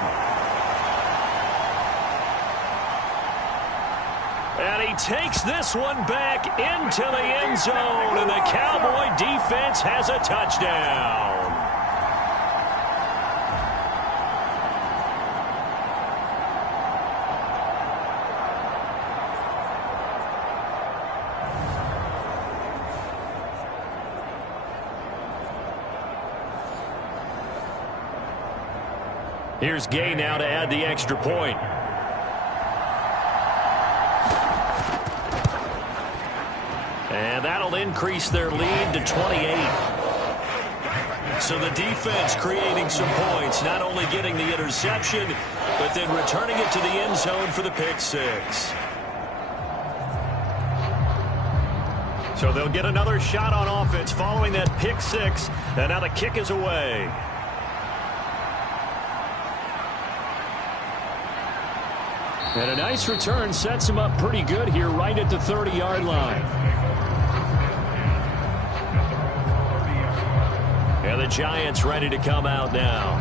And he takes this one back into the end zone, and the Cowboy defense has a touchdown. Here's Gay now to add the extra point. And that'll increase their lead to 28. So the defense creating some points, not only getting the interception, but then returning it to the end zone for the pick six. So they'll get another shot on offense following that pick six, and now the kick is away. And a nice return sets him up pretty good here right at the 30-yard line. And the Giants ready to come out now.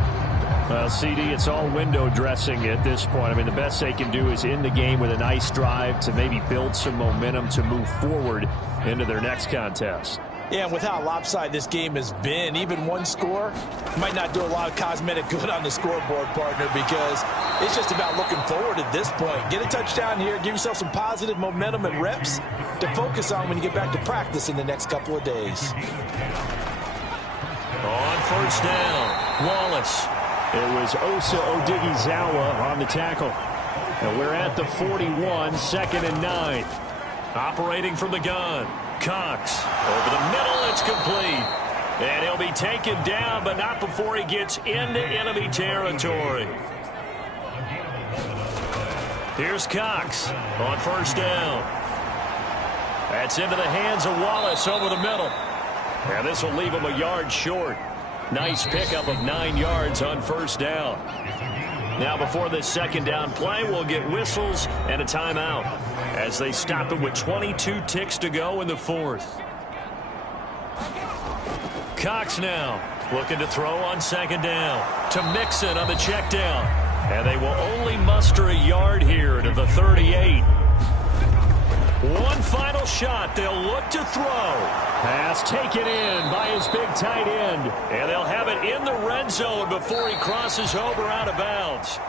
Well, CD, it's all window dressing at this point. I mean, the best they can do is end the game with a nice drive to maybe build some momentum to move forward into their next contest. Yeah, and with how lopsided this game has been, even one score might not do a lot of cosmetic good on the scoreboard, partner, because it's just about looking forward at this point. Get a touchdown here, give yourself some positive momentum and reps to focus on when you get back to practice in the next couple of days. On first down, Wallace. It was Osa Odighizuwa on the tackle. And we're at the 41, 2nd and 9. Operating from the gun. Cox over the middle, it's complete. And he'll be taken down, but not before he gets into enemy territory. Here's Cox on first down. That's into the hands of Wallace over the middle. And this will leave him a yard short. Nice pickup of 9 yards on first down. Now before this second down play, we'll get whistles and a timeout as they stop it with 22 ticks to go in the fourth. Cox now looking to throw on second down to Mixon on the check down. And they will only muster a yard here to the 38. One final shot. They'll look to throw. Pass taken in by his big tight end. And they'll have it in the red zone before he crosses over out of bounds.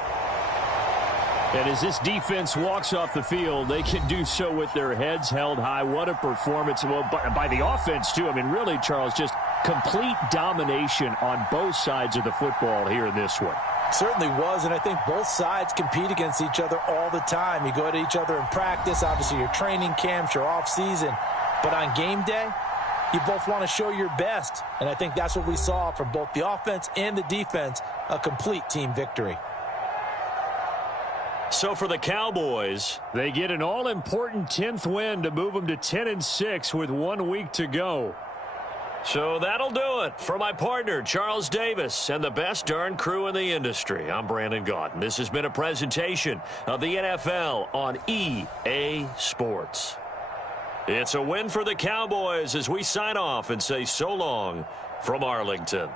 And as this defense walks off the field, they can do so with their heads held high. What a performance. Well, by the offense, too. I mean, really, Charles, just complete domination on both sides of the football here in this one. Certainly was, and I think both sides compete against each other all the time. You go at each other in practice, obviously your training camps, your off-season. But on game day, you both want to show your best. And I think that's what we saw from both the offense and the defense, a complete team victory. So for the Cowboys, they get an all-important 10th win to move them to 10-6 with 1 week to go. So that'll do it for my partner, Charles Davis, and the best darn crew in the industry. I'm Brandon Gaudin. This has been a presentation of the NFL on EA Sports. It's a win for the Cowboys as we sign off and say so long from Arlington.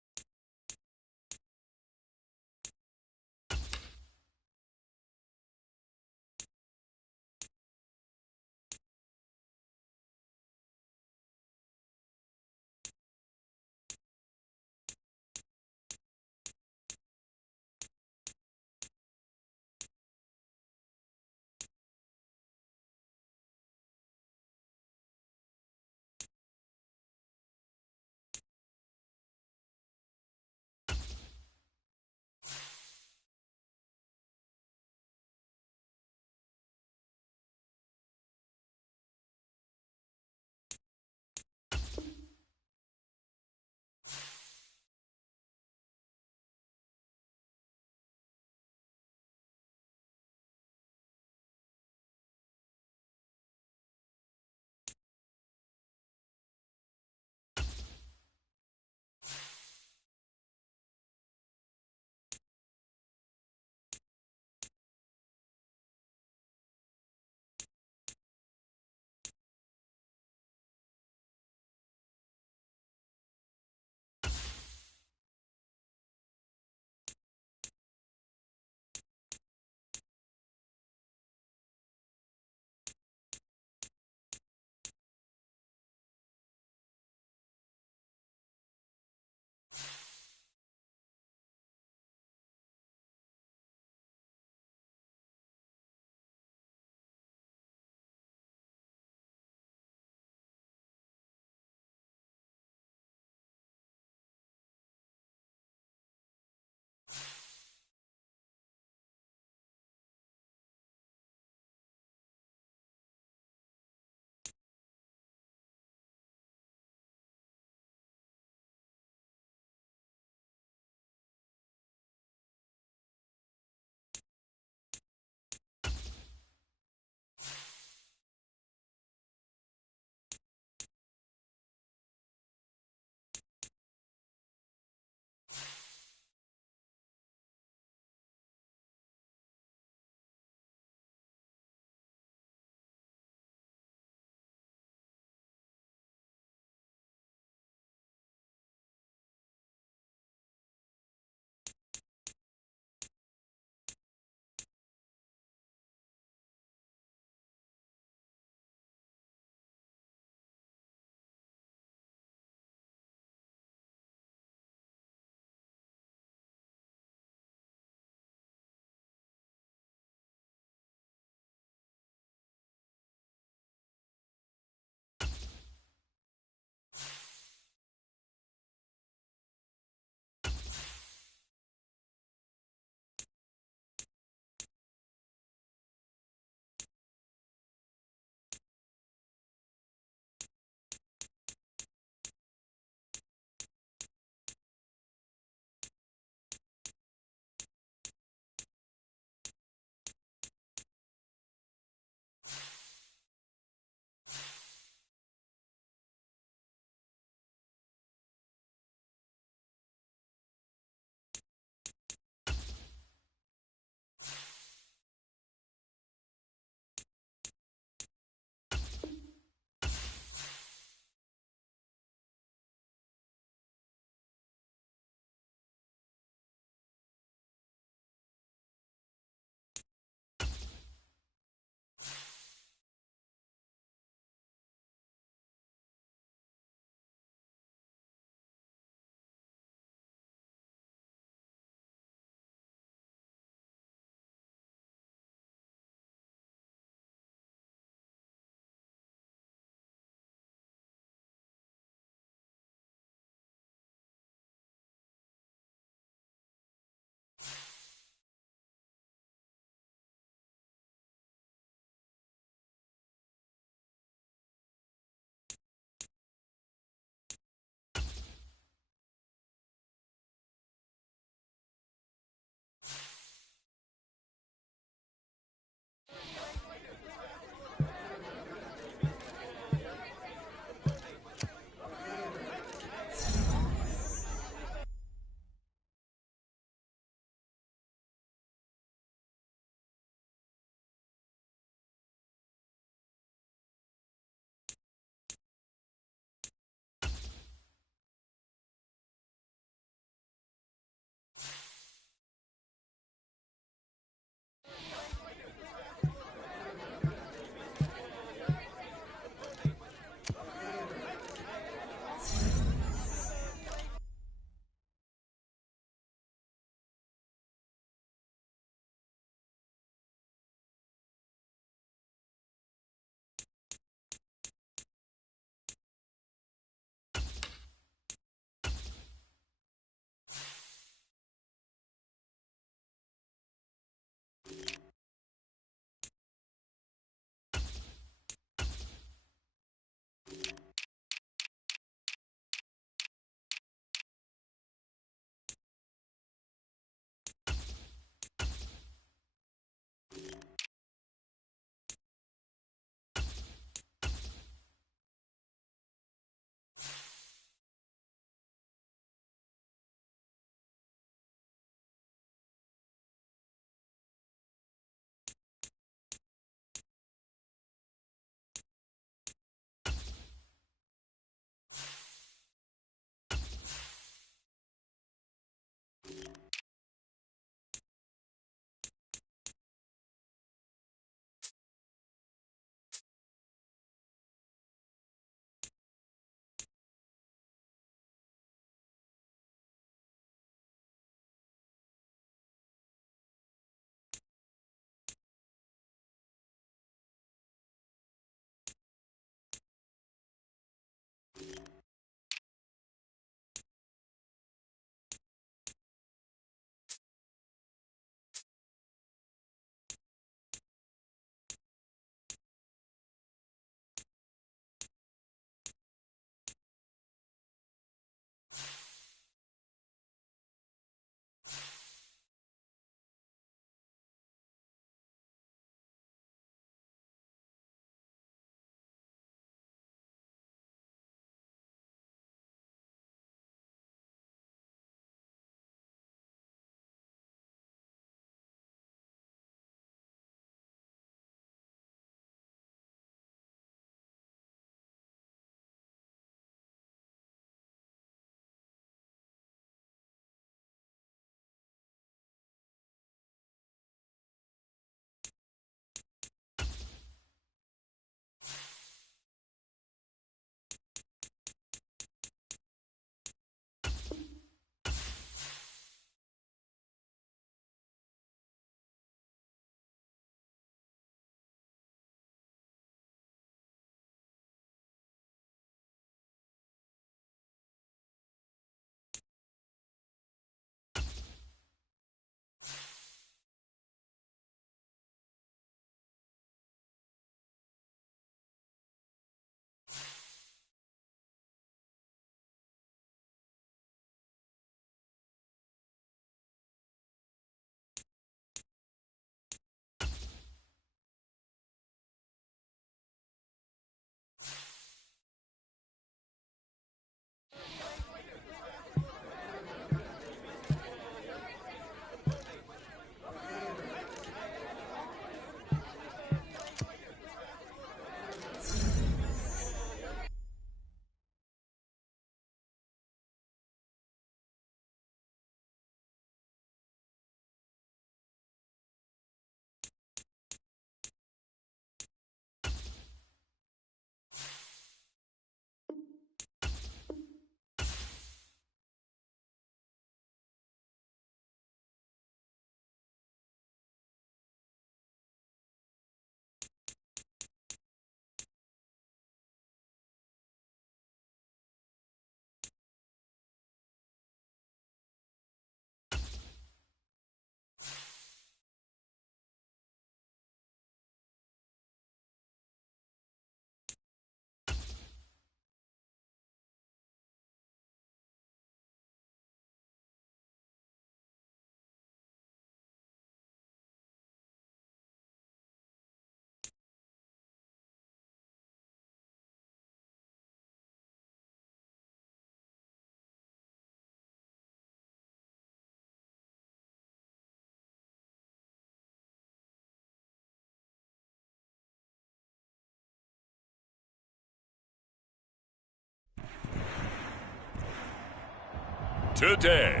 today.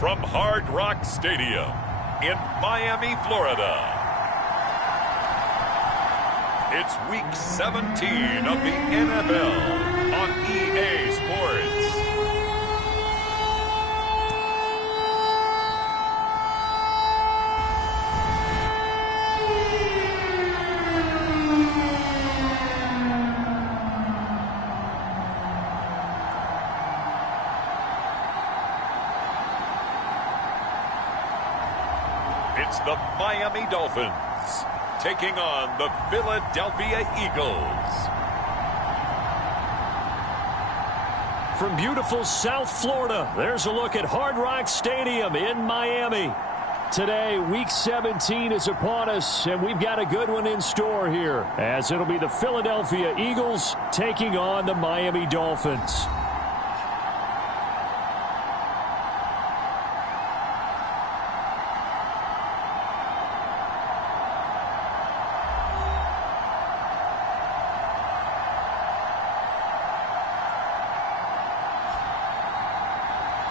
From Hard Rock Stadium in Miami, Florida, it's Week 17 of the NFL on EA Sports. It's the Miami Dolphins taking on the Philadelphia Eagles. From beautiful South Florida, there's a look at Hard Rock Stadium in Miami. Today, Week 17 is upon us, and we've got a good one in store here, as it'll be the Philadelphia Eagles taking on the Miami Dolphins.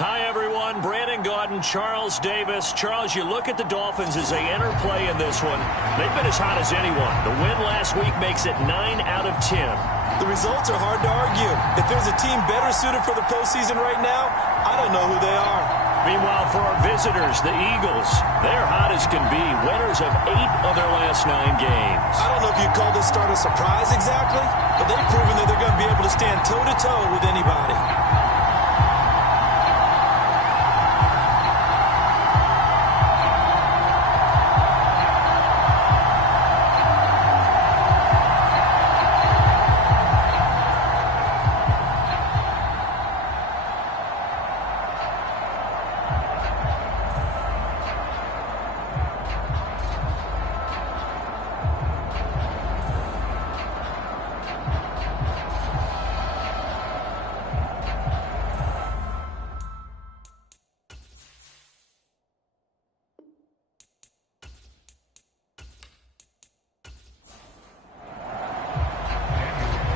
Hi, everyone. Brandon Gaudin, Charles Davis. Charles, you look at the Dolphins as they enter play in this one. They've been as hot as anyone. The win last week makes it 9 out of 10. The results are hard to argue. If there's a team better suited for the postseason right now, I don't know who they are. Meanwhile, for our visitors, the Eagles, they're hot as can be. Winners of 8 of their last 9 games. I don't know if you'd call this start a surprise exactly, but they've proven that they're going to be able to stand toe-to-toe with anybody.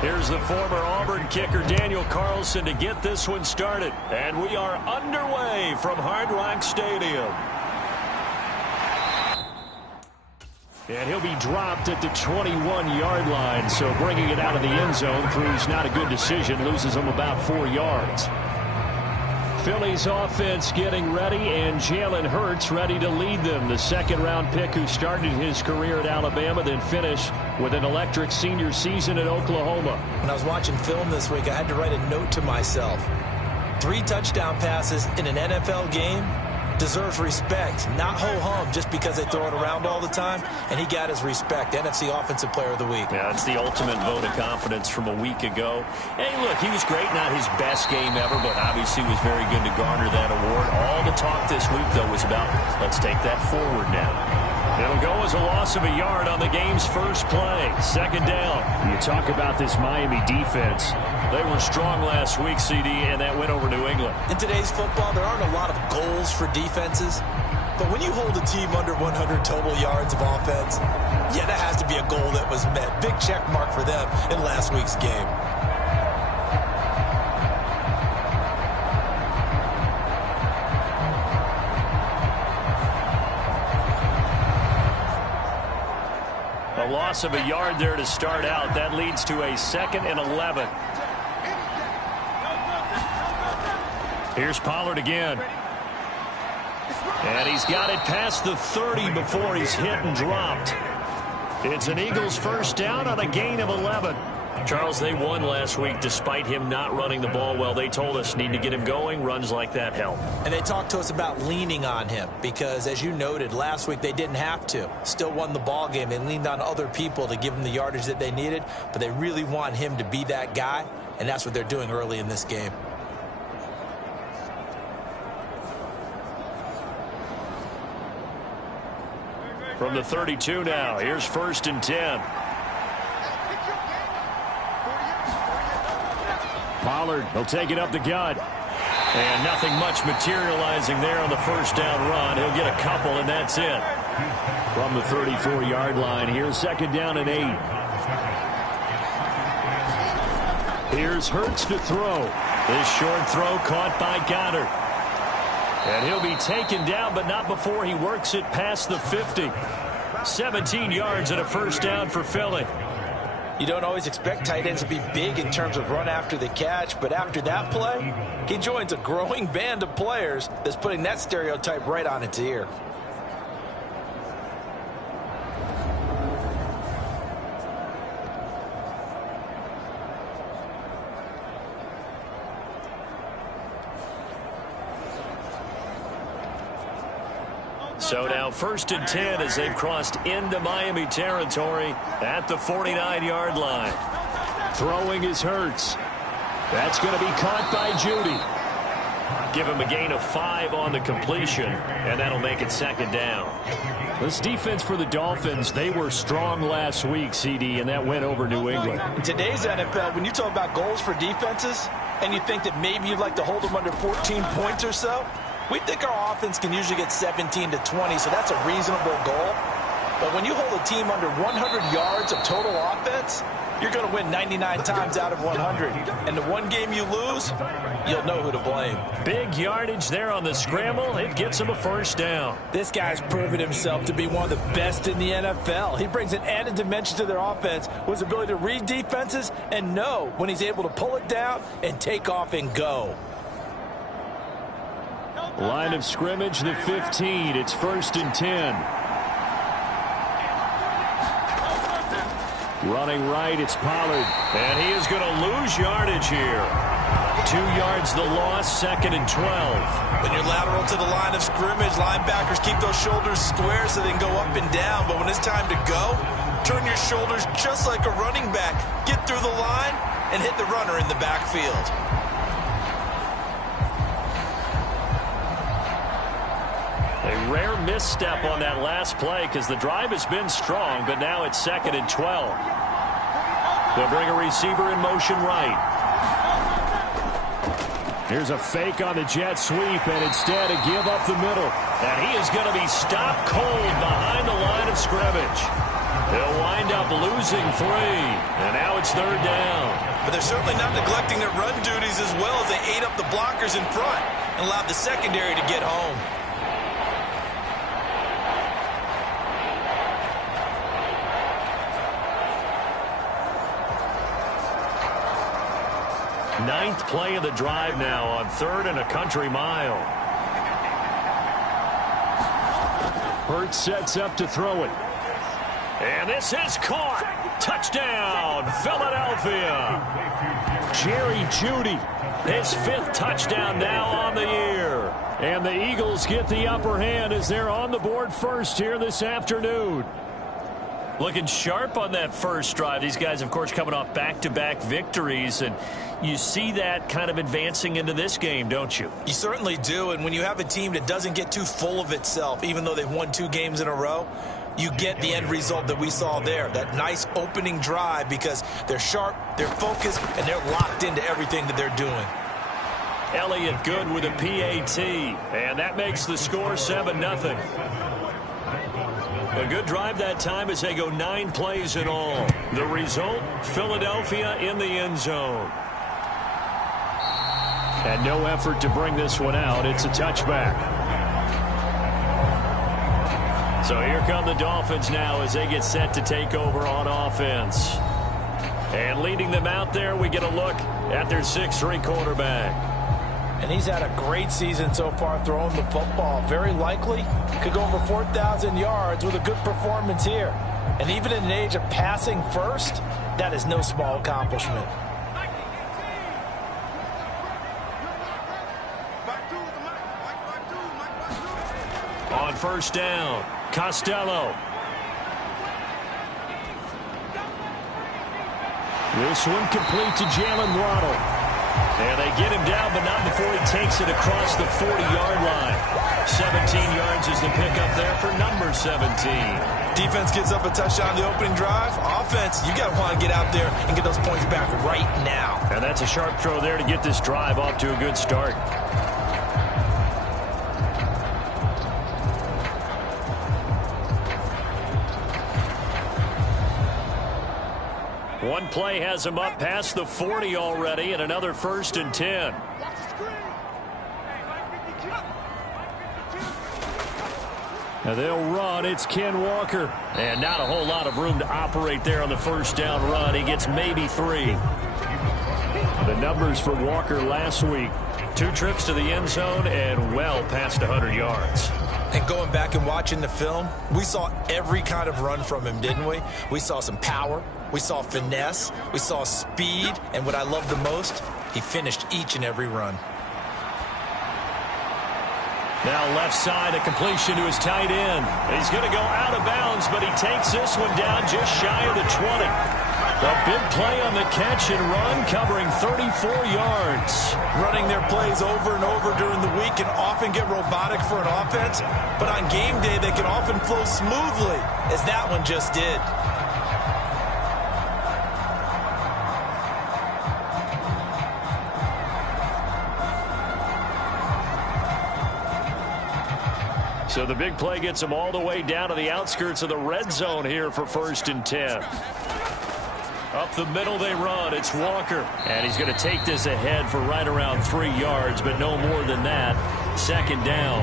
Here's the former Auburn kicker Daniel Carlson to get this one started. And we are underway from Hard Rock Stadium. And he'll be dropped at the 21-yard line. So bringing it out of the end zone proves not a good decision. Loses him about 4 yards. Philly's offense getting ready, and Jalen Hurts ready to lead them. The second-round pick who started his career at Alabama, then finished with an electric senior season at Oklahoma. When I was watching film this week, I had to write a note to myself. 3 touchdown passes in an NFL game deserves respect, not ho-hum just because they throw it around all the time, and he got his respect. NFC Offensive Player of the Week. Yeah, it's the ultimate vote of confidence from a week ago. Hey, look, he was great, not his best game ever, but obviously was very good to garner that award. All the talk this week, though, was about let's take that forward now. It'll go as a loss of a yard on the game's first play. Second down. You talk about this Miami defense. They were strong last week, CD, and that went over New England. In today's football, there aren't a lot of goals for defenses. But when you hold a team under 100 total yards of offense, yeah, that has to be a goal that was met. Big check mark for them in last week's game. A loss of a yard there to start out. That leads to a 2nd and 11. Here's Pollard again. And he's got it past the 30 before he's hit and dropped. It's an Eagles first down on a gain of 11. Charles, they won last week despite him not running the ball well. They told us need to get him going. Runs like that help. And they talked to us about leaning on him because, as you noted, last week they didn't have to. Still won the ball game. They leaned on other people to give them the yardage that they needed, but they really want him to be that guy, and that's what they're doing early in this game. From the 32 now, here's 1st and 10. Pollard, he'll take it up the gut. And nothing much materializing there on the first down run. He'll get a couple, and that's it. From the 34-yard line, here's 2nd down and 8. Here's Hurts to throw. This short throw caught by Goddard. And he'll be taken down, but not before he works it past the 50. 17 yards and a first down for Philly. You don't always expect tight ends to be big in terms of run after the catch, but after that play, he joins a growing band of players that's putting that stereotype right on its ear. So now 1st and 10 as they've crossed into Miami territory at the 49-yard line. Throwing is Hurts. That's going to be caught by Judy. Give him a gain of 5 on the completion, and that'll make it 2nd down. This defense for the Dolphins, they were strong last week, CD, and that went over New England. In today's NFL, when you talk about goals for defenses, and you think that maybe you'd like to hold them under 14 points or so, we think our offense can usually get 17 to 20, so that's a reasonable goal. But when you hold a team under 100 yards of total offense, you're going to win 99 times out of 100. And the one game you lose, you'll know who to blame. Big yardage there on the scramble. It gets him a first down. This guy's proven himself to be one of the best in the NFL. He brings an added dimension to their offense with his ability to read defenses and know when he's able to pull it down and take off and go. Line of scrimmage, the 15. It's 1st and 10. Running right, it's Pollard. And he is going to lose yardage here. 2 yards the loss, 2nd and 12. When you're lateral to the line of scrimmage, linebackers keep those shoulders square so they can go up and down. But when it's time to go, turn your shoulders just like a running back. Get through the line and hit the runner in the backfield. A rare misstep on that last play because the drive has been strong, but now it's 2nd and 12. They'll bring a receiver in motion right. Here's a fake on the jet sweep, and instead a give up the middle. And he is going to be stopped cold behind the line of scrimmage. They'll wind up losing 3, and now it's 3rd down. But they're certainly not neglecting their run duties as well as they ate up the blockers in front and allowed the secondary to get home. Ninth play of the drive now on 3rd and a country mile. Hurts sets up to throw it. And this is caught. Touchdown, Philadelphia. Jerry Jeudy. His 5th touchdown now on the year. And the Eagles get the upper hand as they're on the board first here this afternoon. Looking sharp on that first drive. These guys, of course, coming off back-to-back victories, and you see that kind of advancing into this game, don't you? You certainly do, and when you have a team that doesn't get too full of itself, even though they've won 2 games in a row, you get the end result that we saw there, that nice opening drive because they're sharp, they're focused, and they're locked into everything that they're doing. Elliott good with a PAT, and that makes the score 7-0. A good drive that time as they go 9 plays in all. The result, Philadelphia in the end zone. And no effort to bring this one out. It's a touchback. So here come the Dolphins now as they get set to take over on offense. And leading them out there, we get a look at their 6'3" quarterback. And he's had a great season so far throwing the football. Very likely could go over 4,000 yards with a good performance here. And even in an age of passing first, that is no small accomplishment. On 1st down, Costello. This one complete to Jalen Waddle. And they get him down, but not before he takes it across the 40-yard line. 17 yards is the pickup there for number 17. Defense gives up a touchdown the opening drive. Offense, you got to want to get out there and get those points back right now. And that's a sharp throw there to get this drive off to a good start. One play has him up past the 40 already, and another 1st and 10. Now they'll run. It's Ken Walker. And not a whole lot of room to operate there on the 1st down run. He gets maybe 3. The numbers for Walker last week. 2 trips to the end zone and well past 100 yards. And going back and watching the film, we saw every kind of run from him, didn't we? We saw some power. We saw finesse. We saw speed. And what I love the most, he finished each and every run. Now left side, a completion to his tight end. He's going to go out of bounds, but he takes this one down just shy of the 20. A big play on the catch and run, covering 34 yards. Running their plays over and over during the week can often get robotic for an offense, but on game day they can often flow smoothly, as that one just did. So the big play gets him all the way down to the outskirts of the red zone here for 1st and 10. Up the middle they run. It's Walker. And he's going to take this ahead for right around 3 yards, but no more than that. 2nd down.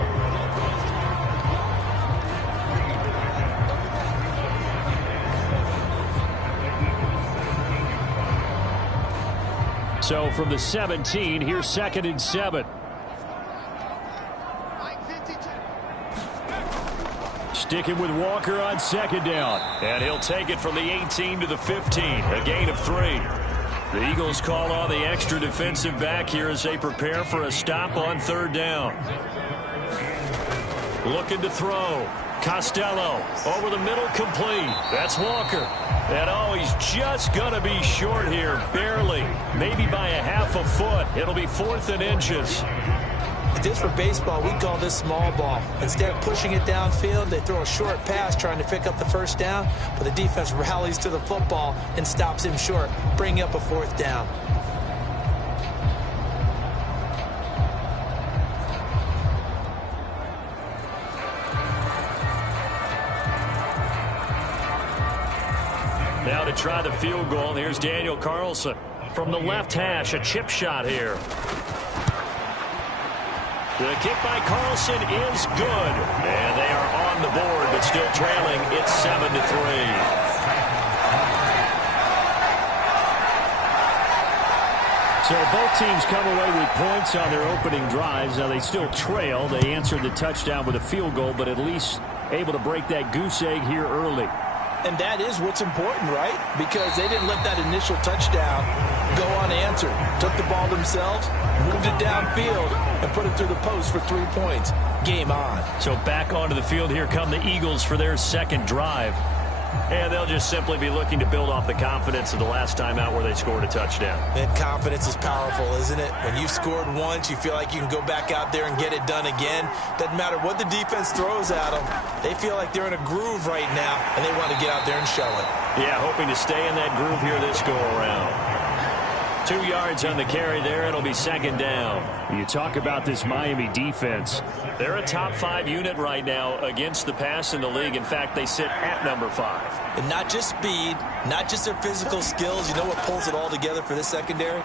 So from the 17, here's 2nd and 7. Sticking with Walker on 2nd down. And he'll take it from the 18 to the 15. A gain of 3. The Eagles call on the extra defensive back here as they prepare for a stop on 3rd down. Looking to throw. Costello over the middle, complete. That's Walker. And oh, he's just going to be short here, barely. Maybe by a half a foot. It'll be 4th and inches. This for baseball, we call this small ball. Instead of pushing it downfield, they throw a short pass trying to pick up the 1st down, but the defense rallies to the football and stops him short, bringing up a 4th down. Now to try the field goal, and here's Daniel Carlson. From the left hash, a chip shot here. The kick by Carlson is good. And they are on the board, but still trailing. It's 7-3. So both teams come away with points on their opening drives. Now they still trail. They answered the touchdown with a field goal, but at least able to break that goose egg here early. And that is what's important, right? Because they didn't let that initial touchdown go unanswered. Took the ball themselves, moved it downfield, and put it through the post for 3 points. Game on. So back onto the field, here come the Eagles for their 2nd drive. And they'll just simply be looking to build off the confidence of the last time out where they scored a touchdown. And confidence is powerful, isn't it? When you've scored once, you feel like you can go back out there and get it done again. Doesn't matter what the defense throws at them. They feel like they're in a groove right now, and they want to get out there and show it. Yeah, hoping to stay in that groove here this go-around. 2 yards on the carry there. It'll be 2nd down. You talk about this Miami defense. They're a top 5 unit right now against the pass in the league. In fact, they sit at number 5. And not just speed, not just their physical skills. You know what pulls it all together for this secondary?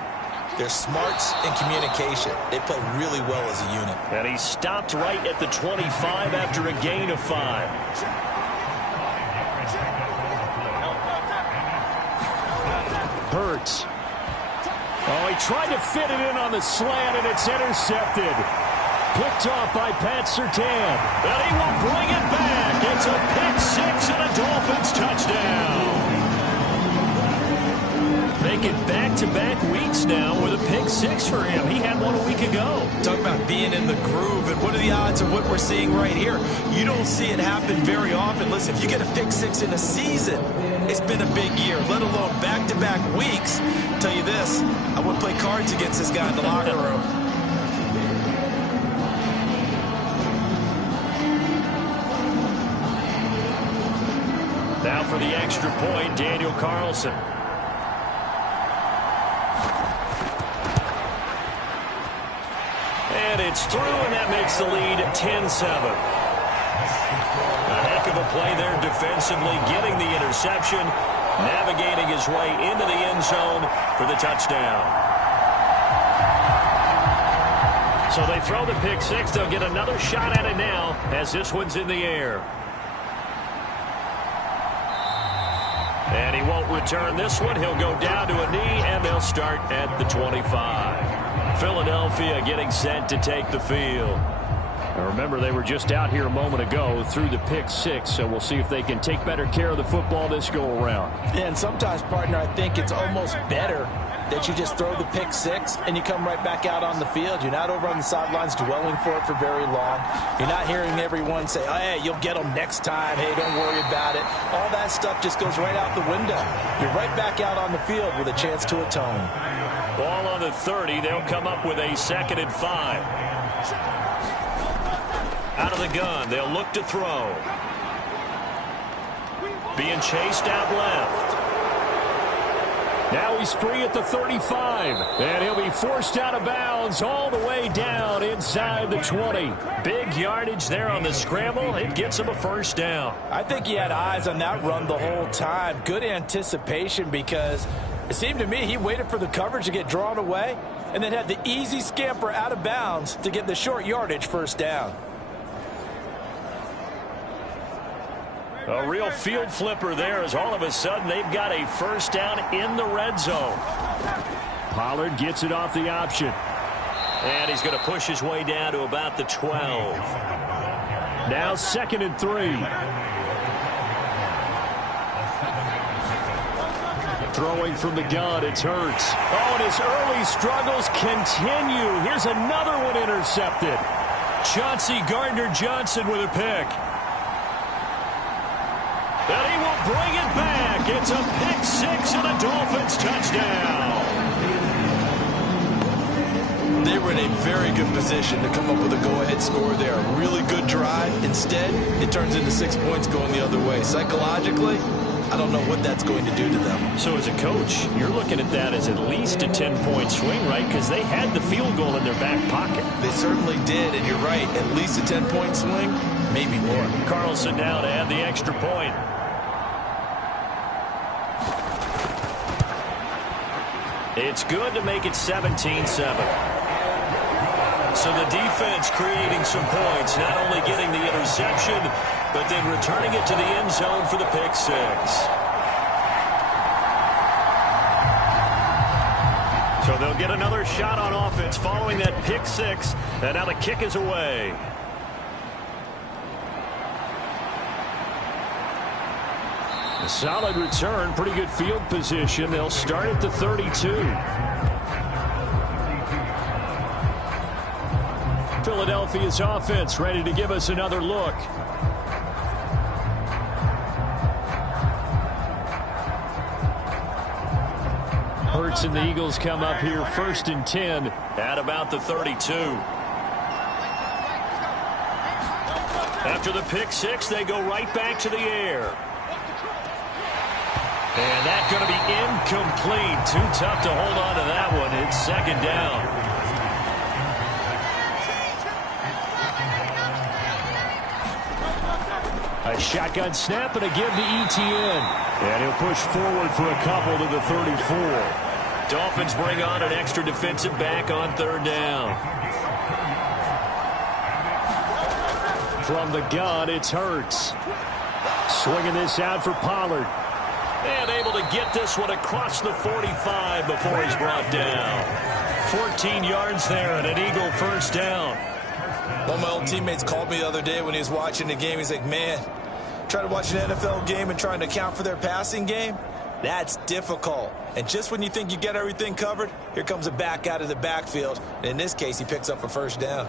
Their smarts and communication. They play really well as a unit. And he stopped right at the 25 after a gain of 5. Hurts. Oh, he tried to fit it in on the slant, and it's intercepted. Picked off by Pat Surtain. But he will bring it back. It's a pick-6 and a Dolphins touchdown. Making back-to-back weeks now with a pick-6 for him. He had one a week ago. Talk about being in the groove, and what are the odds of what we're seeing right here? You don't see it happen very often. Listen, if you get a pick-6 in a season, it's been a big year, let alone back-to-back weeks. I'll tell you this, I would play cards against this guy in the locker room. Now for the extra point, Daniel Carlson. And it's through, and that makes the lead 10-7. A heck of a play there defensively, getting the interception, navigating his way into the end zone for the touchdown. So they throw the pick six. They'll get another shot at it now as this one's in the air. And he won't return this one. He'll go down to a knee, and they'll start at the 25. Philadelphia getting set to take the field. Now remember, they were just out here a moment ago through the pick six, so we'll see if they can take better care of the football this go-around. And sometimes, partner, I think it's almost better that you just throw the pick six and you come right back out on the field. You're not over on the sidelines dwelling for it for very long. You're not hearing everyone say, oh, hey, you'll get them next time. Hey, don't worry about it. All that stuff just goes right out the window. You're right back out on the field with a chance to atone. Ball on the 30. They'll come up with a 2nd and 5. Out of the gun. They'll look to throw. Being chased out left. Now he's free at the 35, and he'll be forced out of bounds all the way down inside the 20. Big yardage there on the scramble. It gets him a first down. I think he had eyes on that run the whole time. Good anticipation, because it seemed to me he waited for the coverage to get drawn away and then had the easy scamper out of bounds to get the short yardage first down. A real field flipper there, as all of a sudden they've got a first down in the red zone. Pollard gets it off the option. And he's going to push his way down to about the 12. Now 2nd and 3. Throwing from the gun, it's Hurts. Oh, and his early struggles continue. Here's another one intercepted. Chauncey Gardner-Johnson with a pick. And he will bring it back. It's a pick six and a Dolphins touchdown. They were in a very good position to come up with a go-ahead score there. A really good drive. Instead, it turns into 6 points going the other way. Psychologically, I don't know what that's going to do to them. So as a coach, you're looking at that as at least a 10-point swing, right? Because they had the field goal in their back pocket. They certainly did, and you're right. At least a 10-point swing, maybe more. Carlson now to add the extra point. It's good to make it 17-7. So the defense creating some points, not only getting the interception, but then returning it to the end zone for the pick six. So they'll get another shot on offense following that pick six, and now the kick is away. A solid return, pretty good field position. They'll start at the 32. Philadelphia's offense ready to give us another look. Hurts and the Eagles come up here 1st and 10 at about the 32. After the pick six, they go right back to the air. And that's going to be incomplete. Too tough to hold on to that one. It's 2nd down. A shotgun snap and a give to Etienne. And he'll push forward for a couple to the 34. Dolphins bring on an extra defensive back on 3rd down. From the gun, it's Hurts. Swinging this out for Pollard. And able to get this one across the 45 before he's brought down. 14 yards there and an Eagle first down. One of my old teammates called me the other day when he was watching the game. He's like, man, trying to watch an NFL game and trying to account for their passing game, that's difficult. And just when you think you get everything covered, here comes a back out of the backfield. And in this case, he picks up a first down.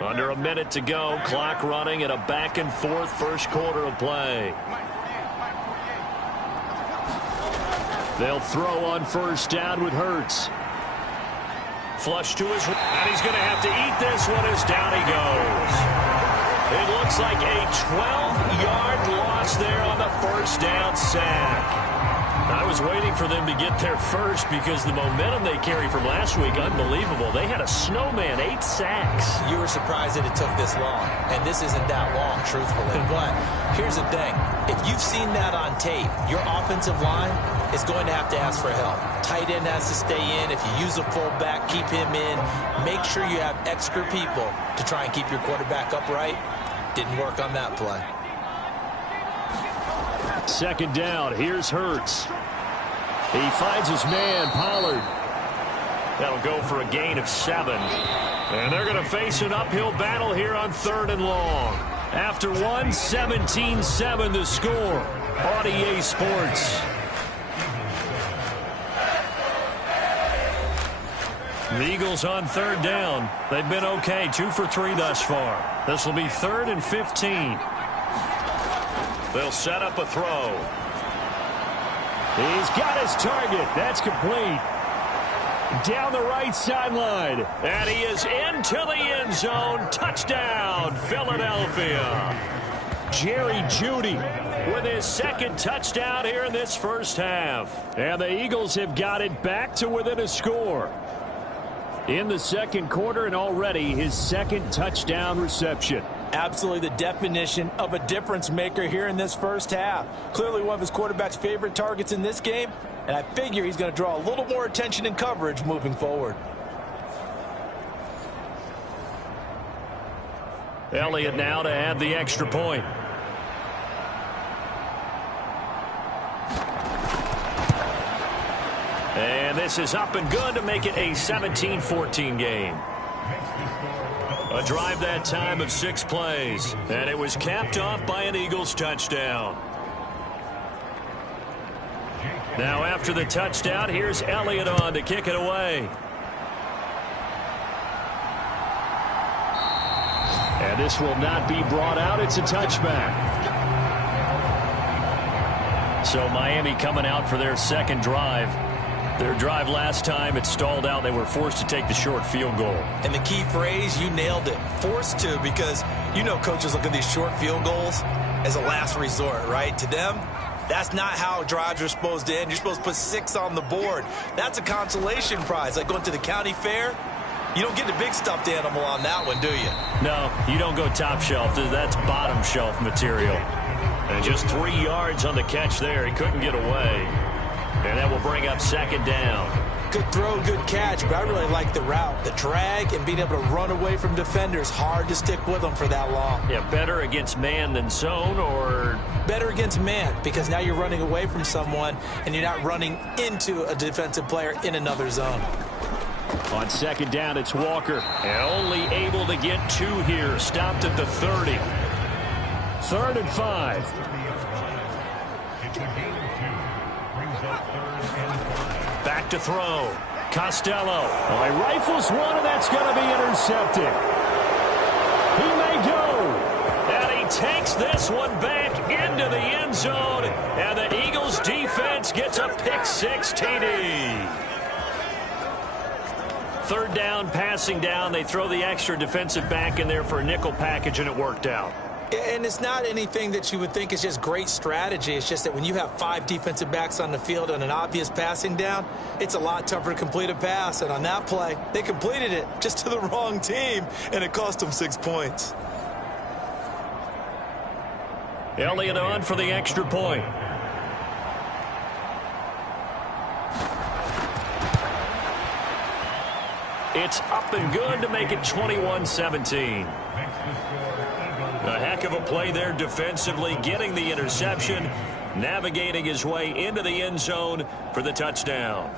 Under a minute to go, clock running at a back-and-forth first quarter of play. They'll throw on 1st down with Hurts. Flush to his, and he's going to have to eat this one as down he goes. It looks like a 12-yard loss there on the first down sack. I was waiting for them to get there first because the momentum they carry from last week, unbelievable. They had a a snowman, 8 sacks. You were surprised that it took this long, and this isn't that long, truthfully. But here's the thing. If you've seen that on tape, your offensive line is going to have to ask for help. Tight end has to stay in. If you use a fullback, keep him in. Make sure you have extra people to try and keep your quarterback upright. Didn't work on that play. Second down. Here's Hurts. He finds his man, Pollard. That'll go for a gain of 7. And they're going to face an uphill battle here on 3rd and long. After 1, 17-7 the score on EA Sports. The Eagles on 3rd down. They've been okay, 2 for 3 thus far. This will be 3rd and 15. They'll set up a throw. He's got his target. That's complete. Down the right sideline. And he is into the end zone. Touchdown, Philadelphia. Jerry Jeudy with his 2nd touchdown here in this first half. And the Eagles have got it back to within a score in the second quarter, and already his 2nd touchdown reception. Absolutely the definition of a difference maker here in this first half. Clearly one of his quarterback's favorite targets in this game, and I figure he's going to draw a little more attention and coverage moving forward. Elliott now to add the extra point. And this is up and good to make it a 17-14 game. A drive that time of 6 plays. And it was capped off by an Eagles touchdown. Now after the touchdown, here's Elliott on to kick it away. And this will not be brought out. It's a touchback. So Miami coming out for their 2nd drive. Their drive last time, it stalled out. They were forced to take the short field goal. And the key phrase, you nailed it. Forced to, because you know coaches look at these short field goals as a last resort, right? To them, that's not how drives are supposed to end. You're supposed to put 6 on the board. That's a consolation prize. Like going to the county fair, you don't get the big stuffed animal on that one, do you? No, you don't go top shelf. That's bottom shelf material. And just 3 yards on the catch there. He couldn't get away. And that will bring up 2nd down. Good throw, good catch, but I really like the route. The drag and being able to run away from defenders. Hard to stick with them for that long. Yeah, better against man than zone, or? Better against man, because now you're running away from someone and you're not running into a defensive player in another zone. On 2nd down, it's Walker. And only able to get 2 here. Stopped at the 30. 3rd and 5. Back to throw. Costello. Well, he rifles one, and that's going to be intercepted. He may go. And he takes this one back into the end zone. And the Eagles defense gets a pick-6 TD. 3rd down, passing down. They throw the extra defensive back in there for a nickel package, and it worked out. And it's not anything that you would think is just great strategy. It's just that when you have 5 defensive backs on the field and an obvious passing down, it's a lot tougher to complete a pass. And on that play, they completed it just to the wrong team, and it cost them 6 points. Elliott on for the extra point. It's up and good to make it 21-17. A heck of a play there defensively, getting the interception, navigating his way into the end zone for the touchdown.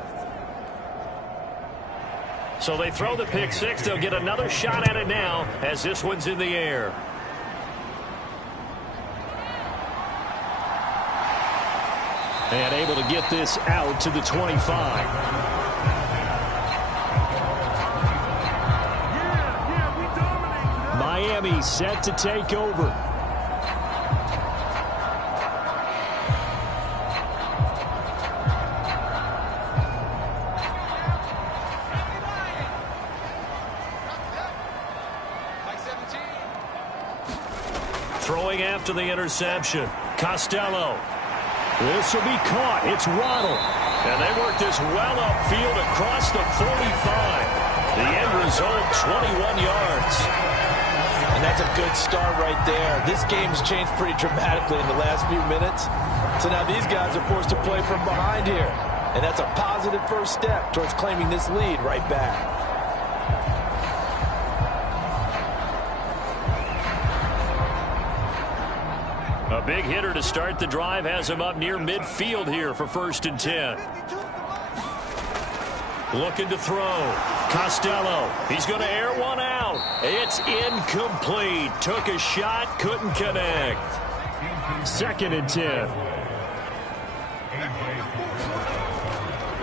So they throw the pick-6. They'll get another shot at it now as this one's in the air. And able to get this out to the 25. Miami set to take over. Throwing after the interception. Costello. This will be caught. It's Waddle. And they work this well upfield across the 45. The end result, 21 yards. And that's a good start right there. This game's changed pretty dramatically in the last few minutes. So now these guys are forced to play from behind here. And that's a positive first step towards claiming this lead right back. A big hitter to start the drive has him up near midfield here for 1st and 10. Looking to throw. Costello. He's going to air one out. It's incomplete. Took a shot, couldn't connect. 2nd and 10.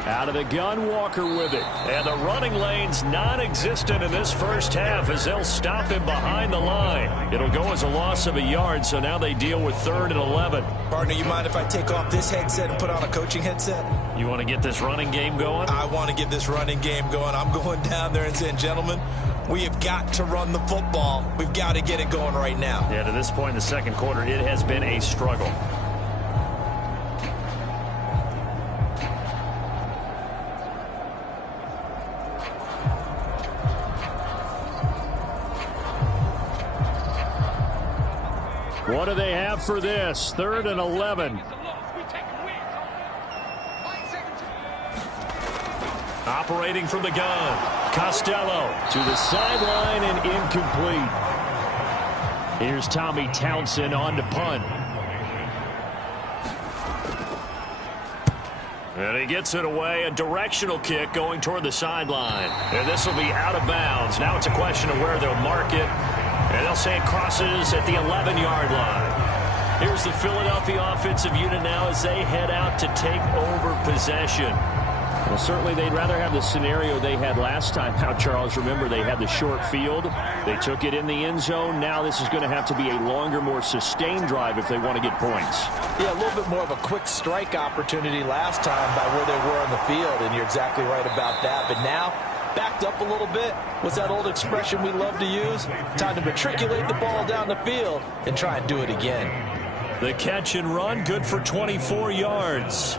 Out of the gun, Walker with it. And the running lane's non-existent in this first half as they'll stop him behind the line. It'll go as a loss of a yard, so now they deal with 3rd and 11. Partner, you mind if I take off this headset and put on a coaching headset? You want to get this running game going? I want to get this running game going. I'm going down there and saying, gentlemen, we have got to run the football. We've got to get it going right now. Yeah, to this point in the second quarter, it has been a struggle. What do they have for this? 3rd and 11. Operating from the gun. Costello To the sideline and incomplete. Here's Tommy Townsend on to punt. And he gets it away. A directional kick going toward the sideline. And this will be out of bounds. Now it's a question of where they'll mark it. And they'll say it crosses at the 11-yard line. Here's the Philadelphia offensive unit now as they head out to take over possession. Well, certainly they'd rather have the scenario they had last time out, Charles. Remember, they had the short field. They took it in the end zone. Now this is going to have to be a longer, more sustained drive if they want to get points. Yeah, a little bit more of a quick strike opportunity last time by where they were on the field, and you're exactly right about that. But now, backed up a little bit. What's that old expression we love to use? Time to matriculate the ball down the field and try and do it again. The catch and run, good for 24 yards.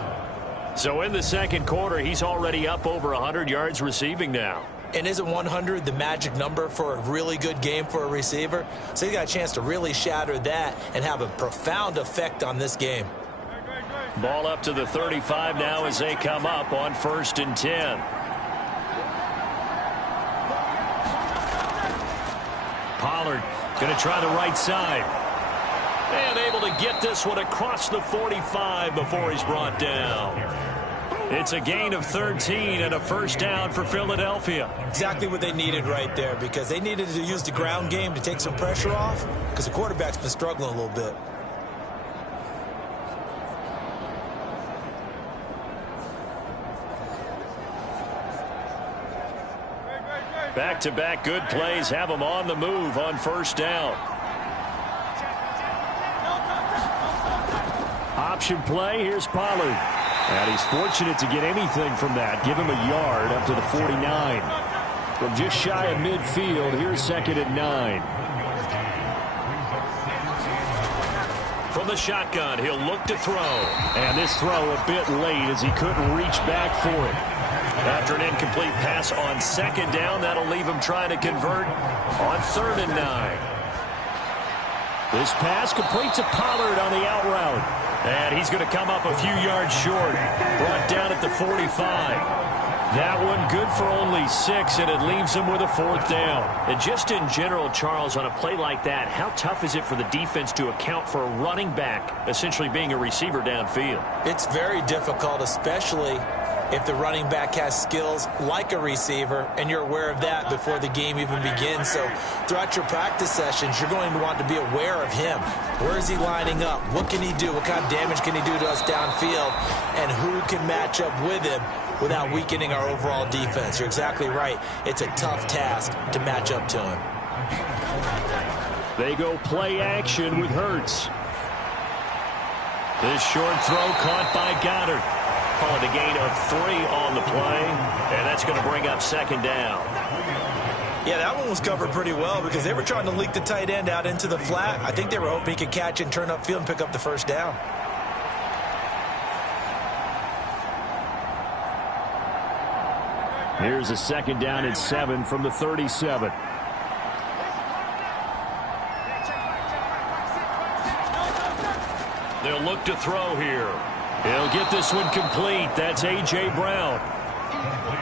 So in the second quarter, he's already up over 100 yards receiving now. And isn't 100 the magic number for a really good game for a receiver? So he got a chance to really shatter that and have a profound effect on this game. Ball up to the 35 now as they come up on 1st and 10. Pollard going to try the right side. And able to get this one across the 45 before he's brought down. It's a gain of 13 and a first down for Philadelphia. Exactly what they needed right there, because they needed to use the ground game to take some pressure off, because the quarterback's been struggling a little bit. Back-to-back good plays have them on the move on first down. Option play, here's Pollard. And he's fortunate to get anything from that. Give him a yard up to the 49. From just shy of midfield, here's 2nd and 9. From the shotgun, he'll look to throw. And this throw a bit late as he couldn't reach back for it. After an incomplete pass on second down, that'll leave him trying to convert on 3rd and 9. This pass complete to Pollard on the out route. And he's going to come up a few yards short. Brought down at the 45. That one good for only 6, and it leaves him with a 4th down. And just in general, Charles, on a play like that, how tough is it for the defense to account for a running back essentially being a receiver downfield? It's very difficult, especially if the running back has skills like a receiver, and you're aware of that before the game even begins. So throughout your practice sessions, you're going to want to be aware of him. Where is he lining up? What can he do? What kind of damage can he do to us downfield? And who can match up with him without weakening our overall defense? You're exactly right. It's a tough task to match up to him. They go play action with Hurts. This short throw caught by Goddard. Calling a gain of 3 on the play, and that's going to bring up 2nd down. Yeah, that one was covered pretty well because they were trying to leak the tight end out into the flat. I think they were hoping he could catch and turn upfield and pick up the first down. Here's a 2nd down and 7 from the 37. They'll look to throw here. He'll get this one complete. That's A.J. Brown.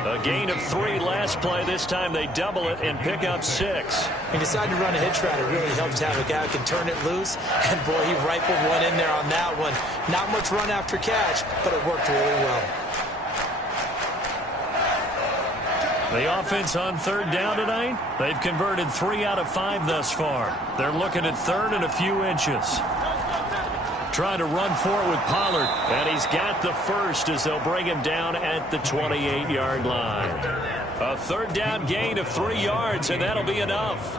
A gain of 3 last play. This time they double it and pick up 6. He decided to run a hitch route. It really helps to have a guy who can turn it loose. And, boy, he rifled one in there on that one. Not much run after catch, but it worked really well. The offense on 3rd down tonight, they've converted 3 out of 5 thus far. They're looking at 3rd and a few inches. Trying to run for it with Pollard, and he's got the first as they'll bring him down at the 28-yard line. A 3rd down gain of 3 yards, and that'll be enough.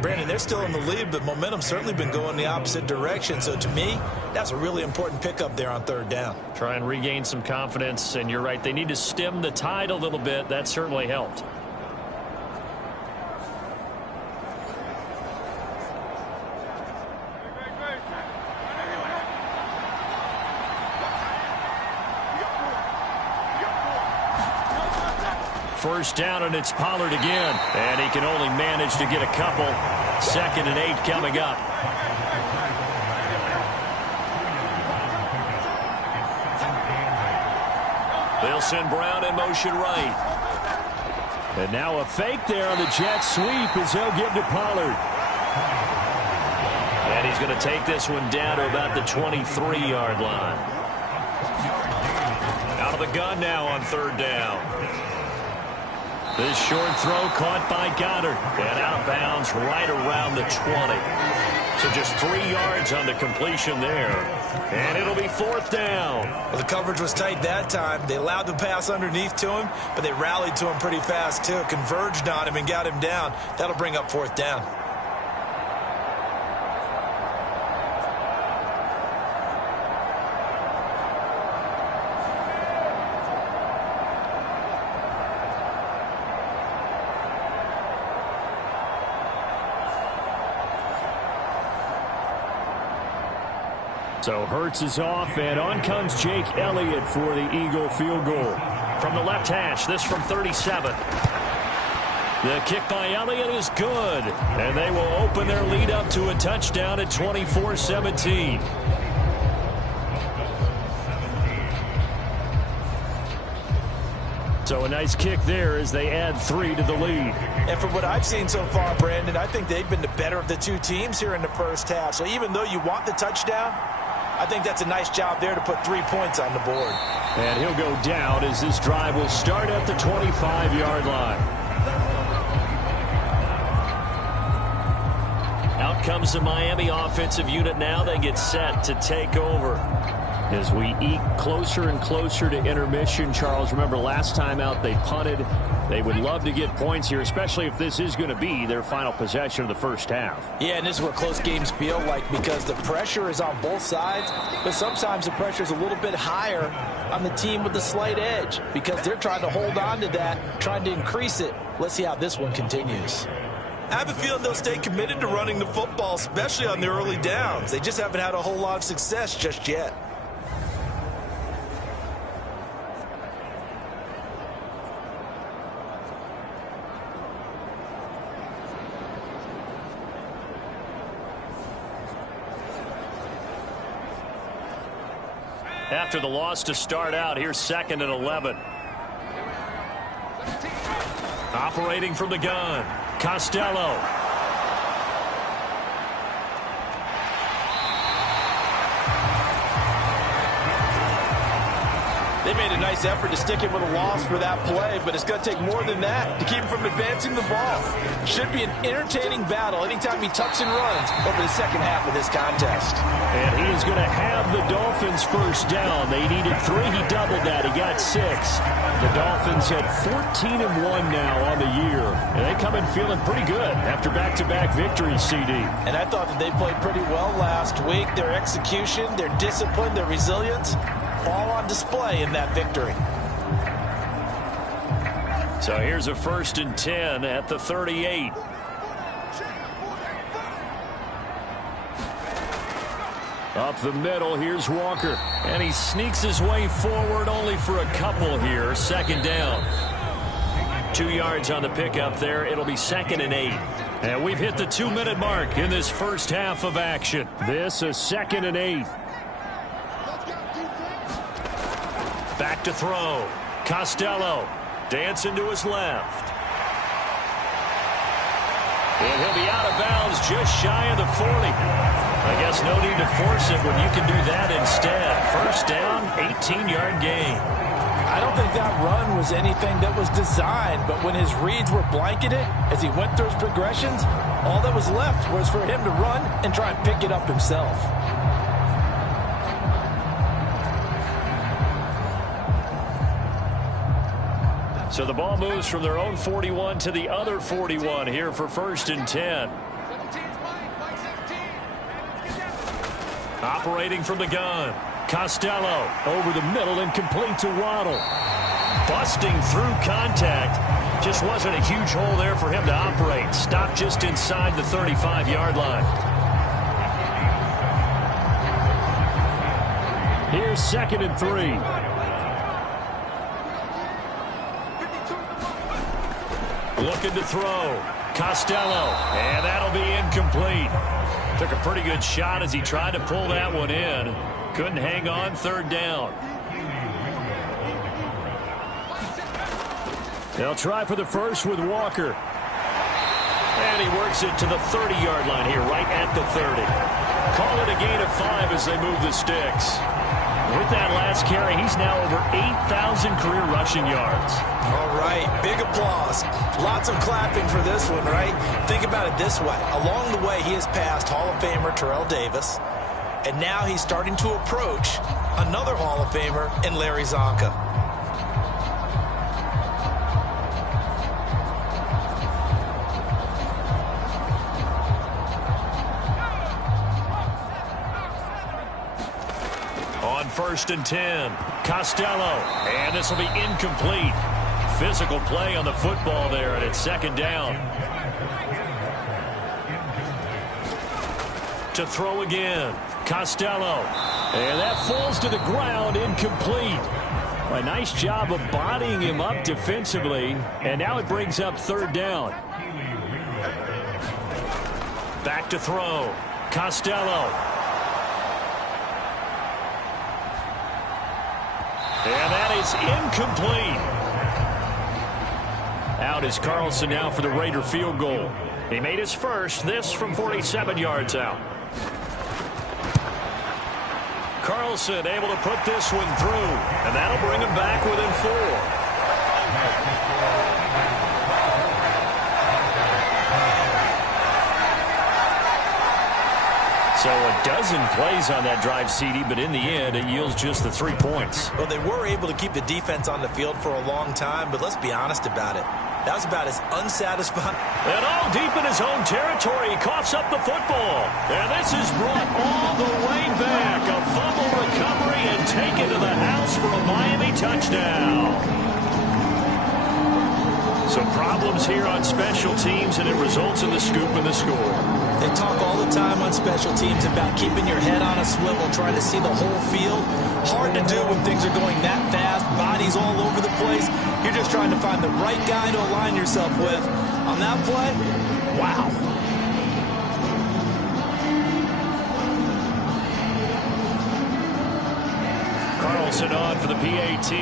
Brandon, they're still in the lead, but momentum's certainly been going the opposite direction. So to me, that's a really important pickup there on 3rd down. Try and regain some confidence, and you're right. They need to stem the tide a little bit. That certainly helped. First down, and it's Pollard again. And he can only manage to get a couple. 2nd and 8 coming up. They'll send Brown in motion right. And now a fake there on the jet sweep as they'll give to Pollard. And he's going to take this one down to about the 23-yard line. Out of the gun now on 3rd down. This short throw caught by Goddard. And out of bounds right around the 20. So just 3 yards on the completion there. And it'll be 4th down. Well, the coverage was tight that time. They allowed the pass underneath to him, but they rallied to him pretty fast, too. Converged on him and got him down. That'll bring up 4th down. So Hurts is off, and on comes Jake Elliott for the Eagle field goal. From the left hash, this from 37. The kick by Elliott is good, and they will open their lead up to a touchdown at 24-17. So a nice kick there as they add 3 to the lead. And from what I've seen so far, Brandon, I think they've been the better of the 2 teams here in the first half. So even though you want the touchdown, I think that's a nice job there to put 3 points on the board. And he'll go down as this drive will start at the 25-yard line. Out comes the Miami offensive unit now. They get set to take over. As we eke closer and closer to intermission, Charles, remember last time out they punted. They would love to get points here, especially if this is going to be their final possession of the first half. Yeah, and this is what close games feel like because the pressure is on both sides, but sometimes the pressure is a little bit higher on the team with the slight edge because they're trying to hold on to that, trying to increase it. Let's see how this one continues. I have a feeling they'll stay committed to running the football, especially on the early downs. They just haven't had a whole lot of success just yet. After the loss to start out, here's 2nd and 11. Operating from the gun, Costello. They made a nice effort to stick him with a loss for that play, but it's going to take more than that to keep him from advancing the ball. Should be an entertaining battle anytime he tucks and runs over the second half of this contest. And he is going to have the Dolphins first down. They needed 3. He doubled that. He got 6. The Dolphins had 14-1 now on the year. And they come in feeling pretty good after back-to-back victories, CD. And I thought that they played pretty well last week. Their execution, their discipline, their resilience, all on display in that victory. So here's a 1st and 10 at the 38. Up the middle, here's Walker. And he sneaks his way forward only for a couple here. 2nd down. 2 yards on the pickup there. It'll be 2nd and 8. And we've hit the 2-minute mark in this first half of action. This is 2nd and 8. Back to throw. Costello dancing to his left. And he'll be out of bounds just shy of the 40. I guess no need to force it when you can do that instead. First down, 18-yard gain. I don't think that run was anything that was designed, but when his reads were blanketed as he went through his progressions, all that was left was for him to run and try and pick it up himself. So the ball moves from their own 41 to the other 41 here for 1st and 10. Operating from the gun. Costello Over the middle and complete to Waddle. busting through contact. Just wasn't a huge hole there for him to operate. Stopped just inside the 35-yard line. Here's 2nd and 3. Looking to throw. Costello. And that'll be incomplete. Took a pretty good shot as he tried to pull that one in. Couldn't hang on. 3rd down. They'll try for the first with Walker. And he works it to the 30-yard line here, right at the 30. Call it a gain of 5 as they move the sticks. With that last carry, he's now over 8,000 career rushing yards. All right, big applause. Lots of clapping for this one, right? Think about it this way. Along the way, he has passed Hall of Famer Terrell Davis, and now he's starting to approach another Hall of Famer in Larry Zonka. On 1st and 10, Costello, and this will be incomplete. Physical play on the football there, and it's 2nd down. To throw again, Costello. And that falls to the ground, incomplete. A nice job of bodying him up defensively, and now it brings up 3rd down. Back to throw, Costello. And that is incomplete. Out is Carlson now for the Raider field goal. He made his first, this from 47 yards out. Carlson able to put this one through, and that'll bring him back within 4. So a dozen plays on that drive, CD, but in the end, it yields just the 3 points. Well, they were able to keep the defense on the field for a long time, but let's be honest about it. That was about as unsatisfying. And all deep in his own territory, he coughs up the football. And this is brought all the way back. A fumble recovery and taken to the house for a Miami touchdown. So problems here on special teams, and it results in the scoop and the score. They talk all the time on special teams about keeping your head on a swivel, trying to see the whole field. Hard to do when things are going that fast, bodies all over the place. You're just trying to find the right guy to align yourself with. On that play, wow. Carlson on for the PAT.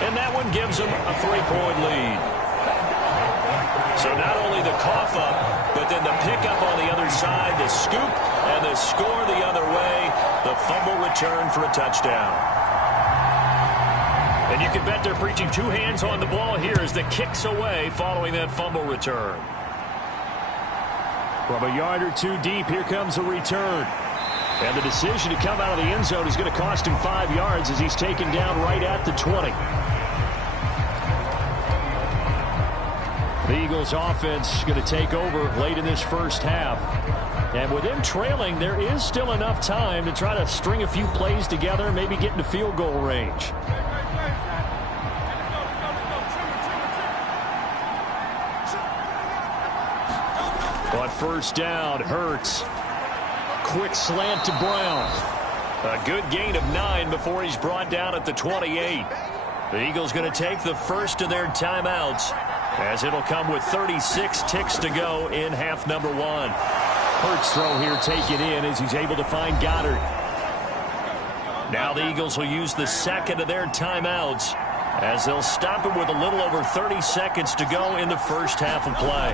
And that one gives them a 3-point lead. So not only the cough up, but then the pickup on the other side, the scoop, and the score the other way, the fumble return for a touchdown. And you can bet they're preaching 2 hands on the ball here as the kick's away following that fumble return. From a yard or 2 deep, here comes a return. And the decision to come out of the end zone is going to cost him 5 yards as he's taken down right at the 20. The Eagles offense going to take over late in this first half. And with them trailing, there is still enough time to try to string a few plays together and maybe get into field goal range. On 1st down, Hurts. Quick slant to Brown. A good gain of 9 before he's brought down at the 28. The Eagles going to take the first of their timeouts, as it'll come with 36 ticks to go in half number 1. Hurts throw here taken in as he's able to find Goddard. Now the Eagles will use the second of their timeouts, as they'll stop him with a little over 30 seconds to go in the first half of play.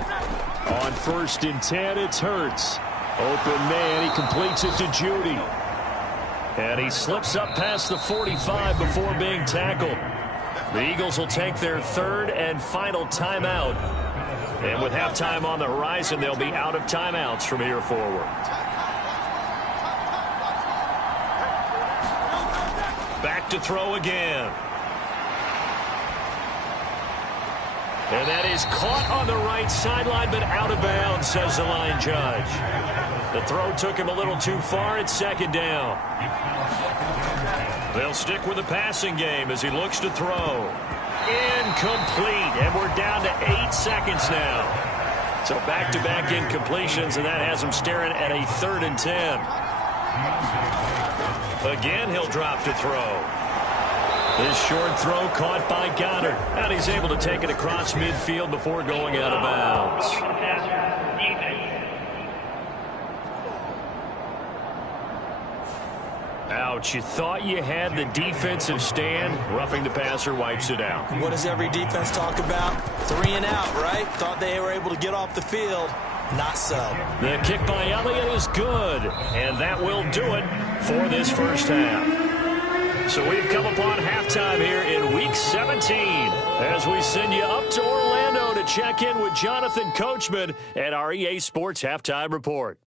On 1st and 10, it's Hurts. Open man, he completes it to Judy. And he slips up past the 45 before being tackled. The Eagles will take their third and final timeout. And with halftime on the horizon, they'll be out of timeouts from here forward. Back to throw again. And that is caught on the right sideline, but out of bounds, says the line judge. The throw took him a little too far. It's second down. They'll stick with the passing game as he looks to throw. Incomplete, and we're down to 8 seconds now. So back-to-back incompletions, and that has him staring at a 3rd and 10. Again, he'll drop to throw. This short throw caught by Goddard, and he's able to take it across midfield before going out of bounds. Ouch, you thought you had the defensive stand. Roughing the passer wipes it out. What does every defense talk about? 3 and out, right? Thought they were able to get off the field. Not so. The kick by Elliott is good, and that will do it for this first half. So we've come upon halftime here in Week 17 as we send you up to Orlando to check in with Jonathan Coachman at our EA Sports Halftime Report.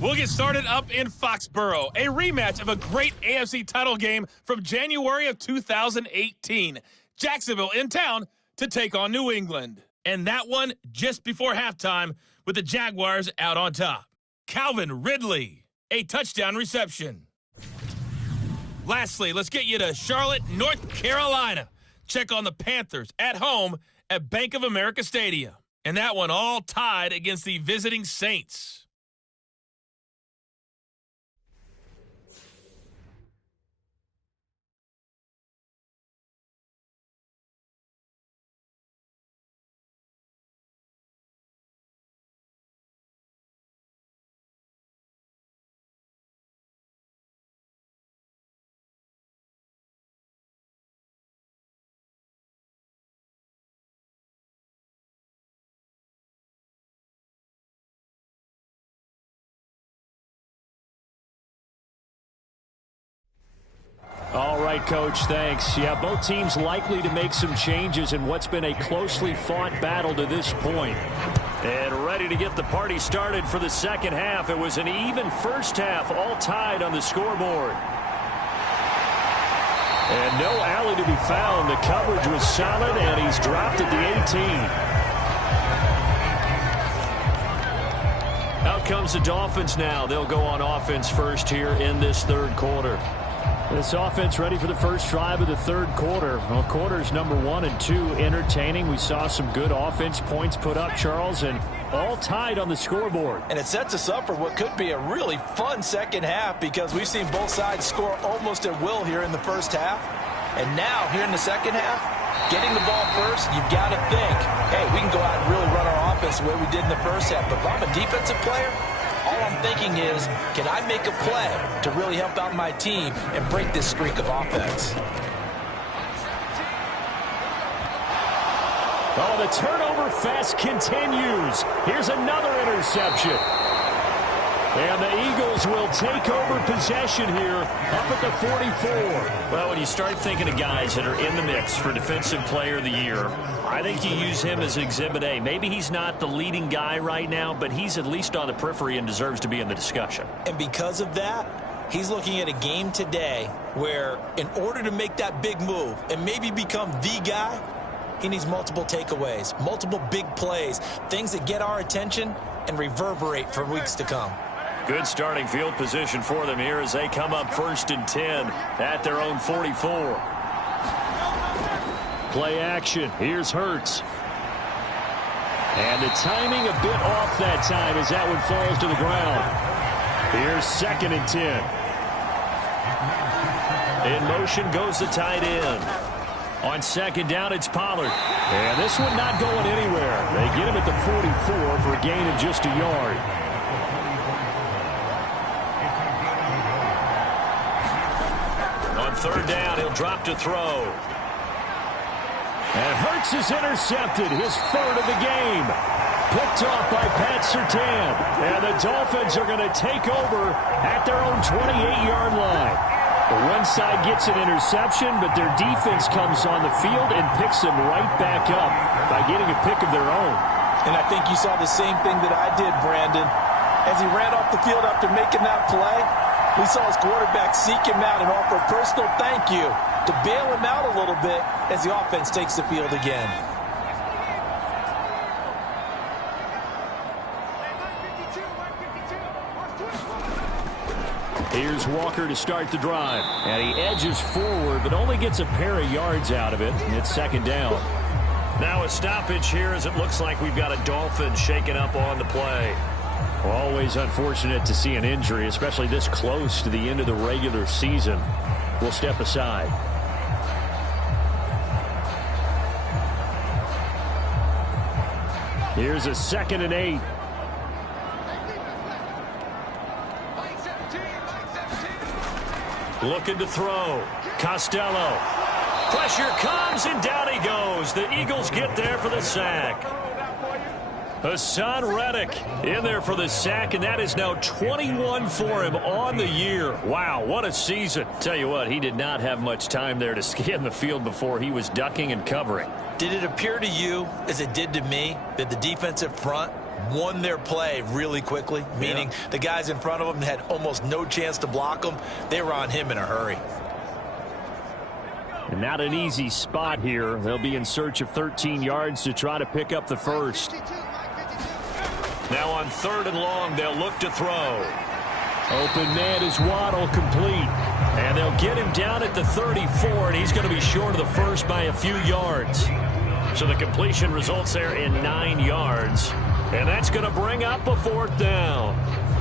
We'll get started up in Foxborough, a rematch of a great AFC title game from January of 2018. Jacksonville in town to take on New England. And that one just before halftime with the Jaguars out on top. Calvin Ridley, a touchdown reception. Lastly, let's get you to Charlotte, North Carolina. Check on the Panthers at home at Bank of America Stadium. And that one all tied against the visiting Saints. All right, Coach, thanks. Yeah, both teams likely to make some changes in what's been a closely fought battle to this point. And ready to get the party started for the second half. It was an even first half, all tied on the scoreboard. And no alley to be found. The coverage was solid, and he's dropped at the 18. Out comes the Dolphins now. They'll go on offense first here in this third quarter. This offense ready for the first drive of the third quarter. Well, quarters number 1 and 2 entertaining. We saw some good offense points put up, Charles, and all tied on the scoreboard. And it sets us up for what could be a really fun second half because we've seen both sides score almost at will here in the first half. And now, here in the second half, getting the ball first, you've got to think, hey, we can go out and really run our offense the way we did in the first half. But if I'm a defensive player, all I'm thinking is, can I make a play to really help out my team and break this streak of offense? Oh, the turnover fest continues. Here's another interception. And the Eagles will take over possession here up at the 44. Well, when you start thinking of guys that are in the mix for Defensive Player of the Year, I think you use him as Exhibit A. Maybe he's not the leading guy right now, but he's at least on the periphery and deserves to be in the discussion. And because of that, he's looking at a game today where in order to make that big move and maybe become the guy, he needs multiple takeaways, multiple big plays, things that get our attention and reverberate for weeks to come. Good starting field position for them here as they come up 1st and 10 at their own 44. Play action. Here's Hurts. And the timing a bit off that time as that one falls to the ground. Here's 2nd and 10. In motion goes the tight end. On 2nd down, it's Pollard. And this one not going anywhere. They get him at the 44 for a gain of just a yard. On 3rd down, he'll drop to throw. And Hurts is intercepted, his 3rd of the game. Picked off by Pat Surtain. And the Dolphins are going to take over at their own 28-yard line. One side gets an interception, but their defense comes on the field and picks them right back up by getting a pick of their own. And I think you saw the same thing that I did, Brandon. As he ran off the field after making that play, we saw his quarterback seek him out and offer a personal thank you to bail him out a little bit as the offense takes the field again. Here's Walker to start the drive. And he edges forward, but only gets a pair of yards out of it. And it's 2nd down. Now a stoppage here as it looks like we've got a Dolphin shaken up on the play. Always unfortunate to see an injury, especially this close to the end of the regular season. We'll step aside. Here's a 2nd and 8. Looking to throw. Costello. Pressure comes, and down he goes. The Eagles get there for the sack. Hassan Reddick in there for the sack, and that is now 21 for him on the year. Wow, what a season. Tell you what, he did not have much time there to scan the field before he was ducking and covering. Did it appear to you, as it did to me, that the defensive front won their play really quickly, meaning the guys in front of them had almost no chance to block them? They were on him in a hurry. And not an easy spot here. They'll be in search of 13 yards to try to pick up the first. Now on 3rd and long, they'll look to throw. Open man is Waddle, complete. And they'll get him down at the 34, and he's going to be short of the first by a few yards. So the completion results there in 9 yards. And that's going to bring up a 4th down.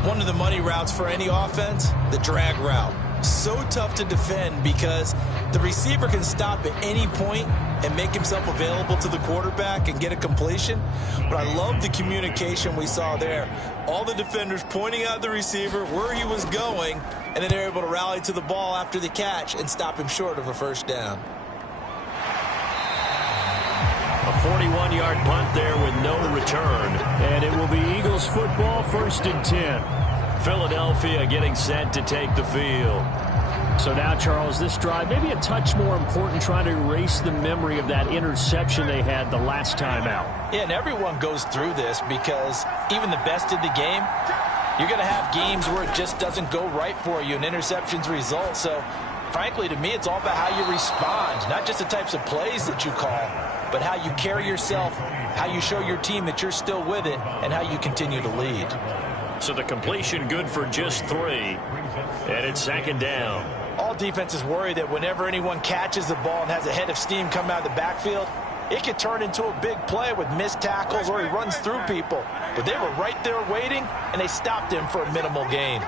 One of the money routes for any offense, the drag route. So tough to defend because the receiver can stop at any point and make himself available to the quarterback and get a completion. But I love the communication we saw there. All the defenders pointing out the receiver where he was going, and then they're able to rally to the ball after the catch and stop him short of a 1st down. A 41-yard punt there with no return. And it will be Eagles football, 1st and 10. Philadelphia getting set to take the field. So now, Charles, this drive maybe a touch more important, trying to erase the memory of that interception they had the last time out. Yeah, and everyone goes through this because even the best in the game, you're going to have games where it just doesn't go right for you and interceptions result. So, frankly, to me, it's all about how you respond, not just the types of plays that you call, but how you carry yourself, how you show your team that you're still with it, and how you continue to lead. So the completion good for just 3. And it's 2nd down. All defenses worry that whenever anyone catches the ball and has a head of steam come out of the backfield, it could turn into a big play with missed tackles or he runs through people. But they were right there waiting, and they stopped him for a minimal gain.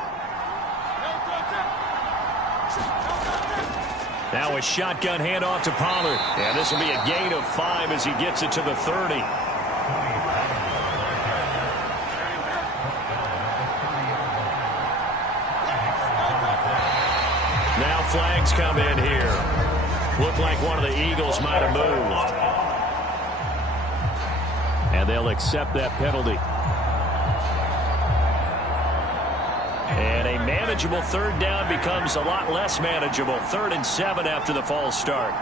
Now a shotgun handoff to Pollard. And this will be a gain of 5 as he gets it to the 30. Now flags come in here. Looked like one of the Eagles might have moved. And they'll accept that penalty. And a manageable 3rd down becomes a lot less manageable. 3rd and 7 after the false start.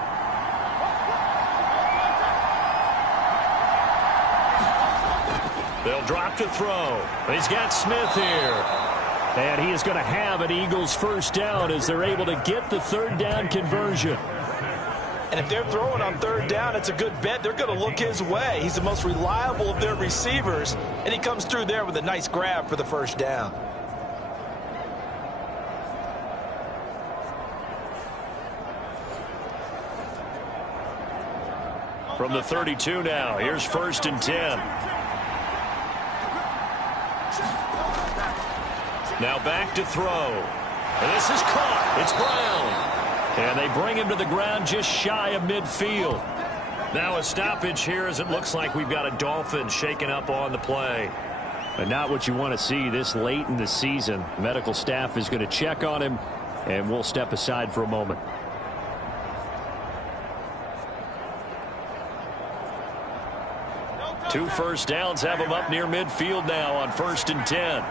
They'll drop to throw. He's got Smith here. And he is going to have an Eagles 1st down as they're able to get the 3rd down conversion. And if they're throwing on 3rd down, it's a good bet. They're going to look his way. He's the most reliable of their receivers, and he comes through there with a nice grab for the 1st down. From the 32 now, here's 1st and 10. Now back to throw. And this is caught. It's Brown. And they bring him to the ground just shy of midfield. Now a stoppage here as it looks like we've got a Dolphin shaken up on the play. But not what you want to see this late in the season. Medical staff is going to check on him, and we'll step aside for a moment. Two first downs have him up near midfield now on 1st and 10.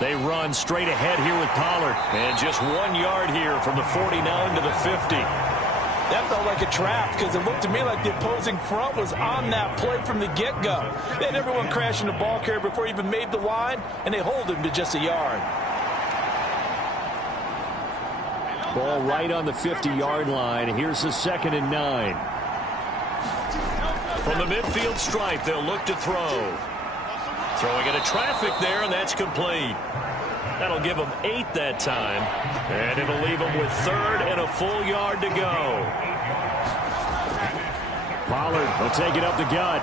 They run straight ahead here with Pollard. And just 1 yard here from the 49 to the 50. That felt like a trap because it looked to me like the opposing front was on that play from the get-go. They had everyone crashing the ball carrier before he even made the line, and they hold him to just a yard. Ball right on the 50-yard line. Here's the 2nd and 9. From the midfield stripe, they'll look to throw. Throwing into traffic there, and that's complete. That'll give them 8 that time, and it'll leave them with 3rd and a full yard to go. Pollard will take it up the gut.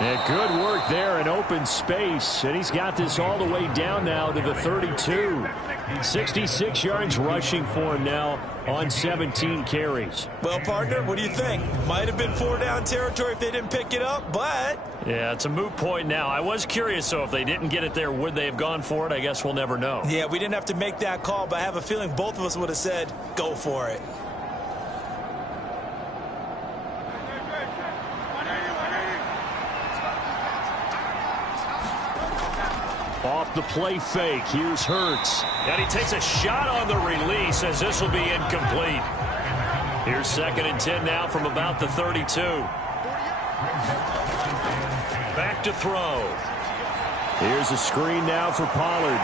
And good work there in open space. And he's got this all the way down now to the 32. 66 yards rushing for him now on 17 carries. Well, partner, what do you think? Might have been 4-down territory if they didn't pick it up, but... Yeah, it's a moot point now. I was curious, so if they didn't get it there, would they have gone for it? I guess we'll never know. Yeah, we didn't have to make that call, but I have a feeling both of us would have said, go for it. Off the play fake, here's Hurts. And he takes a shot on the release as this will be incomplete. Here's 2nd and 10 now from about the 32. Back to throw. Here's a screen now for Pollard.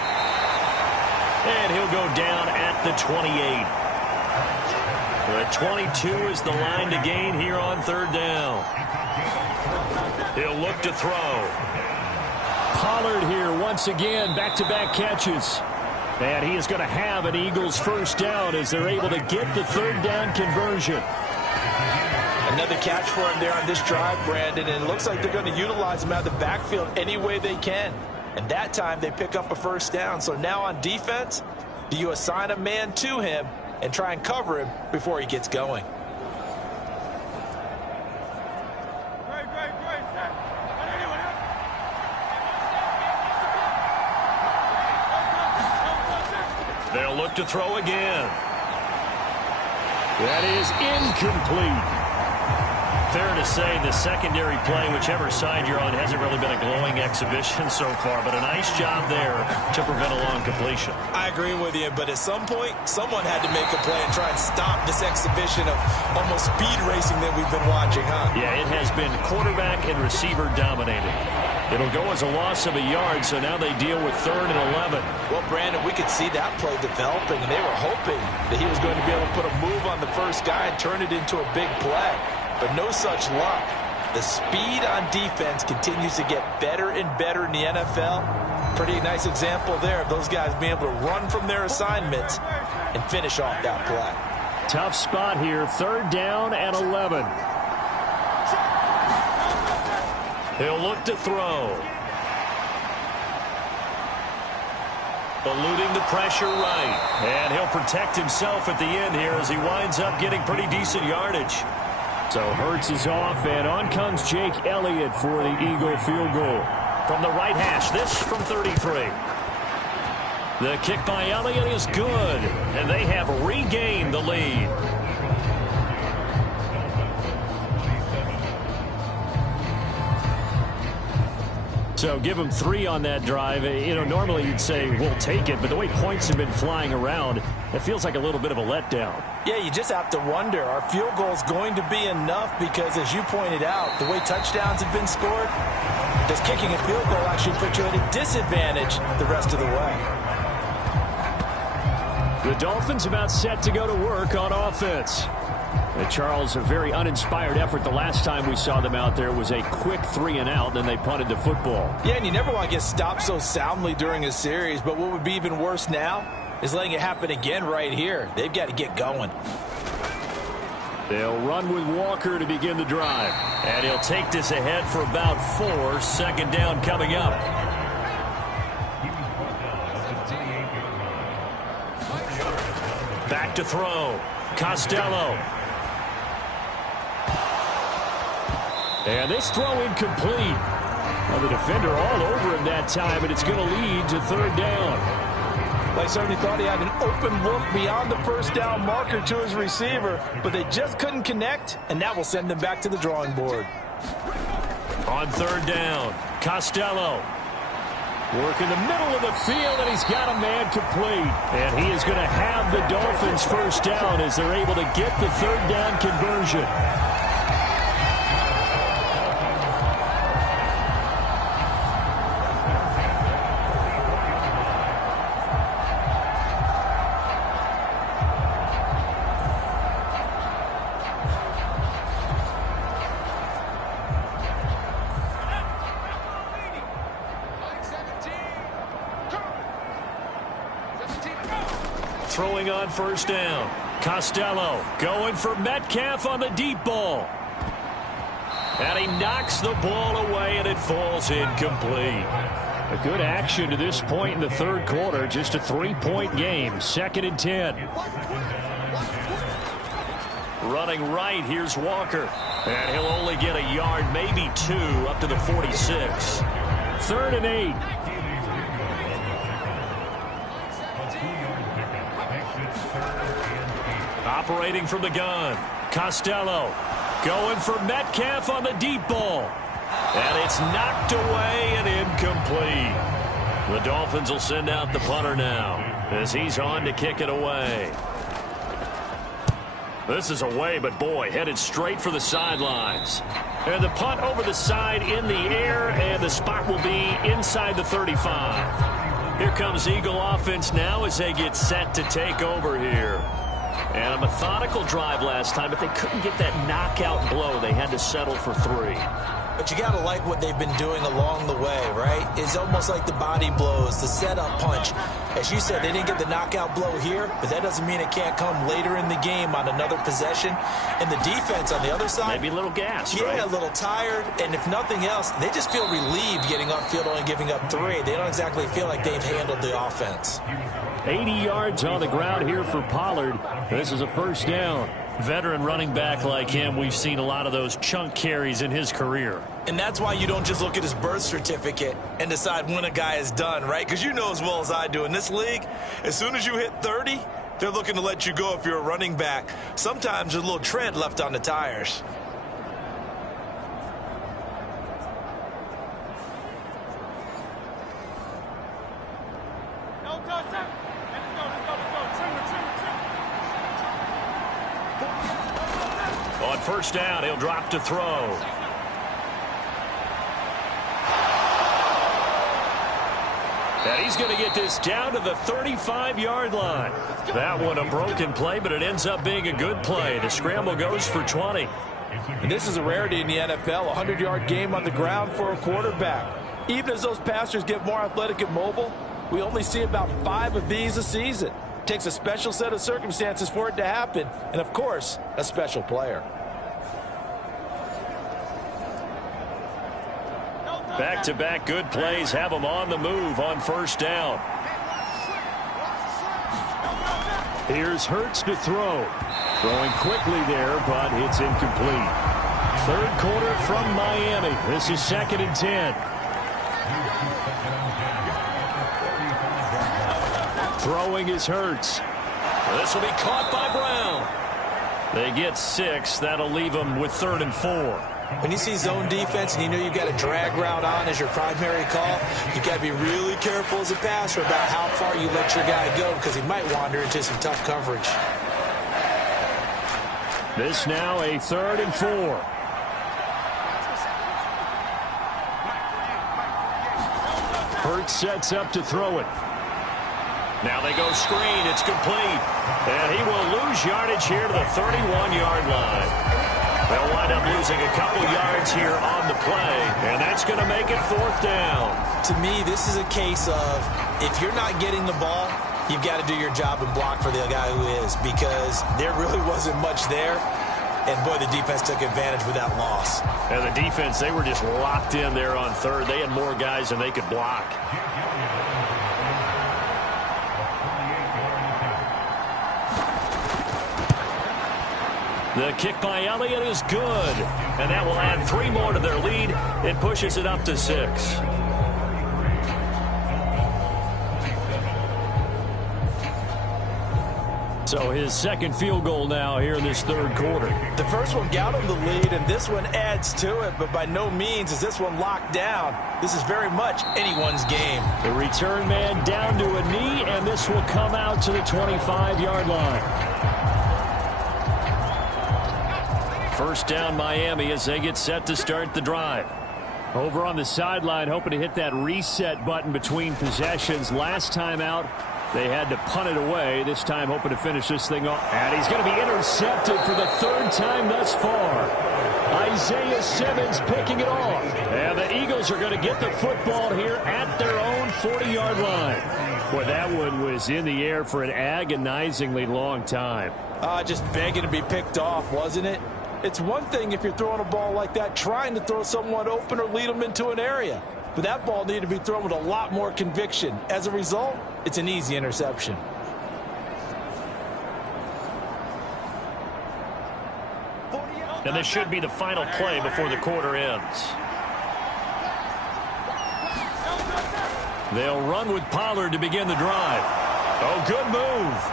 And he'll go down at the 28. The 22 is the line to gain here on 3rd down. He'll look to throw. Pollard here once again, back-to-back catches. And he is going to have an Eagles first down as they're able to get the 3rd down conversion. Another catch for him there on this drive, Brandon, and it looks like they're going to utilize him out of the backfield any way they can. And that time they pick up a first down. So now on defense, do you assign a man to him and try and cover him before he gets going? They'll look to throw again. That is incomplete. Fair to say the secondary play, whichever side you're on, hasn't really been a glowing exhibition so far, but a nice job there to prevent a long completion. I agree with you, but at some point, someone had to make a play and try and stop this exhibition of almost speed racing that we've been watching, huh? Yeah, it has been quarterback and receiver dominated. It'll go as a loss of a yard, so now they deal with 3rd and 11. Well, Brandon, we could see that play developing, and they were hoping that he was going to be able to put a move on the first guy and turn it into a big play. But no such luck. The speed on defense continues to get better and better in the NFL. Pretty nice example there of those guys being able to run from their assignments and finish off that play. Tough spot here, 3rd down and 11. He'll look to throw. Eluding the pressure right. And he'll protect himself at the end here as he winds up getting pretty decent yardage. So Hurts is off, and on comes Jake Elliott for the Eagle field goal. From the right hash, this from 33. The kick by Elliott is good, and they have regained the lead. So give him 3 on that drive. You know, normally you'd say, we'll take it, but the way points have been flying around, it feels like a little bit of a letdown. Yeah, you just have to wonder, are field goals going to be enough? Because as you pointed out, the way touchdowns have been scored, does kicking a field goal actually put you at a disadvantage the rest of the way? The Dolphins about set to go to work on offense. Charles, a very uninspired effort. The last time we saw them out there was a quick 3-and-out, then they punted the football. Yeah, and you never want to get stopped so soundly during a series, but what would be even worse now is letting it happen again right here. They've got to get going. They'll run with Walker to begin the drive. And he'll take this ahead for about 4. Second down coming up. Back to throw. Costello. And this throw incomplete. Well, the defender all over him that time, and it's going to lead to third down. They certainly thought he had an open look beyond the first down marker to his receiver, but they just couldn't connect, and that will send them back to the drawing board. On third down, Costello. Work in the middle of the field, and he's got a man complete. And he is going to have the Dolphins first down as they're able to get the third down conversion. Throwing on first down. Costello going for Metcalf on the deep ball. And he knocks the ball away, and it falls incomplete. A good action to this point in the third quarter. Just a 3-point game. 2nd and 10. Running right, here's Walker. And he'll only get a yard, maybe 2, up to the 46. 3rd and 8. Operating from the gun. Costello going for Metcalf on the deep ball. And it's knocked away and incomplete. The Dolphins will send out the punter now as he's on to kick it away. This is away, but boy, headed straight for the sidelines. And the punt over the side in the air, and the spot will be inside the 35. Here comes Eagle offense now as they get set to take over here. And a methodical drive last time, but they couldn't get that knockout blow. They had to settle for 3. But you got to like what they've been doing along the way, right? It's almost like the body blows, the setup punch. As you said, they didn't get the knockout blow here, but that doesn't mean it can't come later in the game on another possession. And the defense on the other side, maybe a little gas, yeah, right? A little tired. And if nothing else, they just feel relieved getting upfield, only giving up 3. They don't exactly feel like they've handled the offense. 80 yards on the ground here for Pollard. This is a first down. Veteran running back like him, we've seen a lot of those chunk carries in his career. And that's why you don't just look at his birth certificate and decide when a guy is done, right? Because you know as well as I do, in this league, as soon as you hit 30, they're looking to let you go if you're a running back. Sometimes there's a little tread left on the tires. On first down, he'll drop to throw. And he's going to get this down to the 35-yard line. That one a broken play, but it ends up being a good play. The scramble goes for 20. And this is a rarity in the NFL, a 100-yard game on the ground for a quarterback. Even as those passers get more athletic and mobile, we only see about 5 of these a season. It takes a special set of circumstances for it to happen, and of course, a special player. Back-to-back good plays have them on the move on first down. Here's Hurts to throw. Throwing quickly there, but it's incomplete. Third quarter from Miami. This is 2nd and 10. Throwing is Hurts. This will be caught by Brown. They get 6. That'll leave them with 3rd and 4. When you see zone defense and you know you've got a drag route on as your primary call, you've got to be really careful as a passer about how far you let your guy go because he might wander into some tough coverage. This now a 3rd and 4. Hurts sets up to throw it. Now they go screen. It's complete. And he will lose yardage here to the 31-yard line. They'll wind up losing a couple yards here on the play, and that's going to make it 4th down. To me, this is a case of if you're not getting the ball, You've got to do your job and block for the guy who is, because there really wasn't much there. And, boy, the defense took advantage with that loss. And the defense, they were just locked in there on third. They had more guys than they could block. The kick by Elliott is good. And that will add 3 more to their lead. It pushes it up to 6. So his second field goal now here in this third quarter. The first one got him the lead, and this one adds to it, but by no means is this one locked down. This is very much anyone's game. The return man down to a knee, and this will come out to the 25-yard line. First down Miami as they get set to start the drive. Over on the sideline, hoping to hit that reset button between possessions. Last time out, they had to punt it away. This time hoping to finish this thing off. And he's going to be intercepted for the third time thus far. Isaiah Simmons picking it off. And the Eagles are going to get the football here at their own 40-yard line. Boy, that one was in the air for an agonizingly long time. Just begging to be picked off, wasn't it? It's one thing if you're throwing a ball like that, trying to throw someone open or lead them into an area. But that ball needed to be thrown with a lot more conviction. As a result, it's an easy interception. And this should be the final play before the quarter ends. They'll run with Pollard to begin the drive. Oh, good move.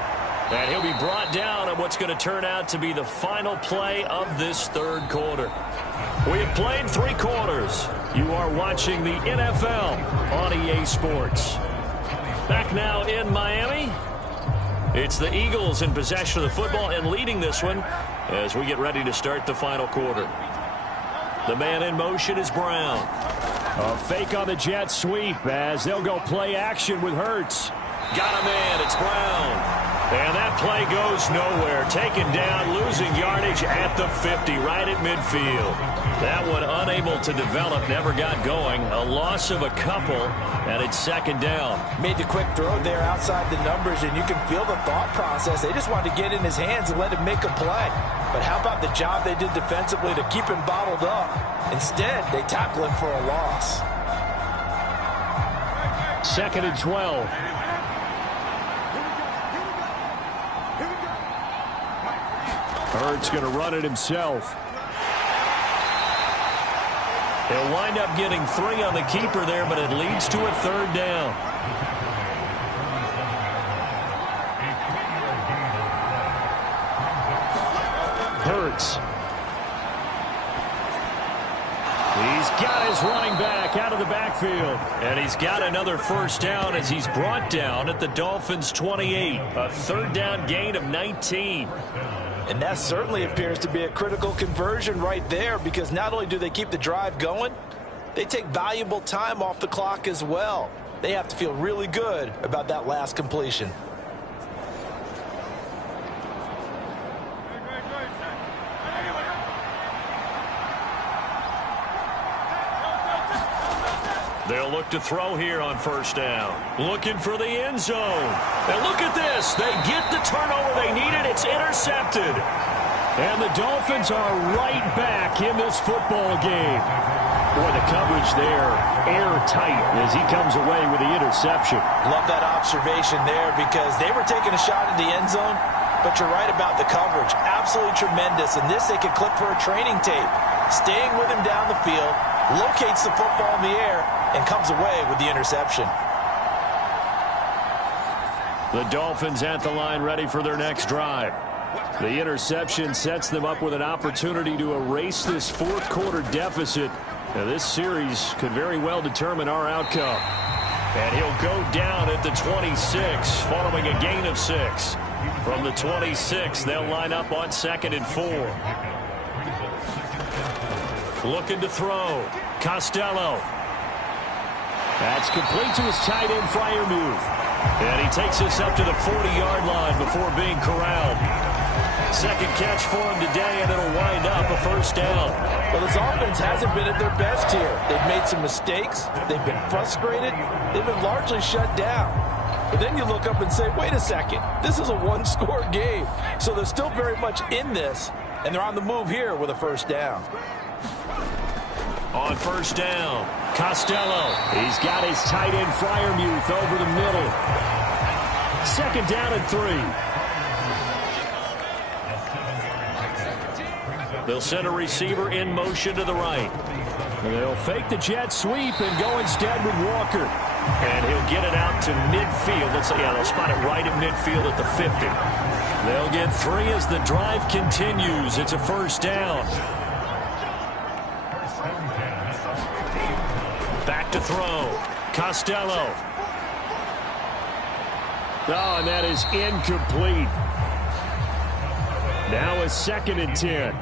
And he'll be brought down on what's going to turn out to be the final play of this third quarter. We have played 3 quarters. You are watching the NFL on EA Sports. Back now in Miami. It's the Eagles in possession of the football and leading this one as we get ready to start the final quarter. The man in motion is Brown. A fake on the jet sweep as they'll go play action with Hurts. Got a man. It's Brown. And that play goes nowhere. Taken down, losing yardage at the 50, right at midfield. That one unable to develop, never got going. A loss of a couple, and it's second down. Made the quick throw there outside the numbers, and you can feel the thought process. They just wanted to get in his hands and let him make a play. But how about the job they did defensively to keep him bottled up? Instead, they tackle him for a loss. 2nd and 12. Hurts going to run it himself. He'll wind up getting 3 on the keeper there, but it leads to a third down. Hurts. He's got his running back out of the backfield. And he's got another first down as he's brought down at the Dolphins' 28. A third down gain of 19. And that certainly appears to be a critical conversion right there, because not only do they keep the drive going, they take valuable time off the clock as well. They have to feel really good about that last completion. They'll look to throw here on first down. Looking for the end zone. And look at this. They get the turnover they needed. It's intercepted. And the Dolphins are right back in this football game. Boy, the coverage there, airtight as he comes away with the interception. Love that observation there, because they were taking a shot at the end zone, but you're right about the coverage. Absolutely tremendous. And this they could clip for a training tape. Staying with him down the field, locates the football in the air, and comes away with the interception. The Dolphins at the line ready for their next drive. The interception sets them up with an opportunity to erase this fourth quarter deficit. Now, this series could very well determine our outcome. And he'll go down at the 26 following a gain of 6. From the 26, they'll line up on 2nd and 4. Looking to throw. Costello. That's complete to his tight end Freiermuth. And he takes us up to the 40-yard line before being corralled. Second catch for him today, and it'll wind up a first down. Well, this offense hasn't been at their best here. They've made some mistakes. They've been frustrated. They've been largely shut down. But then you look up and say, wait a second, this is a one-score game. So they're still very much in this, and they're on the move here with a first down. On first down, Costello. He's got his tight end Freiermuth over the middle. Second down and 3. They'll send a receiver in motion to the right. They'll fake the jet sweep and go instead with Walker. And he'll get it out to midfield. They'll spot it right at midfield at the 50. They'll get 3 as the drive continues. It's a first down. Back to throw. Costello. Oh, and that is incomplete. Now a 2nd and 10.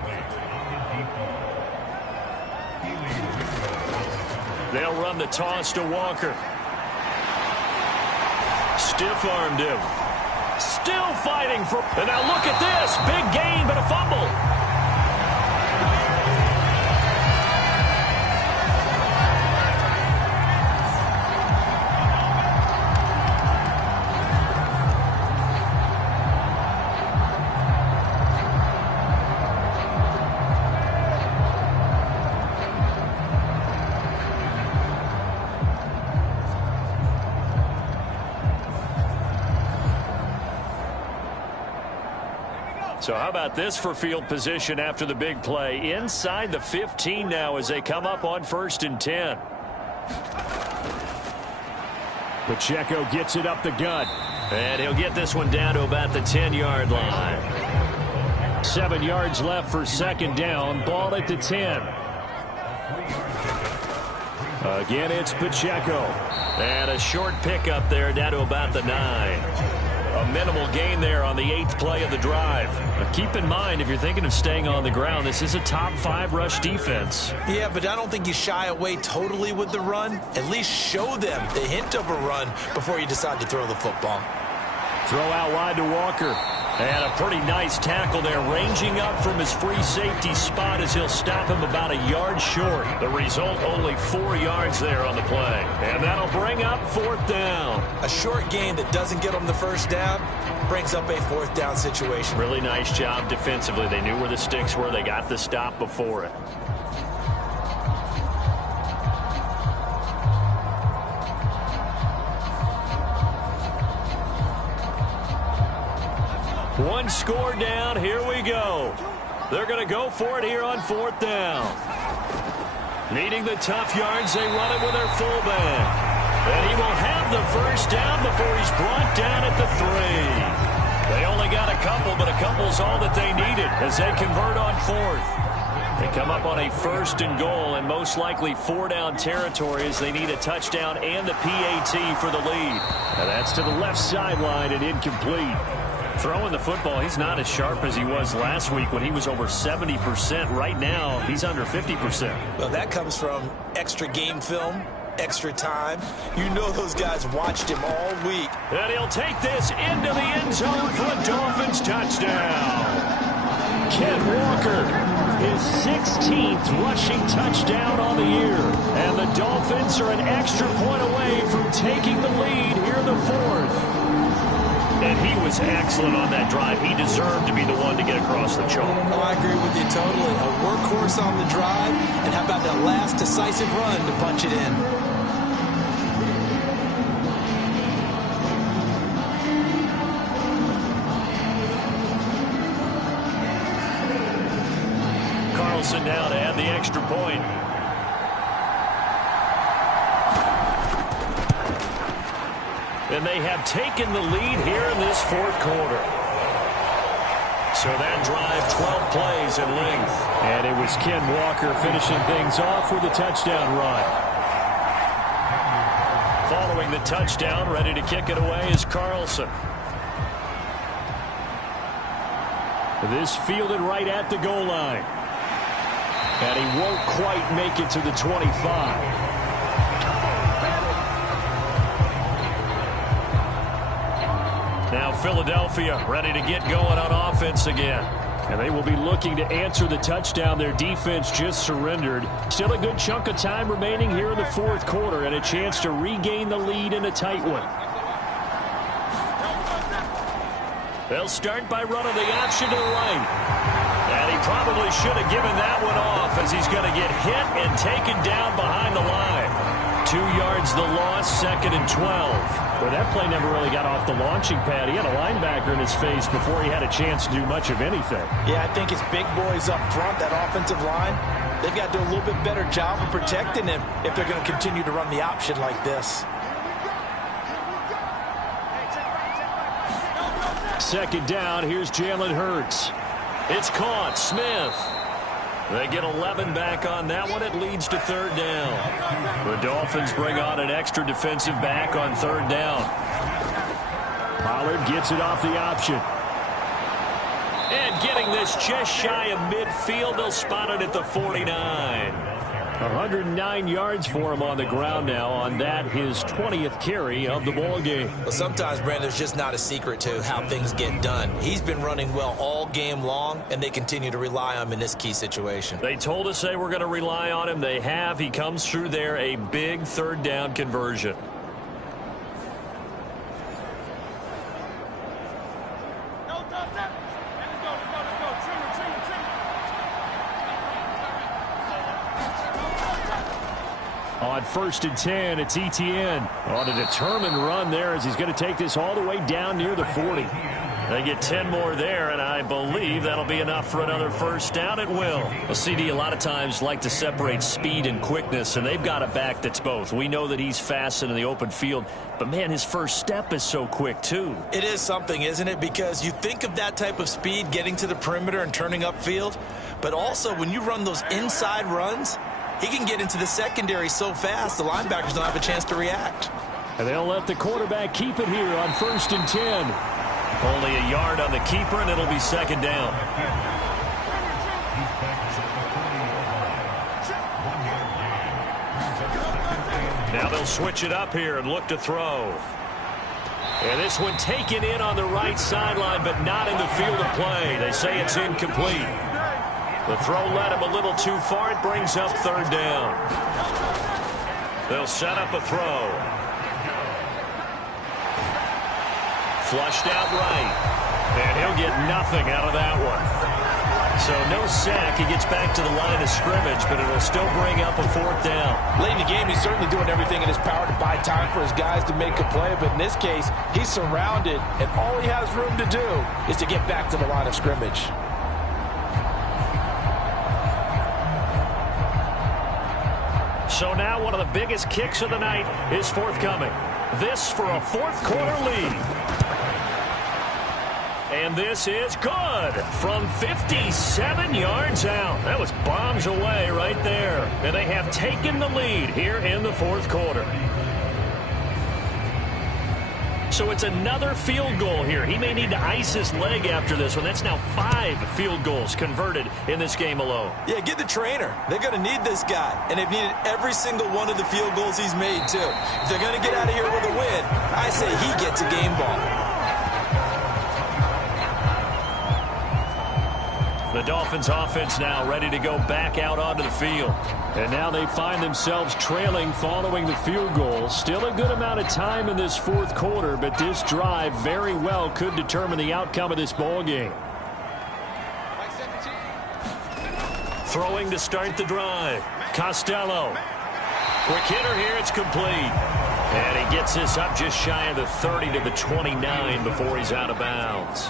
They'll run the toss to Walker. Stiff-armed him. Still fighting for... And now look at this. Big gain, but a fumble. So how about this for field position after the big play? Inside the 15 now as they come up on 1st and 10. Pacheco gets it up the gut. And he'll get this one down to about the 10-yard line. 7 yards left for 2nd down. Ball at the 10. Again, it's Pacheco. And a short pickup there down to about the 9. A minimal gain there on the 8th play of the drive. But keep in mind, if you're thinking of staying on the ground, this is a top 5 rush defense. Yeah, but I don't think you shy away totally with the run. At least show them the hint of a run before you decide to throw the football. Throw out wide to Walker. And a pretty nice tackle there, ranging up from his free safety spot as he'll stop him about a yard short. The result, only 4 yards there on the play. And that'll bring up 4th down. A short gain that doesn't get them the first down brings up a 4th down situation. Really nice job defensively. They knew where the sticks were. They got the stop before it. One score down. Here we go. They're going to go for it here on 4th down. Needing the tough yards, they run it with their fullback. And he will have the first down before he's brought down at the 3. They only got a couple, but a couple's all that they needed as they convert on 4th. They come up on a 1st and goal, and most likely 4-down territory as they need a touchdown and the PAT for the lead. And that's to the left sideline and incomplete. Throwing the football, he's not as sharp as he was last week when he was over 70%. Right now, he's under 50%. Well, that comes from extra game film, extra time. You know those guys watched him all week. And he'll take this into the end zone for a Dolphins touchdown. Ken Walker, his 16th rushing touchdown on the year. And the Dolphins are an extra point away from taking the lead here in the 4th. And he was excellent on that drive. He deserved to be the one to get across the chalk. Oh, I agree with you totally. A workhorse on the drive. And how about that last decisive run to punch it in? Carlson now to add the extra point. And they have taken the lead here in this 4th quarter. So that drive, 12 plays in length. And it was Ken Walker finishing things off with a touchdown run. Following the touchdown, ready to kick it away is Carlson. This fielded right at the goal line. And he won't quite make it to the 25. Now Philadelphia ready to get going on offense again. And they will be looking to answer the touchdown their defense just surrendered. Still a good chunk of time remaining here in the 4th quarter and a chance to regain the lead in a tight one. They'll start by running the option to the right. And he probably should have given that one off as he's going to get hit and taken down behind the line. 2 yards the loss, 2nd and 12. Well, that play never really got off the launching pad. He had a linebacker in his face before he had a chance to do much of anything. Yeah, I think his big boys up front, that offensive line, they've got to do a little bit better job of protecting him if they're going to continue to run the option like this. 2nd down, here's Jalen Hurts. It's caught, Smith. They get 11 back on that one. It leads to 3rd down. The Dolphins bring on an extra defensive back on 3rd down. Pollard gets it off the option. And getting this just shy of midfield, they'll spot it at the 49. 109 yards for him on the ground now on that, his 20th carry of the ball game. Well, sometimes, Brandon, there's just not a secret to how things get done. He's been running well all game long, and they continue to rely on him in this key situation. They told us they were going to rely on him. They have. He comes through there, a big 3rd down conversion. On 1st and 10, it's Etienne on a determined run there as he's going to take this all the way down near the 40. They get 10 more there, and I believe that'll be enough for another 1st down. It will. Well, CD a lot of times like to separate speed and quickness, and they've got a back that's both. We know that he's fast in the open field, but, man, his first step is so quick, too. It is something, isn't it? Because you think of that type of speed getting to the perimeter and turning upfield, but also when you run those inside runs, he can get into the secondary so fast the linebackers don't have a chance to react. And they'll let the quarterback keep it here on 1st and 10. Only a yard on the keeper, and it'll be 2nd down. Now they'll switch it up here and look to throw. And this one taken in on the right sideline, but not in the field of play. They say it's incomplete. The throw led him a little too far. It brings up 3rd down. They'll set up a throw. Flushed out right. And he'll get nothing out of that one. So no sack. He gets back to the line of scrimmage, but it'll still bring up a 4th down. Late in the game, he's certainly doing everything in his power to buy time for his guys to make a play, but in this case, he's surrounded, and all he has room to do is to get back to the line of scrimmage. So now one of the biggest kicks of the night is forthcoming. This for a 4th quarter lead. And this is good from 57 yards out. That was bombs away right there. And they have taken the lead here in the 4th quarter. So it's another field goal here. He may need to ice his leg after this one. That's now 5 field goals converted in this game alone. Yeah, get the trainer. They're going to need this guy. And they've needed every single one of the field goals he's made, too. If they're going to get out of here with a win, I say he gets a game ball. The Dolphins offense now ready to go back out onto the field. And now they find themselves trailing following the field goal. Still a good amount of time in this 4th quarter, but this drive very well could determine the outcome of this ball game. Throwing to start the drive. Costello. Quick hitter here. It's complete. And he gets this up just shy of the 30 to the 29 before he's out of bounds.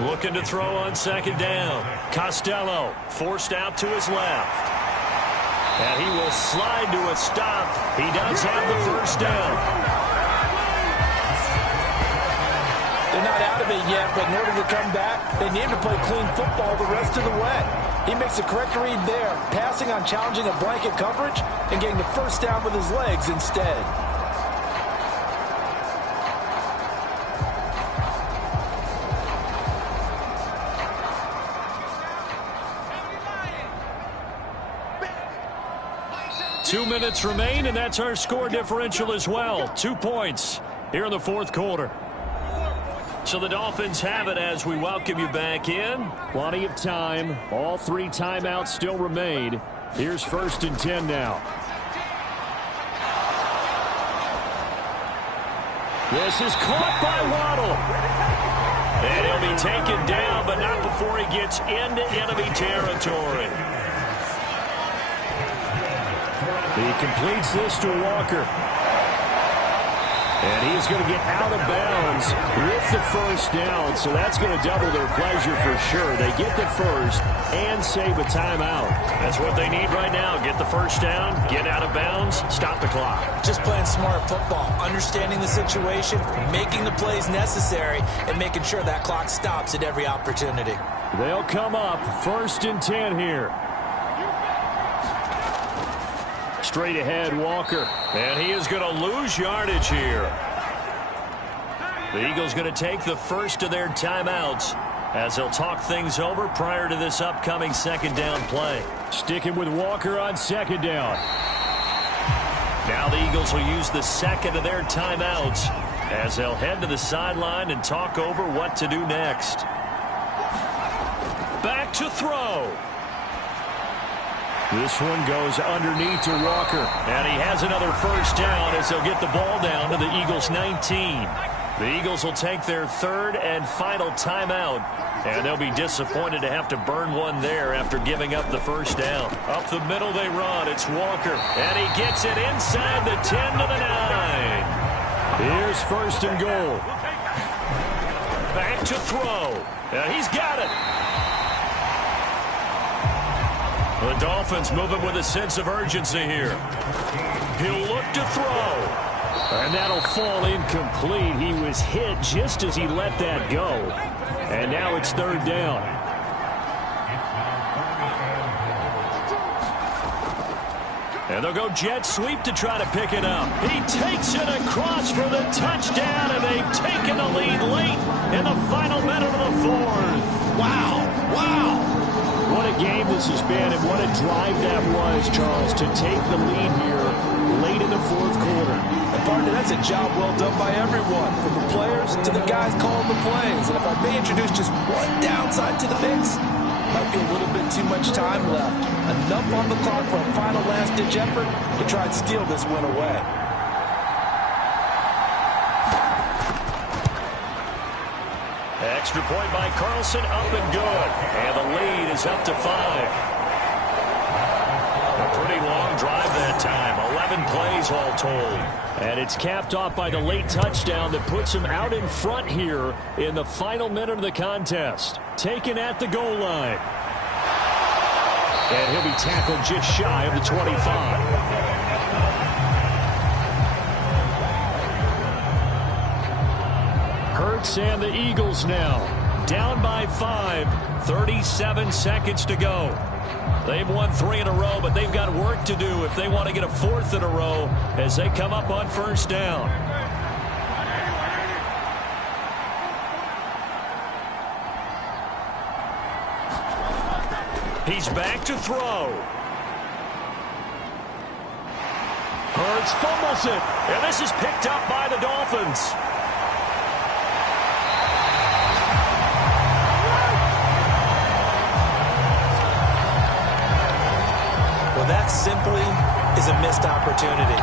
Looking to throw on 2nd down. Costello forced out to his left. And he will slide to a stop. He does have the 1st down. They're not out of it yet, but in order to come back, they need to play clean football the rest of the way. He makes the correct read there, passing on challenging a blanket coverage and getting the 1st down with his legs instead. Two minutes remain, and that's our score differential as well. 2 points here in the 4th quarter. So the Dolphins have it as we welcome you back in. Plenty of time. All 3 timeouts still remain. Here's 1st and 10 now. This is caught by Waddle. And he'll be taken down, but not before he gets into enemy territory. He completes this to Walker. And he's going to get out of bounds with the first down, so that's going to double their pleasure for sure. They get the first and save a timeout. That's what they need right now. Get the first down, get out of bounds, stop the clock. Just playing smart football, understanding the situation, making the plays necessary, and making sure that clock stops at every opportunity. They'll come up 1st and 10 here. Straight ahead, Walker. And he is going to lose yardage here. The Eagles going to take the first of their timeouts as they'll talk things over prior to this upcoming second down play. Sticking with Walker on second down. Now the Eagles will use the second of their timeouts as they'll head to the sideline and talk over what to do next. Back to throw. This one goes underneath to Walker. And he has another first down as they'll get the ball down to the Eagles' 19. The Eagles will take their third and final timeout. And they'll be disappointed to have to burn one there after giving up the first down. Up the middle they run. It's Walker. And he gets it inside the 10 to the 9. Here's 1st and goal. Back to throw. And he's got it. The Dolphins moving with a sense of urgency here. He'll look to throw. And that'll fall incomplete. He was hit just as he let that go. And now it's 3rd down. And they'll go jet sweep to try to pick it up. He takes it across for the touchdown, and they've taken the lead late in the final minute of the 4th. Wow, wow. What a game this has been, and what a drive that was, Charles, to take the lead here late in the 4th quarter. And partner, that's a job well done by everyone, from the players to the guys calling the plays. And if I may introduce just one downside to the mix, might be a little bit too much time left. Enough on the clock for a final last-ditch effort to try and steal this win away. Extra point by Carlson, up and good. And the lead is up to 5. A pretty long drive that time. 11 plays all told. And it's capped off by the late touchdown that puts him out in front here in the final minute of the contest. Taken at the goal line. And he'll be tackled just shy of the 25. Hurts and the Eagles now down by 5, 37 seconds to go. They've won 3 in a row, but they've got work to do if they want to get a 4th in a row as they come up on first down. He's back to throw. Hurts fumbles it. And this is picked up by the Dolphins. Well, that simply is a missed opportunity.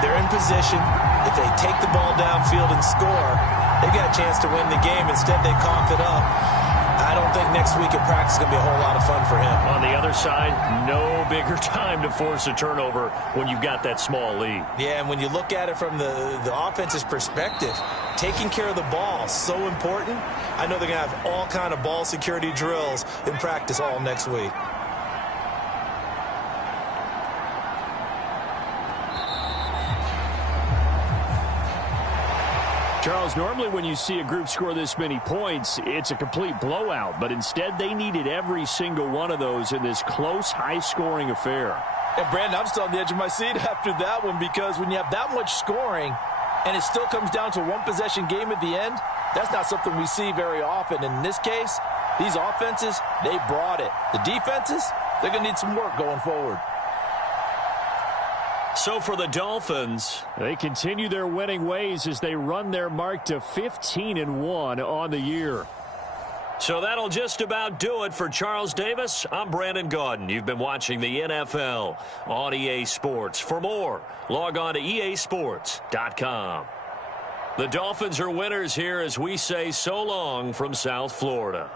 They're in position. If they take the ball downfield and score, they've got a chance to win the game. Instead, they cough it up. I don't think next week at practice is going to be a whole lot of fun for him. On the other side, no bigger time to force a turnover when you've got that small lead. Yeah, and when you look at it from the offense's perspective, taking care of the ball, so important. I know they're going to have all kind of ball security drills in practice all next week. Charles, normally when you see a group score this many points, it's a complete blowout. But instead, they needed every single one of those in this close, high-scoring affair. And, Brandon, I'm still on the edge of my seat after that one because when you have that much scoring and it still comes down to a one-possession game at the end, that's not something we see very often. And in this case, these offenses, they brought it. The defenses, they're going to need some work going forward. So for the Dolphins, they continue their winning ways as they run their mark to 15-1 on the year. So that'll just about do it for Charles Davis. I'm Brandon Gaudin. You've been watching the NFL on EA Sports. For more, log on to easports.com. The Dolphins are winners here as we say so long from South Florida.